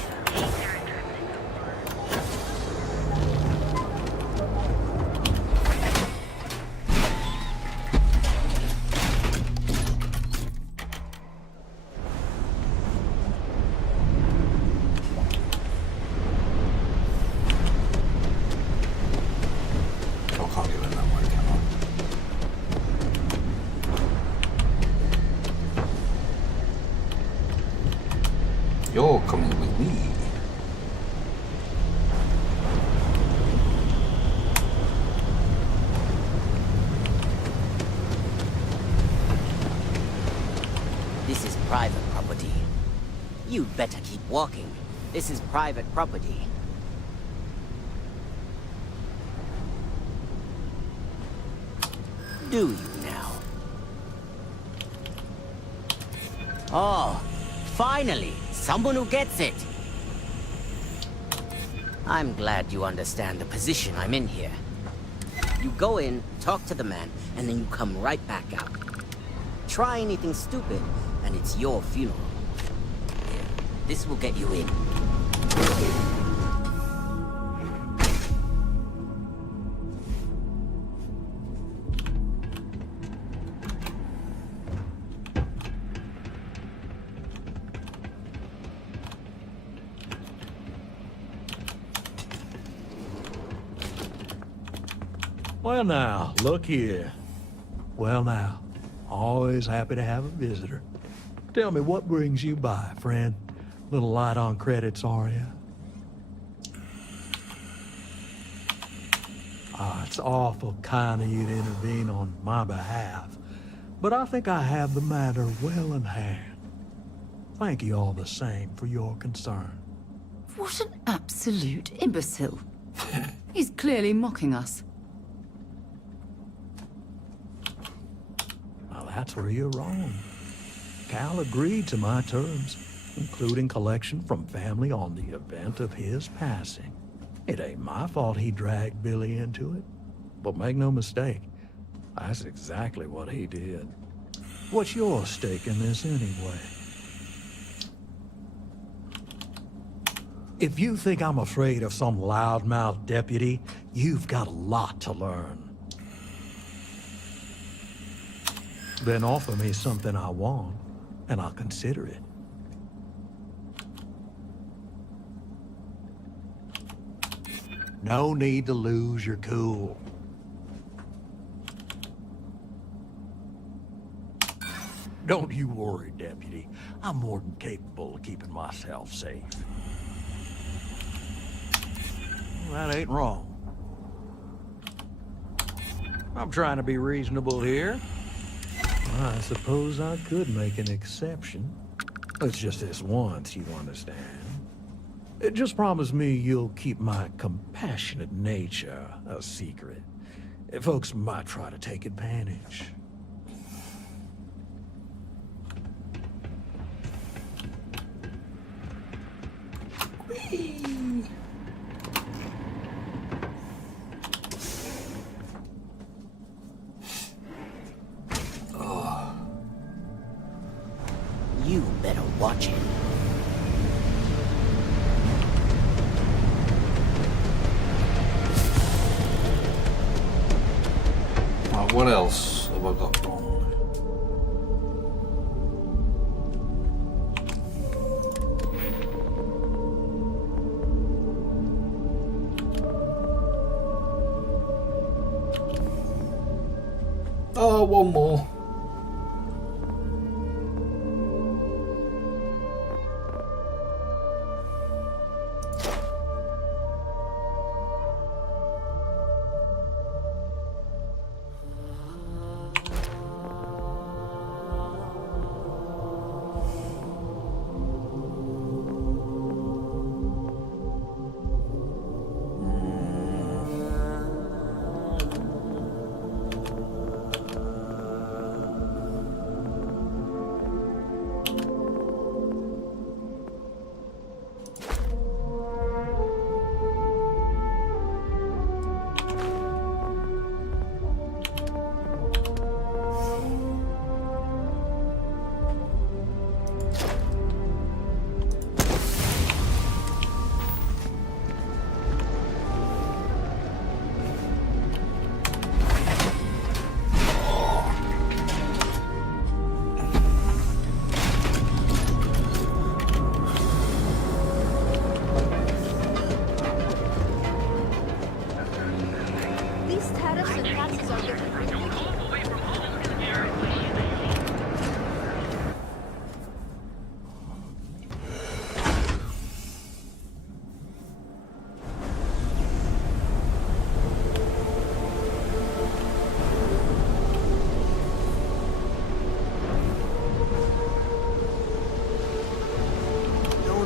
You're coming with me. This is private property. You'd better keep walking. This is private property. Do you now? Oh, finally! Someone who gets it! I'm glad you understand the position I'm in here. You go in, talk to the man, and then you come right back out. Try anything stupid, and it's your funeral. Here, this will get you in. Well now, look here. Well now, always happy to have a visitor. Tell me, what brings you by, friend? Little light on credits, are you? It's awful kind of you to intervene on my behalf, but I think I have the matter well in hand. Thank you all the same for your concern. What an absolute imbecile. He's clearly mocking us. Well, that's where you're wrong. Cal agreed to my terms, including collection from family on the event of his passing. It ain't my fault he dragged Billy into it. But make no mistake, that's exactly what he did. What's your stake in this anyway? If you think I'm afraid of some loudmouth deputy, you've got a lot to learn. Then offer me something I want, and I'll consider it. No need to lose your cool. Don't you worry, Deputy. I'm more than capable of keeping myself safe. That ain't wrong. I'm trying to be reasonable here. I suppose I could make an exception. It's just this once, you understand. Just promise me you'll keep my compassionate nature a secret. Folks might try to take advantage. You better watch it. What else have I got wrong? Oh, one more.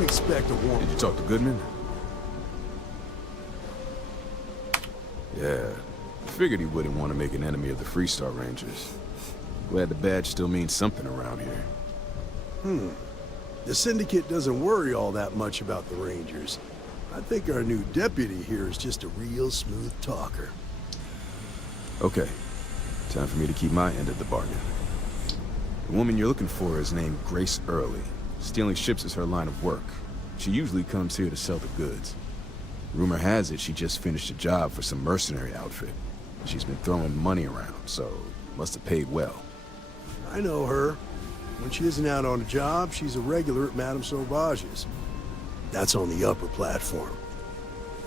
Expect a warrant. Did you talk to Goodman? Yeah. I figured he wouldn't want to make an enemy of the Freestar Rangers. Glad the badge still means something around here. The Syndicate doesn't worry all that much about the Rangers. I think our new deputy here is just a real smooth talker. Okay. Time for me to keep my end of the bargain. The woman you're looking for is named Grace Early. Stealing ships is her line of work. She usually comes here to sell the goods. Rumor has it she just finished a job for some mercenary outfit. She's been throwing money around, so must have paid well. I know her. When she isn't out on a job, she's a regular at Madame Sauvage's. That's on the upper platform.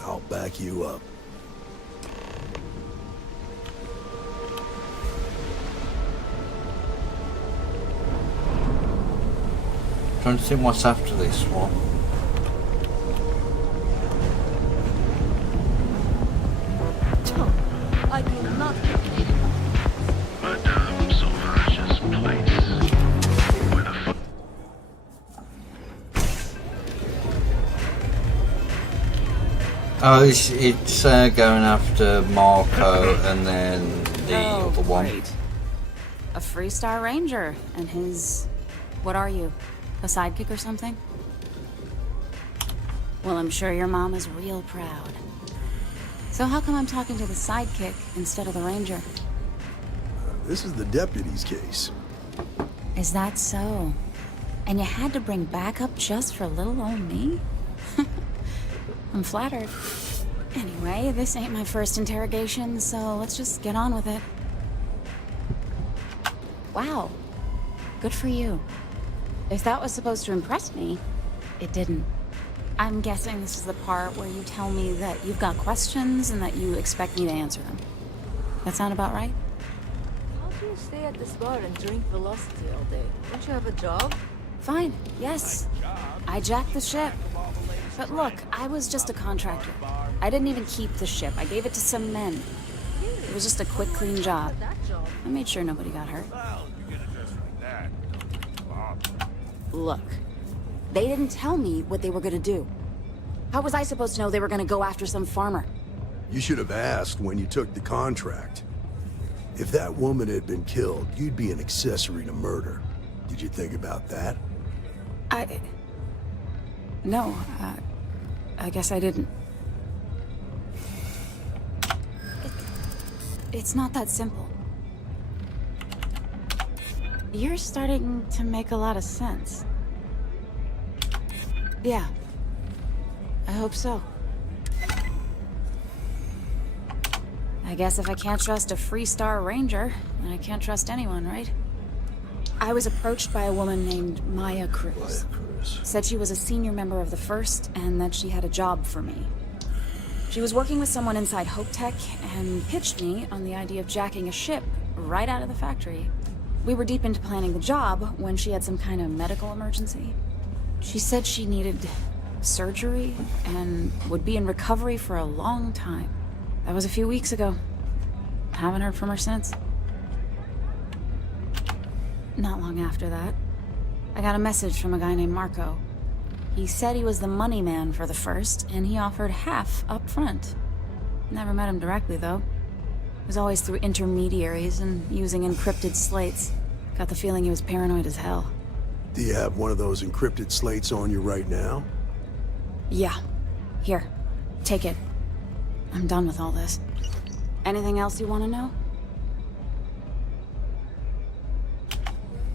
I'll back you up. Trying to see what's after this one. I will not. Madame Sauvage's place. Where the Oh, it's going after Marco and then the other one. Great. A Freestar Ranger and his... What are you? A sidekick or something? Well, I'm sure your mom is real proud. So how come I'm talking to the sidekick instead of the ranger? This is the deputy's case. Is that so? And you had to bring backup just for little old me? I'm flattered. Anyway, this ain't my first interrogation, so let's just get on with it. Wow. Good for you. If that was supposed to impress me, it didn't. I'm guessing this is the part where you tell me that you've got questions and that you expect me to answer them. That sound about right? do you stay at this bar and drink Velocity all day? Don't you have a job? Fine, yes. I jacked the ship. But look, I was just a contractor. I didn't even keep the ship. I gave it to some men. It was just a quick, clean job. I made sure nobody got hurt. Look, they didn't tell me what they were gonna do. How was I supposed to know they were gonna go after some farmer? You should have asked when you took the contract. If that woman had been killed, you'd be an accessory to murder. Did you think about that? No, I guess I didn't. It's not that simple. You're starting to make a lot of sense. Yeah. I hope so. I guess if I can't trust a Freestar Ranger, then I can't trust anyone, right? I was approached by a woman named Maya Cruz. Said she was a senior member of the First and that she had a job for me. She was working with someone inside Hope Tech and pitched me on the idea of jacking a ship right out of the factory. We were deep into planning the job when she had some kind of medical emergency. She said she needed surgery and would be in recovery for a long time. That was a few weeks ago. Haven't heard from her since. Not long after that, I got a message from a guy named Marco. He said he was the money man for the First, and he offered half up front. Never met him directly, though. It was always through intermediaries and using encrypted slates. Got the feeling he was paranoid as hell. Do you have one of those encrypted slates on you right now? Yeah. Here. Take it. I'm done with all this. Anything else you want to know?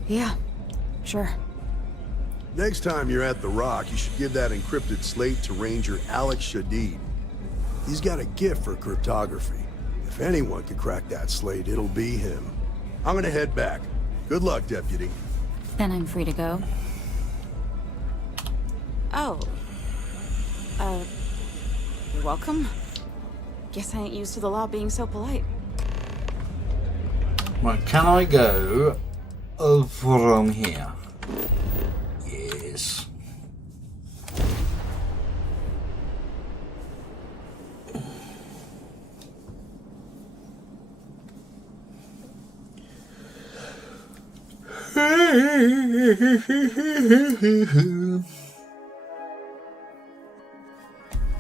Yeah. Sure. Next time you're at the Rock, you should give that encrypted slate to Ranger Alex Shadid. He's got a gift for cryptography. If anyone can crack that slate, it'll be him. I'm gonna head back. Good luck, Deputy. Then I'm free to go. Oh. You're welcome. Guess I ain't used to the law being so polite. Well, can I go from here? Yes.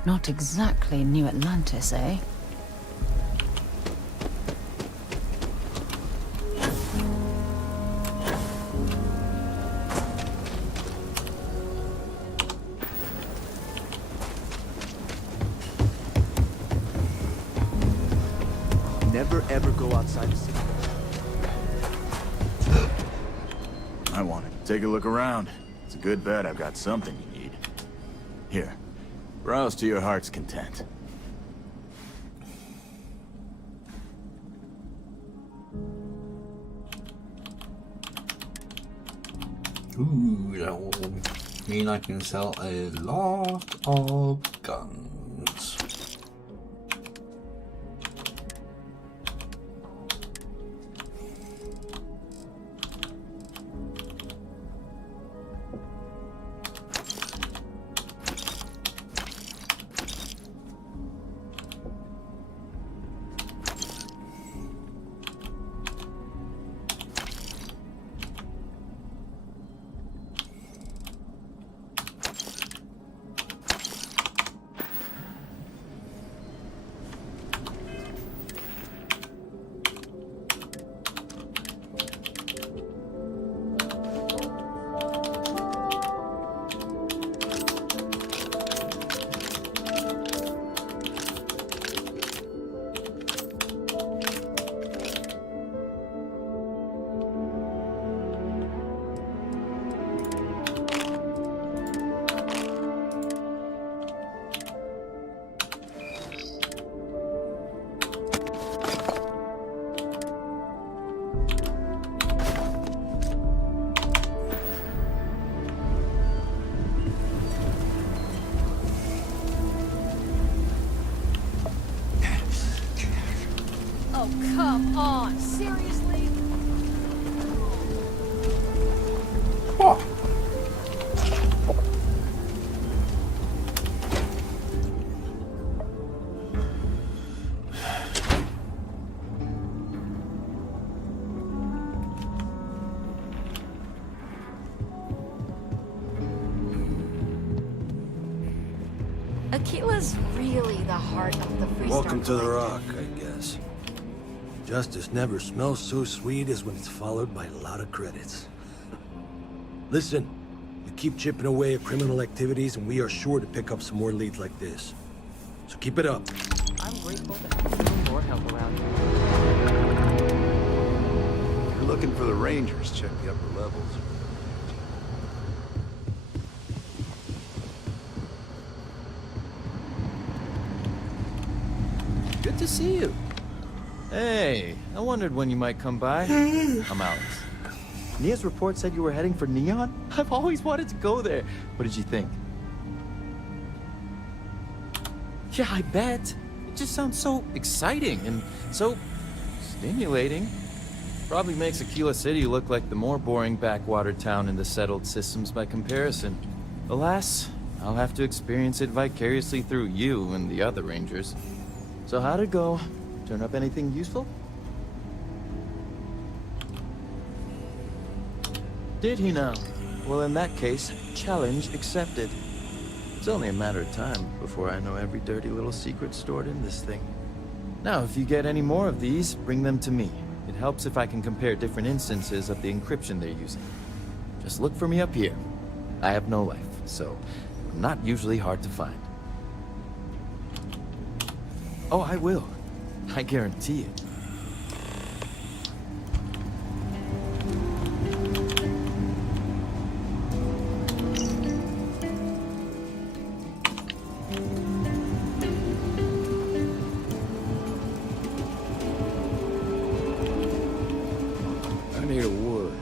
Not exactly New Atlantis, eh? Never ever go outside the city. I want it. Take a look around. It's a good bet I've got something you need. Here. Browse to your heart's content. Ooh, that will mean I can sell a lot of guns. Oh, come on. Seriously? Tequila's really the heart of the Freestar. Welcome to the Rock, I guess. Justice never smells so sweet as when it's followed by a lot of credits. Listen, you keep chipping away at criminal activities and we are sure to pick up some more leads like this. So keep it up. I'm grateful to have a little more help around here. If you're looking for the Rangers, check the upper levels. Good to see you. Hey, I wondered when you might come by. I'm Alex. Nia's report said you were heading for Neon? I've always wanted to go there. What did you think? Yeah, I bet. It just sounds so exciting and so stimulating. Probably makes Aquila City look like the more boring backwater town in the settled systems by comparison. Alas, I'll have to experience it vicariously through you and the other Rangers. So how'd it go? Turn up anything useful? Did he now? Well, in that case, challenge accepted. It's only a matter of time before I know every dirty little secret stored in this thing. Now, if you get any more of these, bring them to me. It helps if I can compare different instances of the encryption they're using. Just look for me up here. I have no life, so I'm not usually hard to find. Oh, I will. I guarantee it. I need a word.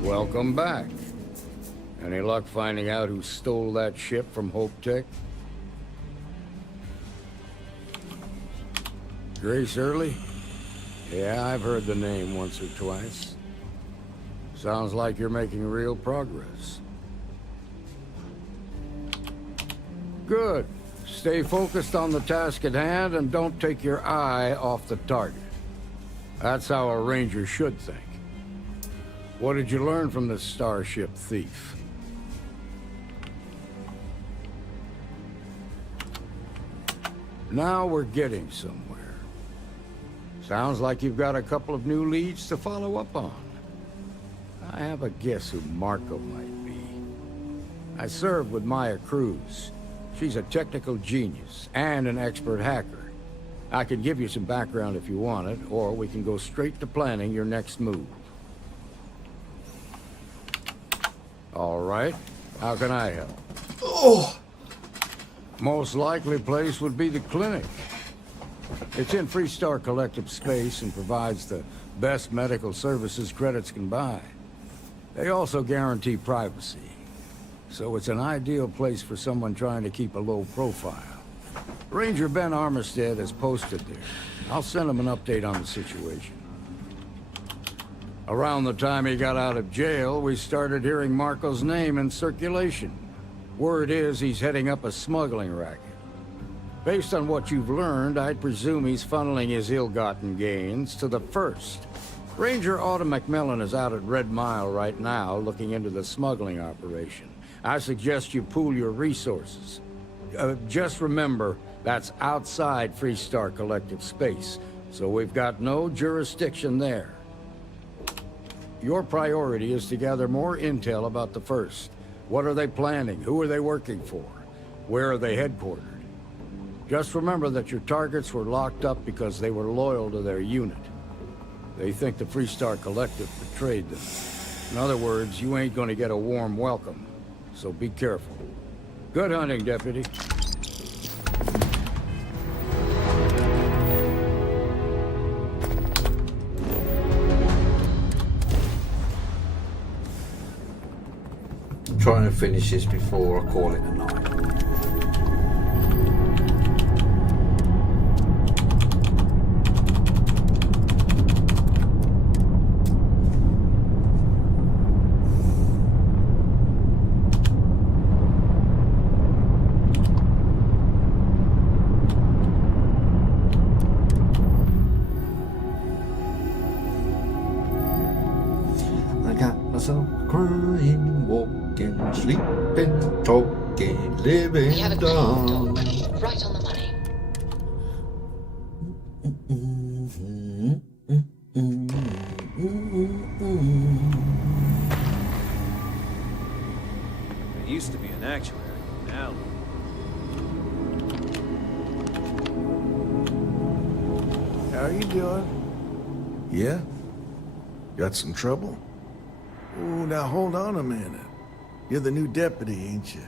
Welcome back. Any luck finding out who stole that ship from Hope Tech? Grace Early? Yeah, I've heard the name once or twice. Sounds like you're making real progress. Good. Stay focused on the task at hand and don't take your eye off the target. That's how a Ranger should think. What did you learn from this starship thief? Now we're getting somewhere. Sounds like you've got a couple of new leads to follow up on. I have a guess who Marco might be. I served with Maya Cruz. She's a technical genius and an expert hacker. I can give you some background if you want it, or we can go straight to planning your next move. All right. How can I help? Oh! Most likely place would be the clinic. It's in Freestar Collective space and provides the best medical services credits can buy. They also guarantee privacy, so it's an ideal place for someone trying to keep a low profile. Ranger Ben Armistead is posted there. I'll send him an update on the situation. Around the time he got out of jail, we started hearing Marco's name in circulation. Word is he's heading up a smuggling racket. Based on what you've learned, I'd presume he's funneling his ill-gotten gains to the First. Ranger Autumn McMillan is out at Red Mile right now, looking into the smuggling operation. I suggest you pool your resources. Just remember, that's outside Freestar Collective space, so we've got no jurisdiction there. Your priority is to gather more intel about the First. What are they planning? Who are they working for? Where are they headquartered? Just remember that your targets were locked up because they were loyal to their unit. They think the Freestar Collective betrayed them. In other words, you ain't gonna get a warm welcome, so be careful. Good hunting, Deputy. I'm trying to finish this before I call it a night. Crying, walking, sleeping, talking, living down. I used to be an actuary. Now... How you doing? Yeah? Got some trouble? Oh, now hold on a minute. You're the new deputy, ain't you?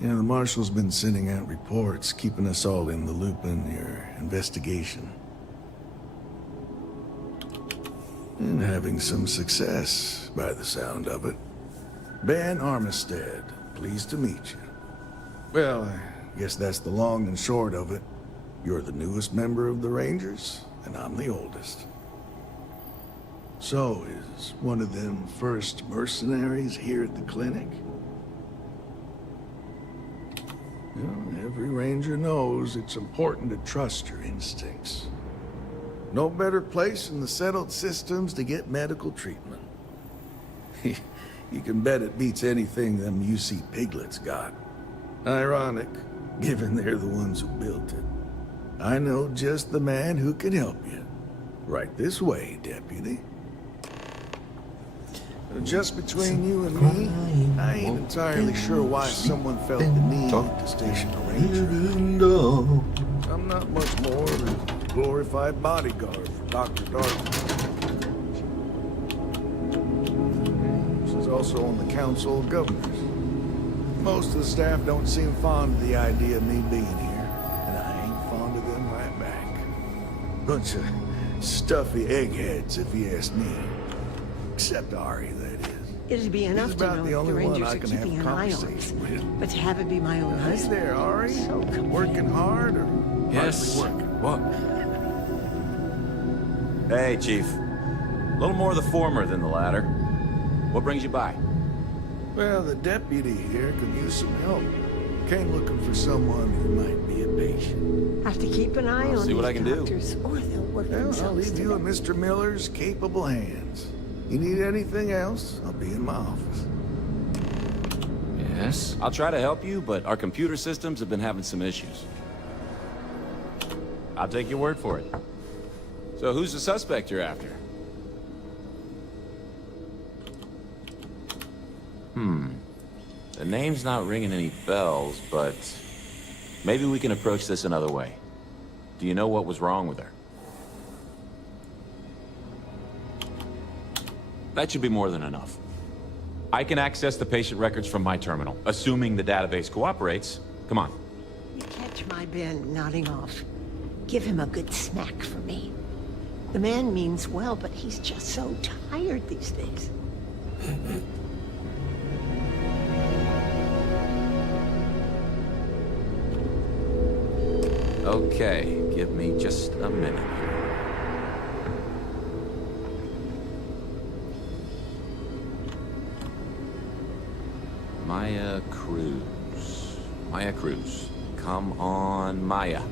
Yeah, the marshal's been sending out reports, keeping us all in the loop in your investigation. And having some success, by the sound of it. Ben Armistead, pleased to meet you. Well, I guess that's the long and short of it. You're the newest member of the Rangers, and I'm the oldest. So, is one of them first mercenaries here at the clinic? Well, every ranger knows it's important to trust your instincts. No better place in the settled systems to get medical treatment. You can bet it beats anything them UC piglets got. Ironic, given they're the ones who built it. I know just the man who can help you. Right this way, deputy. Just between you and me, I ain't entirely sure why someone felt the need to station a ranger. I'm not much more than a glorified bodyguard for Dr. Darwin. She's also on the Council of Governors. Most of the staff don't seem fond of the idea of me being here, and I ain't fond of them right back. Bunch of stuffy eggheads, if you ask me. Except Ari, that is. It'd be enough to know if the Rangers are keeping an eye on us. But to have it be my own Hey husband... there, Ari. So working hard or Yes. hardly working? What? Hey, Chief. A little more of the former than the latter. What brings you by? Well, the deputy here could use some help. Came looking for someone who might be a patient. Have to keep an eye on see what these I can do. doctors, or they'll work Well, I'll themselves leave to you in death. Mr. Miller's capable hands. You need anything else, I'll be in my office. Yes? I'll try to help you, but our computer systems have been having some issues. I'll take your word for it. So who's the suspect you're after? The name's not ringing any bells, but maybe we can approach this another way. Do you know what was wrong with her? That should be more than enough. I can access the patient records from my terminal, assuming the database cooperates. Come on. You catch my Ben nodding off. Give him a good smack for me. The man means well, but he's just so tired these days. Okay, give me just a minute. Maya Cruz. Maya Cruz. Come on, Maya.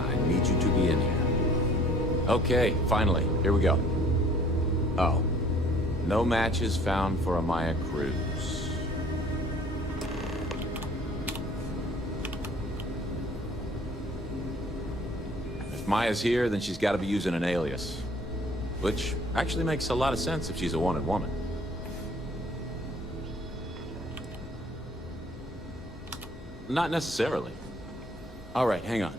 I need you to be in here. Okay, finally. Here we go. Oh. No matches found for a Maya Cruz. If Maya's here, then she's got to be using an alias. Which actually makes a lot of sense if she's a wanted woman. Not necessarily. All right, hang on.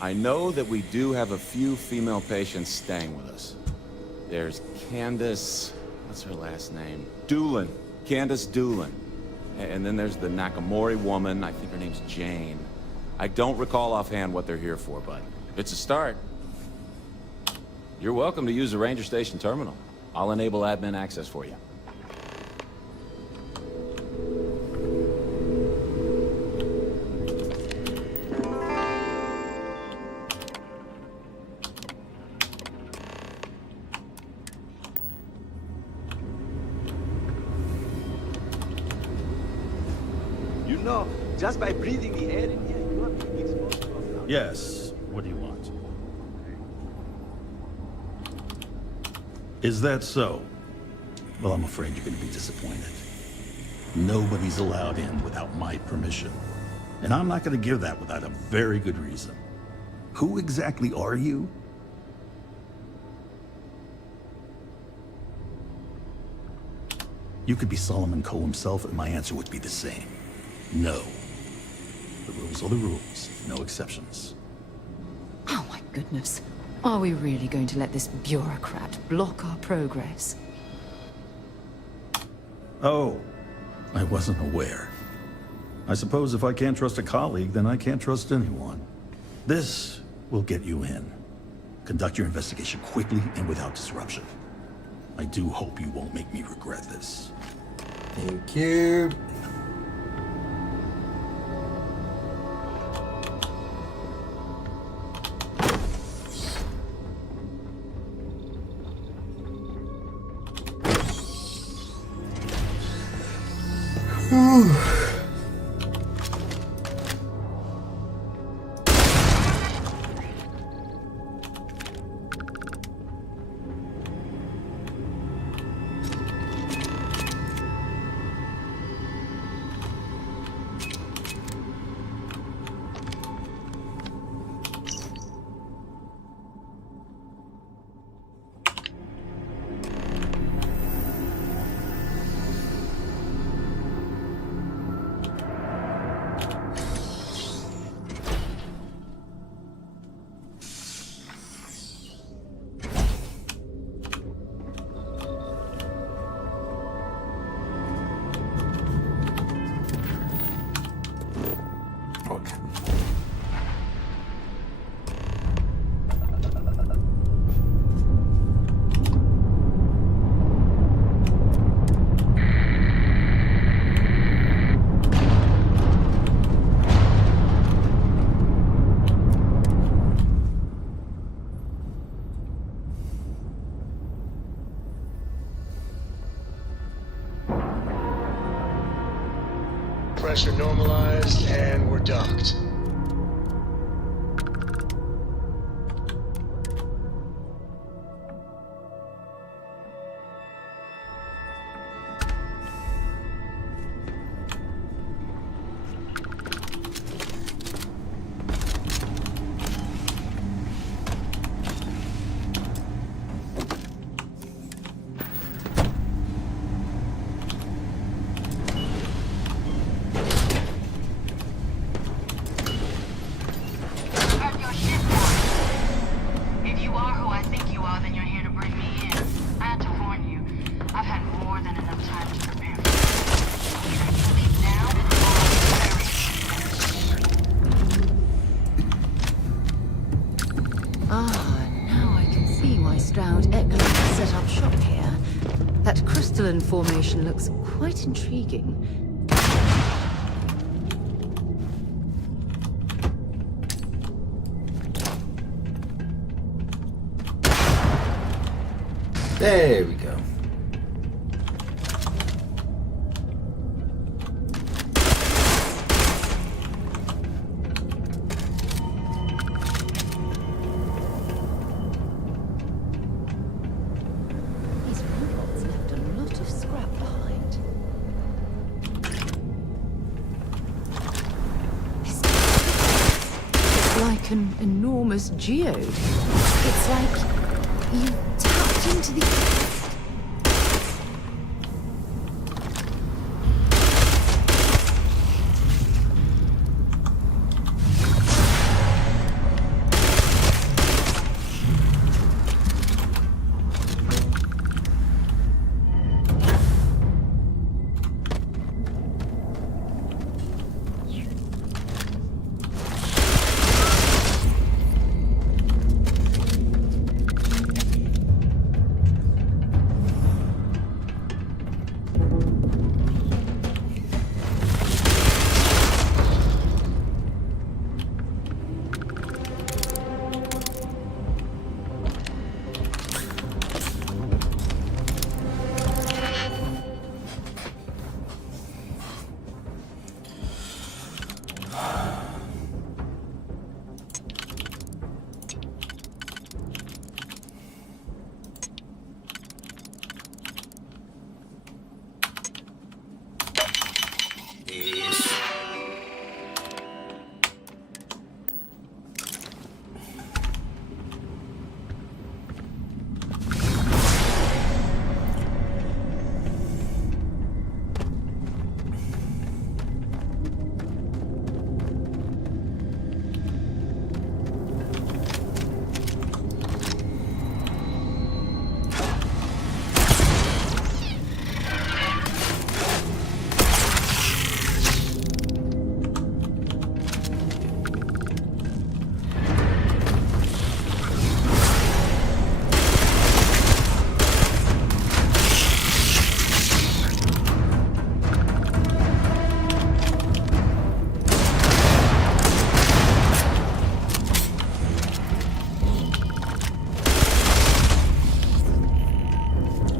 I know that we do have a few female patients staying with us. There's Candace... what's her last name? Doolin. Candace Doolin. And then there's the Nakamori woman. I think her name's Jane. I don't recall offhand what they're here for, but it's a start. You're welcome to use the Ranger Station terminal. I'll enable admin access for you. You know, just by breathing the air in here, you are being exposed to us. Yes. What do you want? Is that so? Well, I'm afraid you're going to be disappointed. Nobody's allowed in without my permission. And I'm not going to give that without a very good reason. Who exactly are you? You could be Solomon Coe himself, and my answer would be the same. No. The rules are the rules, no exceptions. Oh my goodness. Are we really going to let this bureaucrat block our progress? Oh, I wasn't aware. I suppose if I can't trust a colleague, then I can't trust anyone. This will get you in. Conduct your investigation quickly and without disruption. I do hope you won't make me regret this. Thank you. Pressure normalized, and we're docked. Crystalline formation looks quite intriguing. There we go. An enormous geode. It's like you tapped into the...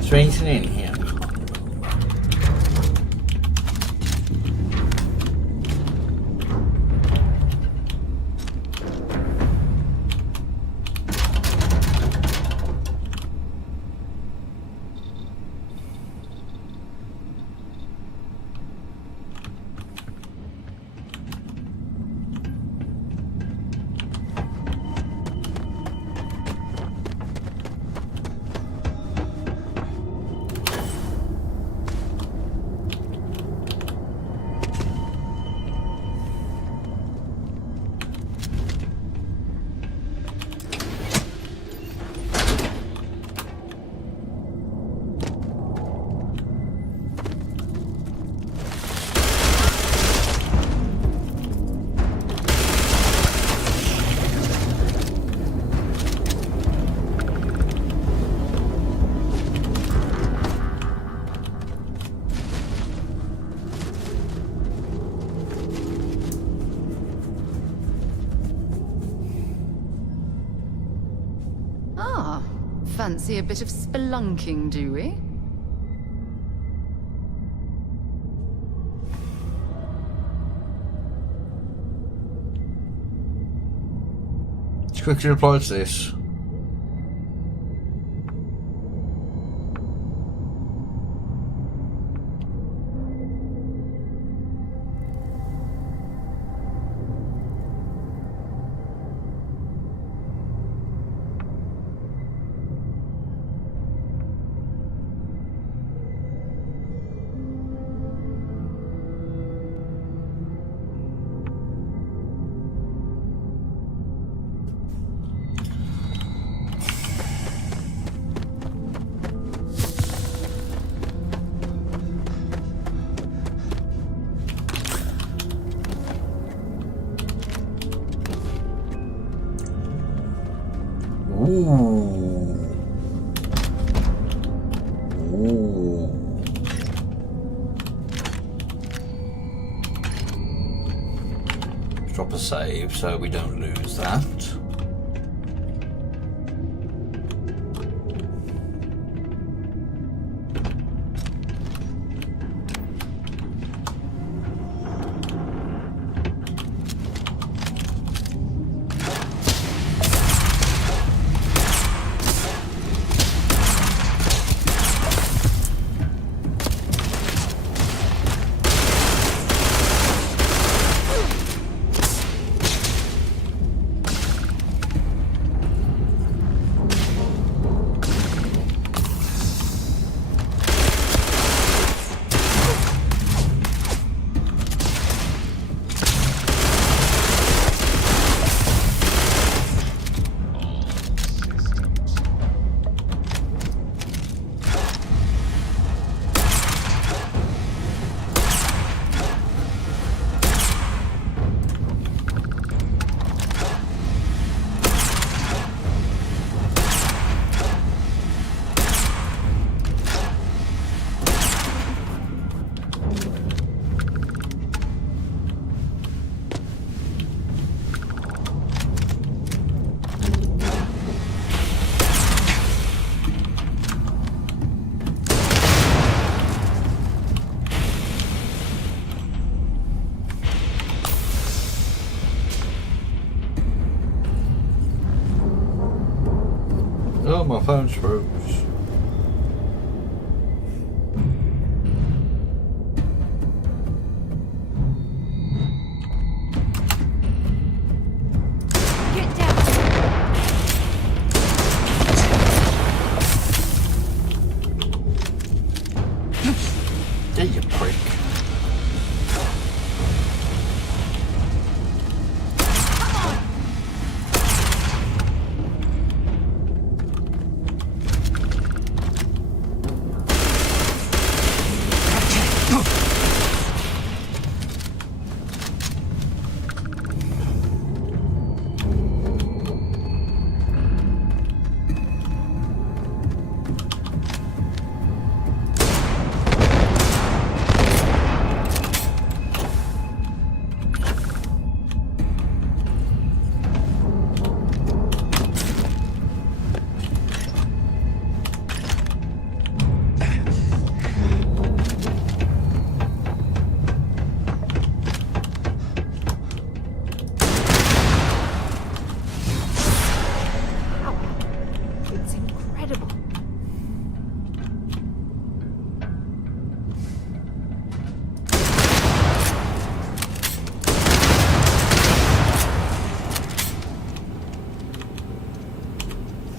Is there anything in here? Fancy a bit of spelunking, do we? Let's quickly reply to this. Drop a save so we don't lose that. Oh, my phone's froze. There you prick.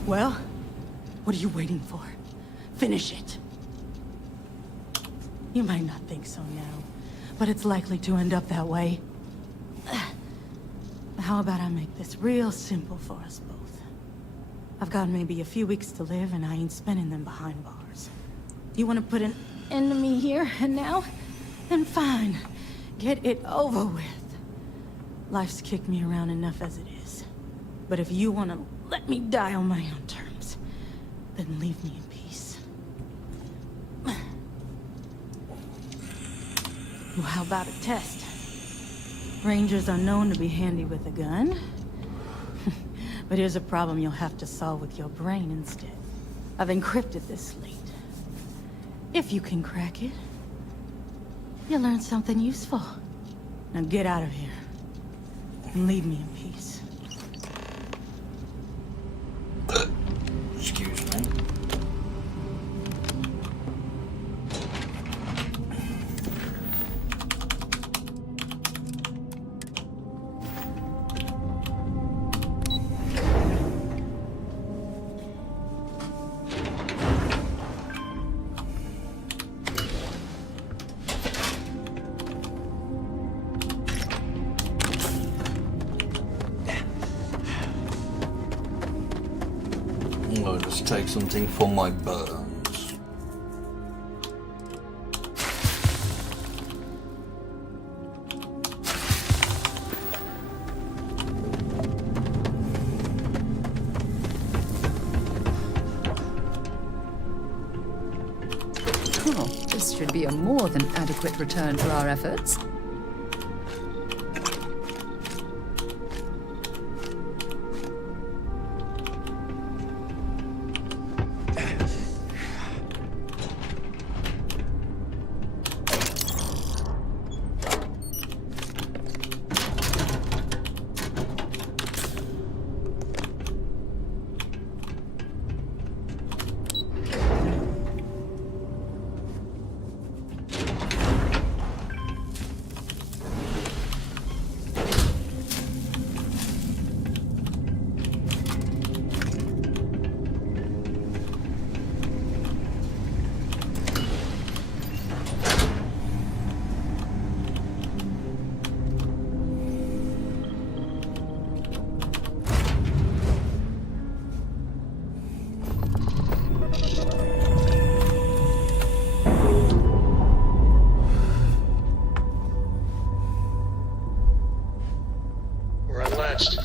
Well, what are you waiting for? Finish it. You might not think so now, but it's likely to end up that way. How about I make this real simple for us both? I've got maybe a few weeks to live, and I ain't spending them behind bars. You want to put an end to me here and now? Then fine. Get it over with. Life's kicked me around enough as it is. But if you want to let me die on my own terms, then leave me in peace. Well, how about a test? Rangers are known to be handy with a gun. But here's a problem you'll have to solve with your brain instead. I've encrypted this slate. If you can crack it, you'll learn something useful. Now get out of here. And leave me in peace. Excuse me. I'll just take something for my burns. Oh, this should be a more than adequate return for our efforts.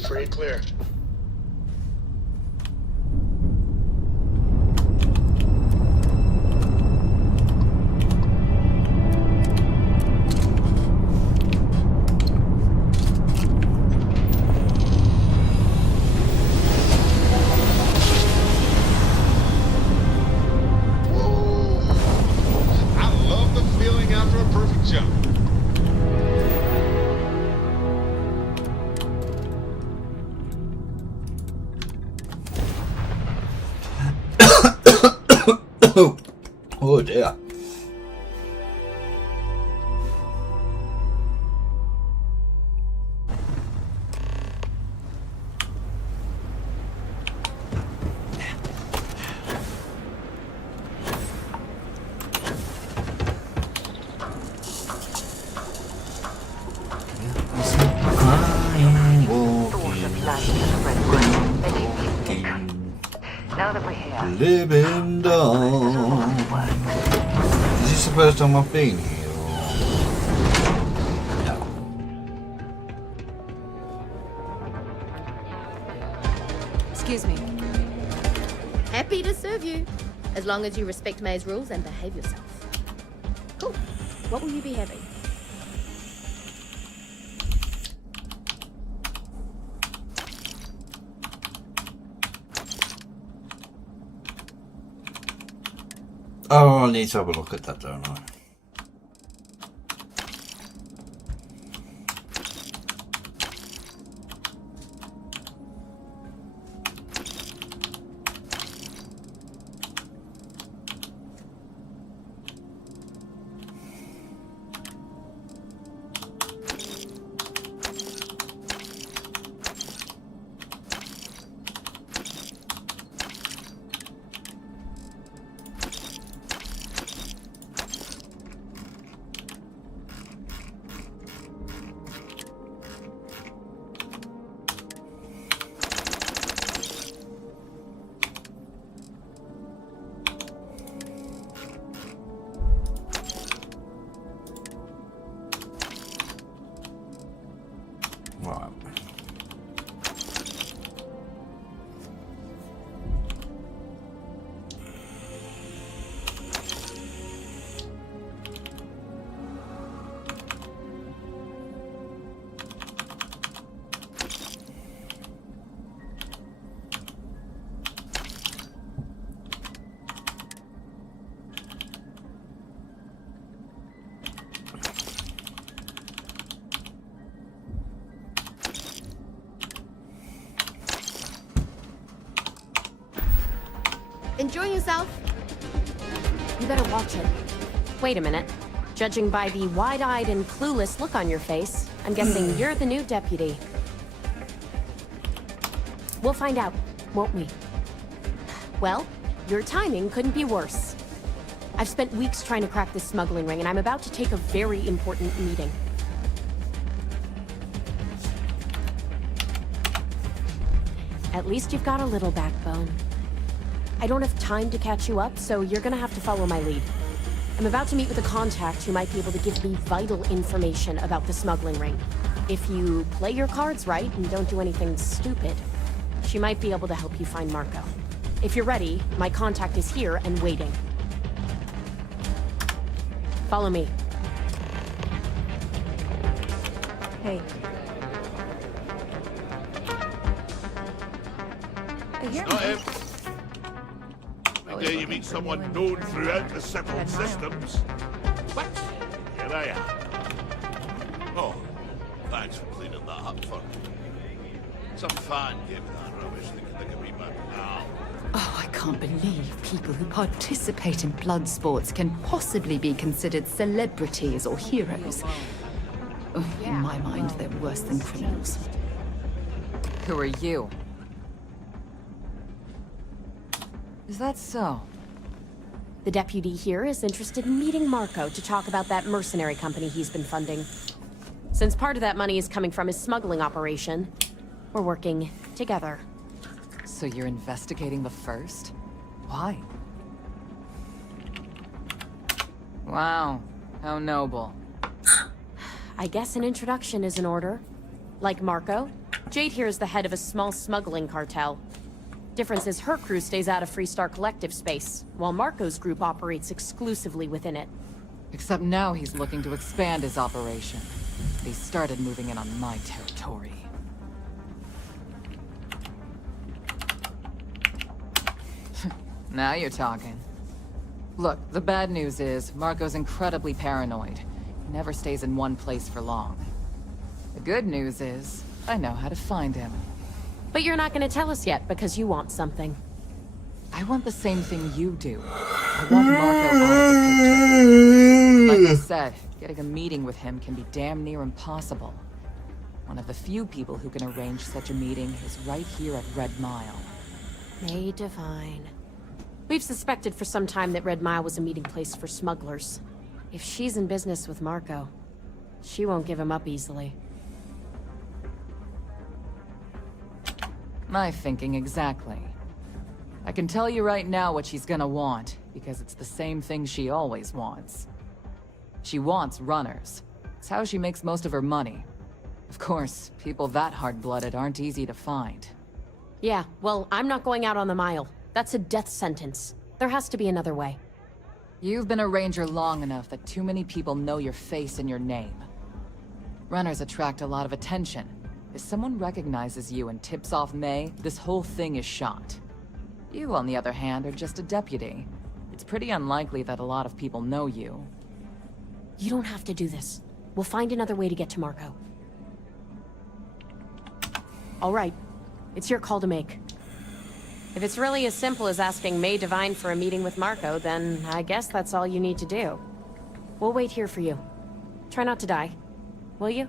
Free and clear. I love the feeling after a perfect jump. Oh dear. Now that we're here, Living down. Is this the first time I've been here? No. Excuse me. Happy to serve you, as long as you respect May's rules and behave yourself. Cool. What will you be having? Oh, I need to have a look at that, don't I? Enjoy yourself. You better watch it. Wait a minute. Judging by the wide-eyed and clueless look on your face, I'm guessing you're the new deputy. We'll find out, won't we? Well, your timing couldn't be worse. I've spent weeks trying to crack this smuggling ring, and I'm about to take a very important meeting. At least you've got a little backbone. I don't have time to catch you up, so you're gonna have to follow my lead. I'm about to meet with a contact who might be able to give me vital information about the smuggling ring. If you play your cards right and don't do anything stupid, she might be able to help you find Marco. If you're ready, my contact is here and waiting. Follow me. Hey. Not him. One day you meet someone known throughout the settled systems. What? Here I am. Oh, thanks for cleaning that up for me. Some fan gave me that rubbish thinking they could be my pal. Oh, I can't believe people who participate in blood sports can possibly be considered celebrities or heroes. Oh, in my mind, they're worse than criminals. Who are you? Is that so? The deputy here is interested in meeting Marco to talk about that mercenary company he's been funding. Since part of that money is coming from his smuggling operation, we're working together. So you're investigating the first? Why? Wow, how noble. I guess an introduction is in order. Like Marco, Jade here is the head of a small smuggling cartel. Difference is her crew stays out of Freestar Collective space, while Marco's group operates exclusively within it. Except now he's looking to expand his operation. He started moving in on my territory. Now you're talking. Look, the bad news is, Marco's incredibly paranoid. He never stays in one place for long. The good news is, I know how to find him. But you're not gonna tell us yet because you want something. I want the same thing you do. I want Marco out of the picture. Like I said, getting a meeting with him can be damn near impossible. One of the few people who can arrange such a meeting is right here at Red Mile. May Divine. We've suspected for some time that Red Mile was a meeting place for smugglers. If she's in business with Marco, she won't give him up easily. My thinking exactly. I can tell you right now what she's gonna want, because it's the same thing she always wants. She wants runners. It's how she makes most of her money. Of course, people that hard-blooded aren't easy to find. Yeah, well, I'm not going out on the mile. That's a death sentence. There has to be another way. You've been a ranger long enough that too many people know your face and your name. Runners attract a lot of attention. If someone recognizes you and tips off May, this whole thing is shot. You, on the other hand, are just a deputy. It's pretty unlikely that a lot of people know you. You don't have to do this. We'll find another way to get to Marco. All right. It's your call to make. If it's really as simple as asking May Divine for a meeting with Marco, then I guess that's all you need to do. We'll wait here for you. Try not to die. Will you?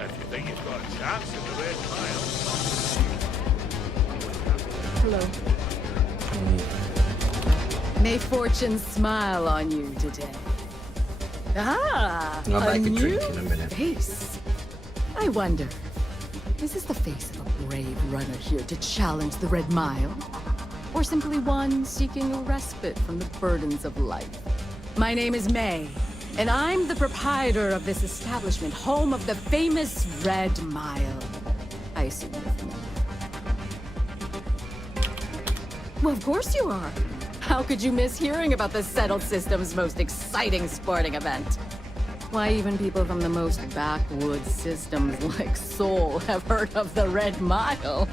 If you think you've got a chance in the Red Mile. Hello. May fortune smile on you today. Ah, I'll make a new drink in a minute. face. I wonder, is this the face of a brave runner here to challenge the Red Mile? Or simply one seeking a respite from the burdens of life? My name is May, and I'm the proprietor of this establishment, home of the famous Red Mile. I assume you're familiar. Well, of course you are. How could you miss hearing about the Settled System's most exciting sporting event? Why, even people from the most backwoods systems like Sol have heard of the Red Mile.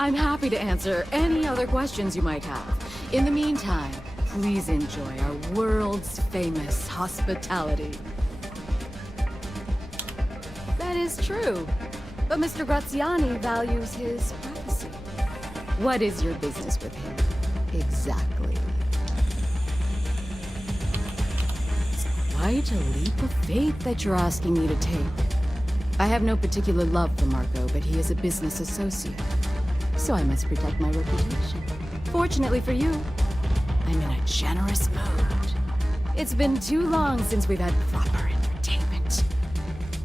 I'm happy to answer any other questions you might have. In the meantime, please enjoy our world's famous hospitality. That is true. But Mr. Graziani values his privacy. What is your business with him? Exactly. It's quite a leap of faith that you're asking me to take. I have no particular love for Marco, but he is a business associate. So I must protect my reputation. Fortunately for you, I'm in a generous mood. It's been too long since we've had proper entertainment.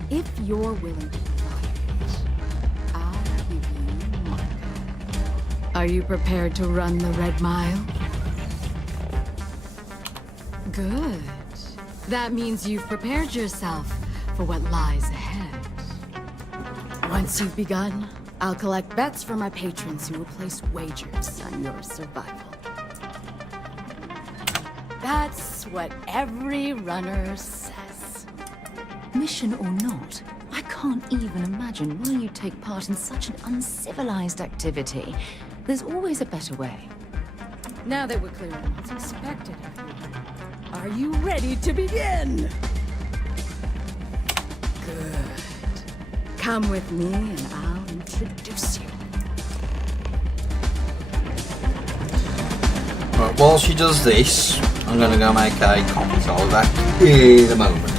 If you're willing to provide it, I'll give you Marco. Are you prepared to run the Red Mile? Good. That means you've prepared yourself for what lies ahead. Once you've begun, I'll collect bets from my patrons who will place wagers on your survival. That's what every runner says. Mission or not, I can't even imagine why you take part in such an uncivilized activity. There's always a better way. Now that we're clear on what's expected of you, are you ready to begin? Good. Come with me and I'll introduce you. Right, while she does this, I'm gonna go make a console back in a moment.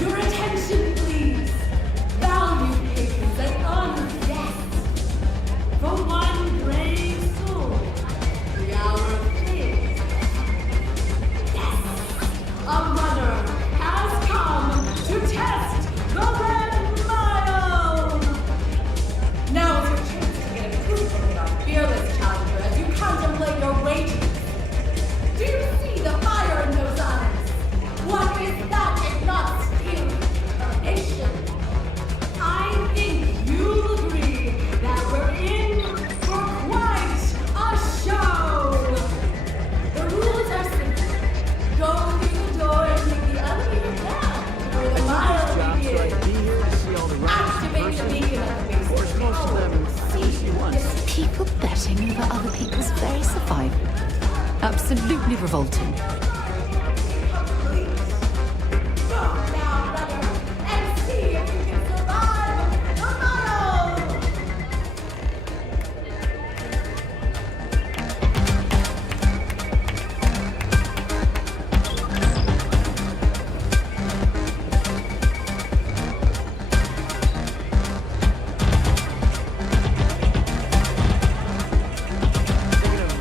Your attention, please. Valued patrons and honored guests. For one brave soul, the hour of faith. Yes, a runner has come to test the Red Mile. Now is your chance to get a proof of our fearless challenger as you contemplate your wagers. Do you see the fire in those eyes? What is that if not still determination? I think you'll agree that we're in for quite a show. The rules are simple. Go through the door and take the elevator down where the mile begins. Activate the beacon at the base of the tower. People betting over other people's very survival. Absolutely revolting.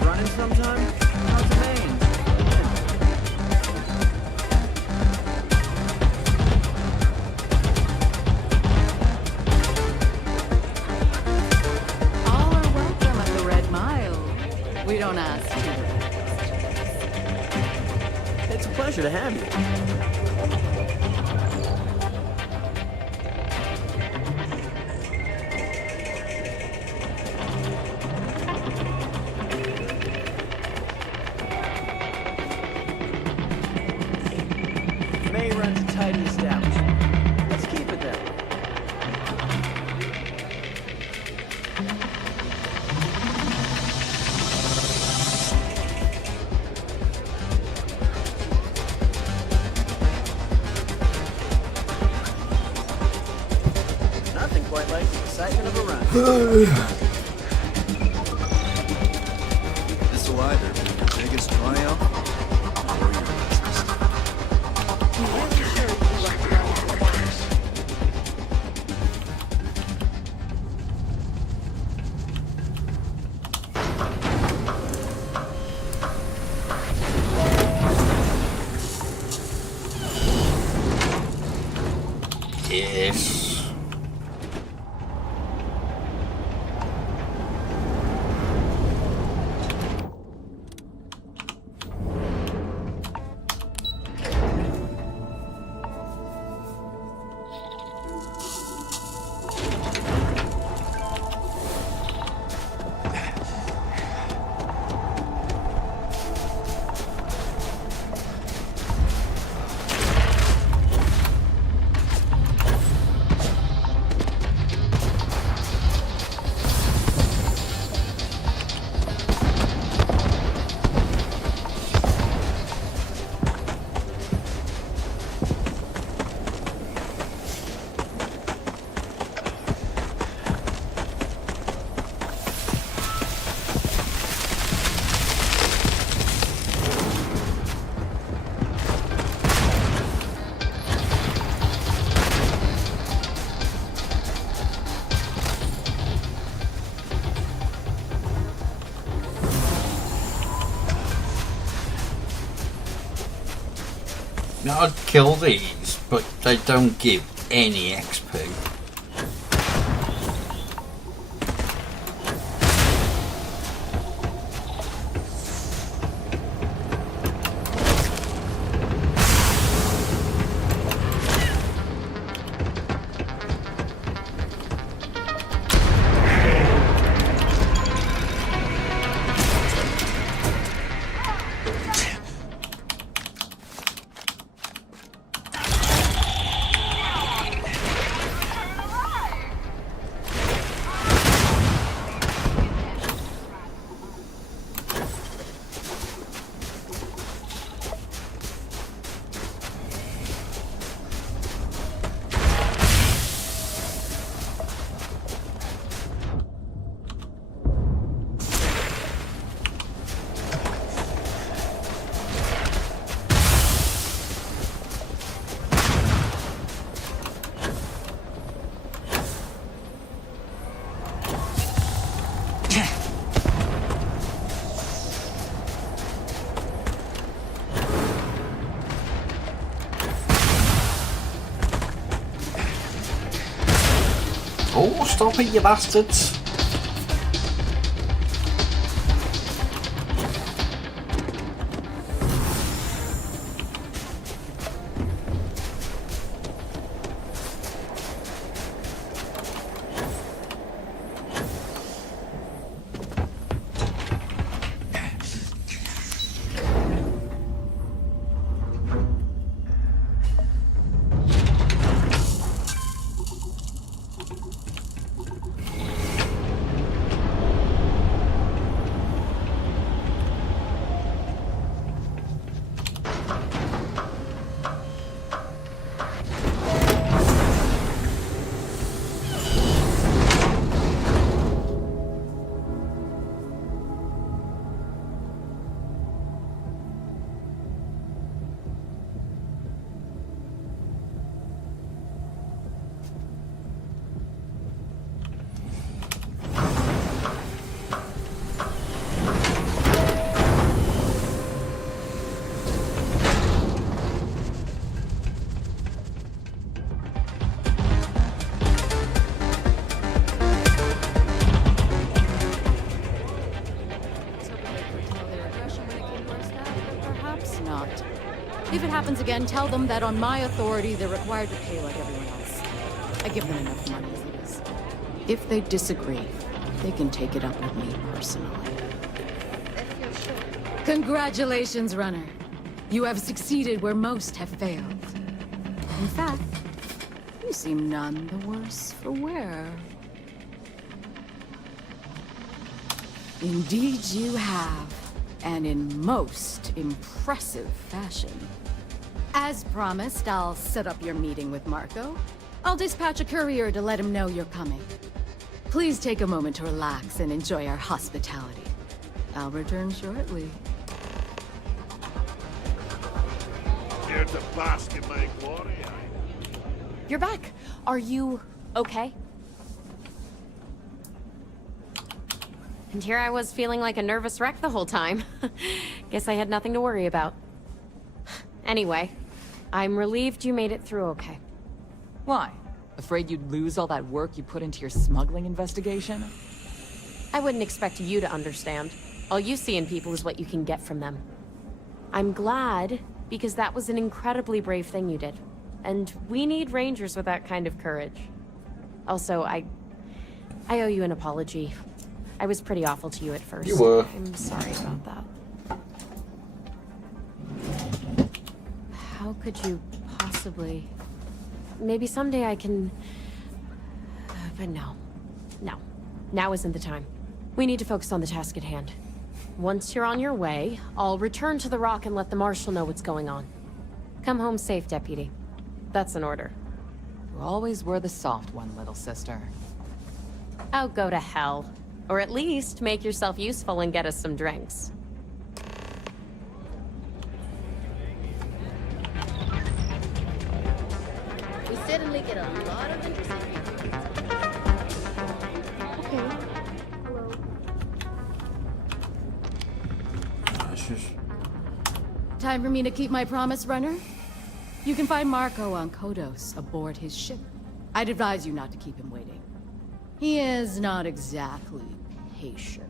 Running sometime? How's the Maine? All are welcome at the Red Mile. We don't ask you. It's a pleasure to have you. May runs a tidy establishment. Let's keep it that way. Nothing quite like the excitement of a run. This will either be your biggest triumph or your Yes. I'd kill these, but they don't give any XP. Oh, stop it, you bastards! If it happens again, tell them that on my authority, they're required to pay like everyone else. I give them enough money as it is. If they disagree, they can take it up with me personally. Congratulations, Runner. You have succeeded where most have failed. In fact, you seem none the worse for wear. Indeed you have, and in most impressive fashion. As promised, I'll set up your meeting with Marco. I'll dispatch a courier to let him know you're coming. Please take a moment to relax and enjoy our hospitality. I'll return shortly. Here to bask in my glory. You're back. Are you okay? And here I was feeling like a nervous wreck the whole time. Guess I had nothing to worry about. Anyway, I'm relieved you made it through okay. Why? Afraid you'd lose all that work you put into your smuggling investigation? I wouldn't expect you to understand. All you see in people is what you can get from them. I'm glad, because that was an incredibly brave thing you did. And we need rangers with that kind of courage. Also, I owe you an apology. I was pretty awful to you at first. You were. I'm sorry about that. How could you possibly... Maybe someday I can... But no. No. Now isn't the time. We need to focus on the task at hand. Once you're on your way, I'll return to the Rock and let the Marshal know what's going on. Come home safe, Deputy. That's an order. You always were the soft one, little sister. Oh, go to hell. Or at least make yourself useful and get us some drinks. We certainly get a lot of interesting people. Okay. Hello. Time for me to keep my promise, Runner? You can find Marco on Kodos aboard his ship. I'd advise you not to keep him waiting. He is not exactly patient.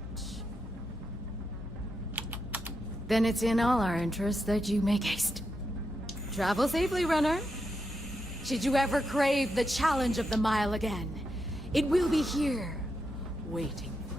Then it's in all our interests that you make haste. Travel safely, runner. Should you ever crave the challenge of the mile again, it will be here, waiting for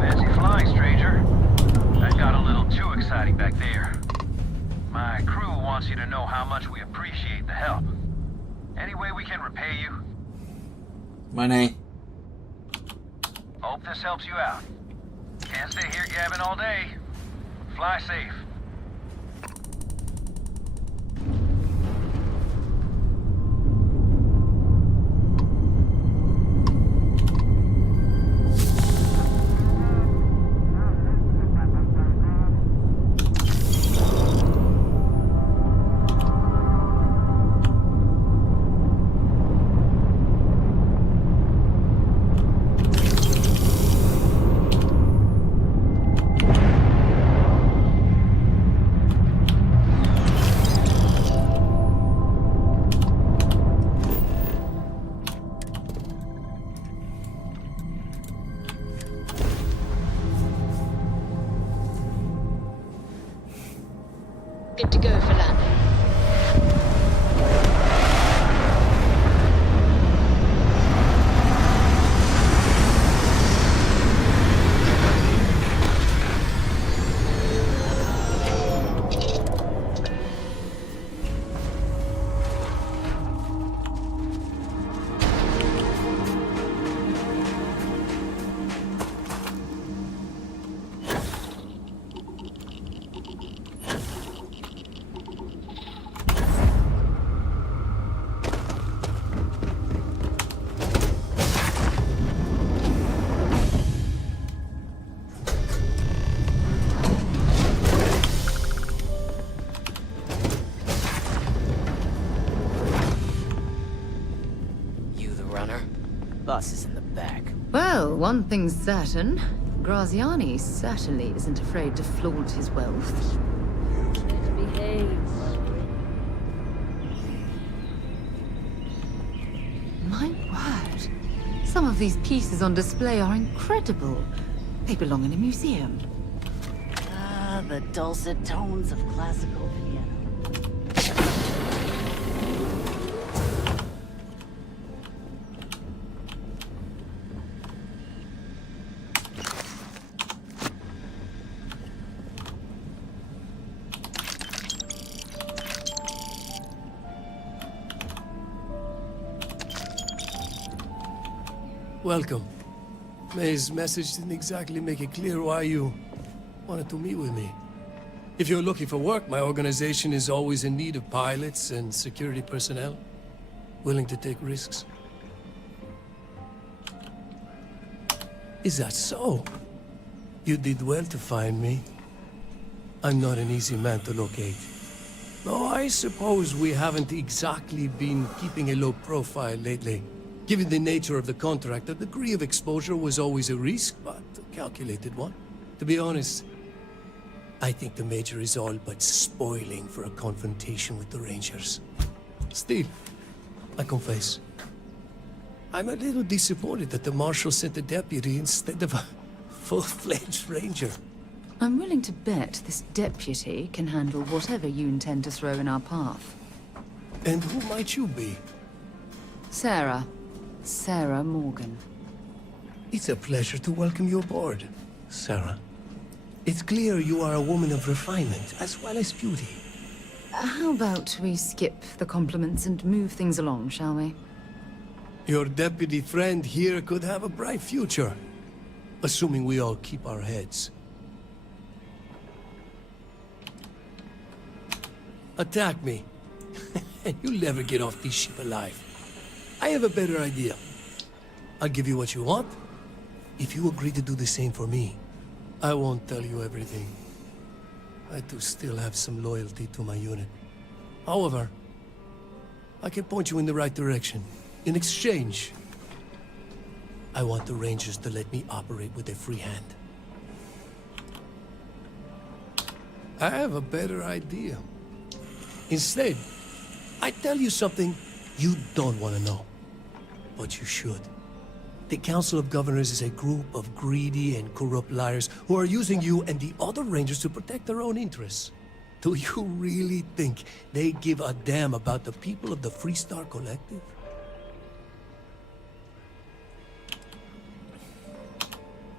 Fancy flying, stranger. That got a little too exciting back there. My crew wants you to know how much we appreciate the help. Any way we can repay you? Money. Hope this helps you out. Can't stay here gabbing all day. Fly safe. Good to go for landing. Bus is in the back. Well, one thing's certain. Graziani certainly isn't afraid to flaunt his wealth. Behave. My word. Some of these pieces on display are incredible. They belong in a museum. Ah, the dulcet tones of classical piano. Welcome. May's message didn't exactly make it clear why you wanted to meet with me. If you're looking for work, my organization is always in need of pilots and security personnel, willing to take risks. Is that so? You did well to find me. I'm not an easy man to locate. Though I suppose we haven't exactly been keeping a low profile lately. Given the nature of the contract, a degree of exposure was always a risk, but a calculated one. To be honest, I think the Major is all but spoiling for a confrontation with the Rangers. Still, I confess, I'm a little disappointed that the Marshal sent a deputy instead of a full-fledged Ranger. I'm willing to bet this deputy can handle whatever you intend to throw in our path. And who might you be? Sarah. Sarah Morgan. It's a pleasure to welcome you aboard, Sarah. It's clear you are a woman of refinement, as well as beauty. How about we skip the compliments and move things along, shall we? Your deputy friend here could have a bright future. assuming we all keep our heads. Attack me, and you'll never get off this ship alive. I have a better idea. I'll give you what you want, if you agree to do the same for me. I won't tell you everything. I do still have some loyalty to my unit. However, I can point you in the right direction. In exchange, I want the Rangers to let me operate with a free hand. I have a better idea. Instead, I tell you something you don't want to know, but you should. The Council of Governors is a group of greedy and corrupt liars who are using you and the other Rangers to protect their own interests. Do you really think they give a damn about the people of the Freestar Collective?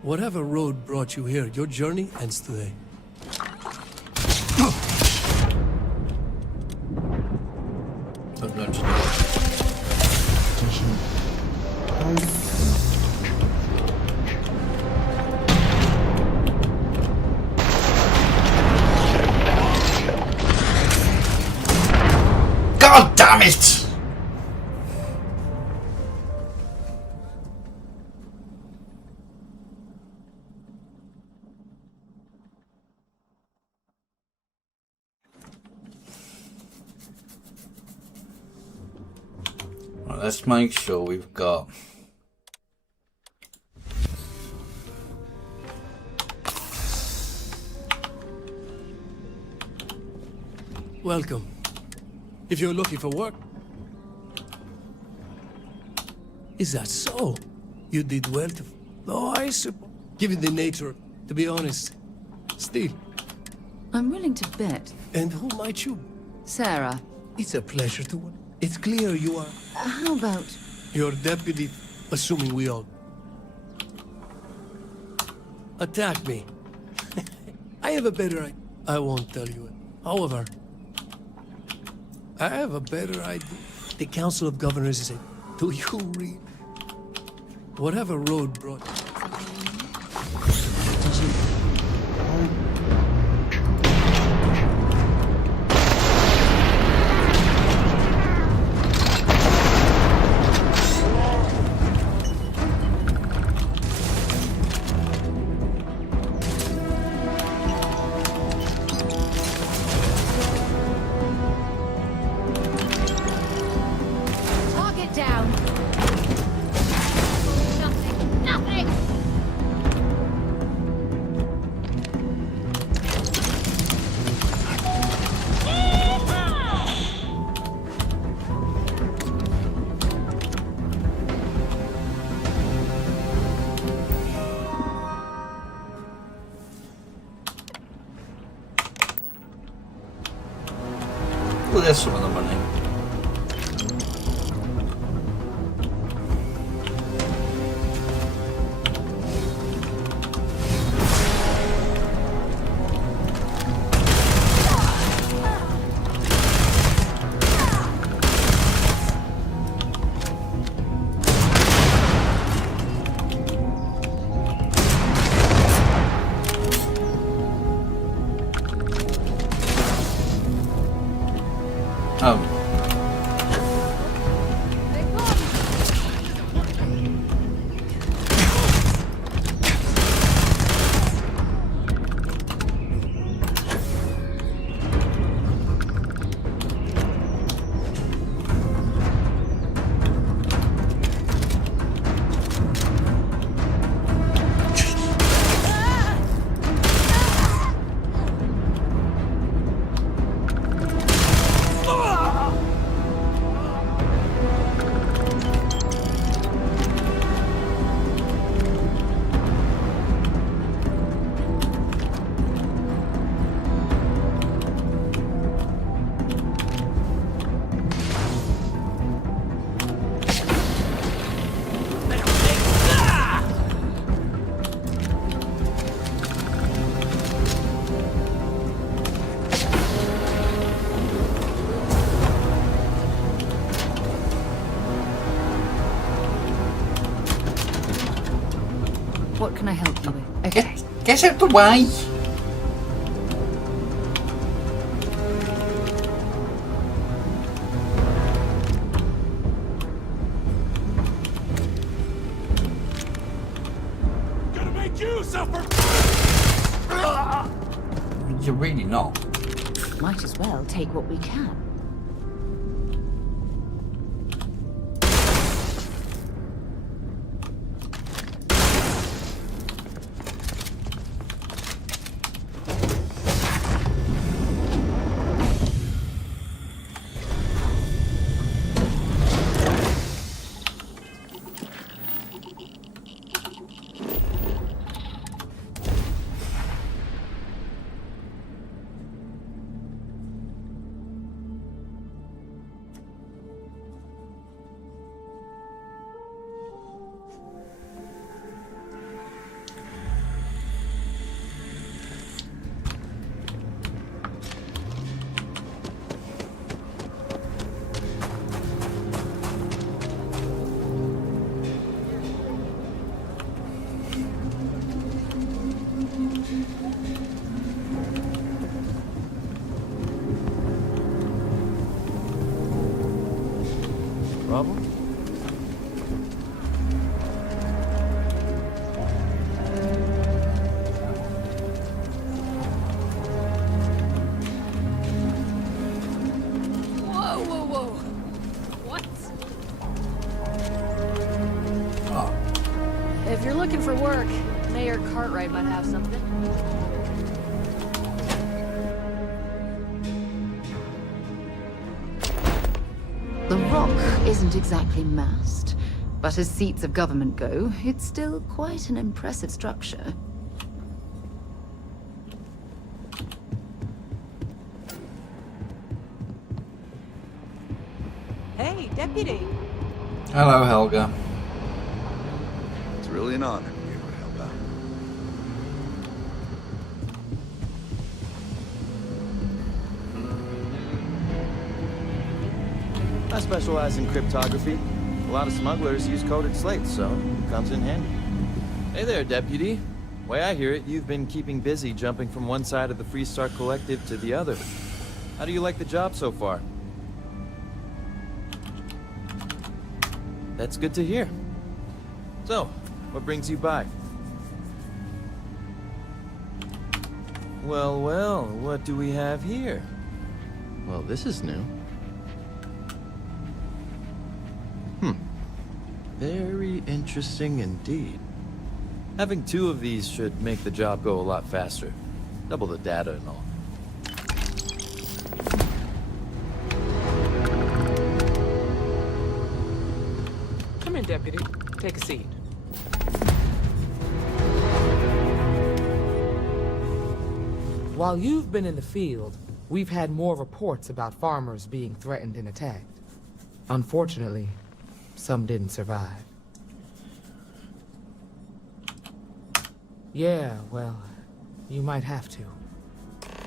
Whatever road brought you here, your journey ends today. God damn it! Right, let's make sure we've got welcome. If you're looking for work... Is that so? You did well to... Oh, I suppose. Given the nature, to be honest. Still. I'm willing to bet. And who might you? Sarah. It's a pleasure to work. It's clear you are... How about... Your deputy, assuming we all... Attack me. I have a better idea. I won't tell you it. However... I have a better idea. The Council of Governors is a... Do you read? Whatever road brought... Well, there's some of the money. Oh. Get out the way! Gonna make you suffer! You're really not. Might as well take what we can. Problem? Whoa, whoa, whoa. What? If you're looking for work, Mayor Cartwright might have something. The rock isn't exactly massed, but as seats of government go, it's still quite an impressive structure. Hey, Deputy! Hello, Helga. It's really an honor to be able to help out. I specialize in cryptography. A lot of smugglers use coded slates, so it comes in handy. Hey there, Deputy. Way I hear it, you've been keeping busy jumping from one side of the Freestar Collective to the other. How do you like the job so far? That's good to hear. So, what brings you by? Well, well, what do we have here? Well, this is new. Very interesting indeed. Having two of these should make the job go a lot faster. Double the data and all. Come in, Deputy. Take a seat. While you've been in the field, we've had more reports about farmers being threatened and attacked. Unfortunately, some didn't survive. Yeah, well, you might have to.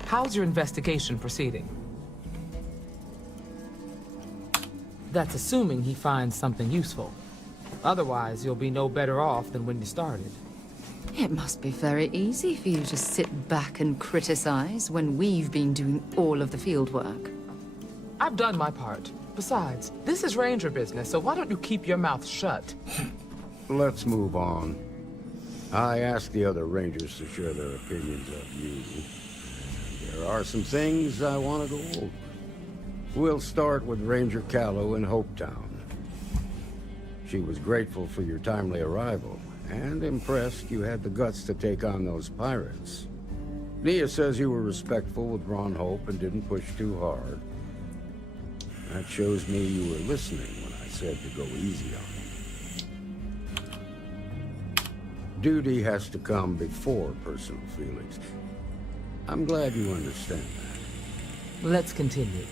How's your investigation proceeding? That's assuming he finds something useful. Otherwise, you'll be no better off than when you started. It must be very easy for you to sit back and criticize when we've been doing all of the field work. I've done my part. Besides, this is Ranger business, so why don't you keep your mouth shut? Let's move on. I asked the other Rangers to share their opinions of you. There are some things I want to go over. We'll start with Ranger Callow in Hopetown. She was grateful for your timely arrival, and impressed you had the guts to take on those pirates. Nia says you were respectful with Ron Hope and didn't push too hard. That shows me you were listening when I said to go easy on him. Duty has to come before personal feelings. I'm glad you understand that. Let's continue.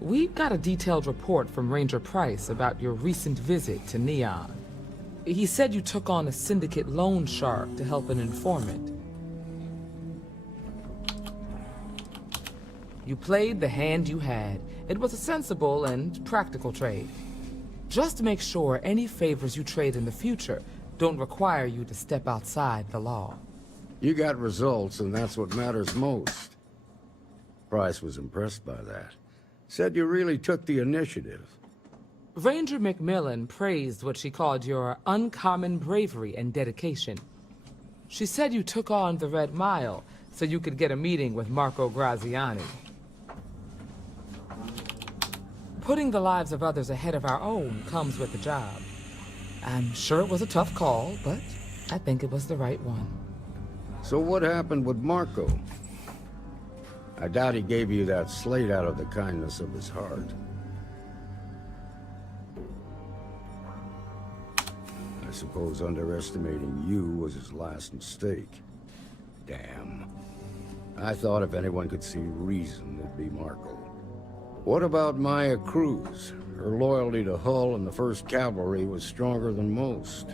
We've got a detailed report from Ranger Price about your recent visit to Neon. He said you took on a syndicate loan shark to help an informant. You played the hand you had. It was a sensible and practical trade. Just make sure any favors you trade in the future don't require you to step outside the law. You got results, and that's what matters most. Price was impressed by that. Said you really took the initiative. Ranger McMillan praised what she called your uncommon bravery and dedication. She said you took on the Red Mile so you could get a meeting with Marco Graziani. Putting the lives of others ahead of our own comes with the job. I'm sure it was a tough call, but I think it was the right one. So what happened with Marco? I doubt he gave you that slate out of the kindness of his heart. I suppose underestimating you was his last mistake. Damn. I thought if anyone could see reason, it'd be Marco. What about Maya Cruz? Her loyalty to Hull and the 1st Cavalry was stronger than most.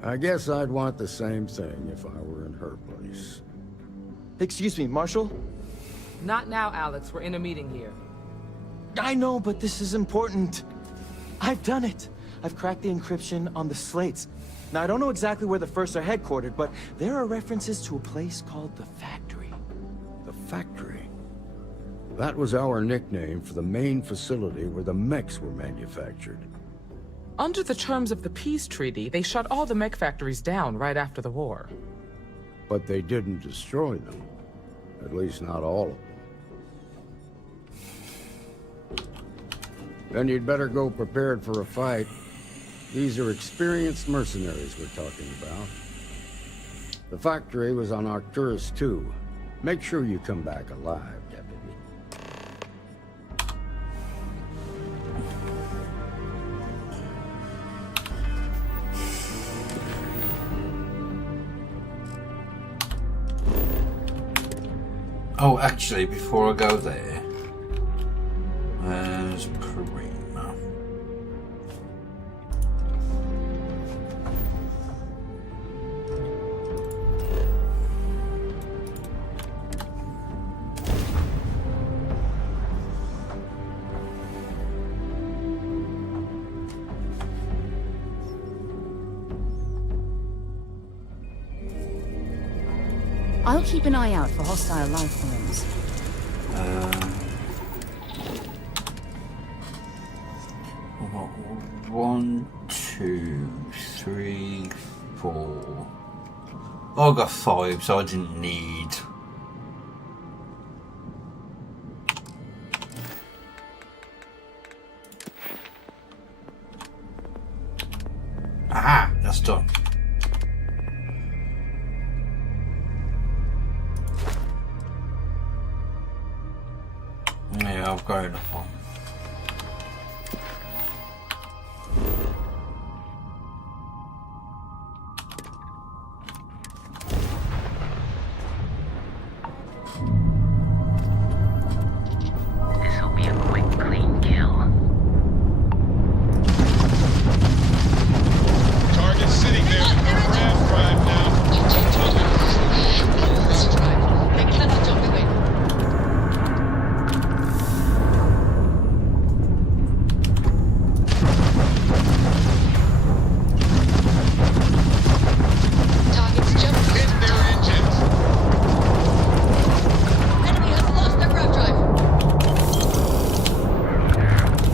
I guess I'd want the same thing if I were in her place. Excuse me, Marshal? Not now, Alex. We're in a meeting here. I know, but this is important. I've done it. I've cracked the encryption on the slates. Now, I don't know exactly where the First are headquartered, but there are references to a place called the Factory. The Factory? That was our nickname for the main facility where the mechs were manufactured. Under the terms of the peace treaty, they shut all the mech factories down right after the war. But they didn't destroy them. At least not all of them. Then you'd better go prepared for a fight. These are experienced mercenaries we're talking about. The factory was on Arcturus 2. Make sure you come back alive, Deputy. Oh, actually, before I go there, there's Karima. I'll keep an eye out for hostile life forms. 1, 2, 3, 4. Oh, I got 5, so I didn't need. Aha, that's done. Yeah, I've got enough on. This'll be a quick, clean kill. Target sitting there with no ram drive now. This drive. They cannot jump away. Targets jump. Hit their engines. Enemy has lost their ram drive.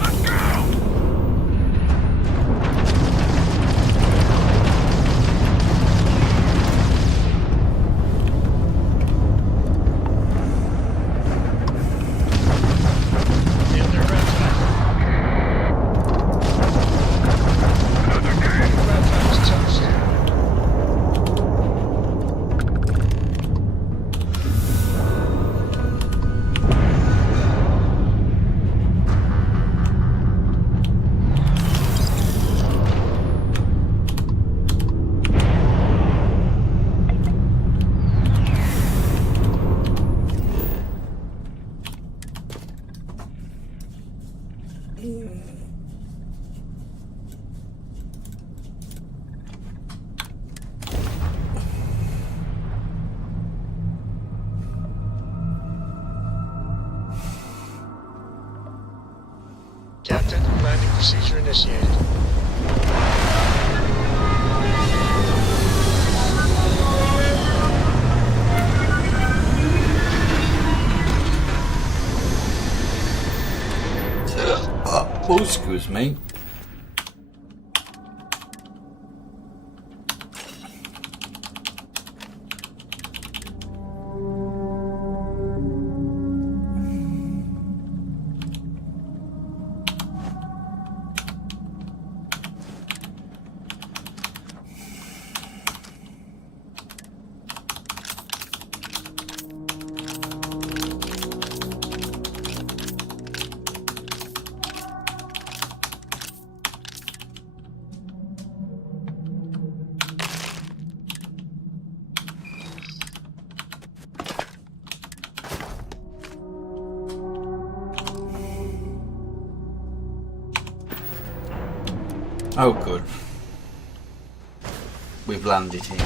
Let's go! Hit their ram drive. Ram drive is toast. Captain, landing procedure initiated. Oh, excuse me. Oh, good. We've landed here.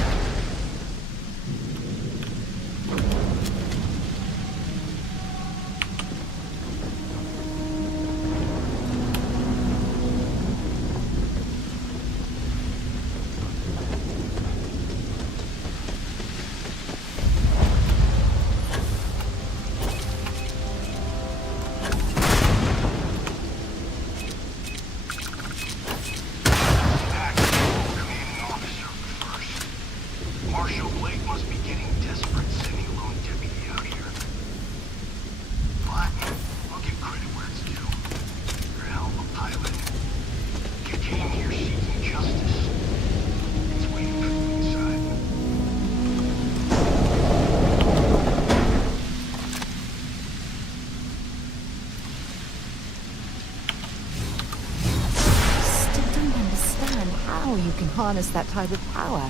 You can harness that type of power.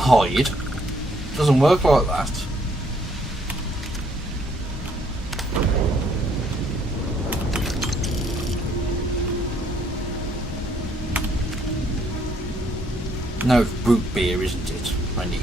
Hide. Doesn't work like that. No, it's root beer, isn't it? I need.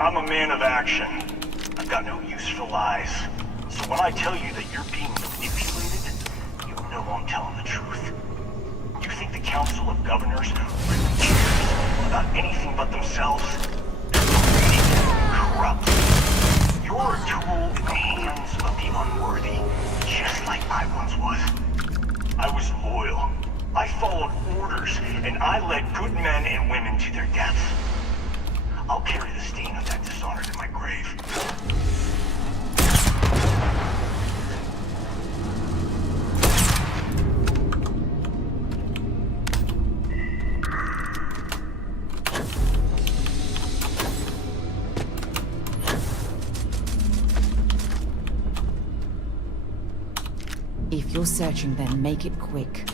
I'm a man of action. I've got no use for lies. So when I tell you that you're being manipulated, you know I'm telling the truth. You think the Council of Governors really cares about anything but themselves? They're greedy, corrupt. You're a tool in the hands of the unworthy, just like I once was. I was loyal. I followed orders, and I led good men and women to their deaths. I'll carry the stain of that dishonor to my grave. If you're searching, then make it quick.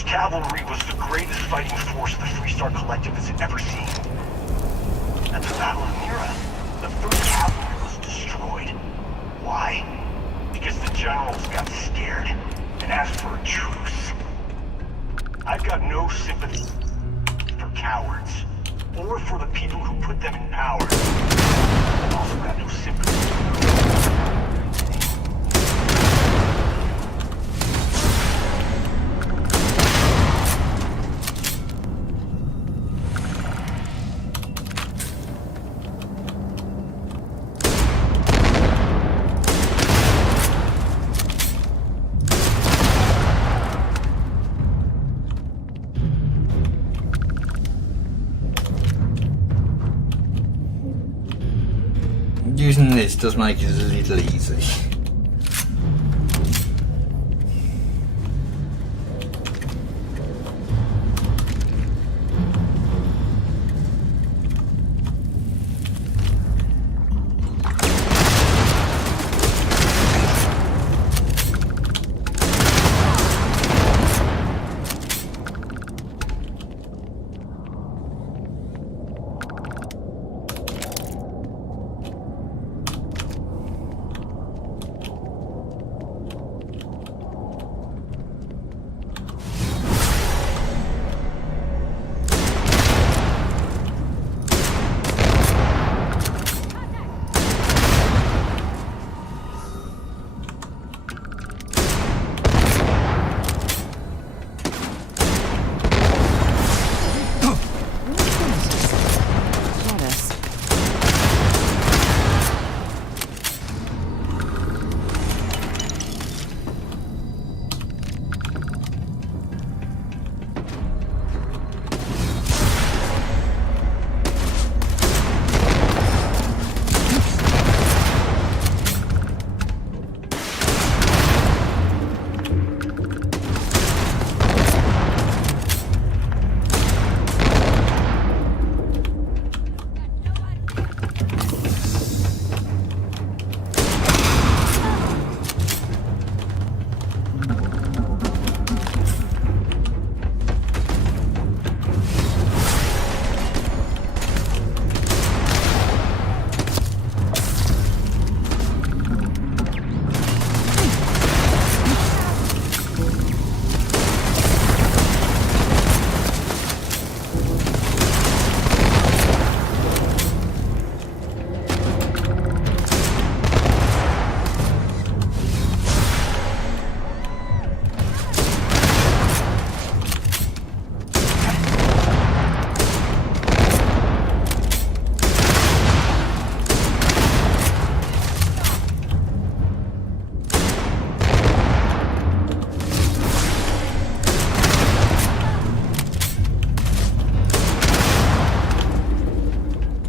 1st Cavalry was the greatest fighting force the Freestar Collective has ever seen. At the Battle of Mira, the 1st Cavalry was destroyed. Why? Because the generals got scared and asked for a truce. I've got no sympathy for cowards, or for the people who put them in power. I've also got no sympathy. Using this does make it a little easy.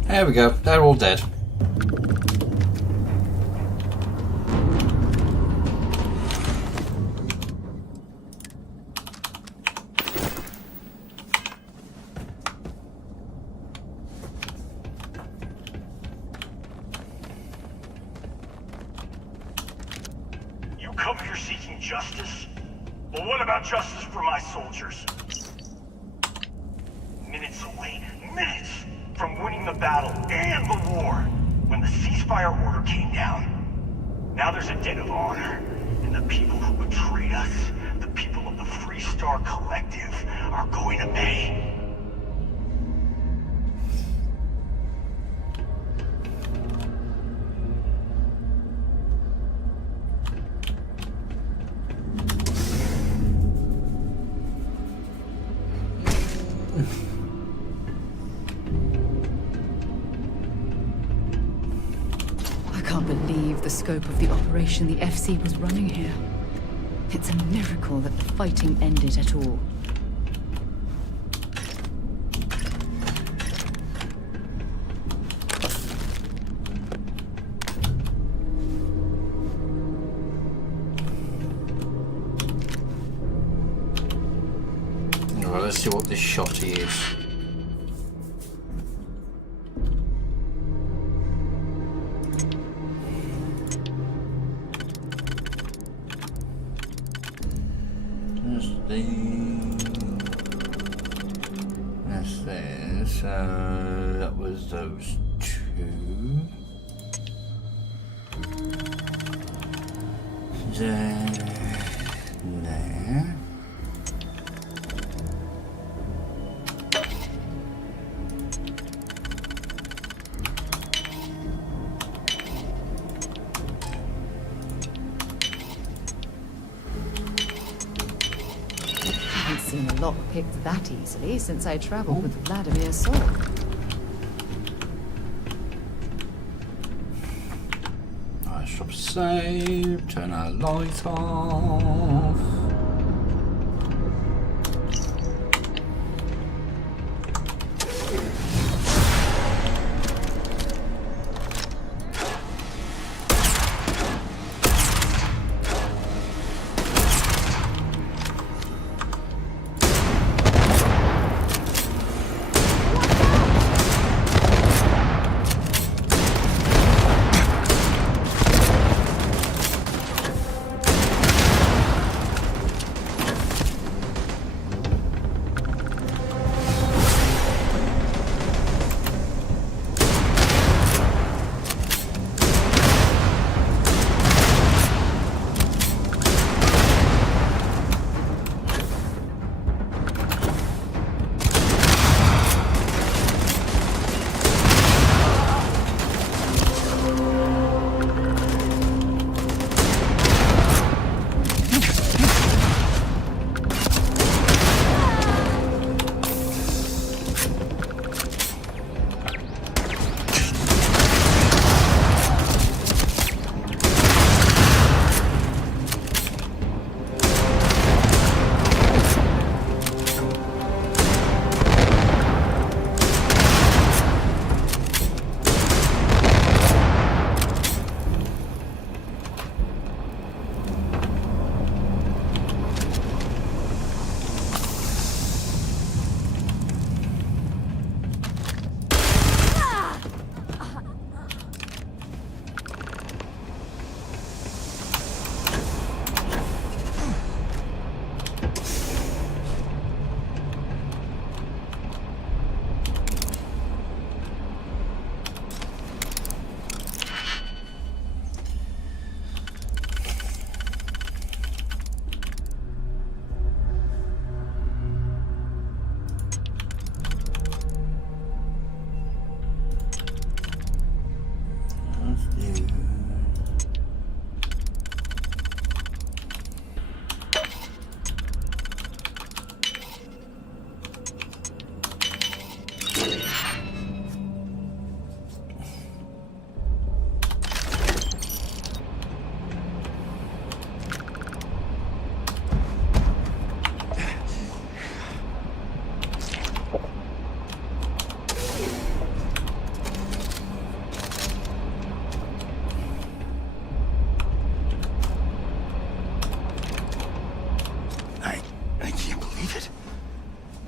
There we go, they're all dead. You come here seeking justice? Well, what about justice for my soldiers? Minutes away, minutes from winning the battle and the war, when the ceasefire order came down. Now there's a debt of honor, and the people who betrayed us, the people of the Freestar Collective, are going to pay. I can't believe the scope of the operation the FC was running here. It's a miracle that the fighting ended at all. Alright, let's see what this shotty is. that's there. So that was those two. There. Seen a lock picked that easily since I traveled with Vladimir's soul. I shall save, turn our lights off.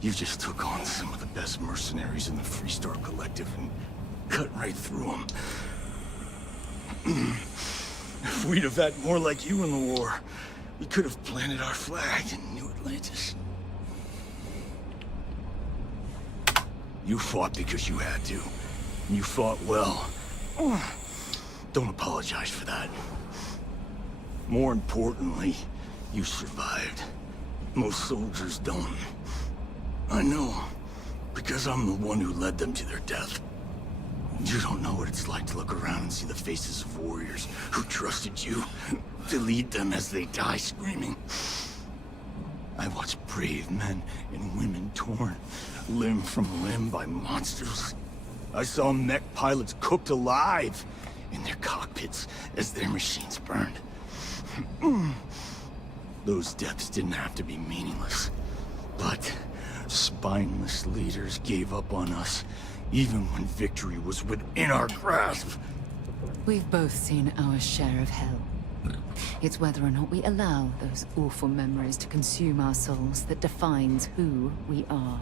You just took on some of the best mercenaries in the Freestar Collective and cut right through them. If we'd have had more like you in the war, we could have planted our flag in New Atlantis. You fought because you had to. And you fought well. Don't apologize for that. More importantly, you survived. Most soldiers don't. I know, because I'm the one who led them to their death. You don't know what it's like to look around and see the faces of warriors who trusted you to lead them as they die screaming. I watched brave men and women torn limb from limb by monsters. I saw mech pilots cooked alive in their cockpits as their machines burned. Those deaths didn't have to be meaningless, but spineless leaders gave up on us, even when victory was within our grasp. We've both seen our share of hell. It's whether or not we allow those awful memories to consume our souls that defines who we are.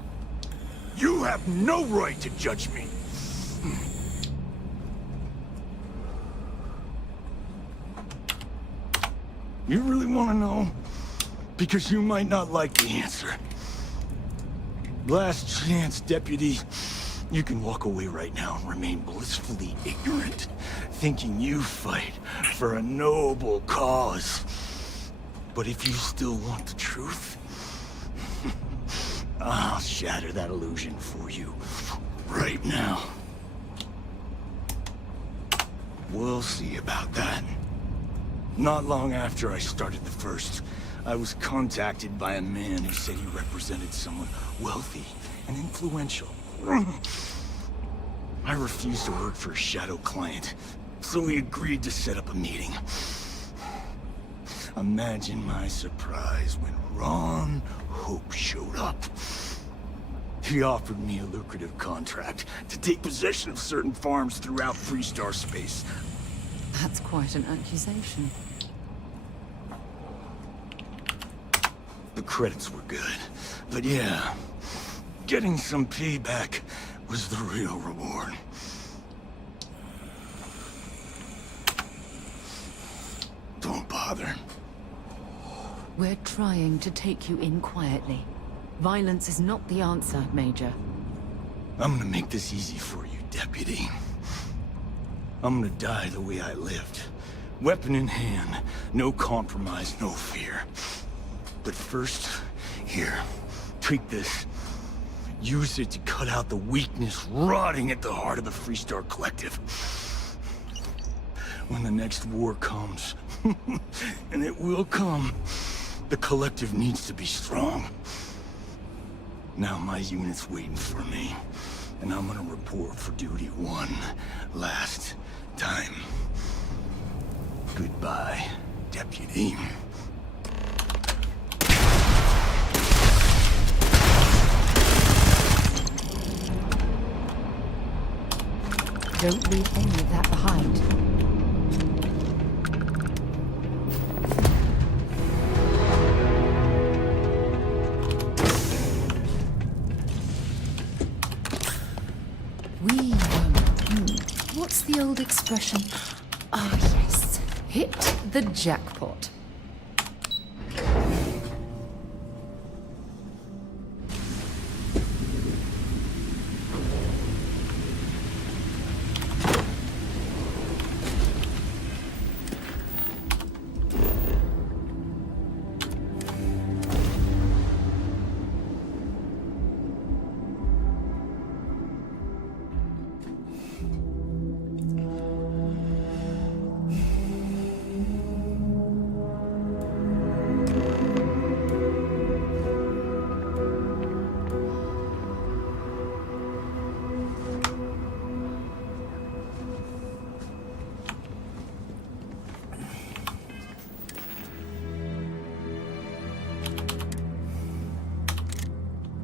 You have no right to judge me! You really want to know? Because you might not like the answer. Last chance, Deputy. You can walk away right now and remain blissfully ignorant, thinking you fight for a noble cause. But if you still want the truth, I'll shatter that illusion for you right now. We'll see about that. Not long after I started the First, I was contacted by a man who said he represented someone wealthy and influential. I refused to work for a shadow client, so we agreed to set up a meeting. Imagine my surprise when Ron Hope showed up. He offered me a lucrative contract to take possession of certain farms throughout Freestar space. That's quite an accusation. The credits were good, but yeah, getting some payback was the real reward. Don't bother. We're trying to take you in quietly. Violence is not the answer, Major. I'm gonna make this easy for you, Deputy. I'm gonna die the way I lived. Weapon in hand, no compromise, no fear. But first, here, take this. Use it to cut out the weakness rotting at the heart of the Freestar Collective. When the next war comes, and it will come, the Collective needs to be strong. Now my unit's waiting for me, and I'm gonna report for duty one last time. Goodbye, Deputy. Don't leave any of that behind. What's the old expression? Ah, yes. Hit the jackpot.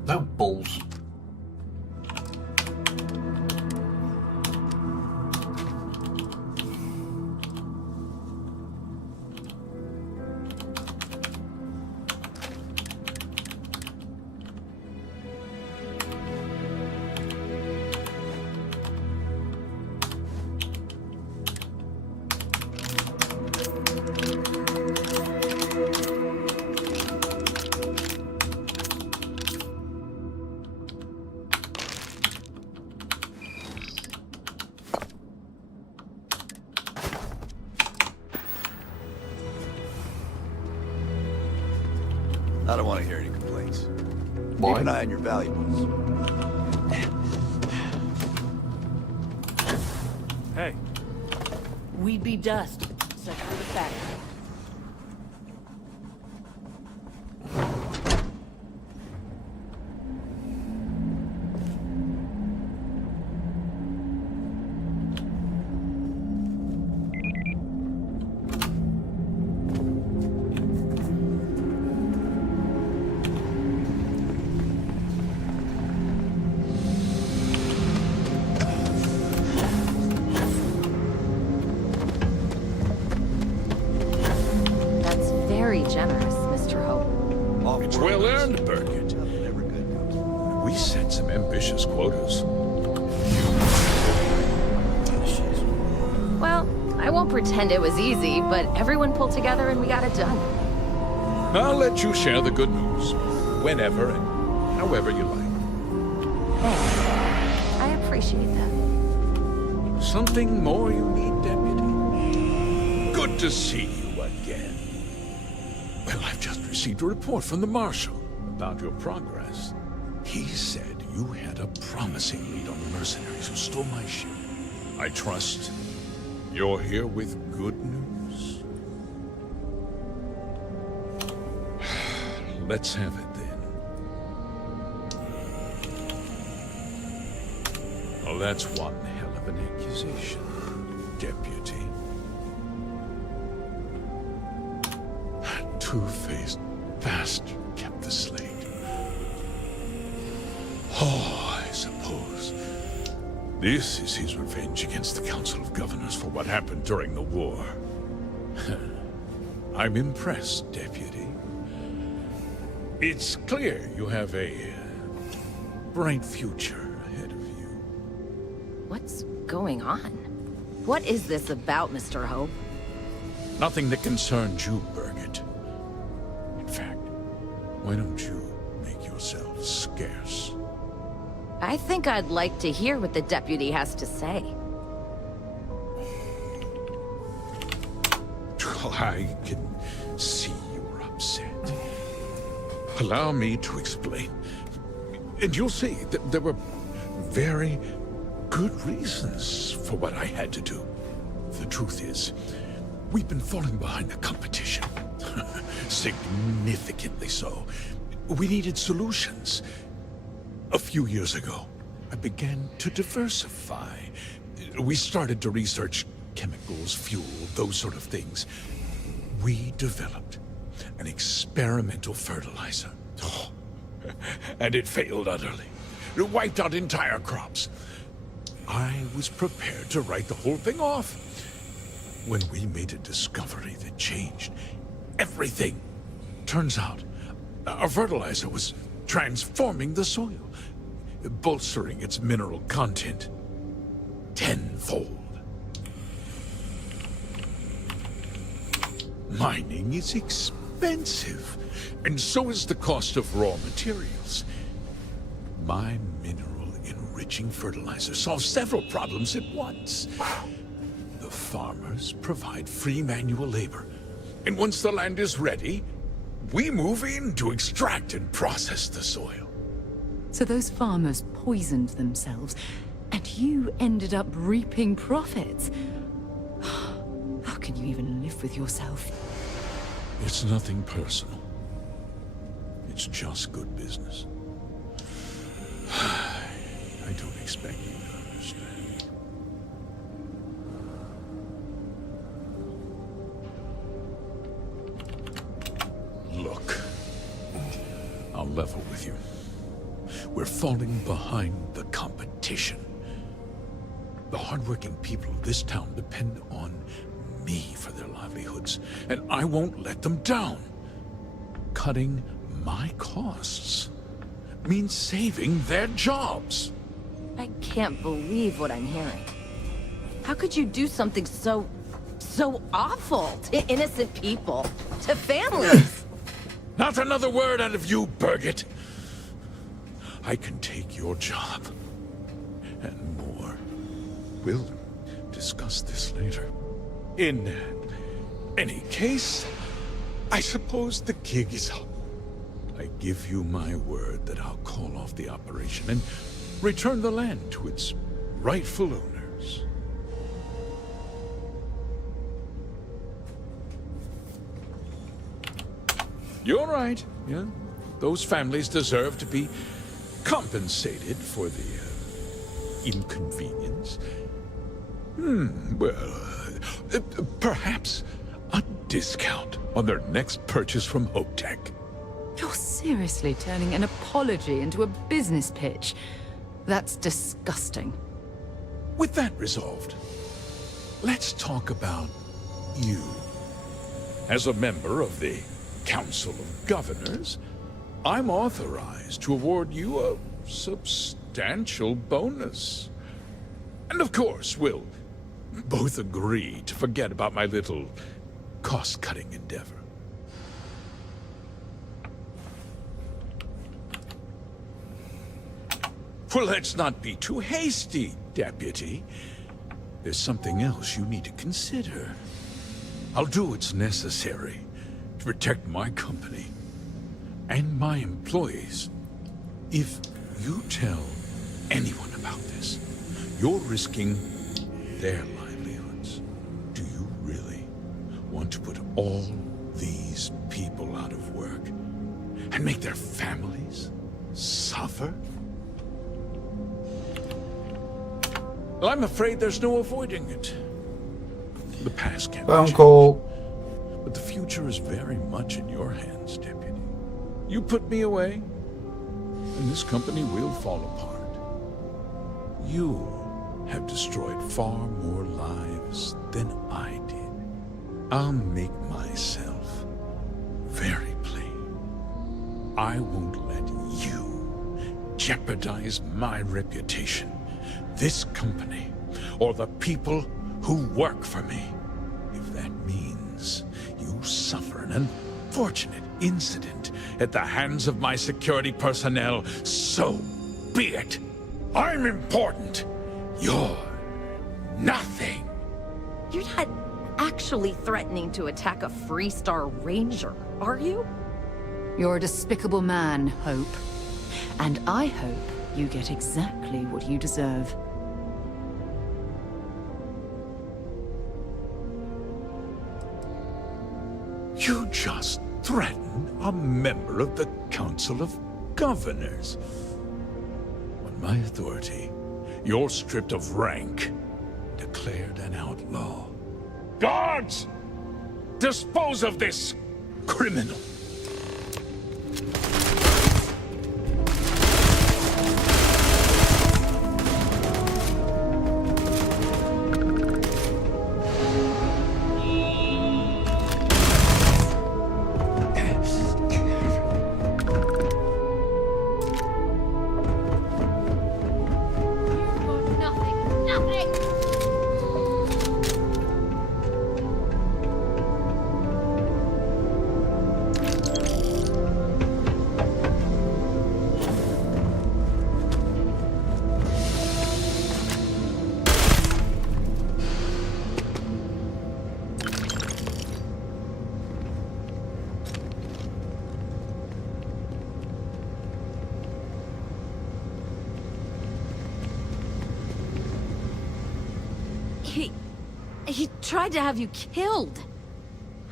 No balls. I don't want to hear any complaints. Why? Keep an eye on your valuables. Hey. We'd be dust. Such for the fact. Generous, Mr. Hope. It's well earned, Birgit. We set some ambitious quotas. Well, I won't pretend it was easy, but everyone pulled together and we got it done. I'll let you share the good news. Whenever and however you like. appreciate that. Something more you need, Deputy? Good to see you again. Well, I've just received a report from the Marshal about your progress. He said you had a promising lead on the mercenaries who stole my ship. I trust you're here with good news. Let's have it then. Well, that's one hell of an accusation, Deputy. That two-faced bastard kept the slate. Oh, I suppose this is his revenge against the Council of Governors for what happened during the war. I'm impressed, Deputy. It's clear you have a bright future ahead of you. What's going on? What is this about, Mr. Hope? Nothing that concerns you, Birgit. In fact, why don't you make yourself scarce? I think I'd like to hear what the deputy has to say. I can see you're upset. Allow me to explain. And you'll see that there were very good reasons for what I had to do. The truth is, we've been falling behind the competition. Significantly so. We needed solutions. A few years ago, I began to diversify. We started to research chemicals, fuel, those sort of things. We developed an experimental fertilizer. Oh, and it failed utterly. It wiped out entire crops. I was prepared to write the whole thing off when we made a discovery that changed everything. Turns out, our fertilizer was transforming the soil, bolstering its mineral content tenfold. Mining is expensive, and so is the cost of raw materials. My mineral-enriching fertilizer solves several problems at once. The farmers provide free manual labor, and once the land is ready, we move in to extract and process the soil. So those farmers poisoned themselves, and you ended up reaping profits. How can you even live with yourself? It's nothing personal. It's just good business. I don't expect you to understand. Look, I'll level with you. We're falling behind the competition. The hardworking people of this town depend on me for their livelihoods, and I won't let them down. Cutting my costs means saving their jobs. I can't believe what I'm hearing. How could you do something so awful to innocent people, to families? Not another word out of you, Birgit. I can take your job, and more. We'll discuss this later. In any case, I suppose the gig is up. I give you my word that I'll call off the operation and return the land to its rightful owners. You're right, yeah. Those families deserve to be compensated for the inconvenience. Well, perhaps a discount on their next purchase from Hope Tech. You're seriously turning an apology into a business pitch. That's disgusting. With that resolved, let's talk about you. As a member of the Council of Governors, I'm authorized to award you a substantial bonus. And of course, we'll both agree to forget about my little cost-cutting endeavor. Well, let's not be too hasty, Deputy. There's something else you need to consider. I'll do what's necessary to protect my company and my employees. If you tell anyone about this, you're risking their livelihoods. Do you really want to put all these people out of work and make their families suffer? Well, I'm afraid there's no avoiding it. The past can't be changed, but the future is very much in your hands, Deputy. You put me away, and this company will fall apart. You have destroyed far more lives than I did. I'll make myself very plain. I won't let you jeopardize my reputation, this company, or the people who work for me. If that means you suffer an unfortunate incident at the hands of my security personnel, so be it. I'm important. You're nothing. You're not actually threatening to attack a Freestar Ranger, are you? You're a despicable man, Hope. And I hope you get exactly what you deserve. You just threatened a member of the Council of Governors. On my authority, you're stripped of rank, declared an outlaw. Guards! Dispose of this criminal! He tried to have you killed.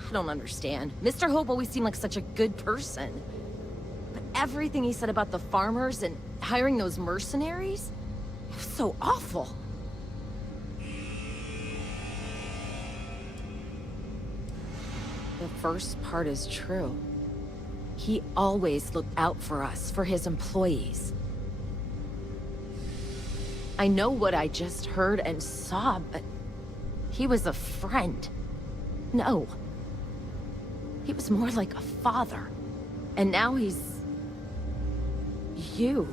I don't understand. Mr. Hope always seemed like such a good person. But everything he said about the farmers and hiring those mercenaries, it was so awful. The first part is true. He always looked out for us, for his employees. I know what I just heard and saw, but he was a friend. No. He was more like a father. And now he's... You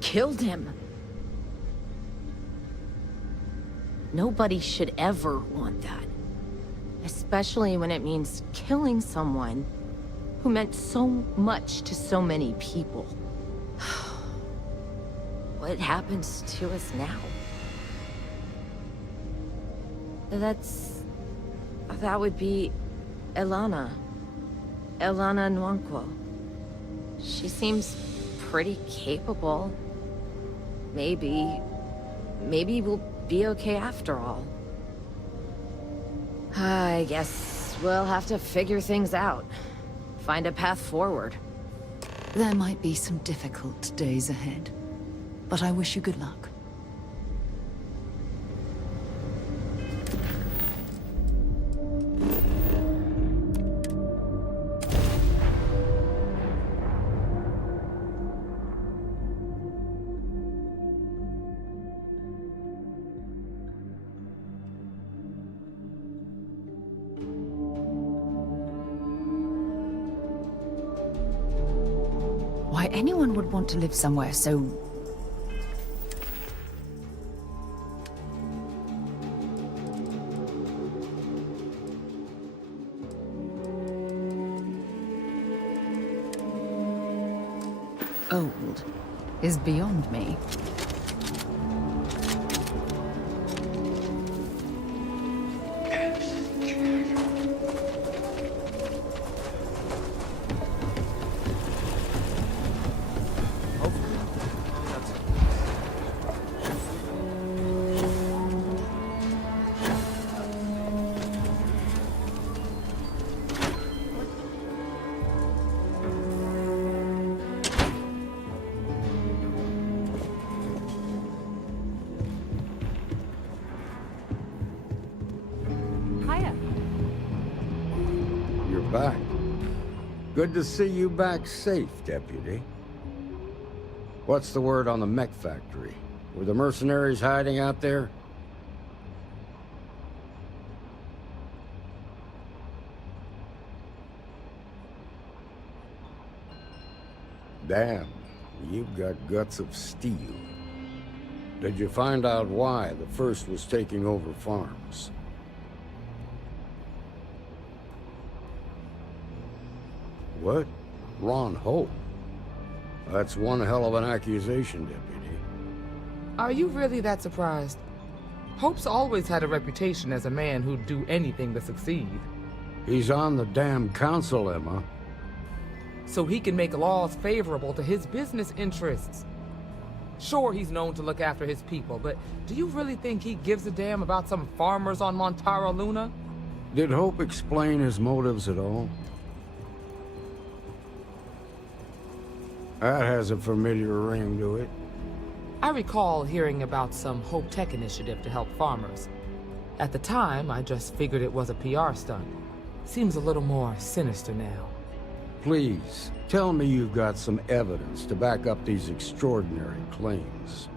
killed him. Nobody should ever want that. Especially when it means killing someone who meant so much to so many people. What happens to us now? That would be Elana. Elana Nwankwo. She seems pretty capable. Maybe we'll be okay after all. I guess we'll have to figure things out. Find a path forward. There might be some difficult days ahead, but I wish you good luck. Why anyone would want to live somewhere so... old is beyond me. Back. Good to see you back safe, Deputy. What's the word on the mech factory? Were the mercenaries hiding out there? Damn, you've got guts of steel. Did you find out why the first was taking over farms? What? Ron Hope? That's one hell of an accusation, Deputy. Are you really that surprised? Hope's always had a reputation as a man who'd do anything to succeed. He's on the damn council, Emma. So he can make laws favorable to his business interests. Sure, he's known to look after his people, but do you really think he gives a damn about some farmers on Montara Luna? Did Hope explain his motives at all? That has a familiar ring to it. I recall hearing about some Hope Tech initiative to help farmers. At the time, I just figured it was a PR stunt. Seems a little more sinister now. Please, tell me you've got some evidence to back up these extraordinary claims.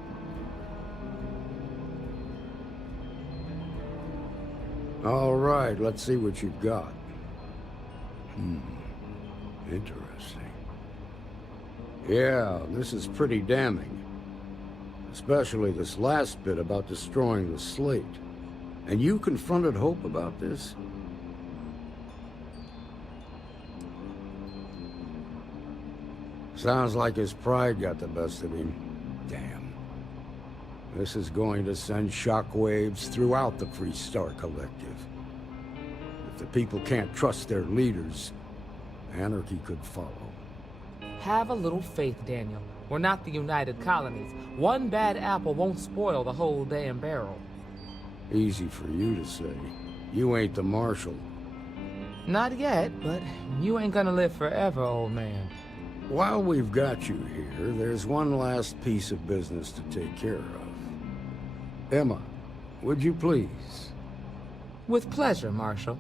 All right, let's see what you've got. Interesting. Yeah, this is pretty damning. Especially this last bit about destroying the slate. And you confronted Hope about this? Sounds like his pride got the best of him. Damn. This is going to send shockwaves throughout the Free Star Collective. If the people can't trust their leaders, anarchy could follow. Have a little faith, Daniel. We're not the United Colonies. One bad apple won't spoil the whole damn barrel. Easy for you to say. You ain't the marshal. Not yet, but you ain't gonna live forever, old man. While we've got you here, there's one last piece of business to take care of. Emma, would you please? With pleasure, Marshal.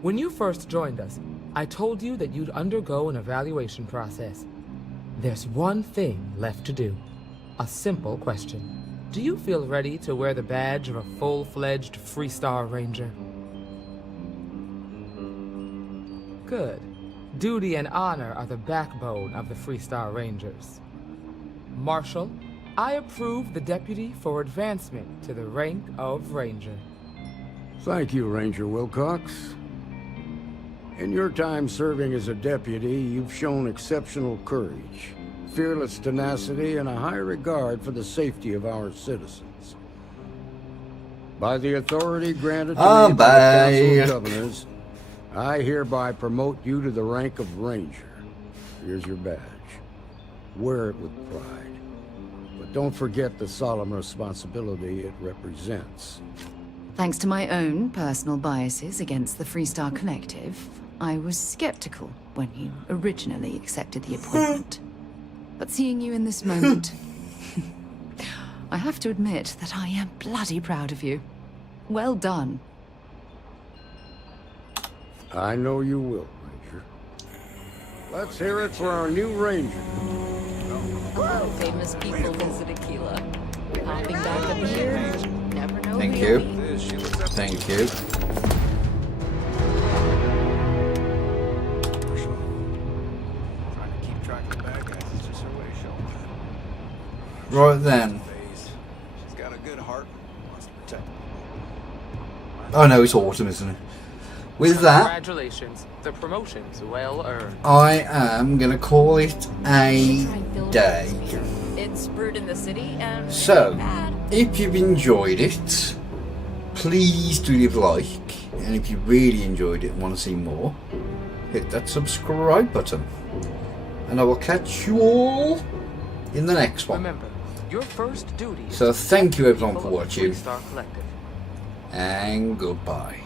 When you first joined us, I told you that you'd undergo an evaluation process. There's one thing left to do. A simple question. Do you feel ready to wear the badge of a full-fledged Free Star Ranger? Good. Duty and honor are the backbone of the Free Star Rangers. Marshal, I approve the deputy for advancement to the rank of Ranger. Thank you, Ranger Wilcox. In your time serving as a deputy, you've shown exceptional courage, fearless tenacity, and a high regard for the safety of our citizens. By the authority granted to me by the Council of Governors, I hereby promote you to the rank of Ranger. Here's your badge. Wear it with pride. But don't forget the solemn responsibility it represents. Thanks to my own personal biases against the Free Star Collective, I was skeptical when you originally accepted the appointment. But seeing you in this moment, I have to admit that I am bloody proud of you. Well done. I know you will, Ranger. Let's hear it for our new Ranger. Hello, famous people visit Aquila. Popping back up here. Never know. Thank you. Thank you. Right then. She's got a good heart. Wants to protect me. Oh no, it's autumn, isn't it? With that, Congratulations. The promotion's well earned. I am gonna call it a day. kids brewed in the city, and So, if you've enjoyed it, please do leave a like, and if you really enjoyed it and want to see more, hit that subscribe button, and I will catch you all in the next one. Remember, your first duty is So to thank you everyone for people of watching, Freestar Collective. and goodbye.